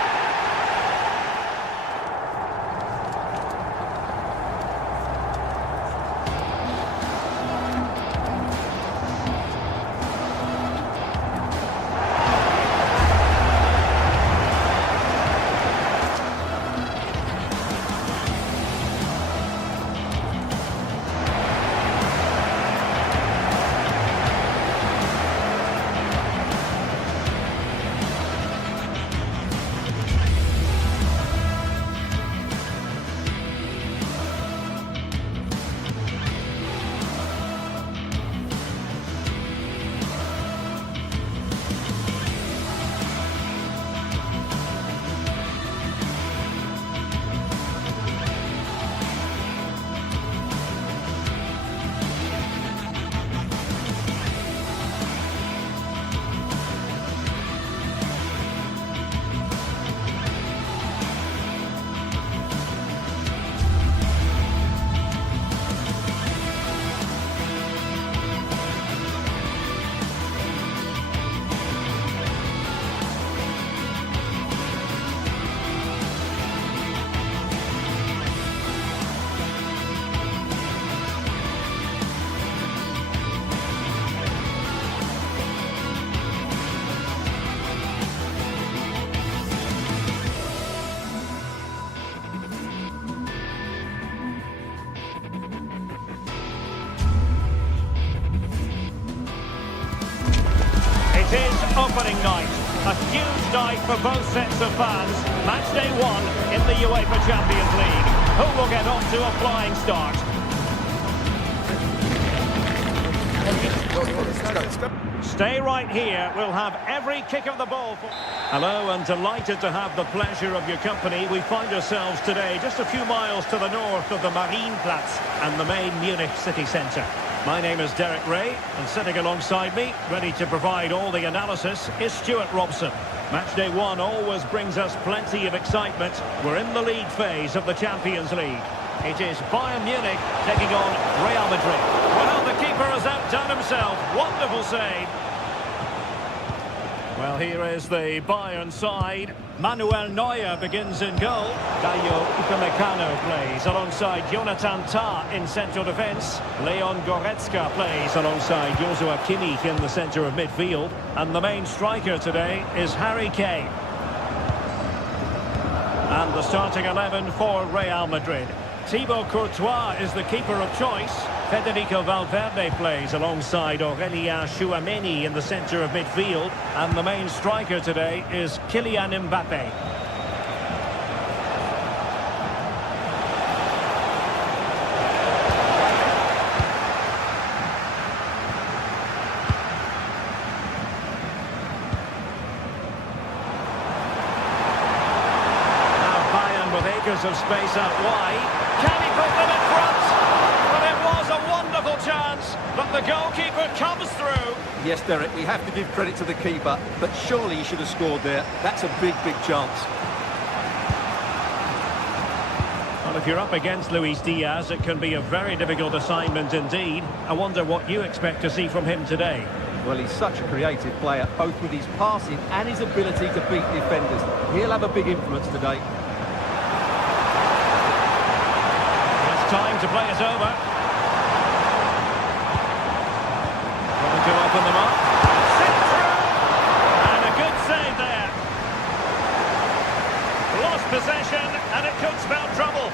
It is opening night. A huge night for both sets of fans. Match day 1 in the UEFA Champions League. Who will get off to a flying start? Stay right here. We'll have every kick of the ball. Hello, and delighted to have the pleasure of your company. We find ourselves today just a few miles to the north of the Marienplatz and the main Munich city centre. My name is Derek Ray, and sitting alongside me, ready to provide all the analysis, is Stuart Robson. Match day 1 always brings us plenty of excitement. We're in the league phase of the Champions League. It is Bayern Munich taking on Real Madrid. Well, the keeper has outdone himself. Wonderful save. Well, here is the Bayern side. Manuel Neuer begins in goal. Dayo Upamecano plays alongside Jonathan Tah in central defence. Leon Goretzka plays alongside Joshua Kimmich in the centre of midfield. And the main striker today is Harry Kane. And the starting 11 for Real Madrid. Thibaut Courtois is the keeper of choice. Federico Valverde plays alongside Aurélien Tchouameni in the centre of midfield. And the main striker today is Kylian Mbappe. Of space out wide. Can he put them in front? But it was a wonderful chance, but the goalkeeper comes through. Yes, Derek, we have to give credit to the keeper, but surely he should have scored there. That's a big, big chance. Well, if you're up against Luis Diaz, it can be a very difficult assignment indeed. I wonder what you expect to see from him today. Well, he's such a creative player, both with his passing and his ability to beat defenders. He'll have a big influence today. Time to play it over. Trying to open them up. Sit through! And a good save there. Lost possession, and it could spell trouble.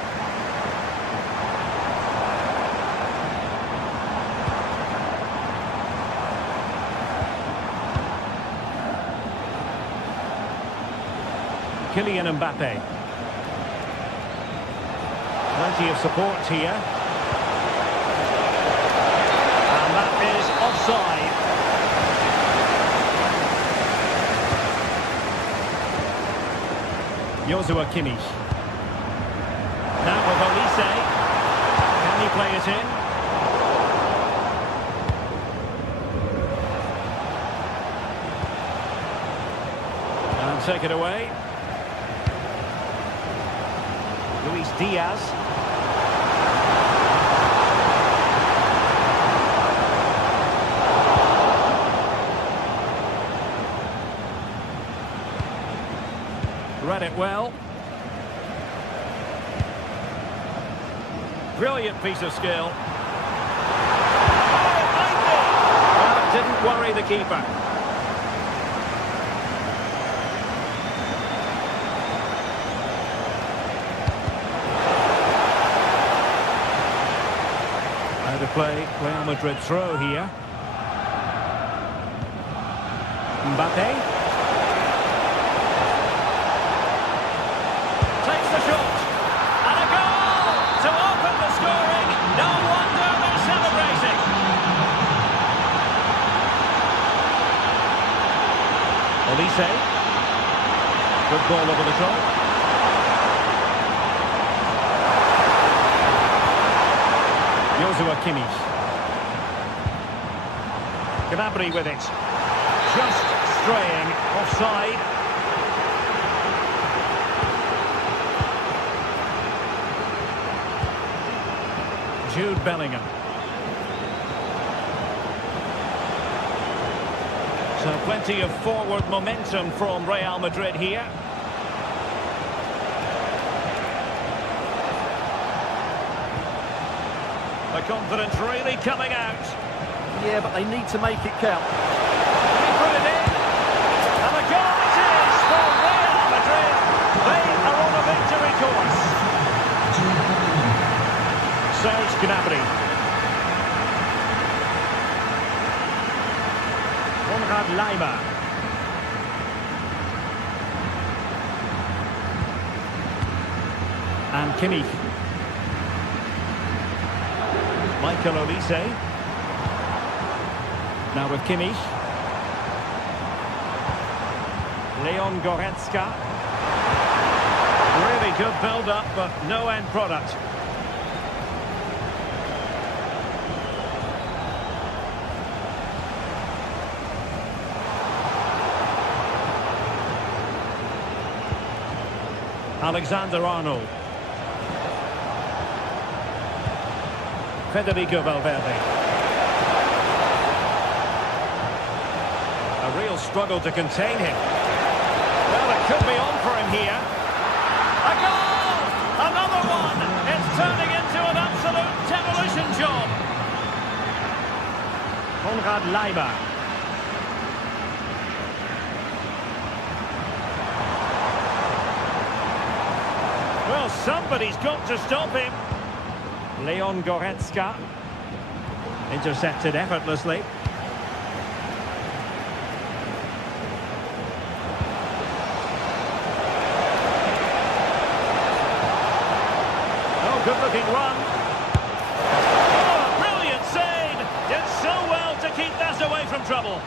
Kylian Mbappe. Plenty of support here. And that is offside. Joshua Kimmich. Now with Olise. Can he play it in? And take it away. Luis Diaz. Read it well. Brilliant piece of skill. Well, it didn't worry the keeper. Out of play, Real Madrid throw here. Mbappe. Olise. Good ball over the top. Joshua Kimmich. Gnabry with it. Just straying offside. Jude Bellingham. So plenty of forward momentum from Real Madrid here. The confidence really coming out. Yeah, but they need to make it count. Can he put it in? And the goal it is for Real Madrid. They are on a victory course. Serge Gnabry. Lima. And Kimmich. Michael Olise. Now with Kimmich. Leon Goretzka. Really good build-up, but no end product. Alexander-Arnold. Federico Valverde. A real struggle to contain him. Well, it could be on for him here. A goal! Another one! It's turning into an absolute demolition job. Konrad Laimer. Well, somebody's got to stop him. Leon Goretzka. Intercepted effortlessly. Oh, good-looking run. Oh, brilliant save! Did so well to keep that away from trouble.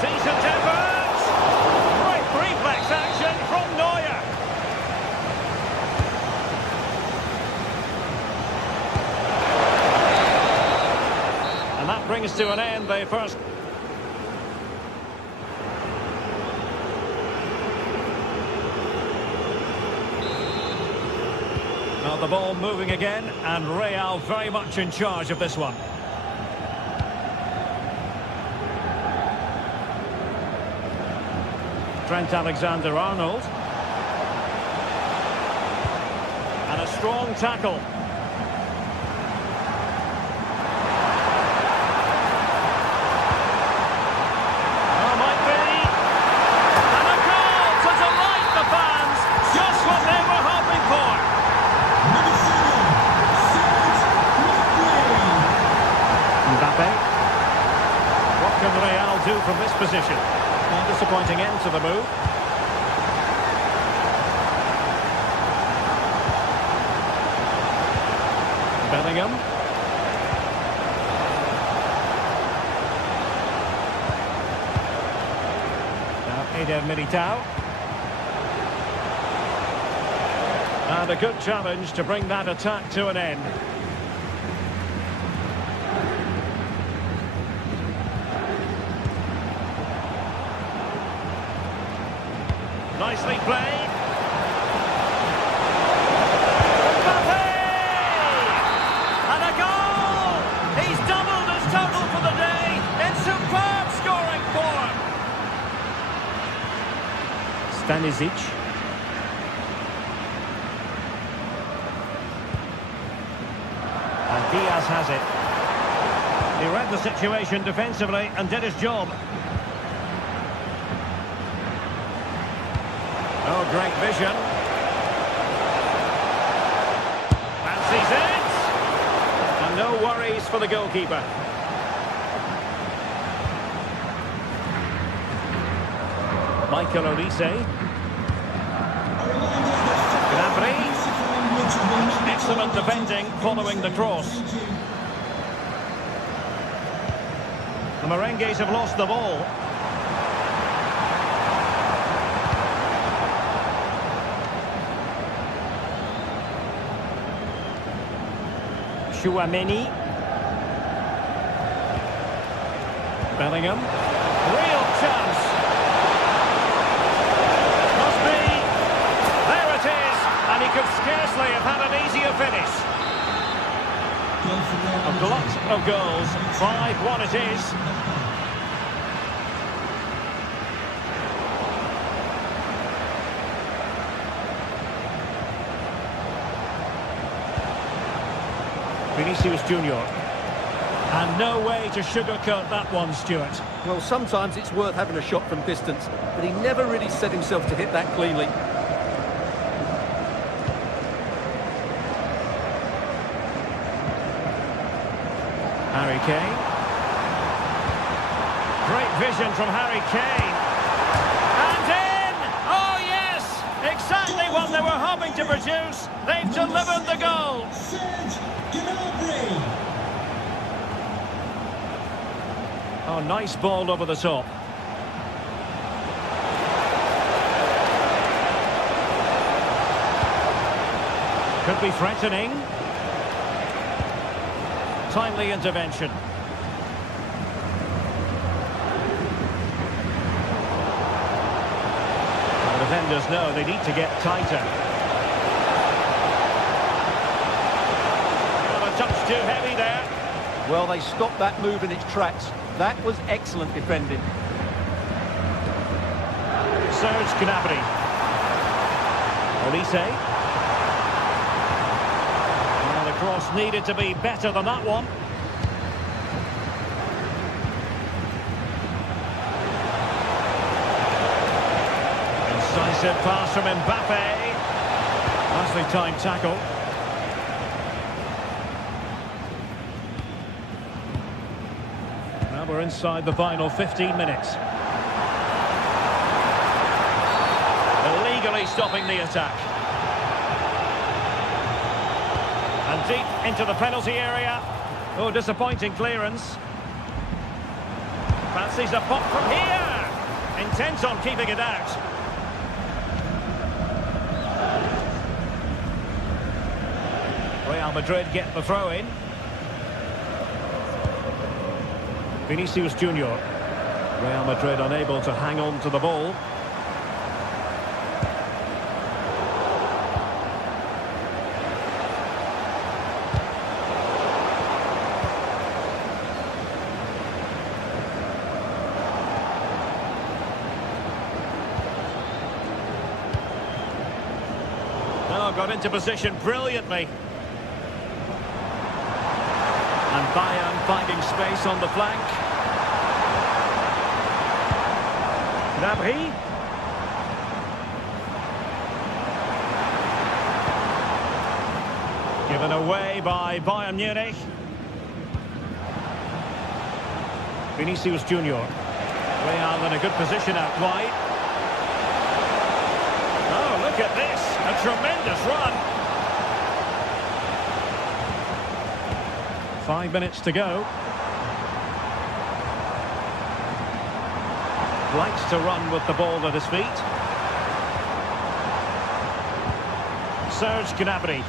Decent effort! Great reflex action from Neuer. And that brings to an end the first. Now the ball moving again, and Real very much in charge of this one. Trent Alexander-Arnold. And a strong tackle. Oh, might be. And a goal to delight the fans. Just what they were hoping for. Number 7, Mbappe. What can Real do from this position? A disappointing end to the move. Bellingham. Now Eder Militao. And a good challenge to bring that attack to an end. Nicely played. Mbappe! And a goal! He's doubled his total for the day in superb scoring form. Stanisic. And Diaz has it. He read the situation defensively and did his job. Oh, great vision. Fancies it. And no worries for the goalkeeper. Michael Olise. Gnabry. Excellent defending following the cross. The Merengues have lost the ball. Chouameni. Bellingham. Real chance. Must be. There it is. And he could scarcely have had an easier finish. A glut of goals. 5-1 it is. Vinicius Junior. And no way to sugarcoat that one, Stuart. Well, sometimes it's worth having a shot from distance, but he never really set himself to hit that cleanly. Harry Kane. Great vision from Harry Kane. And in! Oh, yes! Exactly what they were hoping to produce. They've delivered the goal. Oh, nice ball over the top. Could be threatening. Timely intervention. The defenders know they need to get tighter. Well, a touch too heavy there. Well, they stopped that move in its tracks. That was excellent defending. Serge Gnabry. Olise. Well, the cross needed to be better than that one. Incisive pass from Mbappe. Nicely timed tackle. we're inside the final 15 minutes. Illegally stopping the attack. And deep into the penalty area. Oh, disappointing clearance. Fancies a pop from here. Intent on keeping it out. Real Madrid get the throw in. Vinicius Junior. Real Madrid unable to hang on to the ball. Oh, got into position brilliantly. And Bayern finding space on the flank. Gnabry. Given away by Bayern Munich. Vinicius Junior. Real in a good position out wide. Oh, look at this. A tremendous run. 5 minutes to go. Likes to run with the ball at his feet. Serge Gnabry.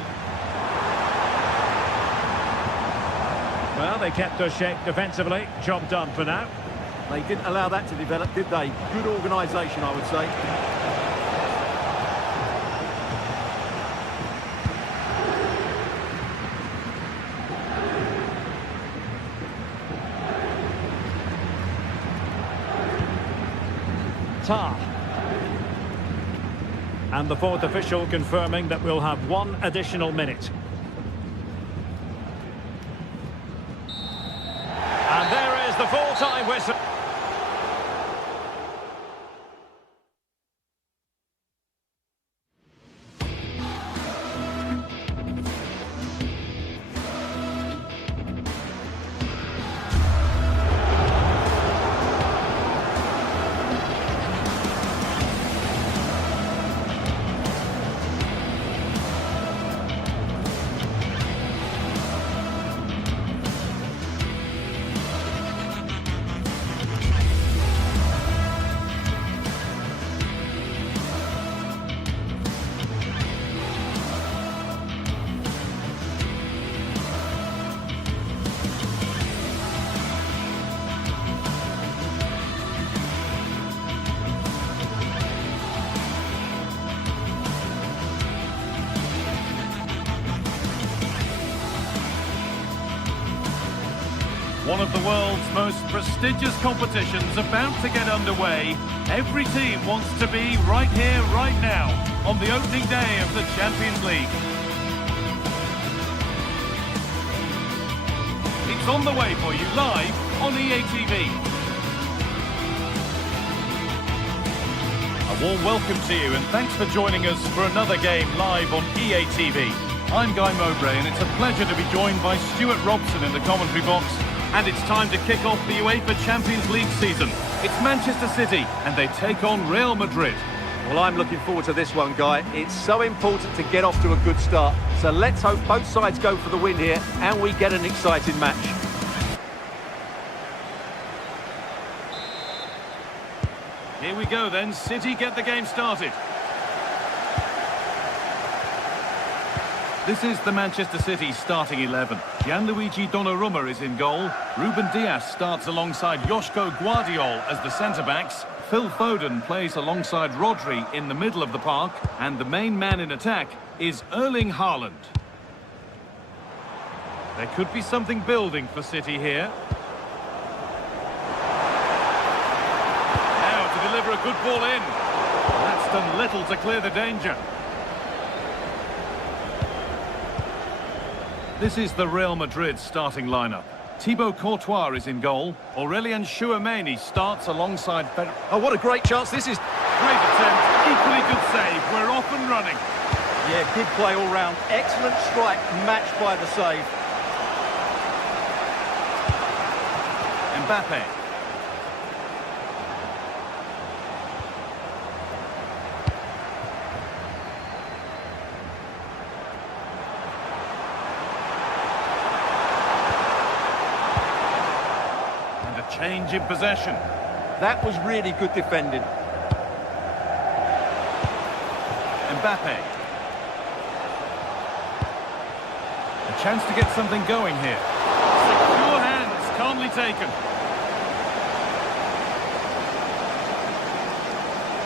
Well, they kept their shape defensively. Job done for now. They didn't allow that to develop, did they? Good organisation, I would say. And the fourth official confirming that we'll have one additional minute. And there is the full-time whistle. One of the world's most prestigious competitions about to get underway. Every team wants to be right here, right now, on the opening day of the Champions League. It's on the way for you live on EA TV. A warm welcome to you and thanks for joining us for another game live on EA TV. I'm Guy Mowbray and it's a pleasure to be joined by Stuart Robson in the commentary box. And it's time to kick off the UEFA Champions League season. It's Manchester City, and they take on Real Madrid. Well, I'm looking forward to this one, Guy. It's so important to get off to a good start. So let's hope both sides go for the win here, and we get an exciting match. Here we go then, City get the game started. This is the Manchester City starting 11. Gianluigi Donnarumma is in goal. Ruben Dias starts alongside Joško Guardiol as the centre-backs. Phil Foden plays alongside Rodri in the middle of the park. And the main man in attack is Erling Haaland. There could be something building for City here. Now to deliver a good ball in. That's done little to clear the danger. This is the Real Madrid starting lineup. Thibaut Courtois is in goal. Aurélien Tchouameni starts alongside... Oh, what a great chance this is. Great attempt, equally good save. We're off and running. Yeah, good play all round. Excellent strike, matched by the save. Mbappe. And a change in possession. That was really good defending. Mbappe. A chance to get something going here. Secure hands, calmly taken.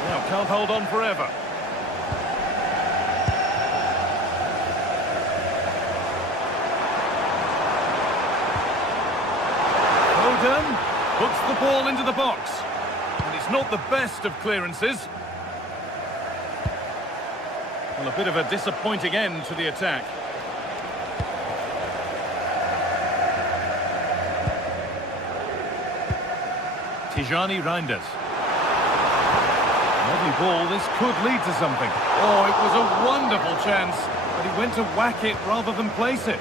Now, can't hold on forever. Foden puts the ball into the box. And it's not the best of clearances. Well, a bit of a disappointing end to the attack. Tijani Reinders. Lovely ball, this could lead to something. Oh, it was a wonderful chance, but he went to whack it rather than place it.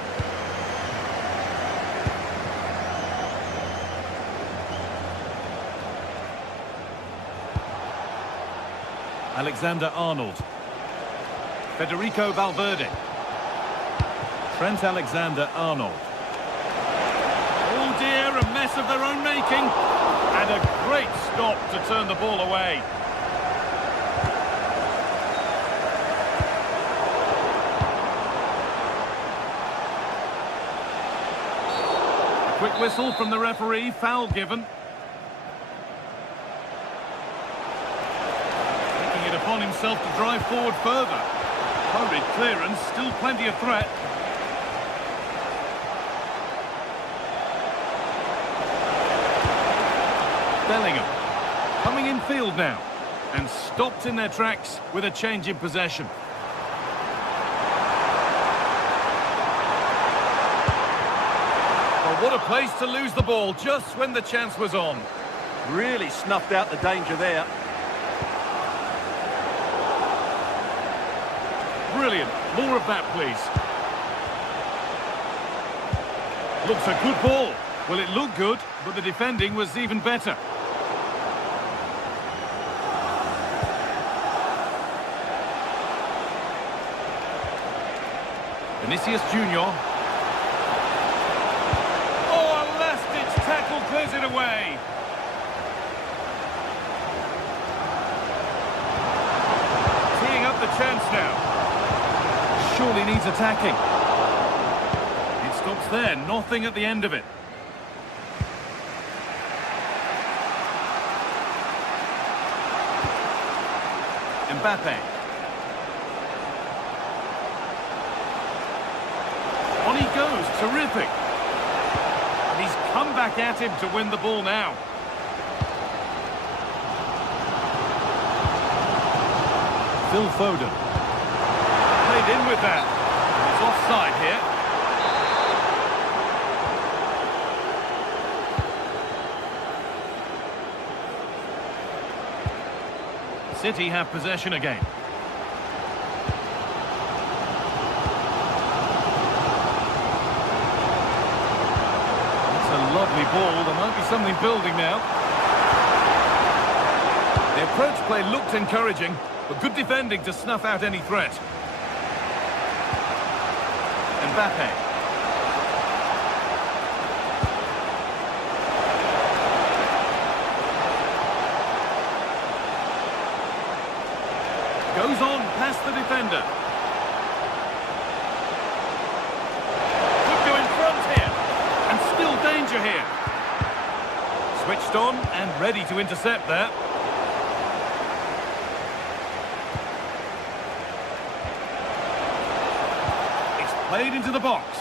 Alexander-Arnold. Federico Valverde. Trent Alexander-Arnold. Oh dear, a mess of their own making. And a great stop to turn the ball away. A quick whistle from the referee, foul given. Taking it upon himself to drive forward further. Hurried clearance, still plenty of threat. Bellingham coming in field now and stopped in their tracks with a change in possession. Well, what a place to lose the ball just when the chance was on. Really snuffed out the danger there. Brilliant. More of that, please. Looks a good ball. Well, it looked good, but the defending was even better. Vinicius Junior. Oh, a last-ditch tackle clears it away. Teeing up the chance now. Surely needs attacking. It stops there, nothing at the end of it. Mbappe. On he goes, terrific. And he's come back at him to win the ball now. Phil Foden. Played in with that. It's offside here. City have possession again. It's a lovely ball. There might be something building now. The approach play looked encouraging, but good defending to snuff out any threat. Mbappe. Goes on past the defender. Could go in front here. And still danger here. Switched on and ready to intercept there. It's played into the box.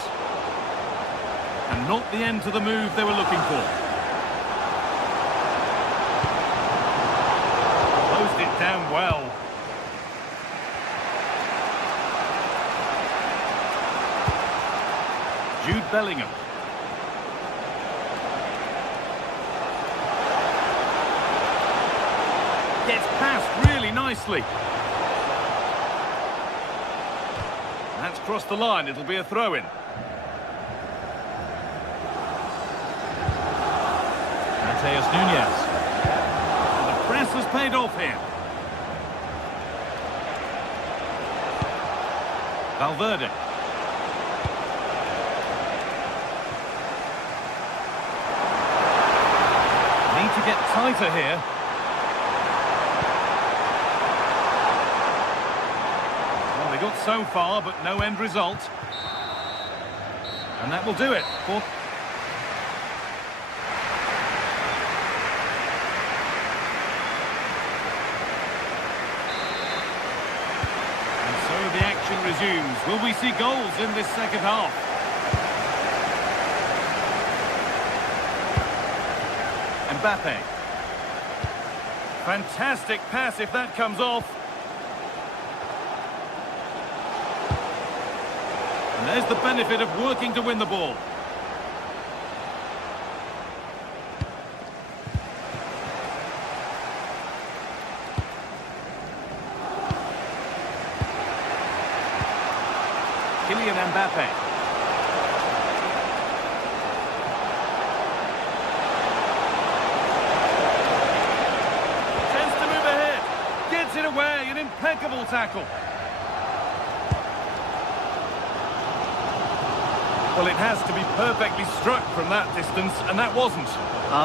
And not the end to the move they were looking for. Closed it down well. Jude Bellingham. Gets past really nicely. That's crossed the line, it'll be a throw-in. Mateus Nuñez. The press has paid off here. Valverde. Need to get tighter here. Well, they got so far, but no end result. And that will do it. And so the action resumes. Will we see goals in this second half? Mbappe. Fantastic pass if that comes off. And there's the benefit of working to win the ball. Kylian Mbappe. Tends to move ahead. Gets it away. An impeccable tackle. Well, it has to be perfectly struck from that distance, and that wasn't.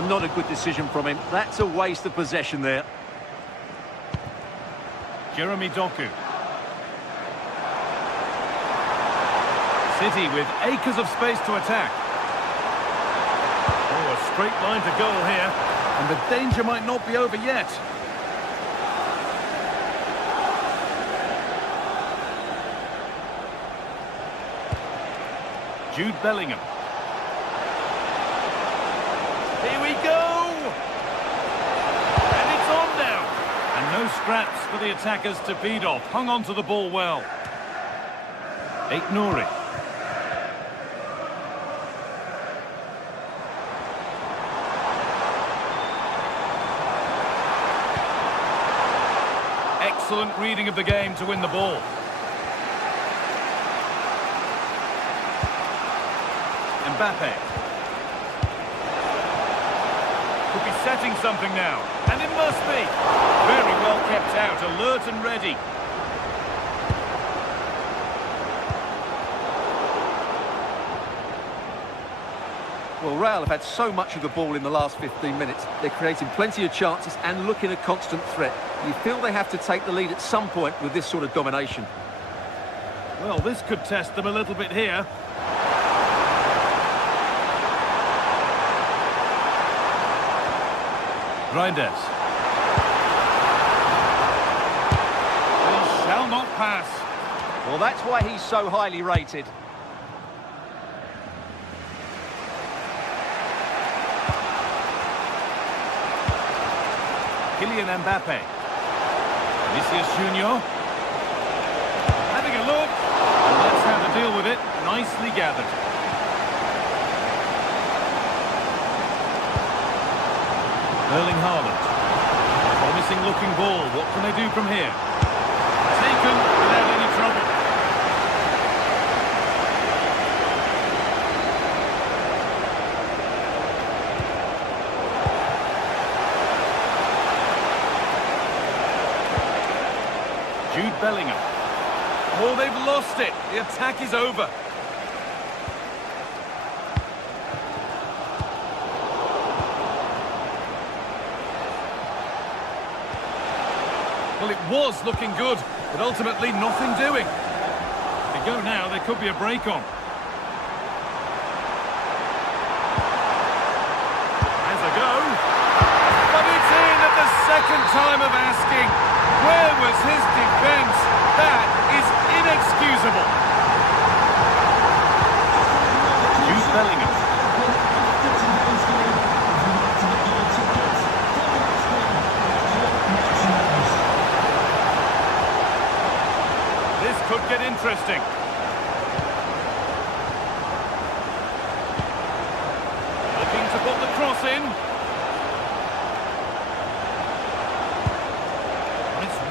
Not a good decision from him. That's a waste of possession there. Jeremy Doku. City with acres of space to attack. Oh, a straight line to goal here, and the danger might not be over yet. Jude Bellingham. Here we go! And it's on now! And no scraps for the attackers to feed off. Hung on to the ball well. Nouri. Excellent reading of the game to win the ball. Mbappe. Could be setting something now. And it must be. Very well kept out, alert and ready. Well, Real have had so much of the ball in the last 15 minutes. They're creating plenty of chances and looking a constant threat. You feel they have to take the lead at some point with this sort of domination. Well, this could test them a little bit here. Reinders. He shall not pass. Well, that's why he's so highly rated. Kylian Mbappe. Vinicius Junior. Having a look. And that's how to deal with it. Nicely gathered. Erling Haaland. Promising looking ball. What can they do from here? Taken without any trouble. Jude Bellingham. Oh, they've lost it. The attack is over. Well, it was looking good, but ultimately nothing doing. If they go now, there could be a break on. Has a go. But it's in at the second time of asking. Where was his defence? That is inexcusable. Jude Bellingham. This could get interesting. Looking to put the cross in.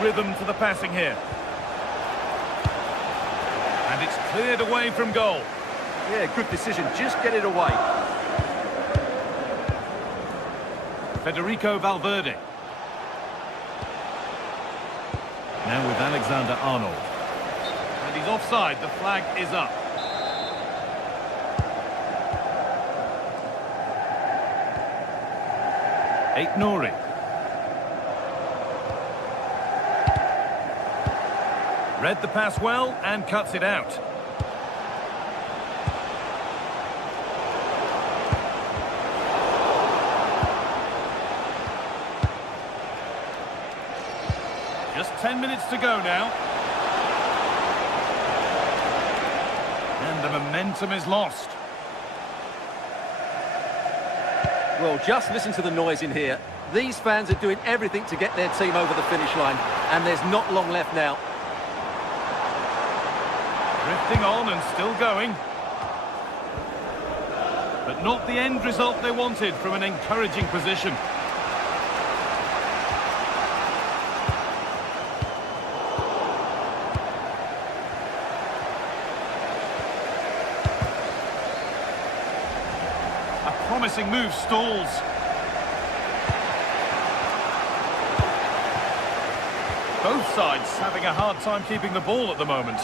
Rhythm to the passing here. And it's cleared away from goal. Yeah, good decision. Just get it away. Federico Valverde. Now with Alexander-Arnold. And he's offside, the flag is up. Aït-Nouri. Read the pass well and cuts it out. Just 10 minutes to go now. And the momentum is lost. Well, just listen to the noise in here. These fans are doing everything to get their team over the finish line, and there's not long left now. Drifting on and still going. But not the end result they wanted from an encouraging position. A promising move stalls. Both sides having a hard time keeping the ball at the moment.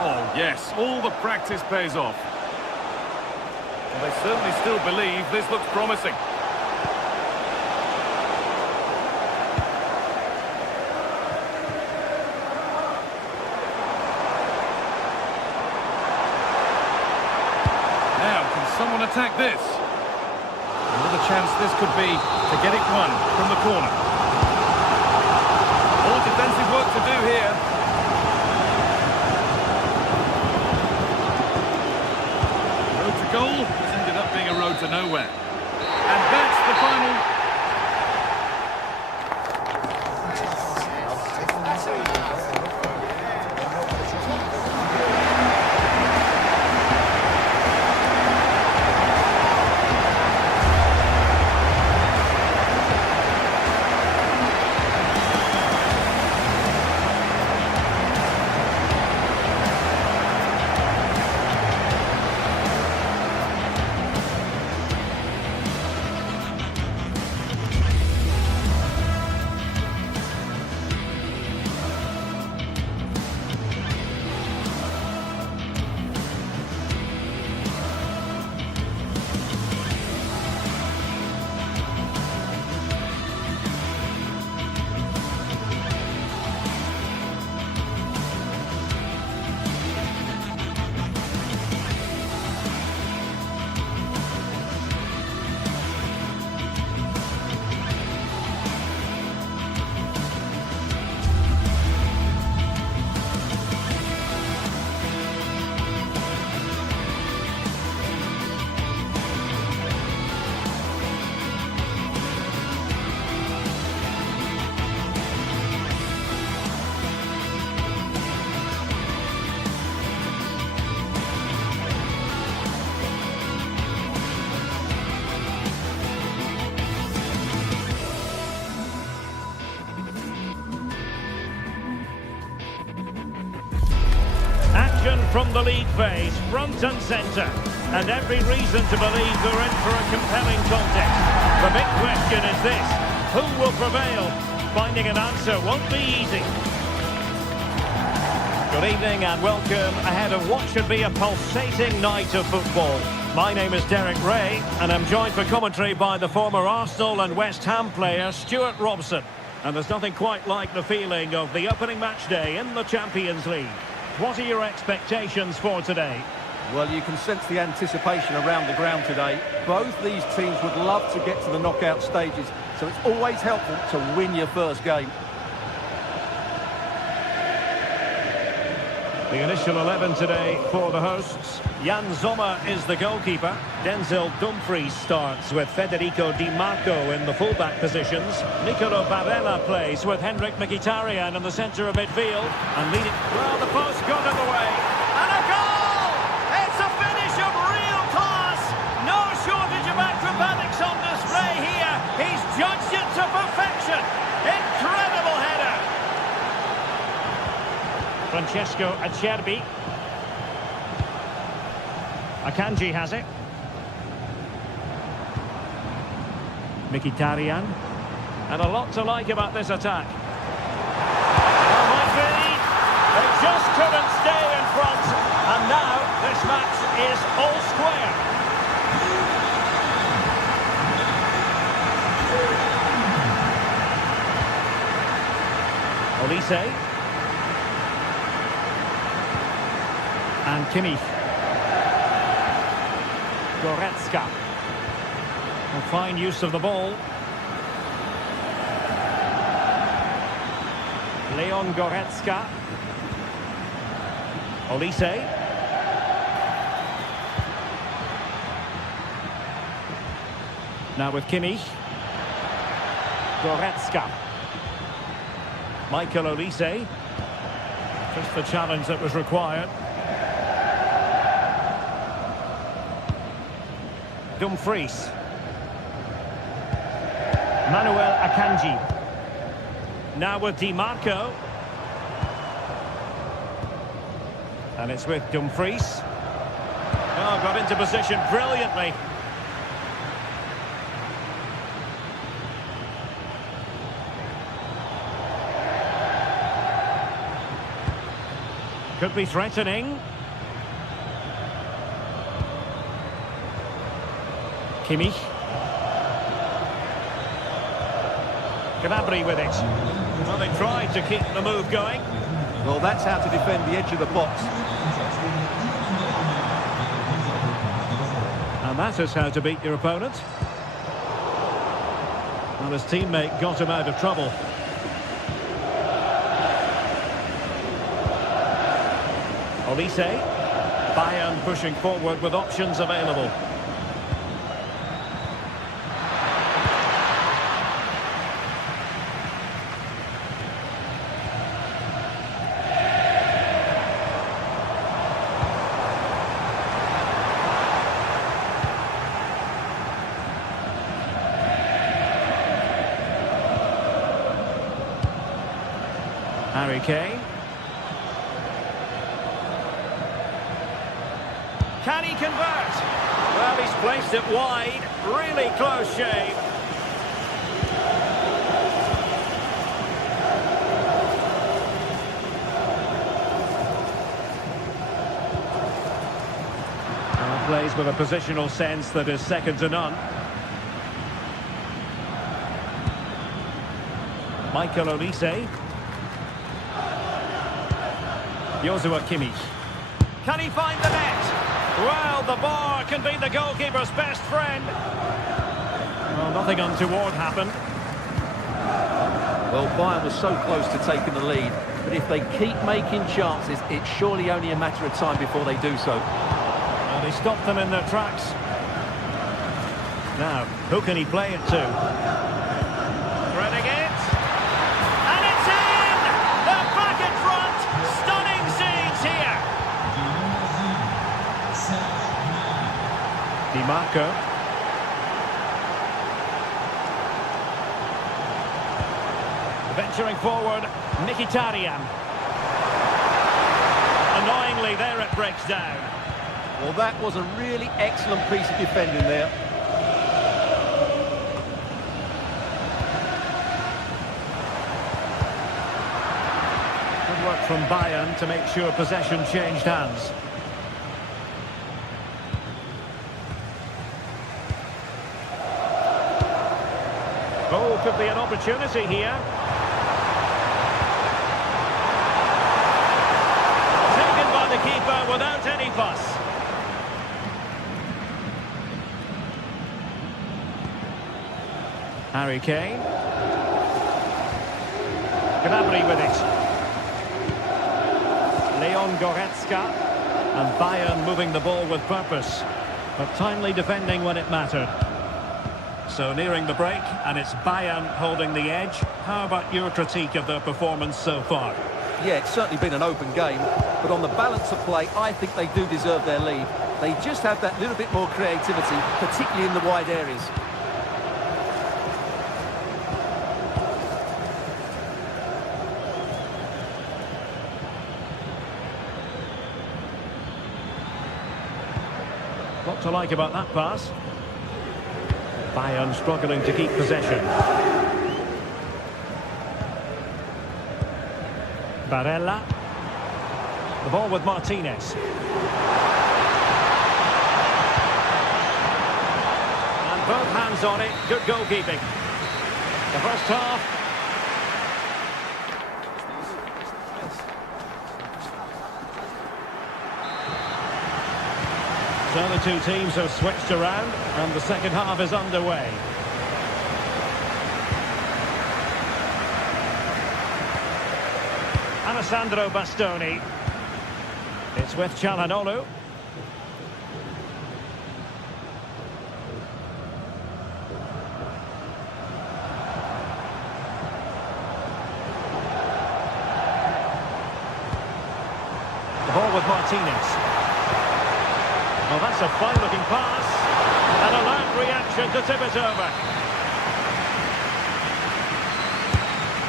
Oh, yes, all the practice pays off. Well, they certainly still believe this looks promising. Now, can someone attack this? Another chance this could be to get it won from the corner. All defensive work to do here. Goal has ended up being a road to nowhere. And that's the final. From the league phase, front and centre, and every reason to believe we're in for a compelling contest. The big question is this: who will prevail? Finding an answer won't be easy. Good evening and welcome ahead of what should be a pulsating night of football. My name is Derek Ray, and I'm joined for commentary by the former Arsenal and West Ham player Stuart Robson. And there's nothing quite like the feeling of the opening match day in the Champions League. What are your expectations for today? Well, you can sense the anticipation around the ground today. Both these teams would love to get to the knockout stages, so it's always helpful to win your first game. The initial 11 today for the hosts. Jan Sommer is the goalkeeper. Denzel Dumfries starts with Federico Di Marco in the fullback positions. Nicolo Barella plays with Henrik Mkhitaryan in the centre of midfield. And leading... Well, the post got in the way. And a goal! It's a finish of real class! No shortage of acrobatics on display here. He's judged it to perfection. Incredible header! Francesco Acerbi. Akanji has it. Mkhitaryan. And a lot to like about this attack. Well, might be. They just couldn't stay in front. And now this match is all square. Olise. And Kimmich. Goretzka. And fine use of the ball. Leon Goretzka. Olise. Now with Kimmich. Goretzka. Michael Olise. Just the challenge that was required. Dumfries. Manuel Akanji. Now with Di Marco. And it's with Dumfries. Oh, got into position brilliantly. Could be threatening. Kimmich. Gnabry with it. Well, they tried to keep the move going. Well, that's how to defend the edge of the box. And that is how to beat your opponent. Well, his teammate got him out of trouble. Olise. Bayern pushing forward with options available. Harry Kane. Can he convert? Well, he's placed it wide. Really close shave. And plays with a positional sense that is second to none. Michael Olise. Joshua Kimmich. Can he find the net? Well, the bar can be the goalkeeper's best friend. Well, nothing untoward happened. Well, Bayern was so close to taking the lead, but if they keep making chances, it's surely only a matter of time before they do so. And he stopped them in their tracks. Now, who can he play it to? Threading it. And it's in! They're back in front! Stunning scenes here! Di Marco. Venturing forward, Mkhitaryan. Annoyingly, there it breaks down. Well, that was a really excellent piece of defending there. Good work from Bayern to make sure possession changed hands. Oh, could be an opportunity here. Taken by the keeper without any fuss. Harry Kane. Gnabry with it. Leon Goretzka. And Bayern moving the ball with purpose, but timely defending when it mattered. So nearing the break, and it's Bayern holding the edge. How about your critique of their performance so far? Yeah, it's certainly been an open game, but on the balance of play, I think they do deserve their lead. They just have that little bit more creativity, particularly in the wide areas. What to like about that pass? Bayern struggling to keep possession. Barella. The ball with Martinez. And both hands on it. Good goalkeeping. The first half. So the two teams have switched around and the second half is underway. Alessandro Bastoni. It's with Çalhanoğlu. The ball with Martinez. Well, that's a fine-looking pass. An alert reaction to tip it over.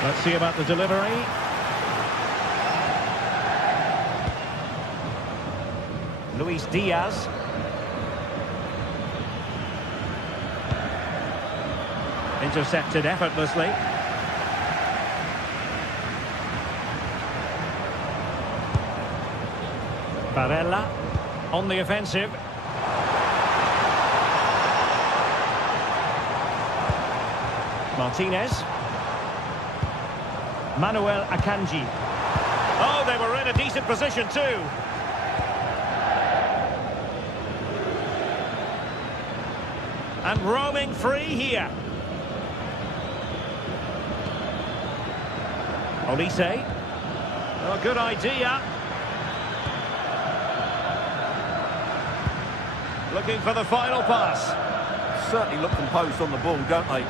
Let's see about the delivery. Luis Diaz. Intercepted effortlessly. Barella on the offensive. Martinez. Manuel Akanji. Oh, they were in a decent position too. And roaming free here. Olise. Oh, good idea. Looking for the final pass. Certainly look composed on the ball, don't they?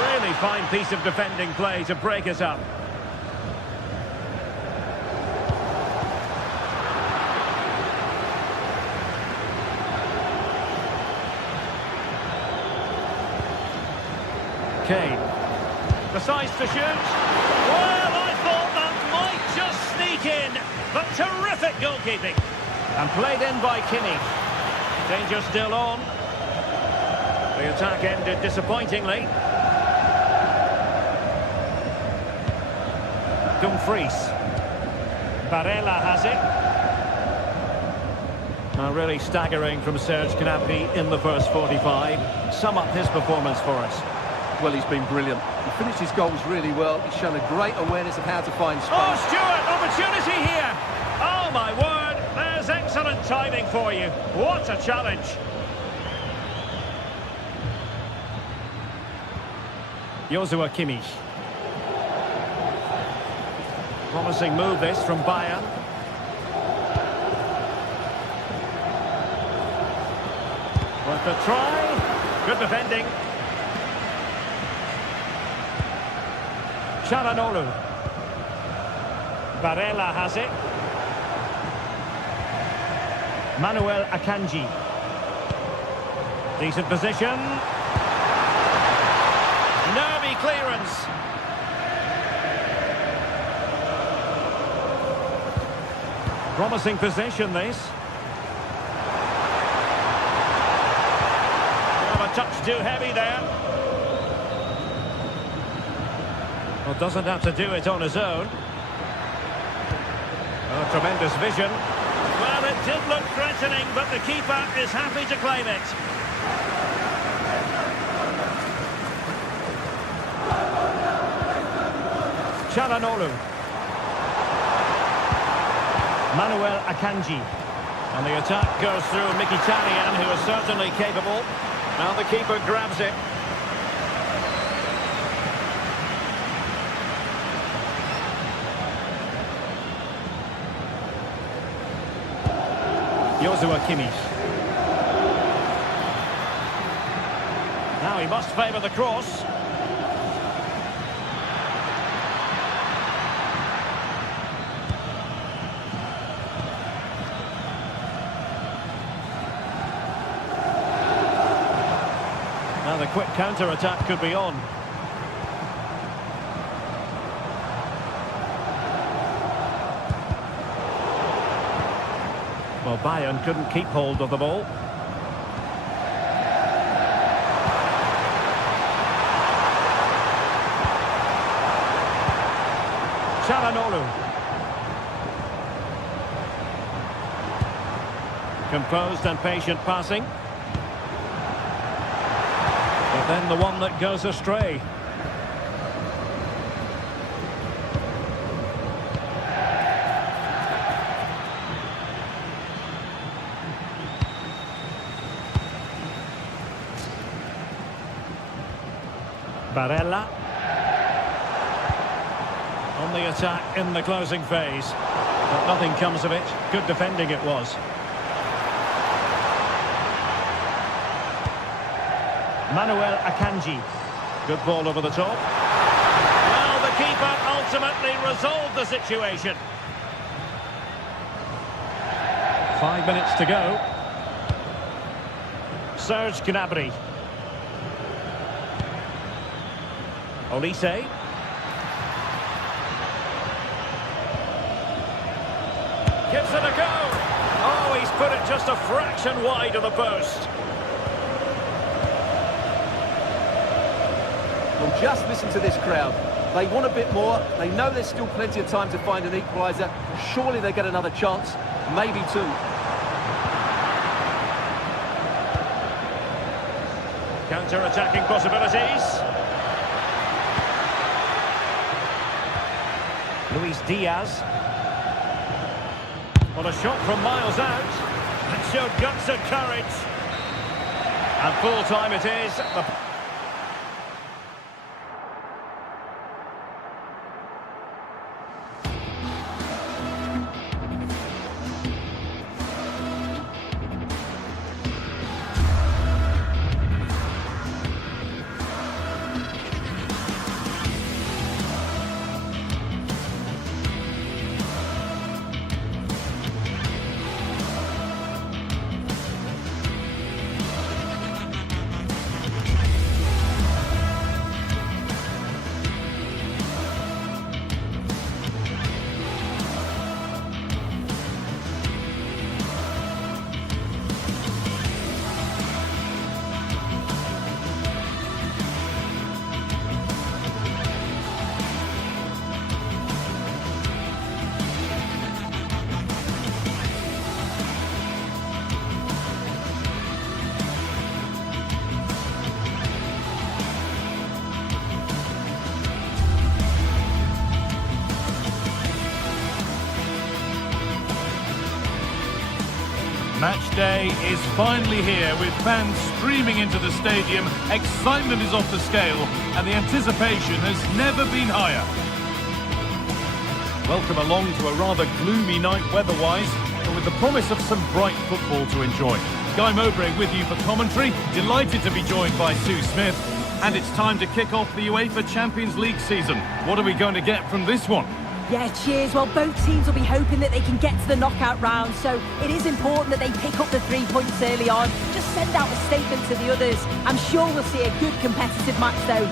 Really fine piece of defending play to break us up. Kane decides to shoot. Well, I thought that might just sneak in, but terrific goalkeeping. And played in by Kimmich. Danger still on. The attack ended disappointingly. Dumfries. Barella has it. Now really staggering from Serge Gnabry in the first 45. Sum up his performance for us. Well, he's been brilliant. He finished his goals really well. He's shown a great awareness of how to find space. Oh, Stuart, opportunity here. Oh, my word. There's excellent timing for you. What a challenge. Joshua Kimmich. Promising move this from Bayern. Worth a try. Good defending. Çalhanoğlu. Barella has it. Manuel Akanji. Decent position. Nervy clearance. Promising possession this. A touch too heavy there. Well, doesn't have to do it on his own. Oh, tremendous vision. Well, it did look threatening, but the keeper is happy to claim it. Çalhanoğlu. Manuel Akanji. And the attack goes through Mkhitaryan, who is certainly capable. Now the keeper grabs it. Joshua Kimmich. Now he must favour the cross. Now the quick counter-attack could be on. Well, Bayern couldn't keep hold of the ball. Çalhanoğlu. Composed and patient passing. But then the one that goes astray. Barella. On the attack in the closing phase. But nothing comes of it. Good defending it was. Manuel Akanji. Good ball over the top. Well, the keeper ultimately resolved the situation. 5 minutes to go. Serge Gnabry. Olise. Gives it a go. Oh, he's put it just a fraction wide of the post. Well, just listen to this crowd. They want a bit more. They know there's still plenty of time to find an equaliser. Surely they get another chance. Maybe two. Counter-attacking possibilities. Luis Diaz. On a shot from miles out. It showed guts and courage. And full time it is. Match day is finally here with fans streaming into the stadium. Excitement is off the scale and the anticipation has never been higher. Welcome along to a rather gloomy night weather-wise, but with the promise of some bright football to enjoy. Guy Mowbray with you for commentary. Delighted to be joined by Sue Smith. And it's time to kick off the UEFA Champions League season. What are we going to get from this one? Yeah, cheers. Well, both teams will be hoping that they can get to the knockout round, so it is important that they pick up the 3 points early on. Just send out a statement to the others. I'm sure we'll see a good competitive match, though.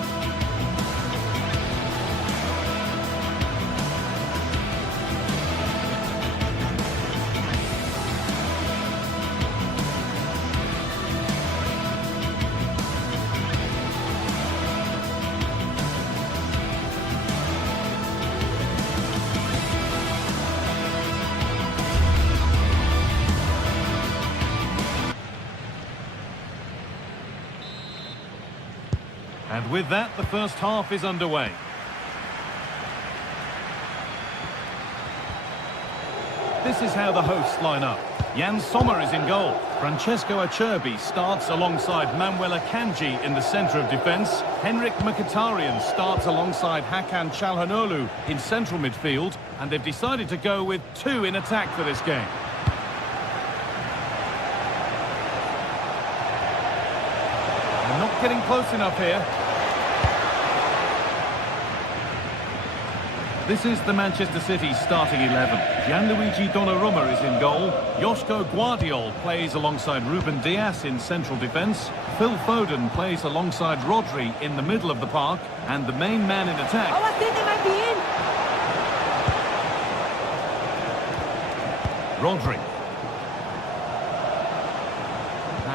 And with that, the first half is underway. This is how the hosts line up. Jan Sommer is in goal. Francesco Acerbi starts alongside Manuel Akanji in the centre of defence. Henrik Mkhitaryan starts alongside Hakan Çalhanoğlu in central midfield. And they've decided to go with two in attack for this game. They're not getting close enough here. This is the Manchester City starting 11. Gianluigi Donnarumma is in goal. Joško Guardiol plays alongside Ruben Dias in central defence. Phil Foden plays alongside Rodri in the middle of the park. And the main man in attack... Oh, I think they might be in. Rodri.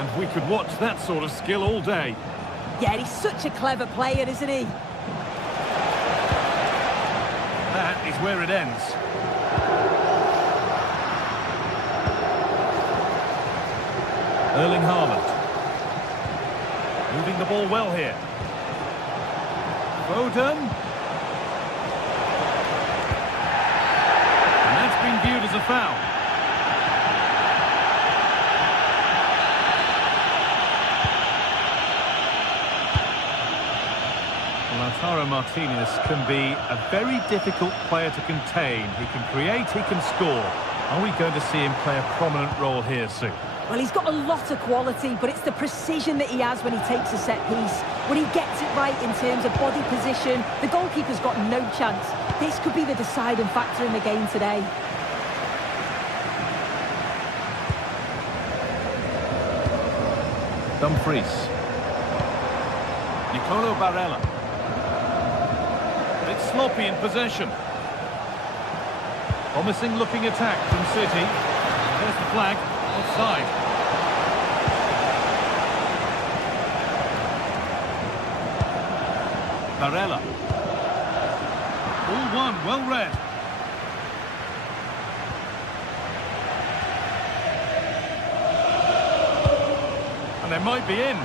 And we could watch that sort of skill all day. Yeah, he's such a clever player, isn't he? That is where it ends. Erling Haaland. Moving the ball well here. Foden. And that's been viewed as a foul. Lautaro Martinez can be a very difficult player to contain. He can create, he can score. Are we going to see him play a prominent role here soon? Well, he's got a lot of quality, but it's the precision that he has when he takes a set piece. When he gets it right in terms of body position, the goalkeeper's got no chance. This could be the deciding factor in the game today. Dumfries. Nicolo Barella. A bit sloppy in possession. Promising looking attack from City. There's the flag. Offside. Barella. All one, well read. And they might be in.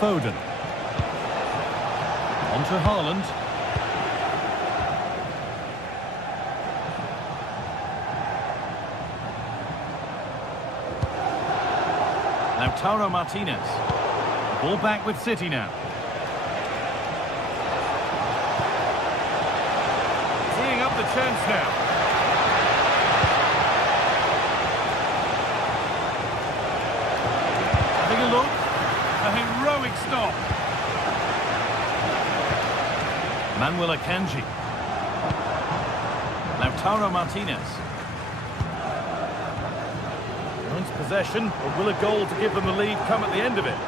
Foden. On to Haaland. Lautaro Martinez. Ball back with City now. Freeing up the chance now. Having a look. A heroic stop. Manuel Akanji. Lautaro Martinez. Nice possession, but will a goal to give them the lead come at the end of it?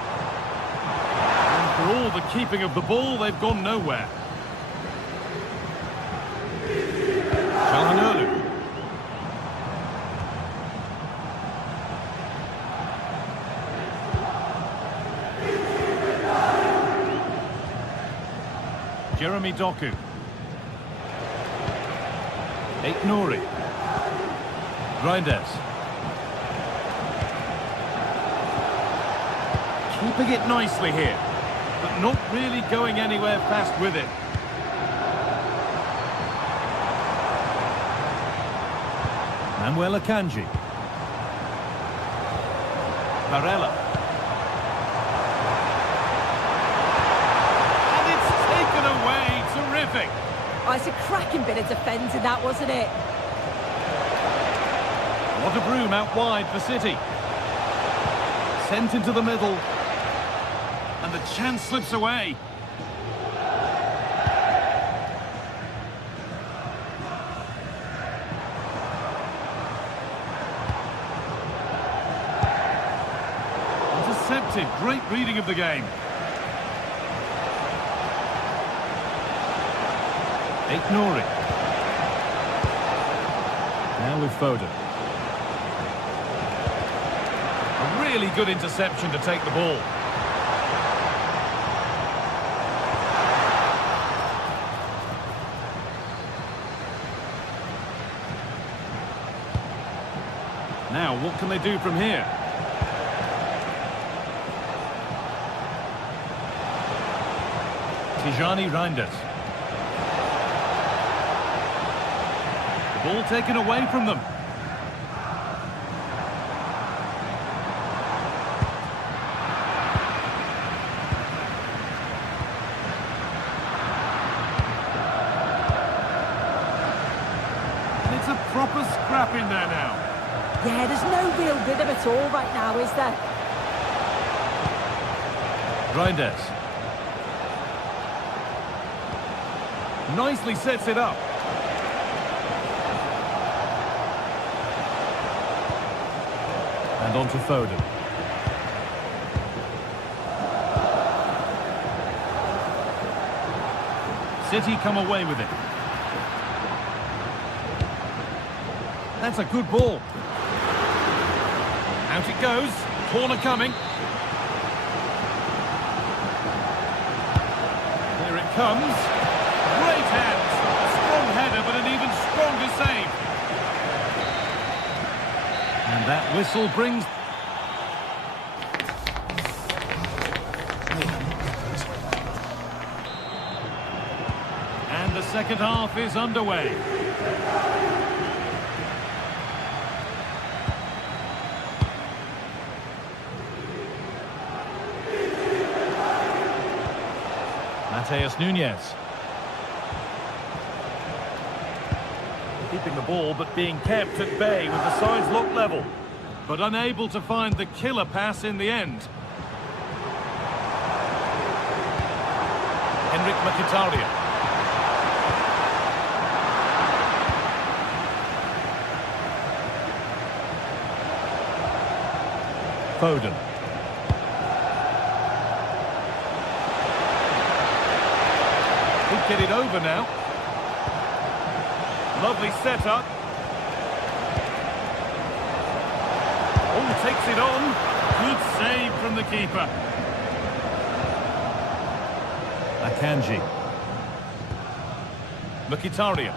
And for all the keeping of the ball, they've gone nowhere. Çalhanoğlu. Jeremy Doku. Nouri. Reinders. Keeping it nicely here, but not really going anywhere fast with it. Manuel Akanji. Barella. And it's taken away. Terrific. Oh, it's a cracking bit of defending, that, wasn't it? What a broom out wide for City. Sent into the middle. And the chance slips away. Intercepted. Great reading of the game. Nouri. Now with Foden. A really good interception to take the ball. Now, what can they do from here? Tijani Reinders. The ball taken away from them. And it's a proper scrap in there now. Yeah, there's no real rhythm at all right now, is there? Reinders. Nicely sets it up. And on to Foden. City come away with it. That's a good ball. Out it goes. Corner coming. Here it comes. Great hands. A strong header, but an even stronger save. And that whistle brings... And the second half is underway. Mateus Nunes. Keeping the ball, but being kept at bay with the sides locked level. But unable to find the killer pass in the end. Henrik Mkhitaryan. Foden. Could get it over now. Lovely setup. Oh, takes it on. Good save from the keeper. Akanji. Mkhitaryan.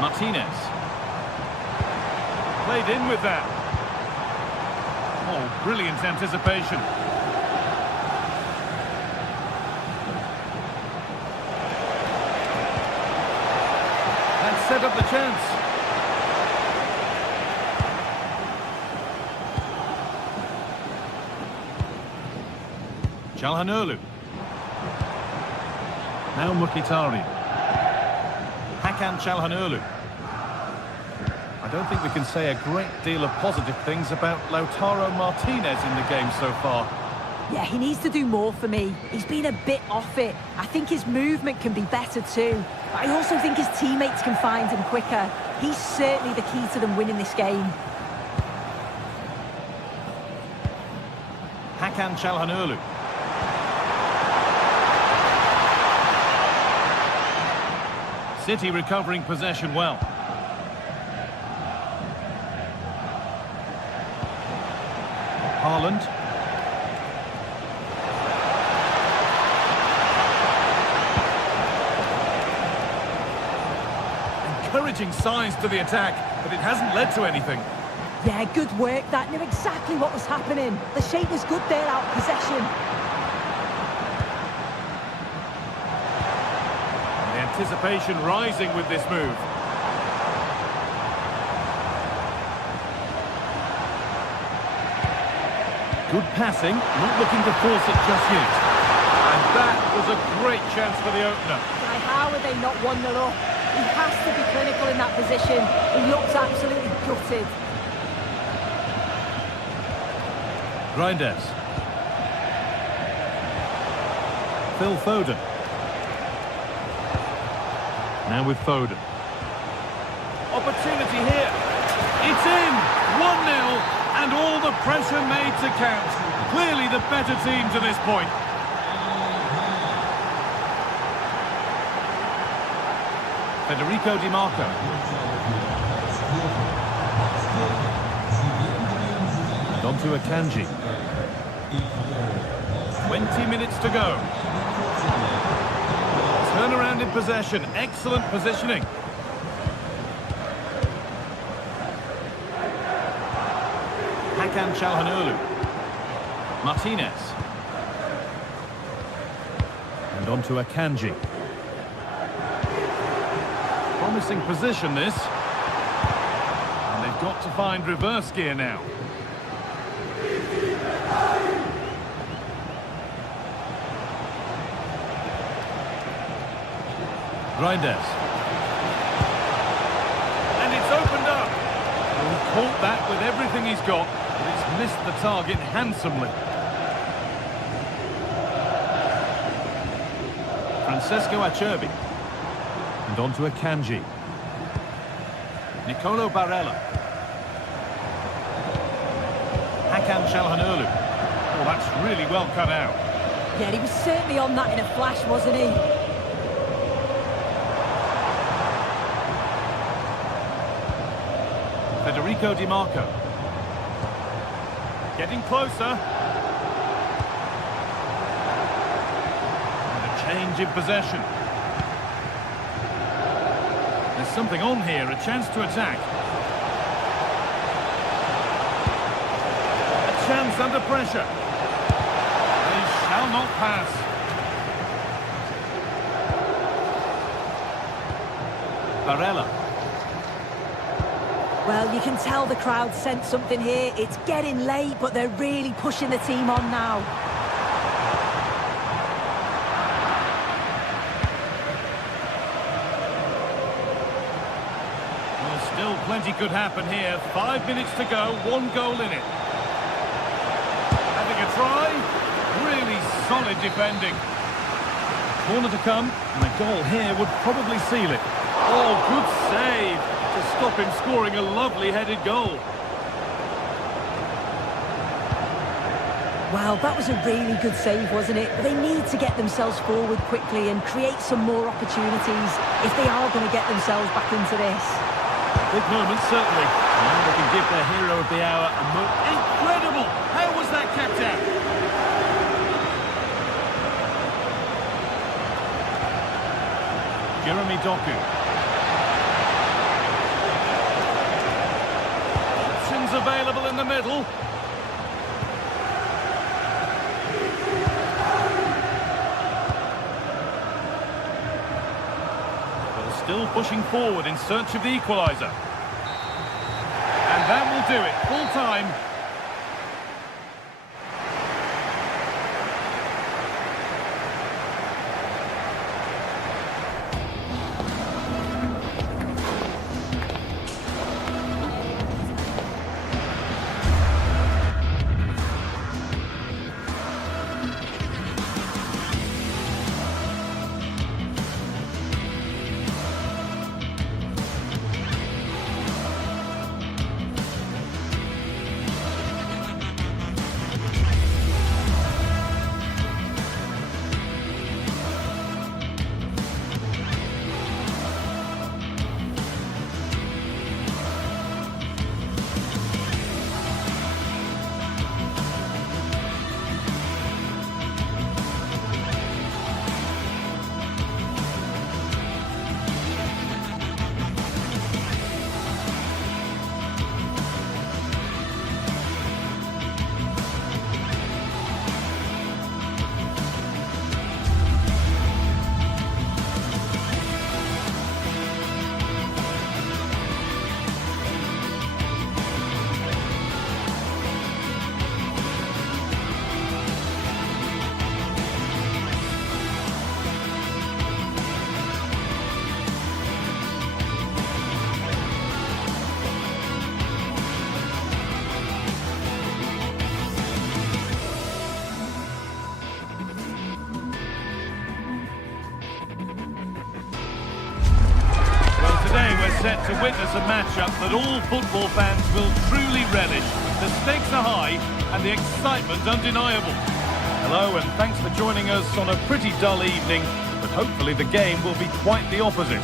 Martinez. Played in with that. Oh, brilliant anticipation. That set up the chance. Çalhanoğlu. Now Mkhitaryan. Hakan Çalhanoğlu. I don't think we can say a great deal of positive things about Lautaro Martinez in the game so far. Yeah, he needs to do more for me. He's been a bit off it. I think his movement can be better too. But I also think his teammates can find him quicker. He's certainly the key to them winning this game. Hakan Çalhanoğlu. City recovering possession well. Haaland. Encouraging signs to the attack, but it hasn't led to anything. Yeah, good work. That knew exactly what was happening. The shape was good there out of possession. And the anticipation rising with this move. Good passing, not looking to force it just yet. And that was a great chance for the opener. Why, how are they not 1-0 up? He has to be clinical in that position. He looks absolutely gutted. Reinders. Phil Foden. Now with Foden. Opportunity here. It's in! 1-0. And all the pressure made to count. Clearly the better team to this point. Federico Di Marco. And on to Akanji. 20 minutes to go. Turnaround in possession. Excellent positioning. Hakan Çalhanoğlu. Martinez. And on to Akanji. Promising position this. And they've got to find reverse gear now. Reinders. And it's opened up. He caught that with everything he's got. But it's missed the target handsomely. Francesco Acerbi. And on to Akanji. Nicolo Barella. Hakan Çalhanoğlu. Oh, that's really well cut out. Yeah, he was certainly on that in a flash, wasn't he? Federico Di Marco. Getting closer. And a change in possession. There's something on here, a chance to attack. A chance under pressure. They shall not pass. Barella. Well, you can tell the crowd sensed something here. It's getting late, but they're really pushing the team on now. Well, still plenty could happen here. 5 minutes to go, 1 goal in it. Having a try. Really solid defending. Corner to come, and a goal here would probably seal it. Oh, good save to stop him scoring a lovely headed goal. Wow, that was a really good save, wasn't it? But they need to get themselves forward quickly and create some more opportunities if they are going to get themselves back into this. Big moment, certainly. Now they can give their hero of the hour a moment. Incredible! How was that kept out? Jeremy Doku. Options available in the middle. Well, still pushing forward in search of the equaliser. And that will do it. Full time. Set to witness a matchup that all football fans will truly relish. The stakes are high and the excitement undeniable. Hello and thanks for joining us on a pretty dull evening, but hopefully the game will be quite the opposite.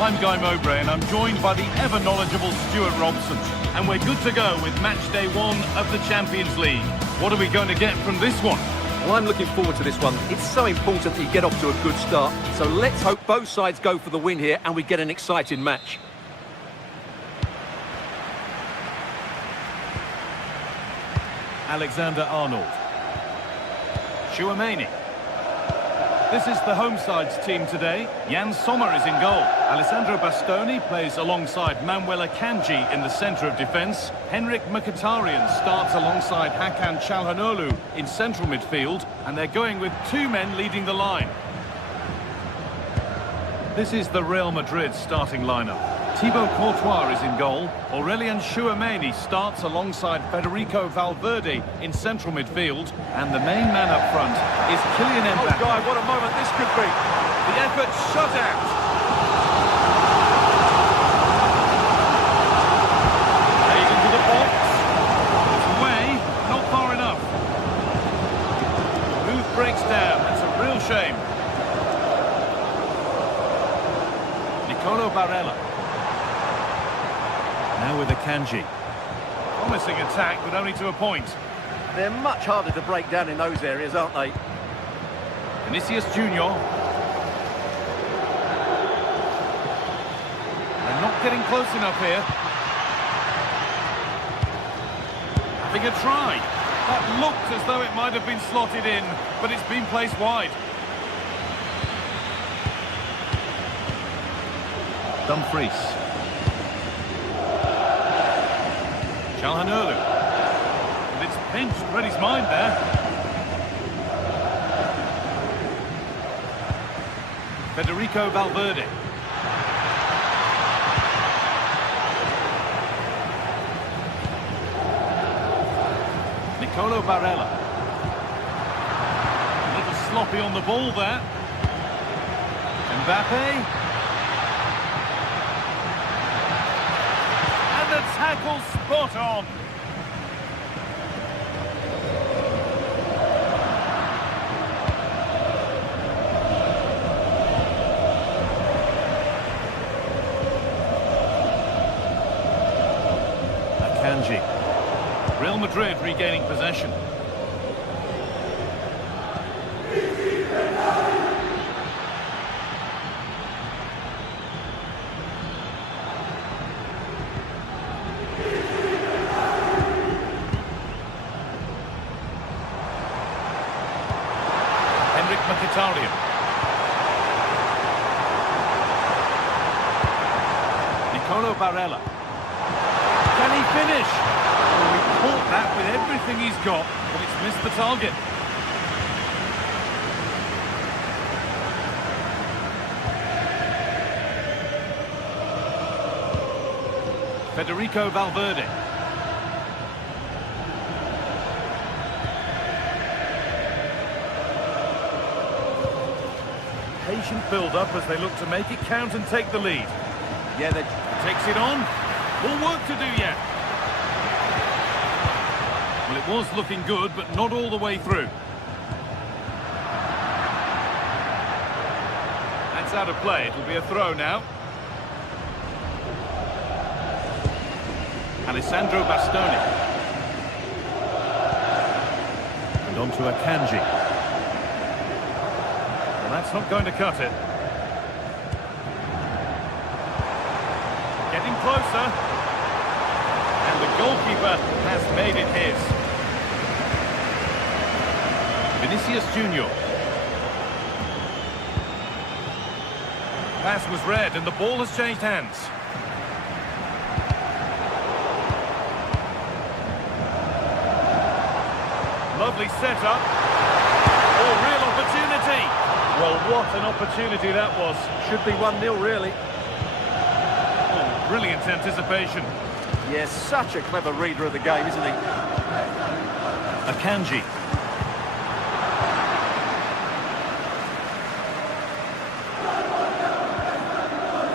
I'm Guy Mowbray and I'm joined by the ever-knowledgeable Stuart Robson. And we're good to go with match day 1 of the Champions League. What are we going to get from this one? Well, I'm looking forward to this one. It's so important that you get off to a good start. So let's hope both sides go for the win here and we get an exciting match. Alexander-Arnold. Chouameni. This is the home side's team today. Jan Sommer is in goal. Alessandro Bastoni plays alongside Manuel Akanji in the centre of defence. Henrik Mkhitaryan starts alongside Hakan Çalhanoğlu in central midfield. And they're going with 2 men leading the line. This is the Real Madrid starting lineup. Thibaut Courtois is in goal. Aurelien Chouameni starts alongside Federico Valverde in central midfield. And the main man up front is Kylian Mbappe. Oh, God, what a moment this could be. The effort shut out. Played into the box. It's away, not far enough. The move breaks down. That's a real shame. Nicolo Barella. Now with Akanji. Promising attack, but only to a point. They're much harder to break down in those areas, aren't they? Vinicius Junior. They're not getting close enough here. Having a try. That looked as though it might have been slotted in, but it's been placed wide. Dumfries. Calhanoglu. And it's pinched Freddie's mind there. Federico Valverde. Nicolo Barella. A little sloppy on the ball there. Mbappe. And the tackle spot on. Akanji. Real Madrid regaining possession. Mkhitaryan. Nicolo Barella. Can he finish? Well, he caught that with everything he's got, but it's missed the target. Federico Valverde. Patient build-up as they look to make it count and take the lead. Yeah, they takes it on. More work to do yet. Well, it was looking good, but not all the way through. That's out of play. It'll be a throw now. Alessandro Bastoni. And on to Akanji. That's not going to cut it. Getting closer. And the goalkeeper has made it his. Vinicius Junior. Pass was read and the ball has changed hands. Lovely setup. Oh, real opportunity. Well, what an opportunity that was. Should be 1-0, really. Oh, brilliant anticipation. Yes, such a clever reader of the game, isn't he? Akanji.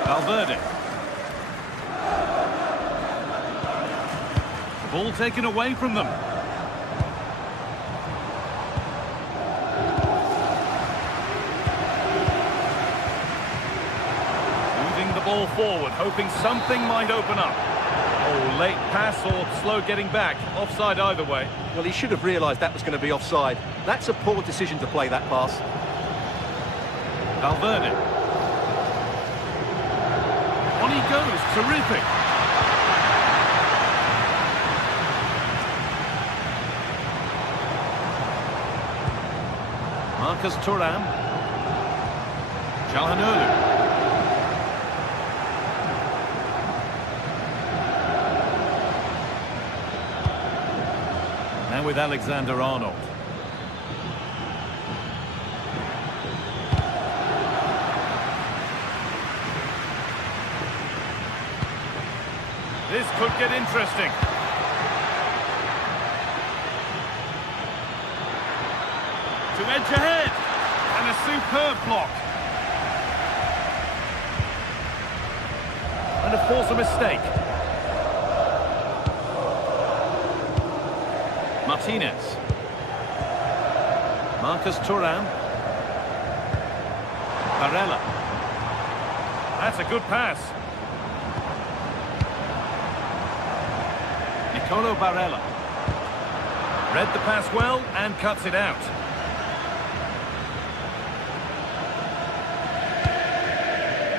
Valverde. The ball taken away from them. Ball forward, hoping something might open up. Oh, late pass or slow getting back. Offside either way. Well, he should have realised that was going to be offside. That's a poor decision to play that pass. Valverde. On he goes, terrific. Marcus Thuram. Calhanoglu. Now with Alexander-Arnold. This could get interesting. To edge ahead. And a superb block. And to force a mistake. Martinez. Marcus Thuram. Barella. That's a good pass. Nicolo Barella. Read the pass well and cuts it out.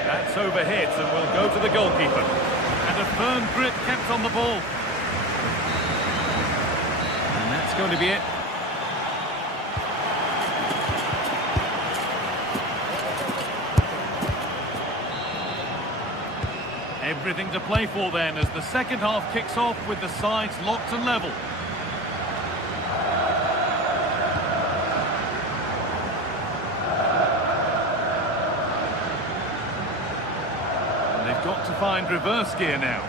That's overhit and will go to the goalkeeper. And a firm grip kept on the ball. And that's going to be it. Everything to play for then as the second half kicks off with the sides locked and level. And they've got to find reverse gear now.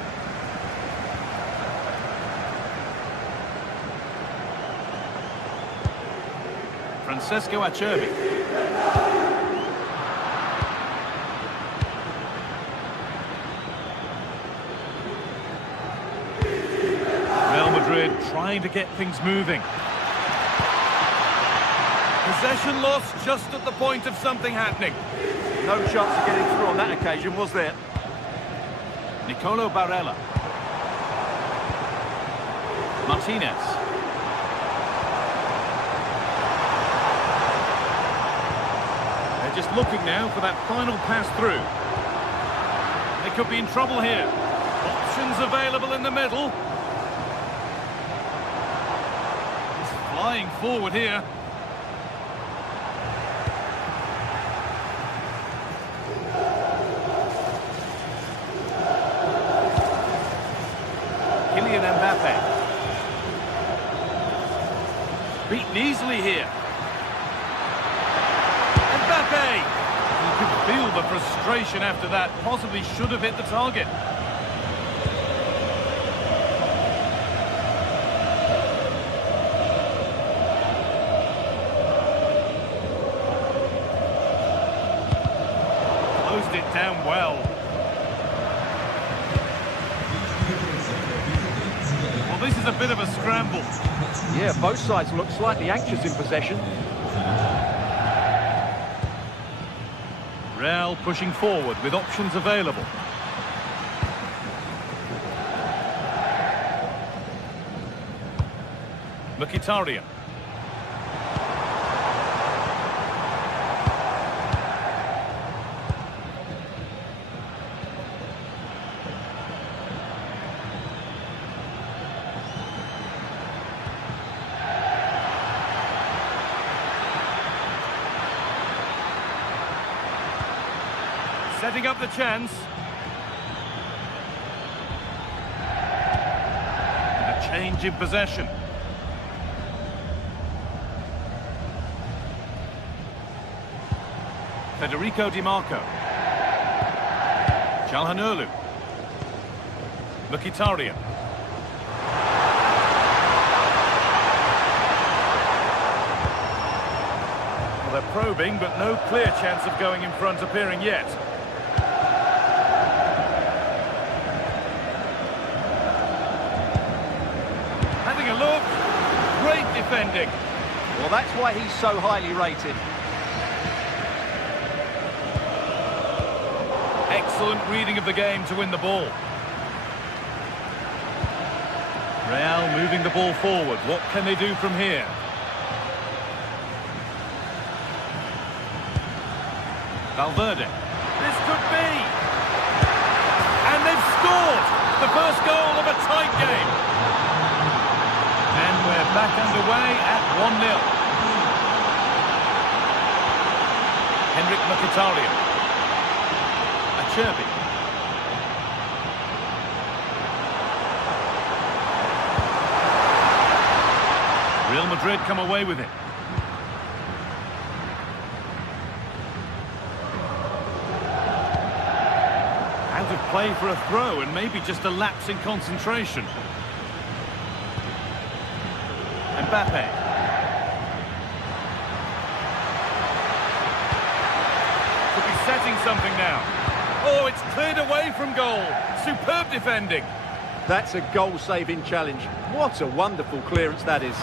Francesco Acerbi. Trying to get things moving. Possession lost just at the point of something happening. No chance of getting through on that occasion, was there? Nicolo Barella. Martinez. They're just looking now for that final pass through. They could be in trouble here. Options available in the middle. Flying forward here. Kylian Mbappe. Beaten easily here. Mbappe! You could feel the frustration after that. Possibly should have hit the target. Closed it down well. Well, this is a bit of a scramble. Yeah, both sides look slightly anxious in possession. Real pushing forward with options available. Mkhitaryan. Setting up the chance. And a change in possession. Federico Di Marco. Çalhanoğlu. Mkhitaryan. Well, they're probing, but no clear chance of going in front appearing yet. Having a look. Great defending. Well, that's why he's so highly rated. Excellent reading of the game to win the ball. Real moving the ball forward. What can they do from here? Valverde. This could be. And they've scored the first goal of a tight game. And we're back underway at 1-0. Henrik Mkhitaryan. Acerbi. Real Madrid come away with it. Out of play for a throw and maybe just a lapse in concentration. Mbappe. Could be setting something now. Oh, it's cleared away from goal. Superb defending. That's a goal-saving challenge. What a wonderful clearance that is.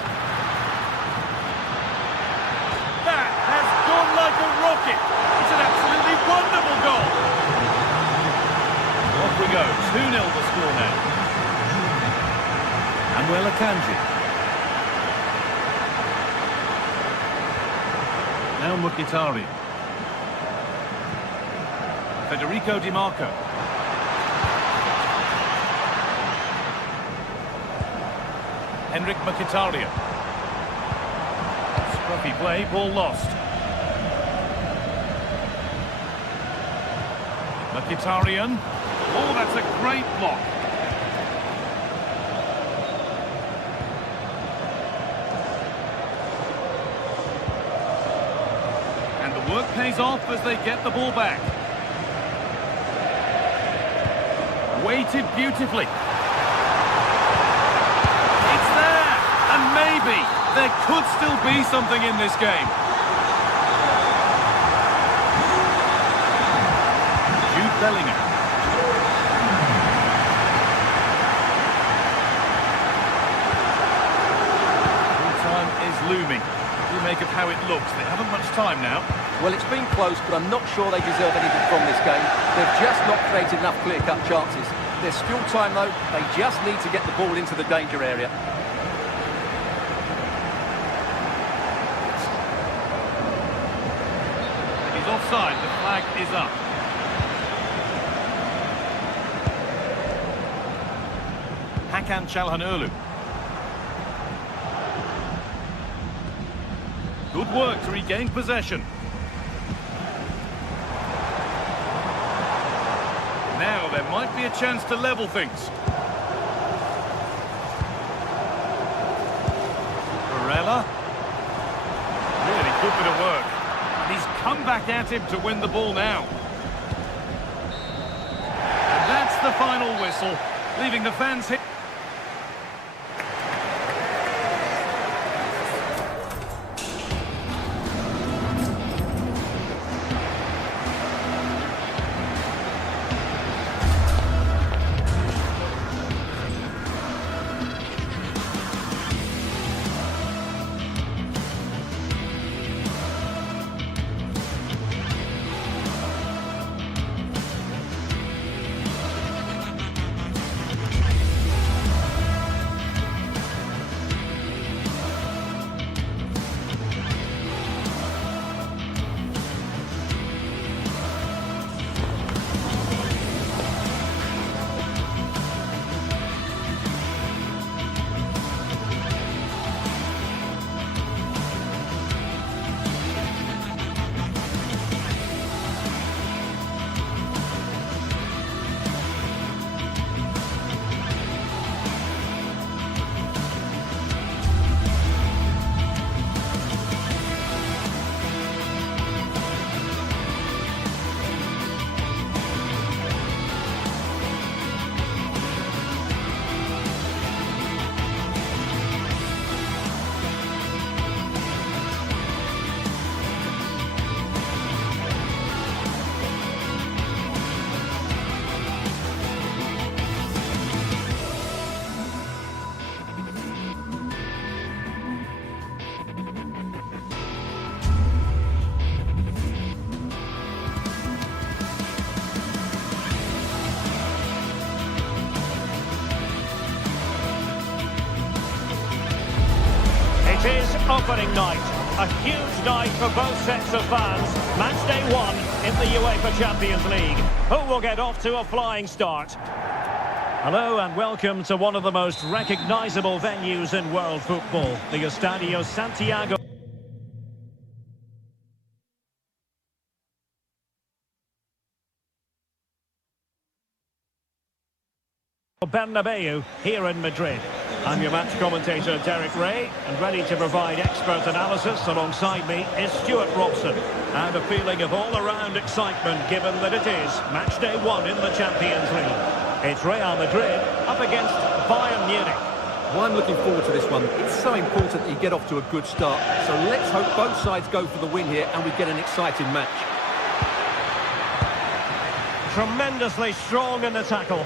That has gone like a rocket. It's an absolutely wonderful goal. Off we go. 2-0 the score now. Samuel Akanji. Now Mkhitaryan. Federico Di Marco. Henrik Mkhitaryan. Scruffy play, ball lost. Mkhitaryan. Oh, that's a great block. And the work pays off as they get the ball back. Weighted beautifully. It's there! And maybe there could still be something in this game. Jude Bellingham. Full-time is looming. What do you make of how it looks? They haven't much time now. Well, it's been close, but I'm not sure they deserve anything from this game. They've just not created enough clear-cut chances. There's still time, though. They just need to get the ball into the danger area. He's offside. The flag is up. Hakan Çalhanoğlu. Good work to regain possession. Now there might be a chance to level things. Barella. Really good bit of work. And he's come back at him to win the ball now. And that's the final whistle, leaving the fans hit. It is opening night. A huge night for both sets of fans. Match day 1 in the UEFA Champions League. Who will get off to a flying start? Hello and welcome to one of the most recognisable venues in world football, the Estadio Santiago Bernabeu here in Madrid. I'm your match commentator Derek Ray, and ready to provide expert analysis alongside me is Stuart Robson. And a feeling of all-around excitement given that it is match day 1 in the Champions League. It's Real Madrid up against Bayern Munich. Well, I'm looking forward to this one. It's so important that you get off to a good start. So let's hope both sides go for the win here and we get an exciting match. Tremendously strong in the tackle.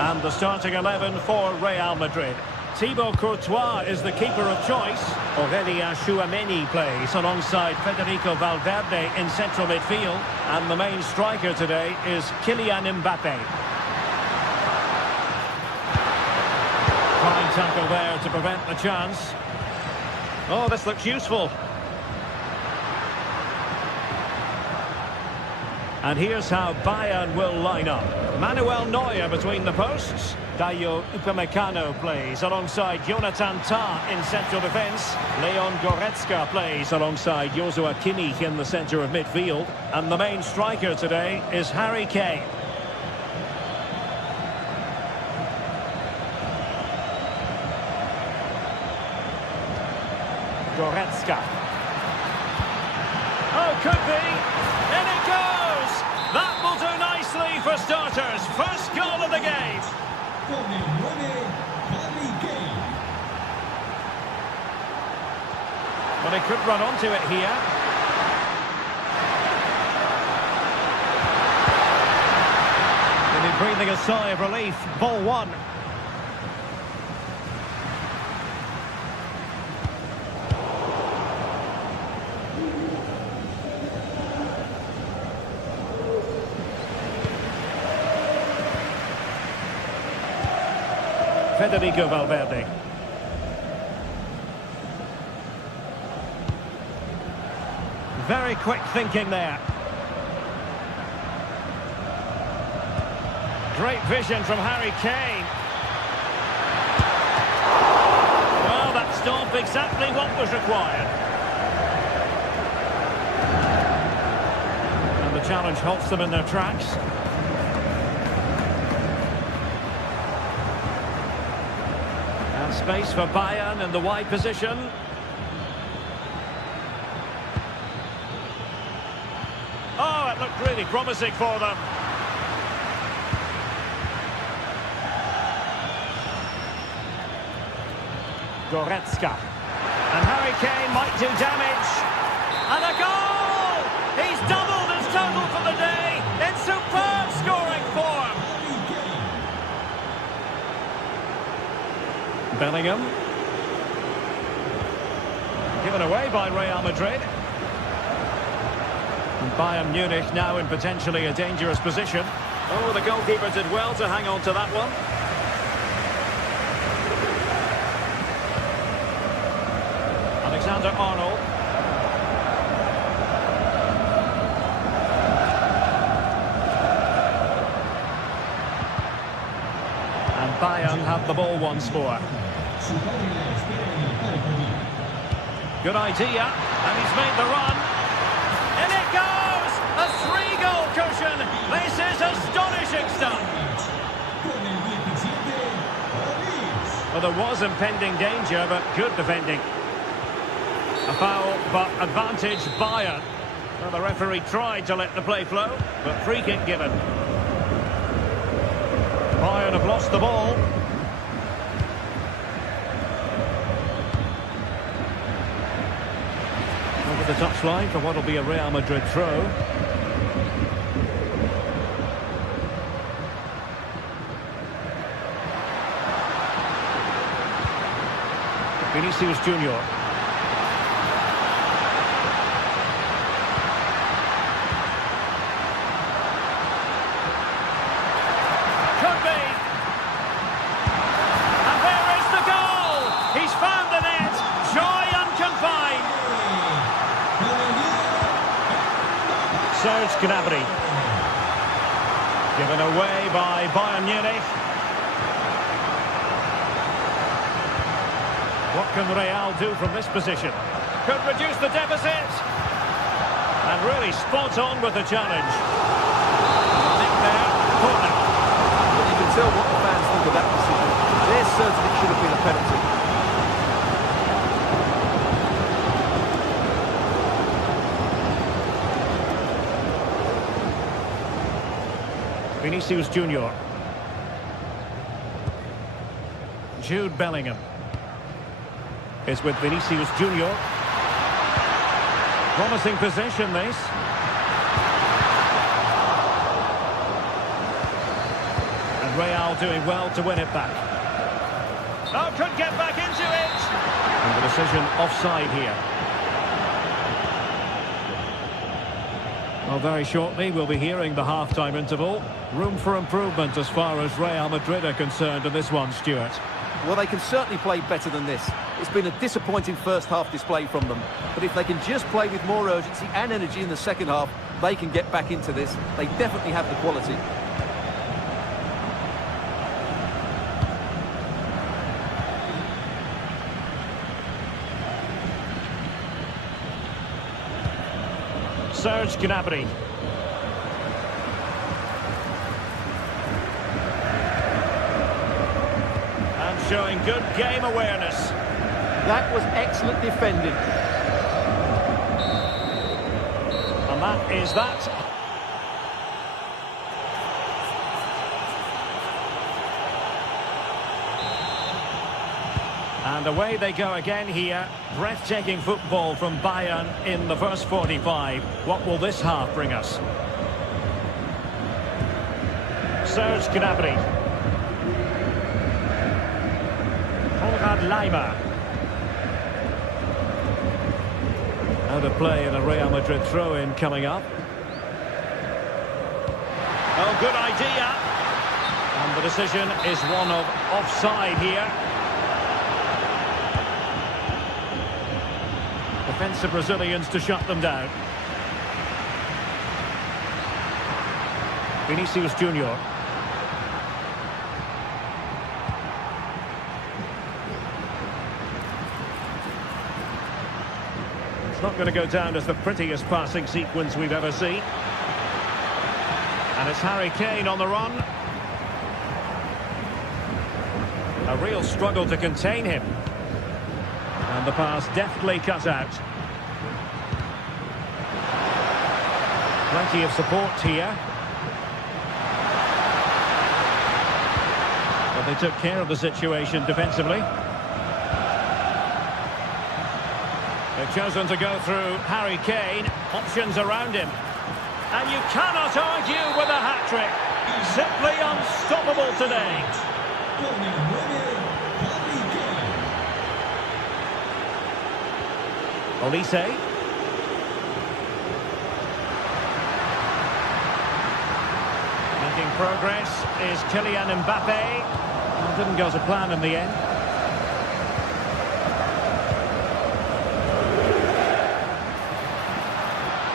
And the starting 11 for Real Madrid. Thibaut Courtois is the keeper of choice. Aurelien Tchouameni plays alongside Federico Valverde in central midfield. And the main striker today is Kylian Mbappe. tackle there to prevent the chance. Oh, this looks useful. And here's how Bayern will line up. Manuel Neuer between the posts. Dayo Upamecano plays alongside Jonathan Tah in central defence. Leon Goretzka plays alongside Joshua Kimmich in the centre of midfield. And the main striker today is Harry Kane. Goretzka. Oh, could be. In it goes. That will do nicely for starters. First goal of the game. But he could run onto it here. He'll be breathing a sigh of relief. Ball one. Federico Valverde. Very quick thinking there. Great vision from Harry Kane. Well, that stopped exactly what was required. And the challenge halts them in their tracks. And space for Bayern in the wide position. Oh, it looked really promising for them. Goretzka. And Harry Kane might do damage. And a goal! He's doubled his total for the day in superb scoring form. Bellingham. Given away by Real Madrid. And Bayern Munich now in potentially a dangerous position. Oh, the goalkeeper did well to hang on to that one. Alexander-Arnold. And Bayern have the ball once more. Good idea, and he's made the run. In it goes! A 3-goal cushion! This is astonishing stuff! Well, there was impending danger, but good defending. A foul, but advantage Bayern. Well, the referee tried to let the play flow, but free kick given. Bayern have lost the ball. Over the touchline for what will be a Real Madrid throw. Vinicius Junior. Could be. And there is the goal. He's found the net. Joy unconfined. Serge Gnabry. Given away by Bayern Munich. What can Real do from this position? Could reduce the deficit. And really spot on with the challenge. Nick there, corner. But you can tell what the fans think of that decision. They're certain it should have been a penalty. Vinicius Junior. Jude Bellingham is with Vinicius Junior. Promising possession, this. And Real doing well to win it back. Oh, could get back into it. And the decision offside here. Well, very shortly we'll be hearing the half-time interval. Room for improvement as far as Real Madrid are concerned in this one, Stuart. Well, they can certainly play better than this. It's been a disappointing first half display from them. But if they can just play with more urgency and energy in the second half, they can get back into this. They definitely have the quality. Serge Gnabry. And showing good game awareness. That was excellent defending. And that is that. And away they go again here. Breathtaking football from Bayern in the first 45. What will this half bring us? Serge Gnabry. Leimer. Out of play in a Real Madrid throw-in coming up. Oh, good idea. And the decision is one of offside here. Defensive Brazilians to shut them down. Vinicius Junior. It's not going to go down as the prettiest passing sequence we've ever seen. And it's Harry Kane on the run. A real struggle to contain him. And the pass deftly cut out. Plenty of support here. But they took care of the situation defensively. They've chosen to go through Harry Kane. Options around him. And you cannot argue with a hat-trick. Simply unstoppable today. Olise. Making progress is Kylian Mbappe. Well, didn't go to plan in the end.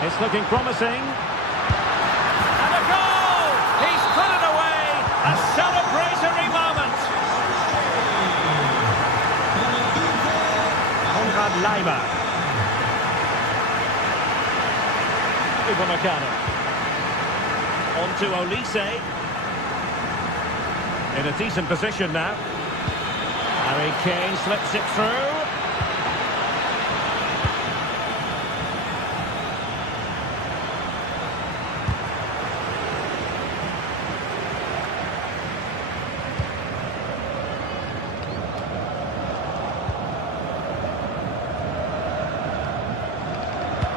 It's looking promising. And a goal! He's put it away! A celebratory moment! Leimer. On to Olise. In a decent position now. Harry Kane slips it through.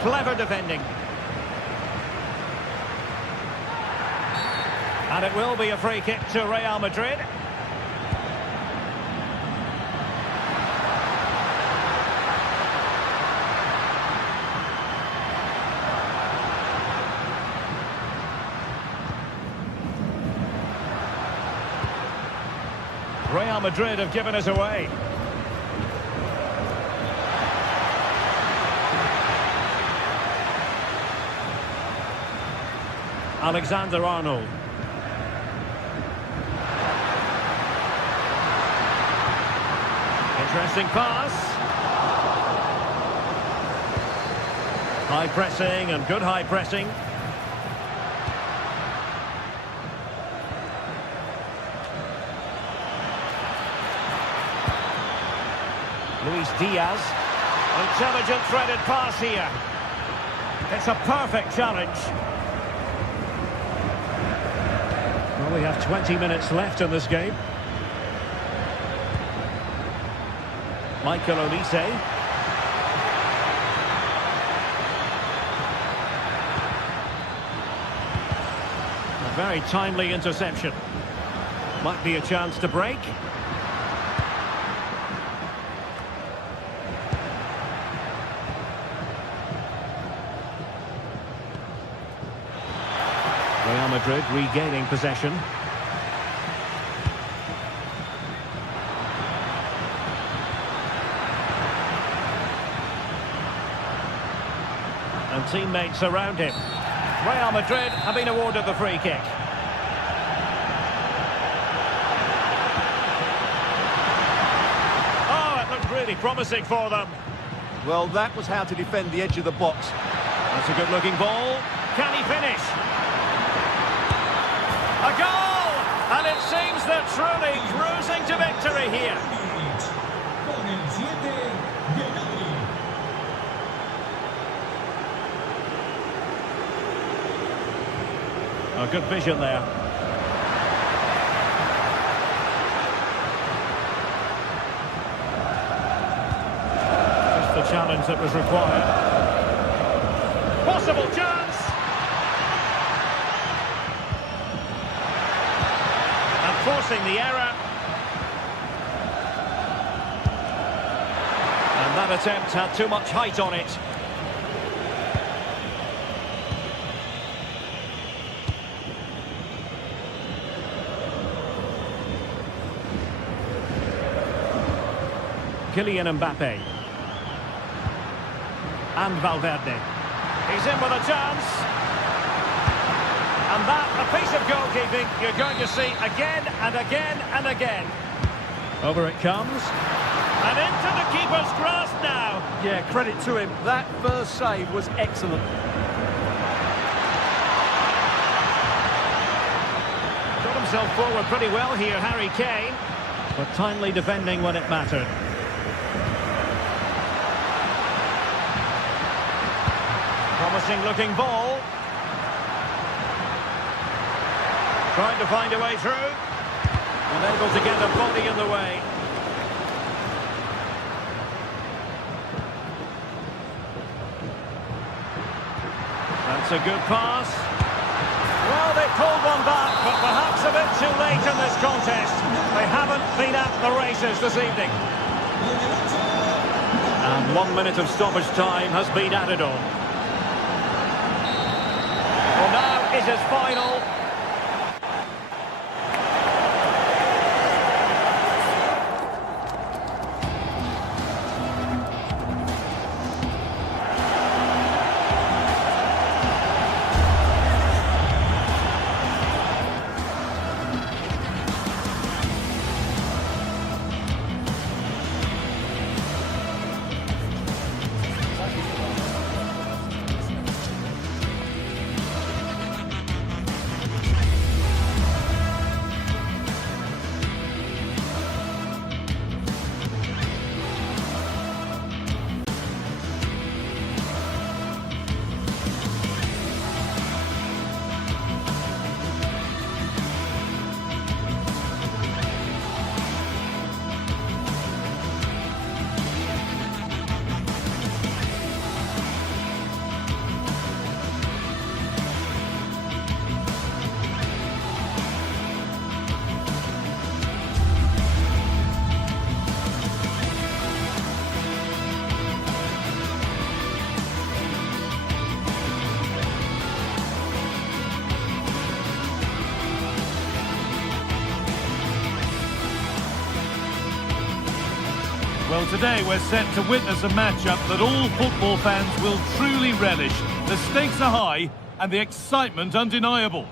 Clever defending. And it will be a free kick to Real Madrid. Real Madrid have given us away. Alexander-Arnold. Interesting pass. High pressing and good high pressing. Luis Diaz. Intelligent threaded pass here. It's a perfect challenge. Well, we have 20 minutes left in this game. Michael Olise. A very timely interception. Might be a chance to break. Real Madrid regaining possession. And teammates around him. Real Madrid have been awarded the free kick. Oh, it looked really promising for them. Well, that was how to defend the edge of the box. That's a good-looking ball. Can he finish? A goal! And it seems they're truly cruising to victory here. A good vision there. Just the challenge that was required. Possible chance! And forcing the error. And that attempt had too much height on it. Kylian Mbappe. And Valverde. He's in with a chance. And that, a piece of goalkeeping you're going to see again and again and again. Over it comes. And into the keeper's grasp now. Yeah, credit to him. That first save was excellent. Got himself forward pretty well here, Harry Kane. But timely defending when it mattered. Promising looking ball. Trying to find a way through. Unable to get a body in the way. That's a good pass. Well, they pulled one back, but perhaps a bit too late in this contest. They haven't been at the races this evening. And 1 minute of stoppage time has been added on. Well, now it is final. Well, today we're set to witness a matchup that all football fans will truly relish. The stakes are high and the excitement undeniable.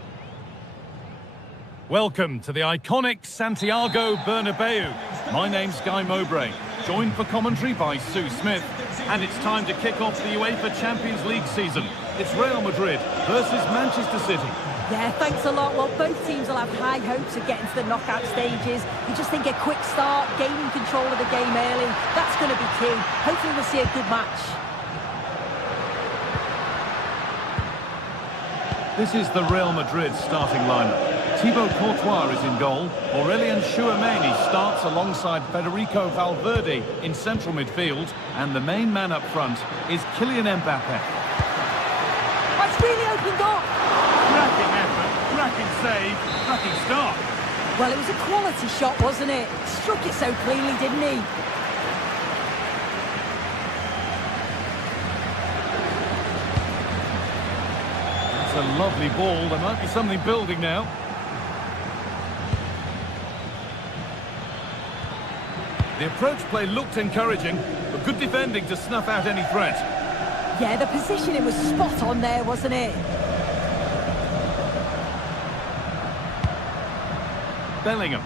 Welcome to the iconic Santiago Bernabeu. My name's Guy Mowbray, joined for commentary by Sue Smith. And it's time to kick off the UEFA Champions League season. It's Real Madrid versus Manchester City. Yeah, thanks a lot. Well, both teams will have high hopes of getting to the knockout stages. You just think a quick start, gaining control of the game early, that's going to be key. Hopefully we'll see a good match. This is the Real Madrid starting lineup. Thibaut Courtois is in goal. Aurelien Tchouameni starts alongside Federico Valverde in central midfield. And the main man up front is Kylian Mbappe. That's really opened up. Cracking effort, cracking save, cracking start. Well, it was a quality shot, wasn't it? Struck it so cleanly, didn't he? That's a lovely ball. There might be something building now. The approach play looked encouraging, but good defending to snuff out any threat. Yeah, the positioning was spot on there, wasn't it? Bellingham.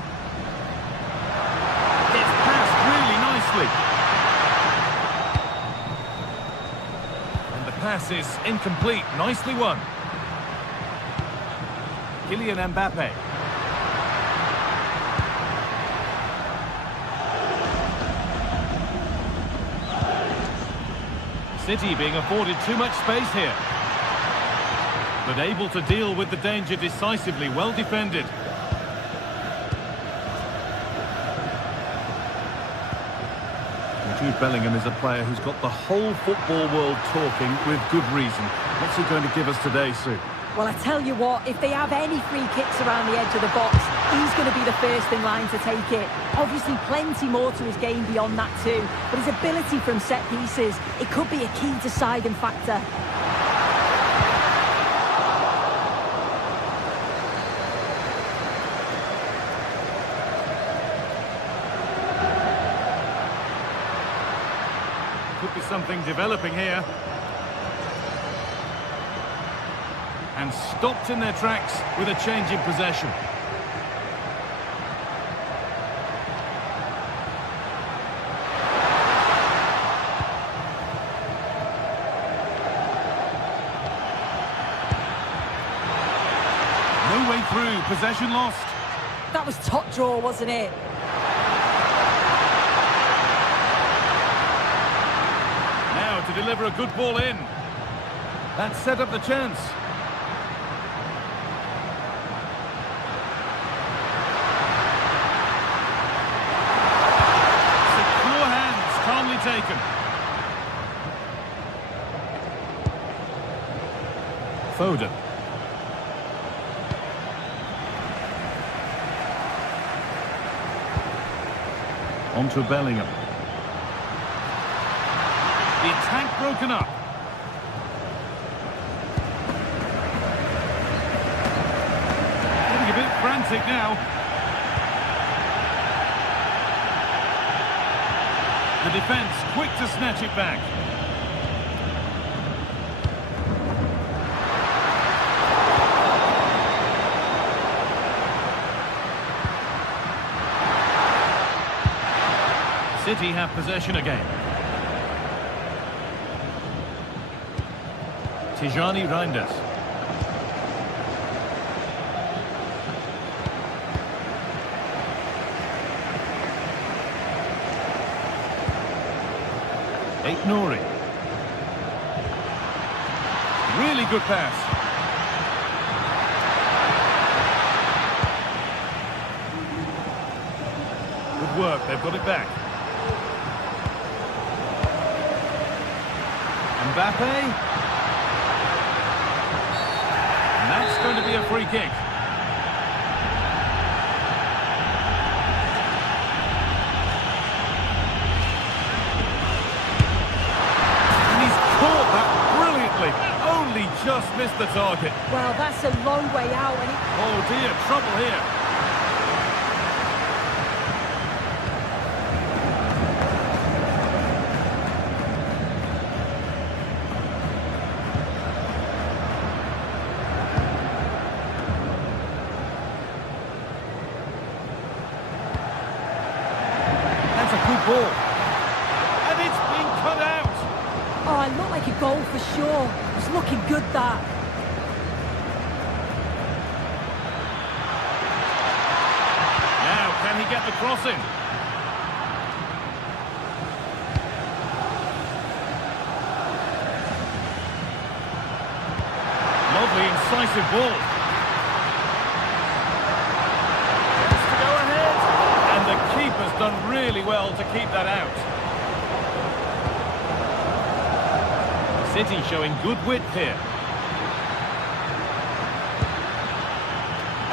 It's passed really nicely. And the pass is incomplete. Nicely won. Kylian Mbappe. City being afforded too much space here. But able to deal with the danger decisively. Well defended. Jude Bellingham is a player who's got the whole football world talking with good reason. What's he going to give us today, Sue? Well, I tell you what, if they have any free kicks around the edge of the box, he's going to be the first in line to take it. Obviously, plenty more to his game beyond that too, but his ability from set pieces, it could be a key deciding factor. Could be something developing here. And stopped in their tracks with a change in possession. No way through, possession lost. That was top draw, wasn't it? Now to deliver a good ball in. That set up the chance. Taken. Foden. On to Bellingham. The attack broken up. Getting a bit frantic now. The defence quick to snatch it back. City have possession again. Tijani Reinders. Nouri. Really good pass. Good work, they've got it back. Mbappe. And that's going to be a free kick. Only just missed the target. Well, that's a long way out. And oh dear, trouble here. That's a good ball. And it's been cut out. oh, it looked like a goal for sure. It was looking good, that. Now, can he get the crossing? Lovely, incisive ball. Gets to go ahead. And the keeper's done really well to keep that out. City showing good width here.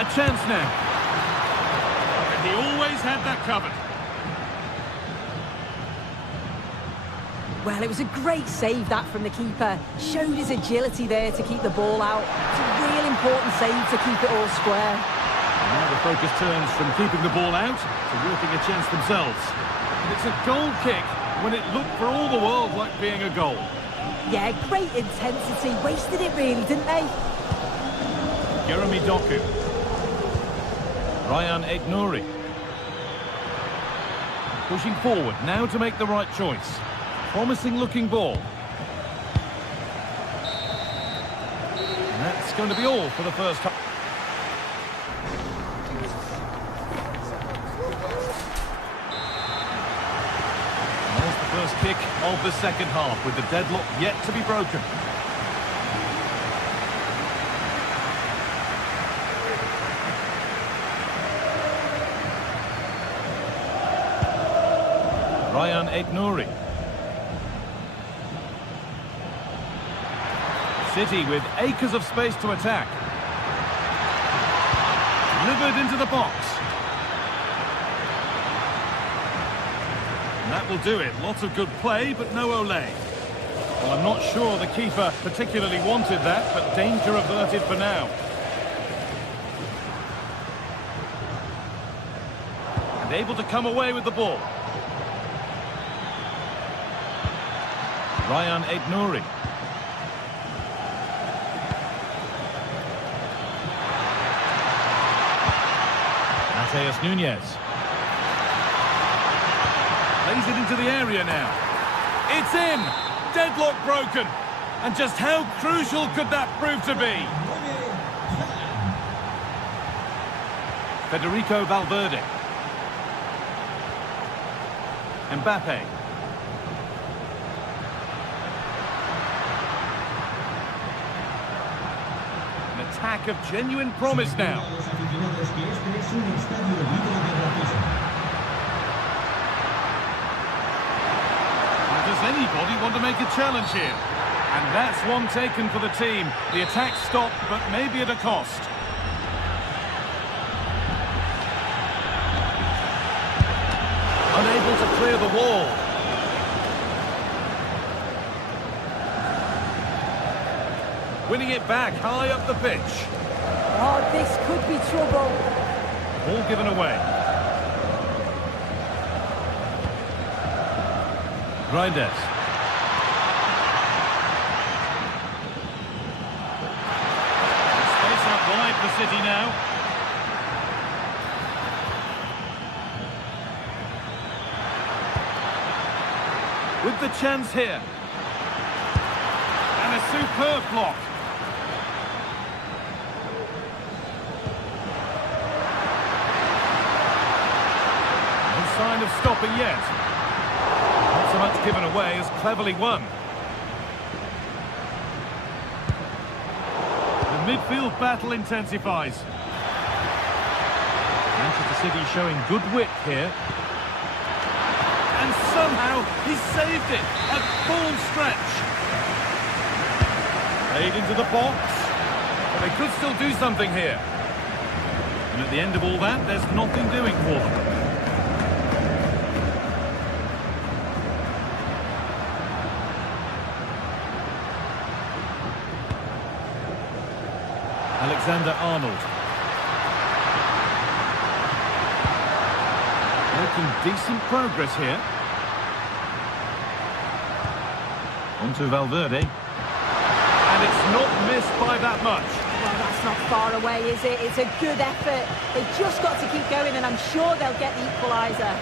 A chance now. And he always had that covered. Well, it was a great save, that, from the keeper. Showed his agility there to keep the ball out. It's a real important save to keep it all square. And now the focus turns from keeping the ball out to working a chance themselves. And it's a goal kick when it looked for all the world like being a goal. Yeah, great intensity. Wasted it really, didn't they? Jeremy Doku. Ryan Aït-Nouri. Pushing forward, now to make the right choice. Promising looking ball. And that's going to be all for the first half. There's the first kick of the second half, with the deadlock yet to be broken. Ryan Aït-Nouri. City with acres of space to attack. Delivered into the box. And that will do it. Lots of good play, but no Olé. Well, I'm not sure the keeper particularly wanted that, but danger averted for now. And able to come away with the ball. Ryan Aït-Nouri. Mateus Nunes. Plays it into the area now. It's in! Deadlock broken! And just how crucial could that prove to be? Federico Valverde. Mbappe. An attack of genuine promise now. Does anybody want to make a challenge here? And that's one taken for the team. The attack stopped, but maybe at a cost. Unable to clear the wall. Winning it back high up the pitch. Oh, this could be trouble. Ball given away. Reinders. Space up wide for City now. With the chance here. And a superb block. No sign of stopping yet. Not so much given away as cleverly won. The midfield battle intensifies. Manchester City showing good wit here. And somehow he saved it at full stretch. Played into the box. But they could still do something here. And at the end of all that, there's nothing doing for them. Alexander-Arnold. Making decent progress here. Onto Valverde. And it's not missed by that much. Well, that's not far away, is it? It's a good effort. They've just got to keep going, and I'm sure they'll get the equaliser.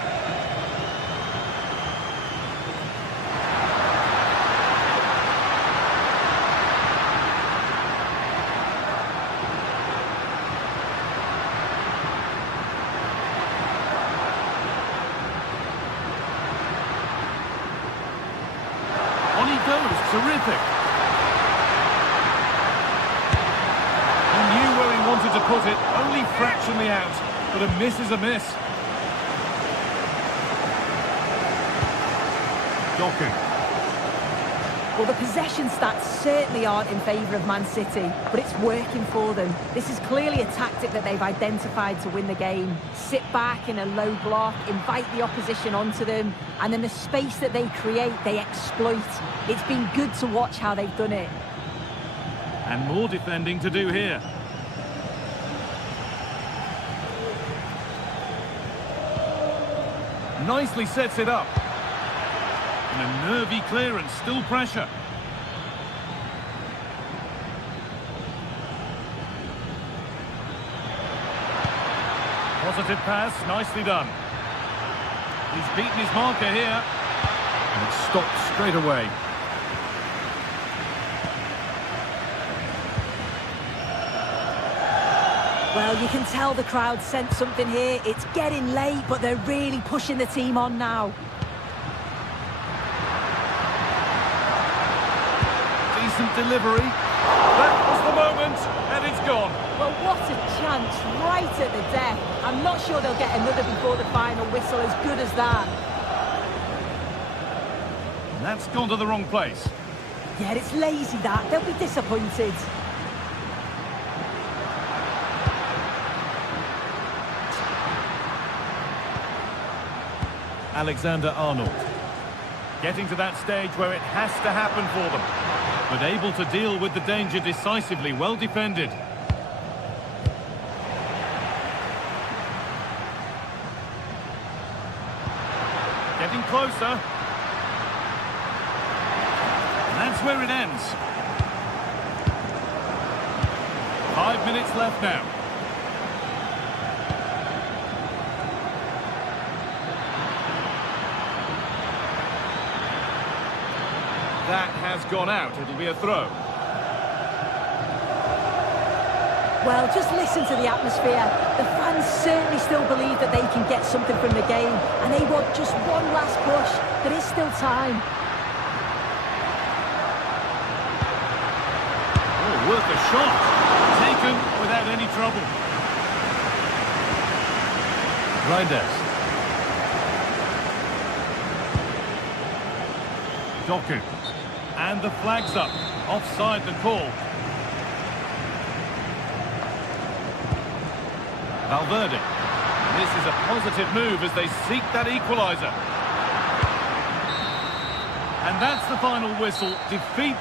On he goes, terrific. He knew where he wanted to put it, only fractionally out, but a miss is a miss. Doku. Well, the possession stats certainly aren't in favour of Man City, but it's working for them. This is clearly a tactic that they've identified to win the game. Sit back in a low block, invite the opposition onto them, and then the space that they create, they exploit. It's been good to watch how they've done it. And more defending to do here. Nicely sets it up. And a nervy clearance, still pressure. Positive pass, nicely done. He's beaten his marker here. And it's stopped straight away. Well, you can tell the crowd sense something here. It's getting late, but they're really pushing the team on now. Decent delivery. That was the moment, and it's gone. Well, what a chance, right at the death. I'm not sure they'll get another before the final whistle as good as that. And that's gone to the wrong place. Yeah, it's lazy that. They'll be disappointed. Alexander-Arnold. Getting to that stage where it has to happen for them. But able to deal with the danger decisively, well defended. Getting closer. And that's where it ends. 5 minutes left now. That has gone out. It'll be a throw. Well, just listen to the atmosphere. The fans certainly still believe that they can get something from the game, and they want just one last push. There is still time. Oh, worth a shot. Taken without any trouble. Reinders. Doku. And the flag's up. Offside the call. Valverde. This is a positive move as they seek that equaliser. And that's the final whistle. Defeat.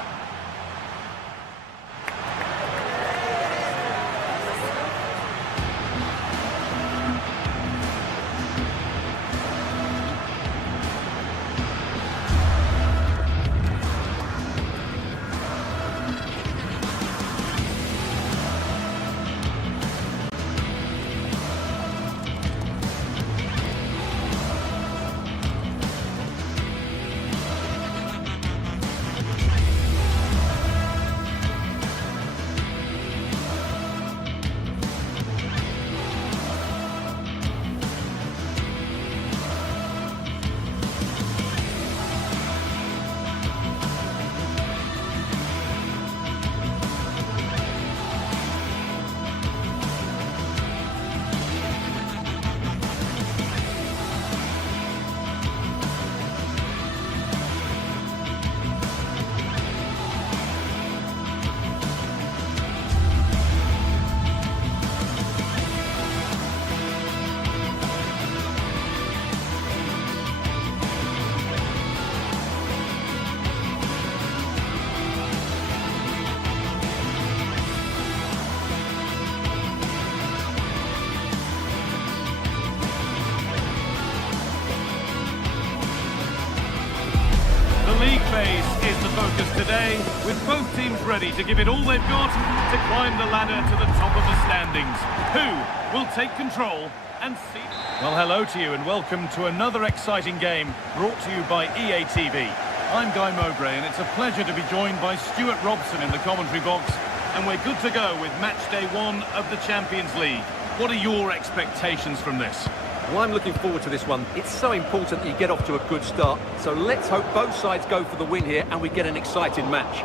League phase is the focus today, with both teams ready to give it all they've got to climb the ladder to the top of the standings. Who will take control and see? Well, hello to you and welcome to another exciting game brought to you by EA TV. I'm Guy Mowbray and it's a pleasure to be joined by Stuart Robson in the commentary box, and we're good to go with match day 1 of the Champions League. What are your expectations from this? Well, I'm looking forward to this one. It's so important that you get off to a good start. So let's hope both sides go for the win here and we get an exciting match.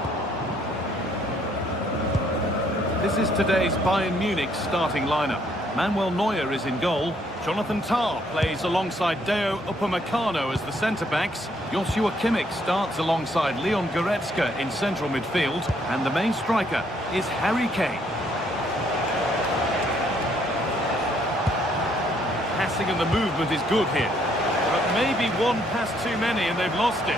This is today's Bayern Munich starting lineup. Manuel Neuer is in goal. Jonathan Tah plays alongside Deo Upamecano as the centre-backs. Joshua Kimmich starts alongside Leon Goretzka in central midfield. And the main striker is Harry Kane. Passing and the movement is good here. But maybe one pass too many and they've lost it.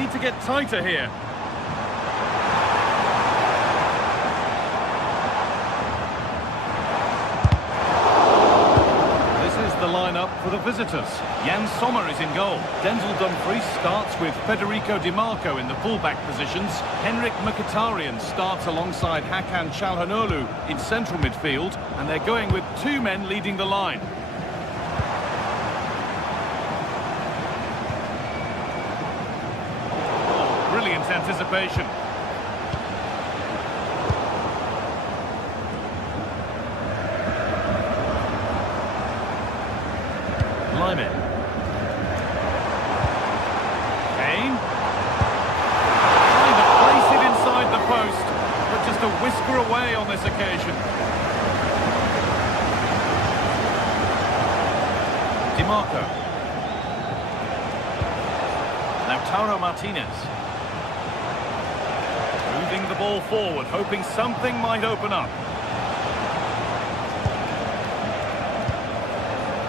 Need to get tighter here. This is the lineup for the visitors. Jan Sommer is in goal. Denzel Dumfries starts with Federico Di Marco in the full-back positions. Henrik Mkhitaryan starts alongside Hakan Çalhanoğlu in central midfield, and they're going with two men leading the line. Brilliant anticipation. Lyman. Kane. Trying to place it inside the post, but just a whisker away on this occasion. Di Marco. Lautaro Martinez. Moving the ball forward, hoping something might open up.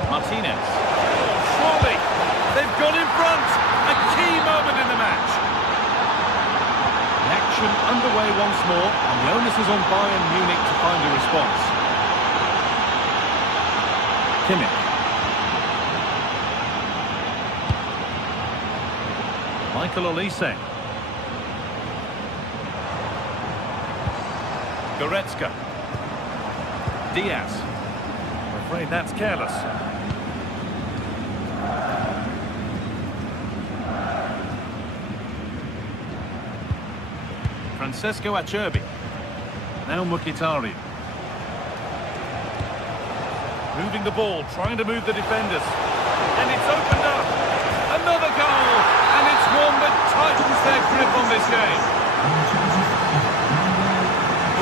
Martinez. Surely, they've got in front. A key moment in the match. The action underway once more, and the onus is on Bayern Munich to find a response. Kimmich. Michael Olise. Goretzka. Diaz. I'm afraid that's careless. Francesco Acerbi. Now Mkhitaryan. Moving the ball, trying to move the defenders. And it's opened up. Another goal. And it's one that tightens their grip on this game.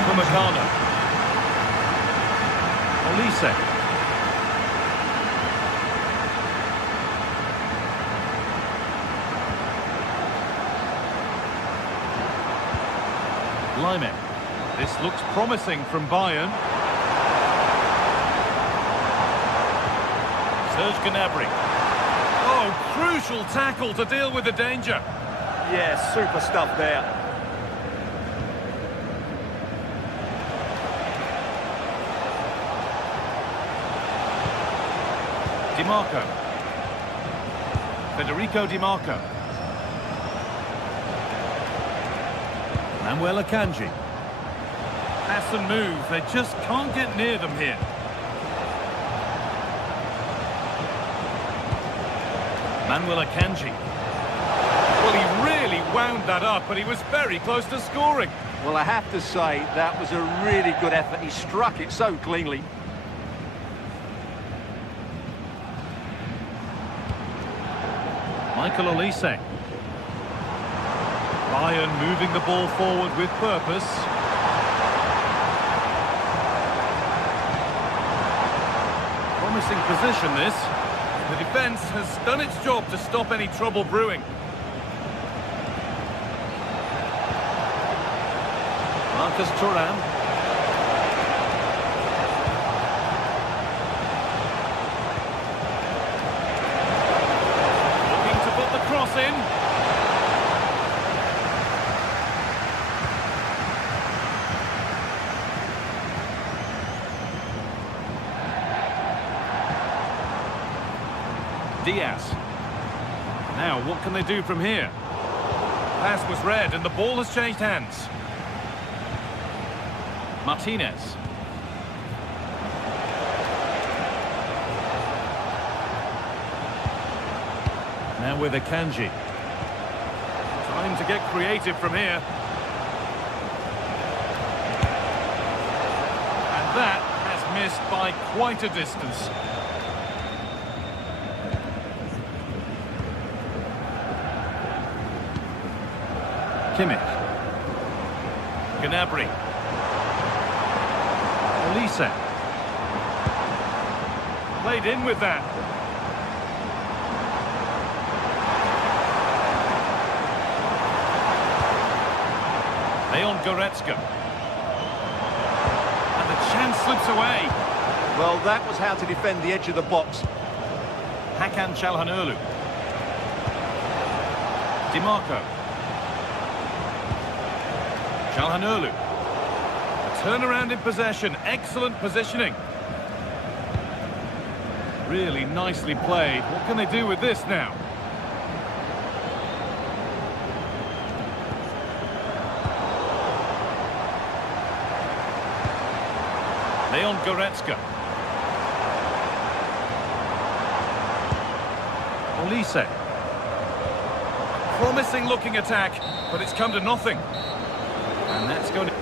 Upamecano. Olise. Lyman. This looks promising from Bayern. Serge Gnabry. Oh, crucial tackle to deal with the danger. Yeah, super stuff there. Di Marco. Federico Di Marco. Manuel Akanji. Pass and move, they just can't get near them here. Manuel Akanji. Well, he really wound that up, but he was very close to scoring. Well, I have to say, that was a really good effort. He struck it so cleanly. Michael Olise. Bayern moving the ball forward with purpose. Promising position, this. The defence has done its job to stop any trouble brewing. Marcus Thuram. Looking to put the cross in. Diaz. Now, what can they do from here? Pass was read and the ball has changed hands. Martinez. Now with Akanji. Time to get creative from here. And that has missed by quite a distance. Kimmich. Gnabry. Olise. Played in with that. Leon Goretzka. And the chance slips away. Well, that was how to defend the edge of the box. Hakan Çalhanoğlu. Di Marco. Çalhanoğlu. A turnaround in possession. Excellent positioning. Really nicely played. What can they do with this now? Leon Goretzka. Olise. Promising looking attack, but it's come to nothing. And that's going to...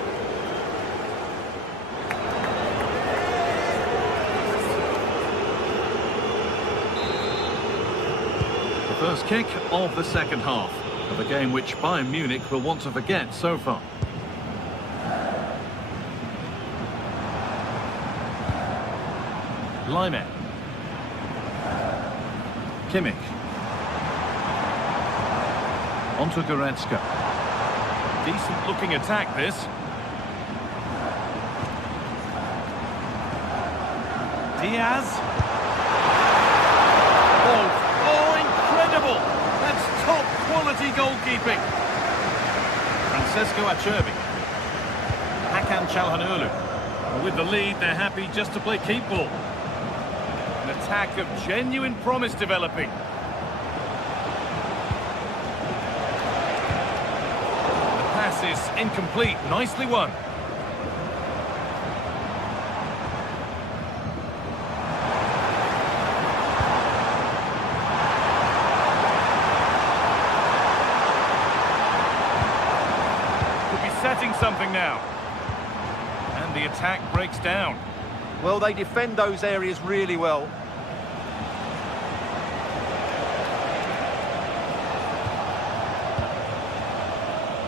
The first kick of the second half of a game which Bayern Munich will want to forget so far. Lyman. Kimmich. Onto Goretzka. Decent looking attack this. Diaz. Oh, incredible! That's top quality goalkeeping. Francesco Acerbi. Hakan Çalhanoğlu. With the lead, they're happy just to play keep ball. An attack of genuine promise developing. Is incomplete. Nicely won. Could be setting something now. And the attack breaks down. Well, they defend those areas really well.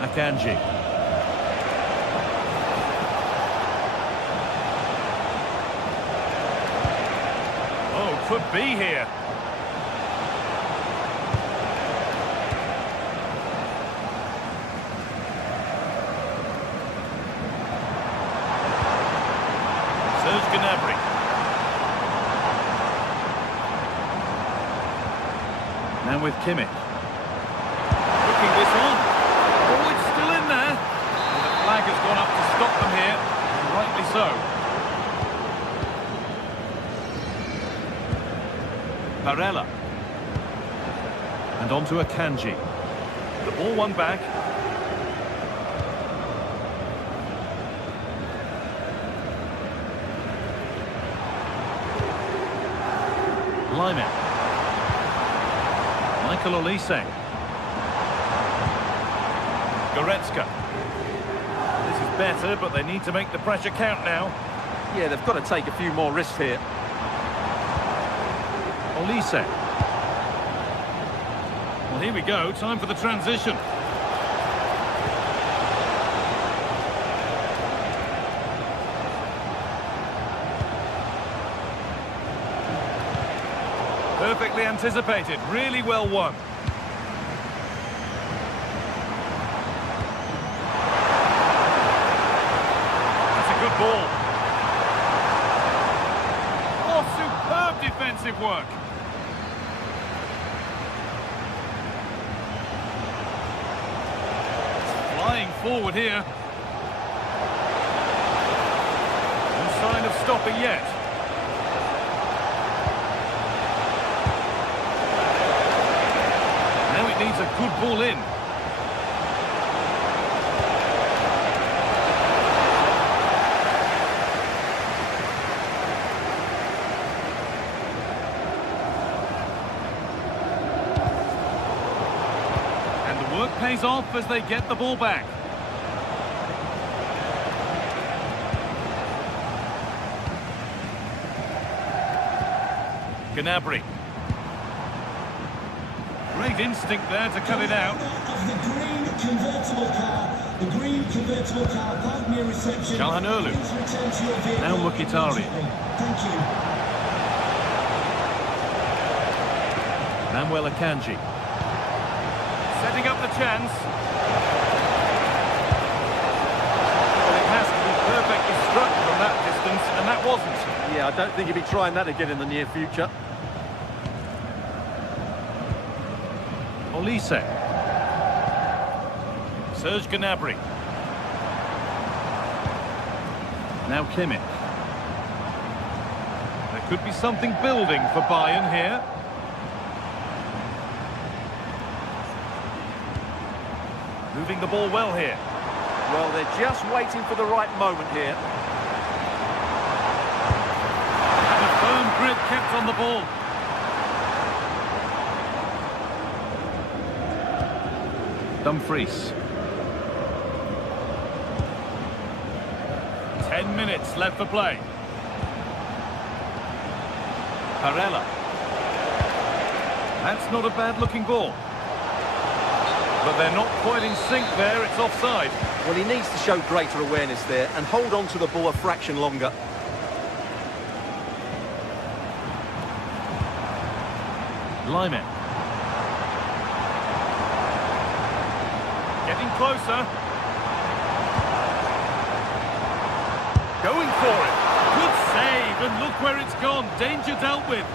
Akanji. Oh, could be here. Serge Gnabry. Now with Kimmich. Looking this on. Oh, it's still in there. And the flag has gone up to stop them here, and rightly so. Barella. And on to Akanji. The ball won back. Lyman. Michael Olise. Goretzka. This is better, but they need to make the pressure count now. Yeah, they've got to take a few more risks here. Olise. Well, here we go. Time for the transition. Perfectly anticipated. Really well won. Ball. Oh, superb defensive work. Flying forward here. No sign of stopping yet. Now it needs a good ball in. Work pays off as they get the ball back. Gnabry. Great instinct there to cut it out. Çalhanoğlu. Now Mkhitaryan. Manuel Akanji. Setting up the chance. Well, it has to be perfectly struck from that distance, and that wasn't. Yeah, I don't think he'll be trying that again in the near future. Olise. Serge Gnabry. Now Kimmich. There Could be something building for Bayern here. Moving the ball well here. Well, they're just waiting for the right moment here. And a firm grip kept on the ball. Dumfries. 10 minutes left for play. Parella. That's not a bad-looking ball. But they're not quite in sync there, it's offside. Well, he needs to show greater awareness there and hold on to the ball a fraction longer. Lyman. Getting closer. Going for it. Good save, and look where it's gone. Danger dealt with.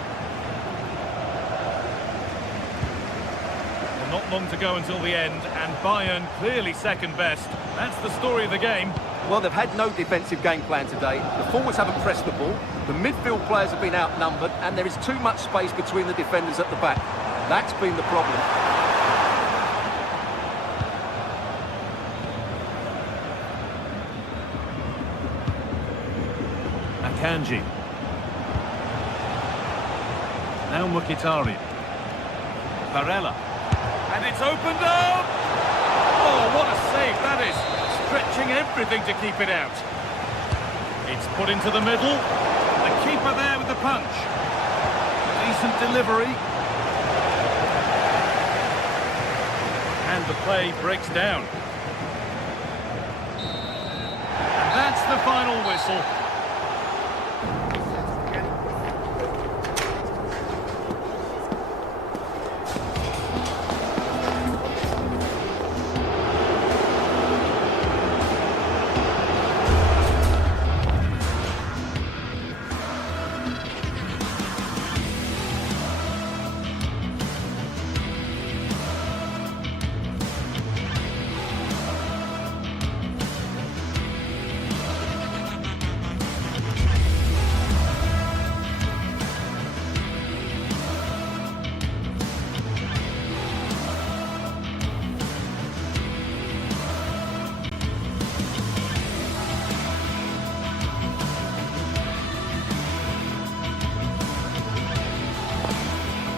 Well, not long to go until the end, and Bayern clearly second best. That's the story of the game. Well, they've had no defensive game plan today. The forwards haven't pressed the ball. The midfield players have been outnumbered, and there is too much space between the defenders at the back. That's been the problem. Akanji. Now Mkhitaryan. Parella. And it's opened up! Oh, what a save that is! Stretching everything to keep it out. It's put into the middle. The keeper there with the punch. Decent delivery. And the play breaks down. And that's the final whistle.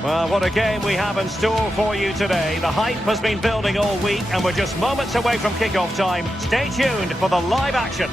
Well, what a game we have in store for you today. The hype has been building all week and we're just moments away from kick-off time. Stay tuned for the live action.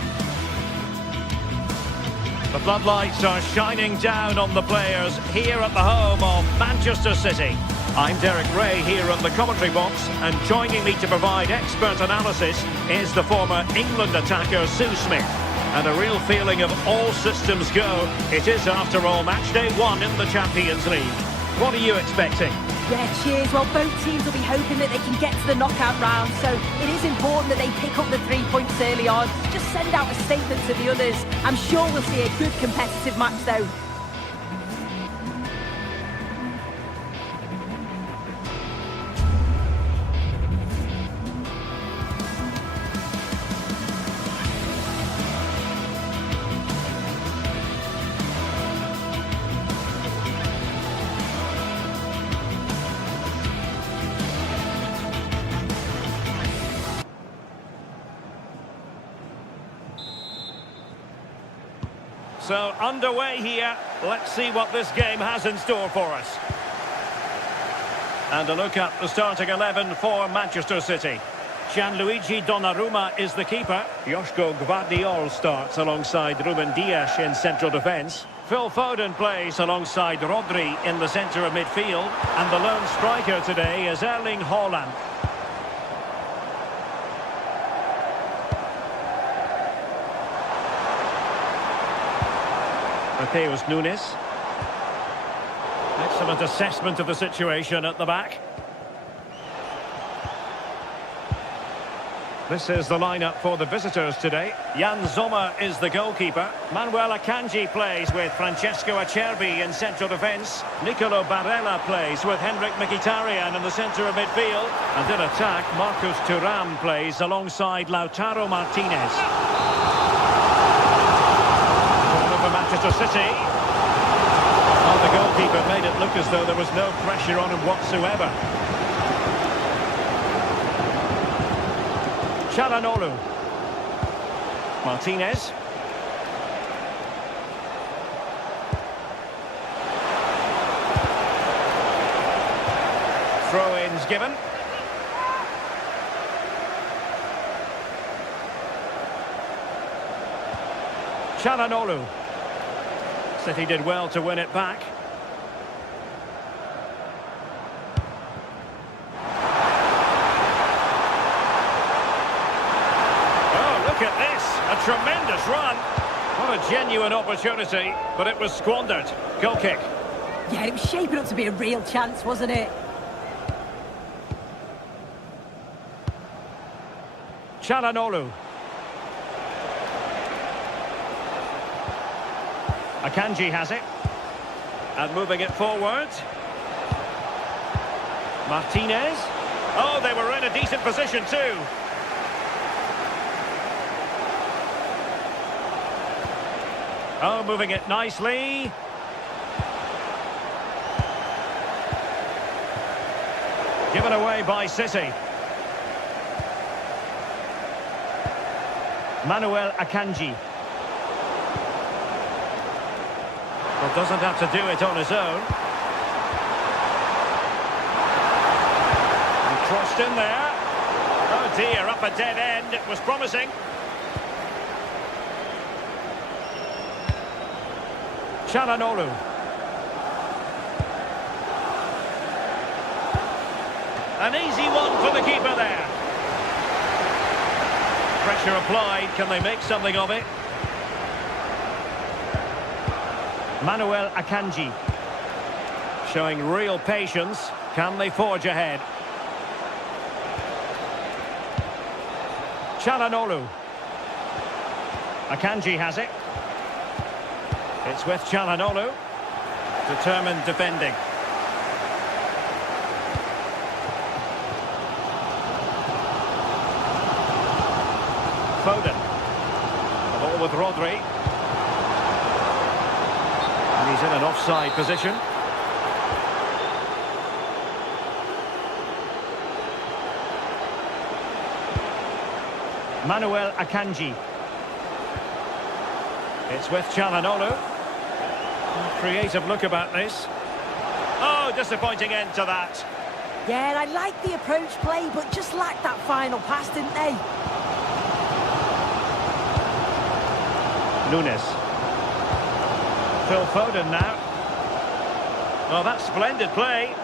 The floodlights are shining down on the players here at the home of Manchester City. I'm Derek Ray here in the commentary box, and joining me to provide expert analysis is the former England attacker Sue Smith. And a real feeling of all systems go. It is, after all, match day 1 in the Champions League. What are you expecting? Yeah, cheers. Well, both teams will be hoping that they can get to the knockout round, so it is important that they pick up the 3 points early on. Just send out a statement to the others. I'm sure we'll see a good competitive match, though. So, underway here. Let's see what this game has in store for us. And a look at the starting 11 for Manchester City. Gianluigi Donnarumma is the keeper. Joško Gvardiol starts alongside Ruben Dias in central defence. Phil Foden plays alongside Rodri in the centre of midfield. And the lone striker today is Erling Haaland. Mateus Nunes. Excellent assessment of the situation at the back. This is the lineup for the visitors today. Jan Sommer is the goalkeeper. Manuel Akanji plays with Francesco Acerbi in central defence. Nicolo Barella plays with Henrik Mkhitaryan in the centre of midfield. And in attack, Marcus Thuram plays alongside Lautaro Martinez. Corner for Manchester City. The goalkeeper made it look as though there was no pressure on him whatsoever. Çalhanoğlu. Martinez. Throw-ins given. Çalhanoğlu. City did well to win it back. Oh, look at this. A tremendous run. What a genuine opportunity, but it was squandered. Goal kick. Yeah, it was shaping up to be a real chance, wasn't it? Çalhanoğlu. Akanji has it. And moving it forward. Martinez. Oh, they were in a decent position too. Oh, moving it nicely. Given away by City. Manuel Akanji. Well, doesn't have to do it on his own. And crossed in there. Oh dear, up a dead end. It was promising. Çalhanoğlu. An easy one for the keeper there. Pressure applied. Can they make something of it? Manuel Akanji. Showing real patience. Can they forge ahead? Çalhanoğlu. Akanji has it. It's with Çalhanoğlu. Determined defending. Foden. The ball with Rodri. And he's in an offside position. Manuel Akanji. It's with Çalhanoğlu. Creative look about this. Oh, disappointing end to that. Yeah, I like the approach play, but just lacked that final pass, didn't they? Nunes. Phil Foden now. Oh, that's splendid play.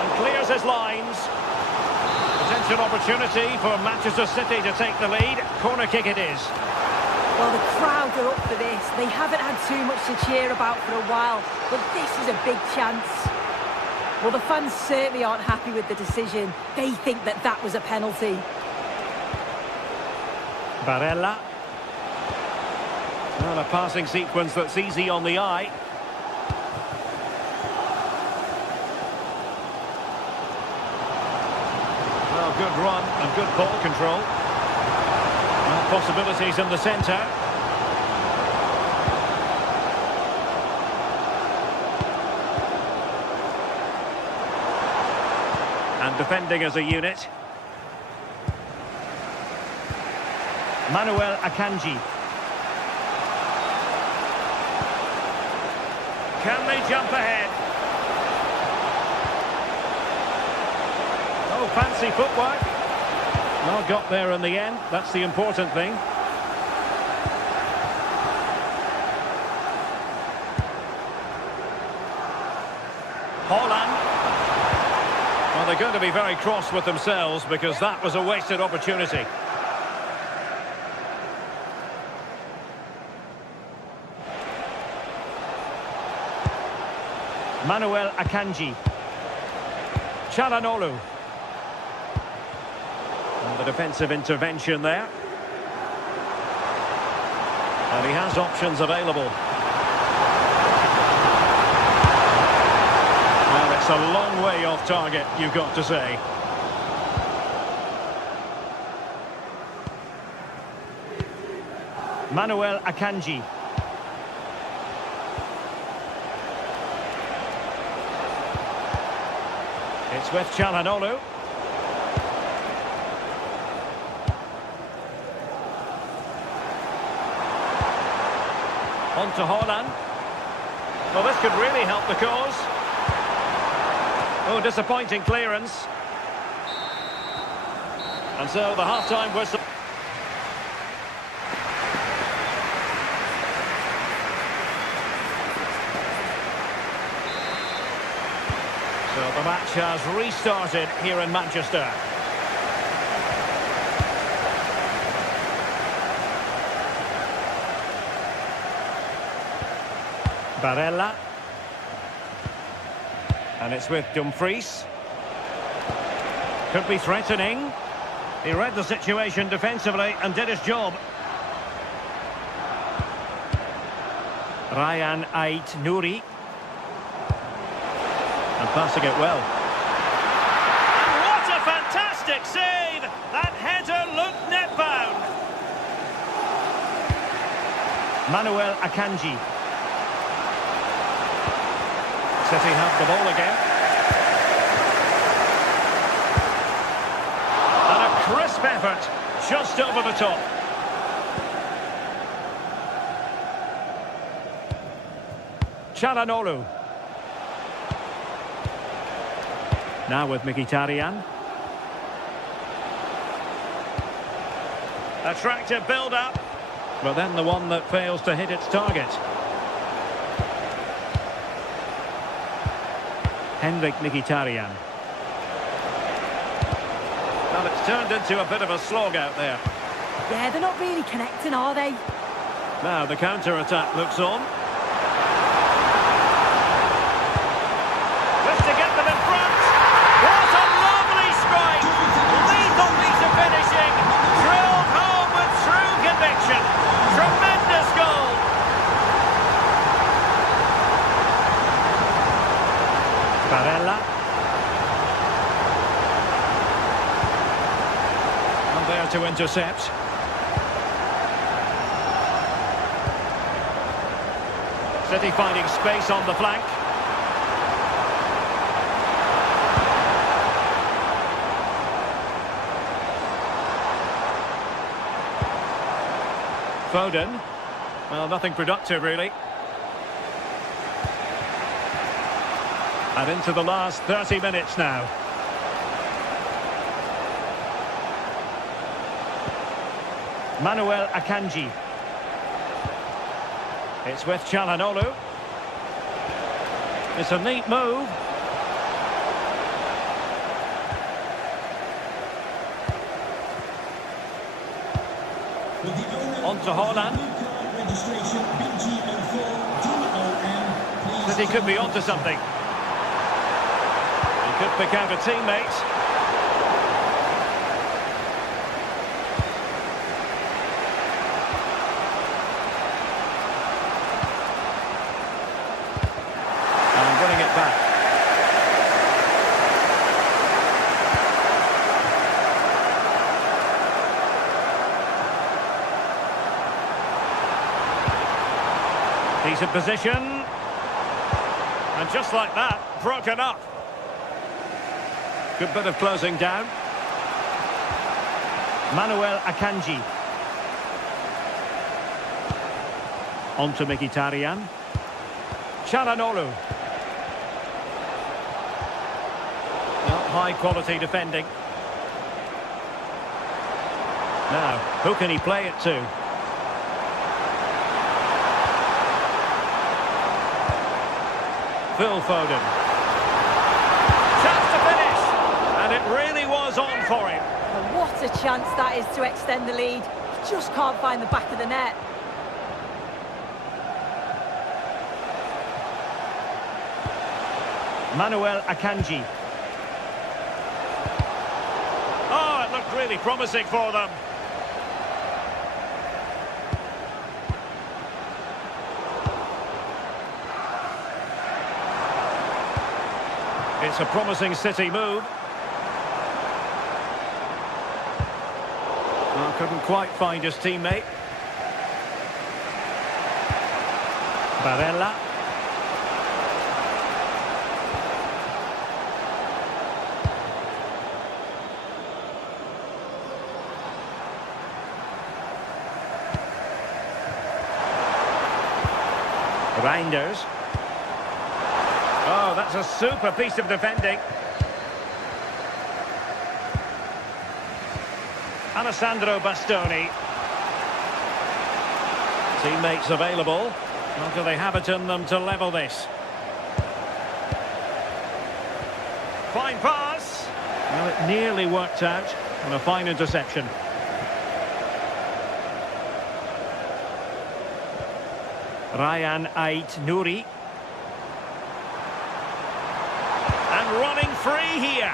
And clears his lines. Potential opportunity for Manchester City to take the lead. Corner kick it is. Well, the crowd are up for this. They haven't had too much to cheer about for a while, but this is a big chance. Well, the fans certainly aren't happy with the decision. They think that that was a penalty. Barella. Well, a passing sequence that's easy on the eye. Well, good run and good ball control. And possibilities in the centre. And defending as a unit. Manuel Akanji. Can they jump ahead? Oh, fancy footwork. Well, got there in the end. That's the important thing. Holland. Well, they're going to be very cross with themselves because that was a wasted opportunity. Manuel Akanji. Çalhanoğlu. And the defensive intervention there. And he has options available. Well, it's a long way off target, you've got to say. Manuel Akanji. It's with Çalhanoğlu. On to Haaland. Well, this could really help the cause. Oh, disappointing clearance. And so the half-time whistle. So the match has restarted here in Manchester. Barella. And it's with Dumfries. Could be threatening. He read the situation defensively and did his job. Ryan Ait Nouri. And passing it well. And what a fantastic save! That header looked net-bound. Manuel Akanji. City have the ball again. And a crisp effort, just over the top. Çalhanoğlu. Now with Mkhitaryan. Attractive build-up, but then the one that fails to hit its target. Henrik Mkhitaryan. Well, it's turned into a bit of a slog out there. Yeah, they're not really connecting, are they? Now the counter-attack looks on. Wish to get them in front. What a lovely strike! Lethal piece of finishing. Drilled home with true conviction. Tremendous goal. Barella. And there to intercept. City finding space on the flank. Foden. Well, nothing productive, really. And into the last 30 minutes now. Manuel Akanji. It's with Çalhanoğlu. It's a neat move. On to Haaland. City could be onto something. He could pick out a teammate. And winning it back. Decent position. And just like that, broken up. Good bit of closing down. Manuel Akanji. On to Mkhitaryan. Çalhanoğlu. High quality defending. Now, who can he play it to? Phil Foden. Chance to finish. And it really was on for him. Well, what a chance that is to extend the lead. He just can't find the back of the net. Manuel Akanji. Oh, it looked really promising for them. It's a promising City move. Well, couldn't quite find his teammate. Barella. Reinders. Oh, that's a super piece of defending. Alessandro Bastoni. Teammates available. Or do they have it in them to level this? Fine pass. Well, it nearly worked out. And a fine interception. Ryan Ait-Nouri. And running free here.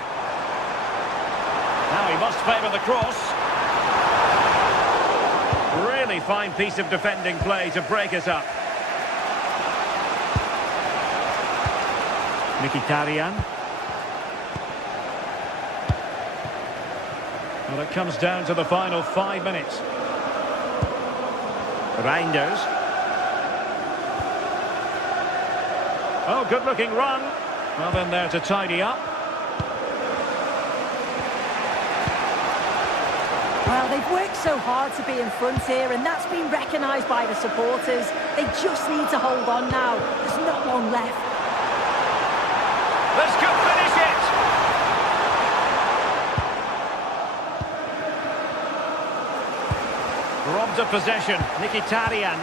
Now he must favour the cross. Really fine piece of defending play to break it up. Mkhitaryan. Well, it comes down to the final 5 minutes. Reinders. Oh, good-looking run. Well, then there to tidy up. Well, they've worked so hard to be in front here, and that's been recognised by the supporters. They just need to hold on now. There's not long left. This could finish it! Robbed of possession. Mkhitaryan.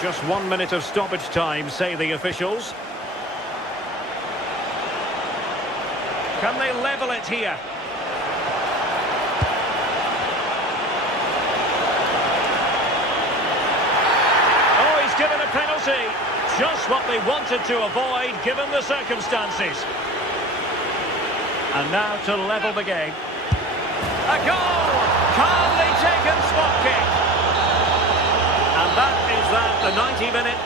Just 1 minute of stoppage time, say the officials. Can they level it here? Oh, he's given a penalty. Just what they wanted to avoid, given the circumstances. And now to level the game. A goal! Calmly taken spot kick. And that is the 90-minute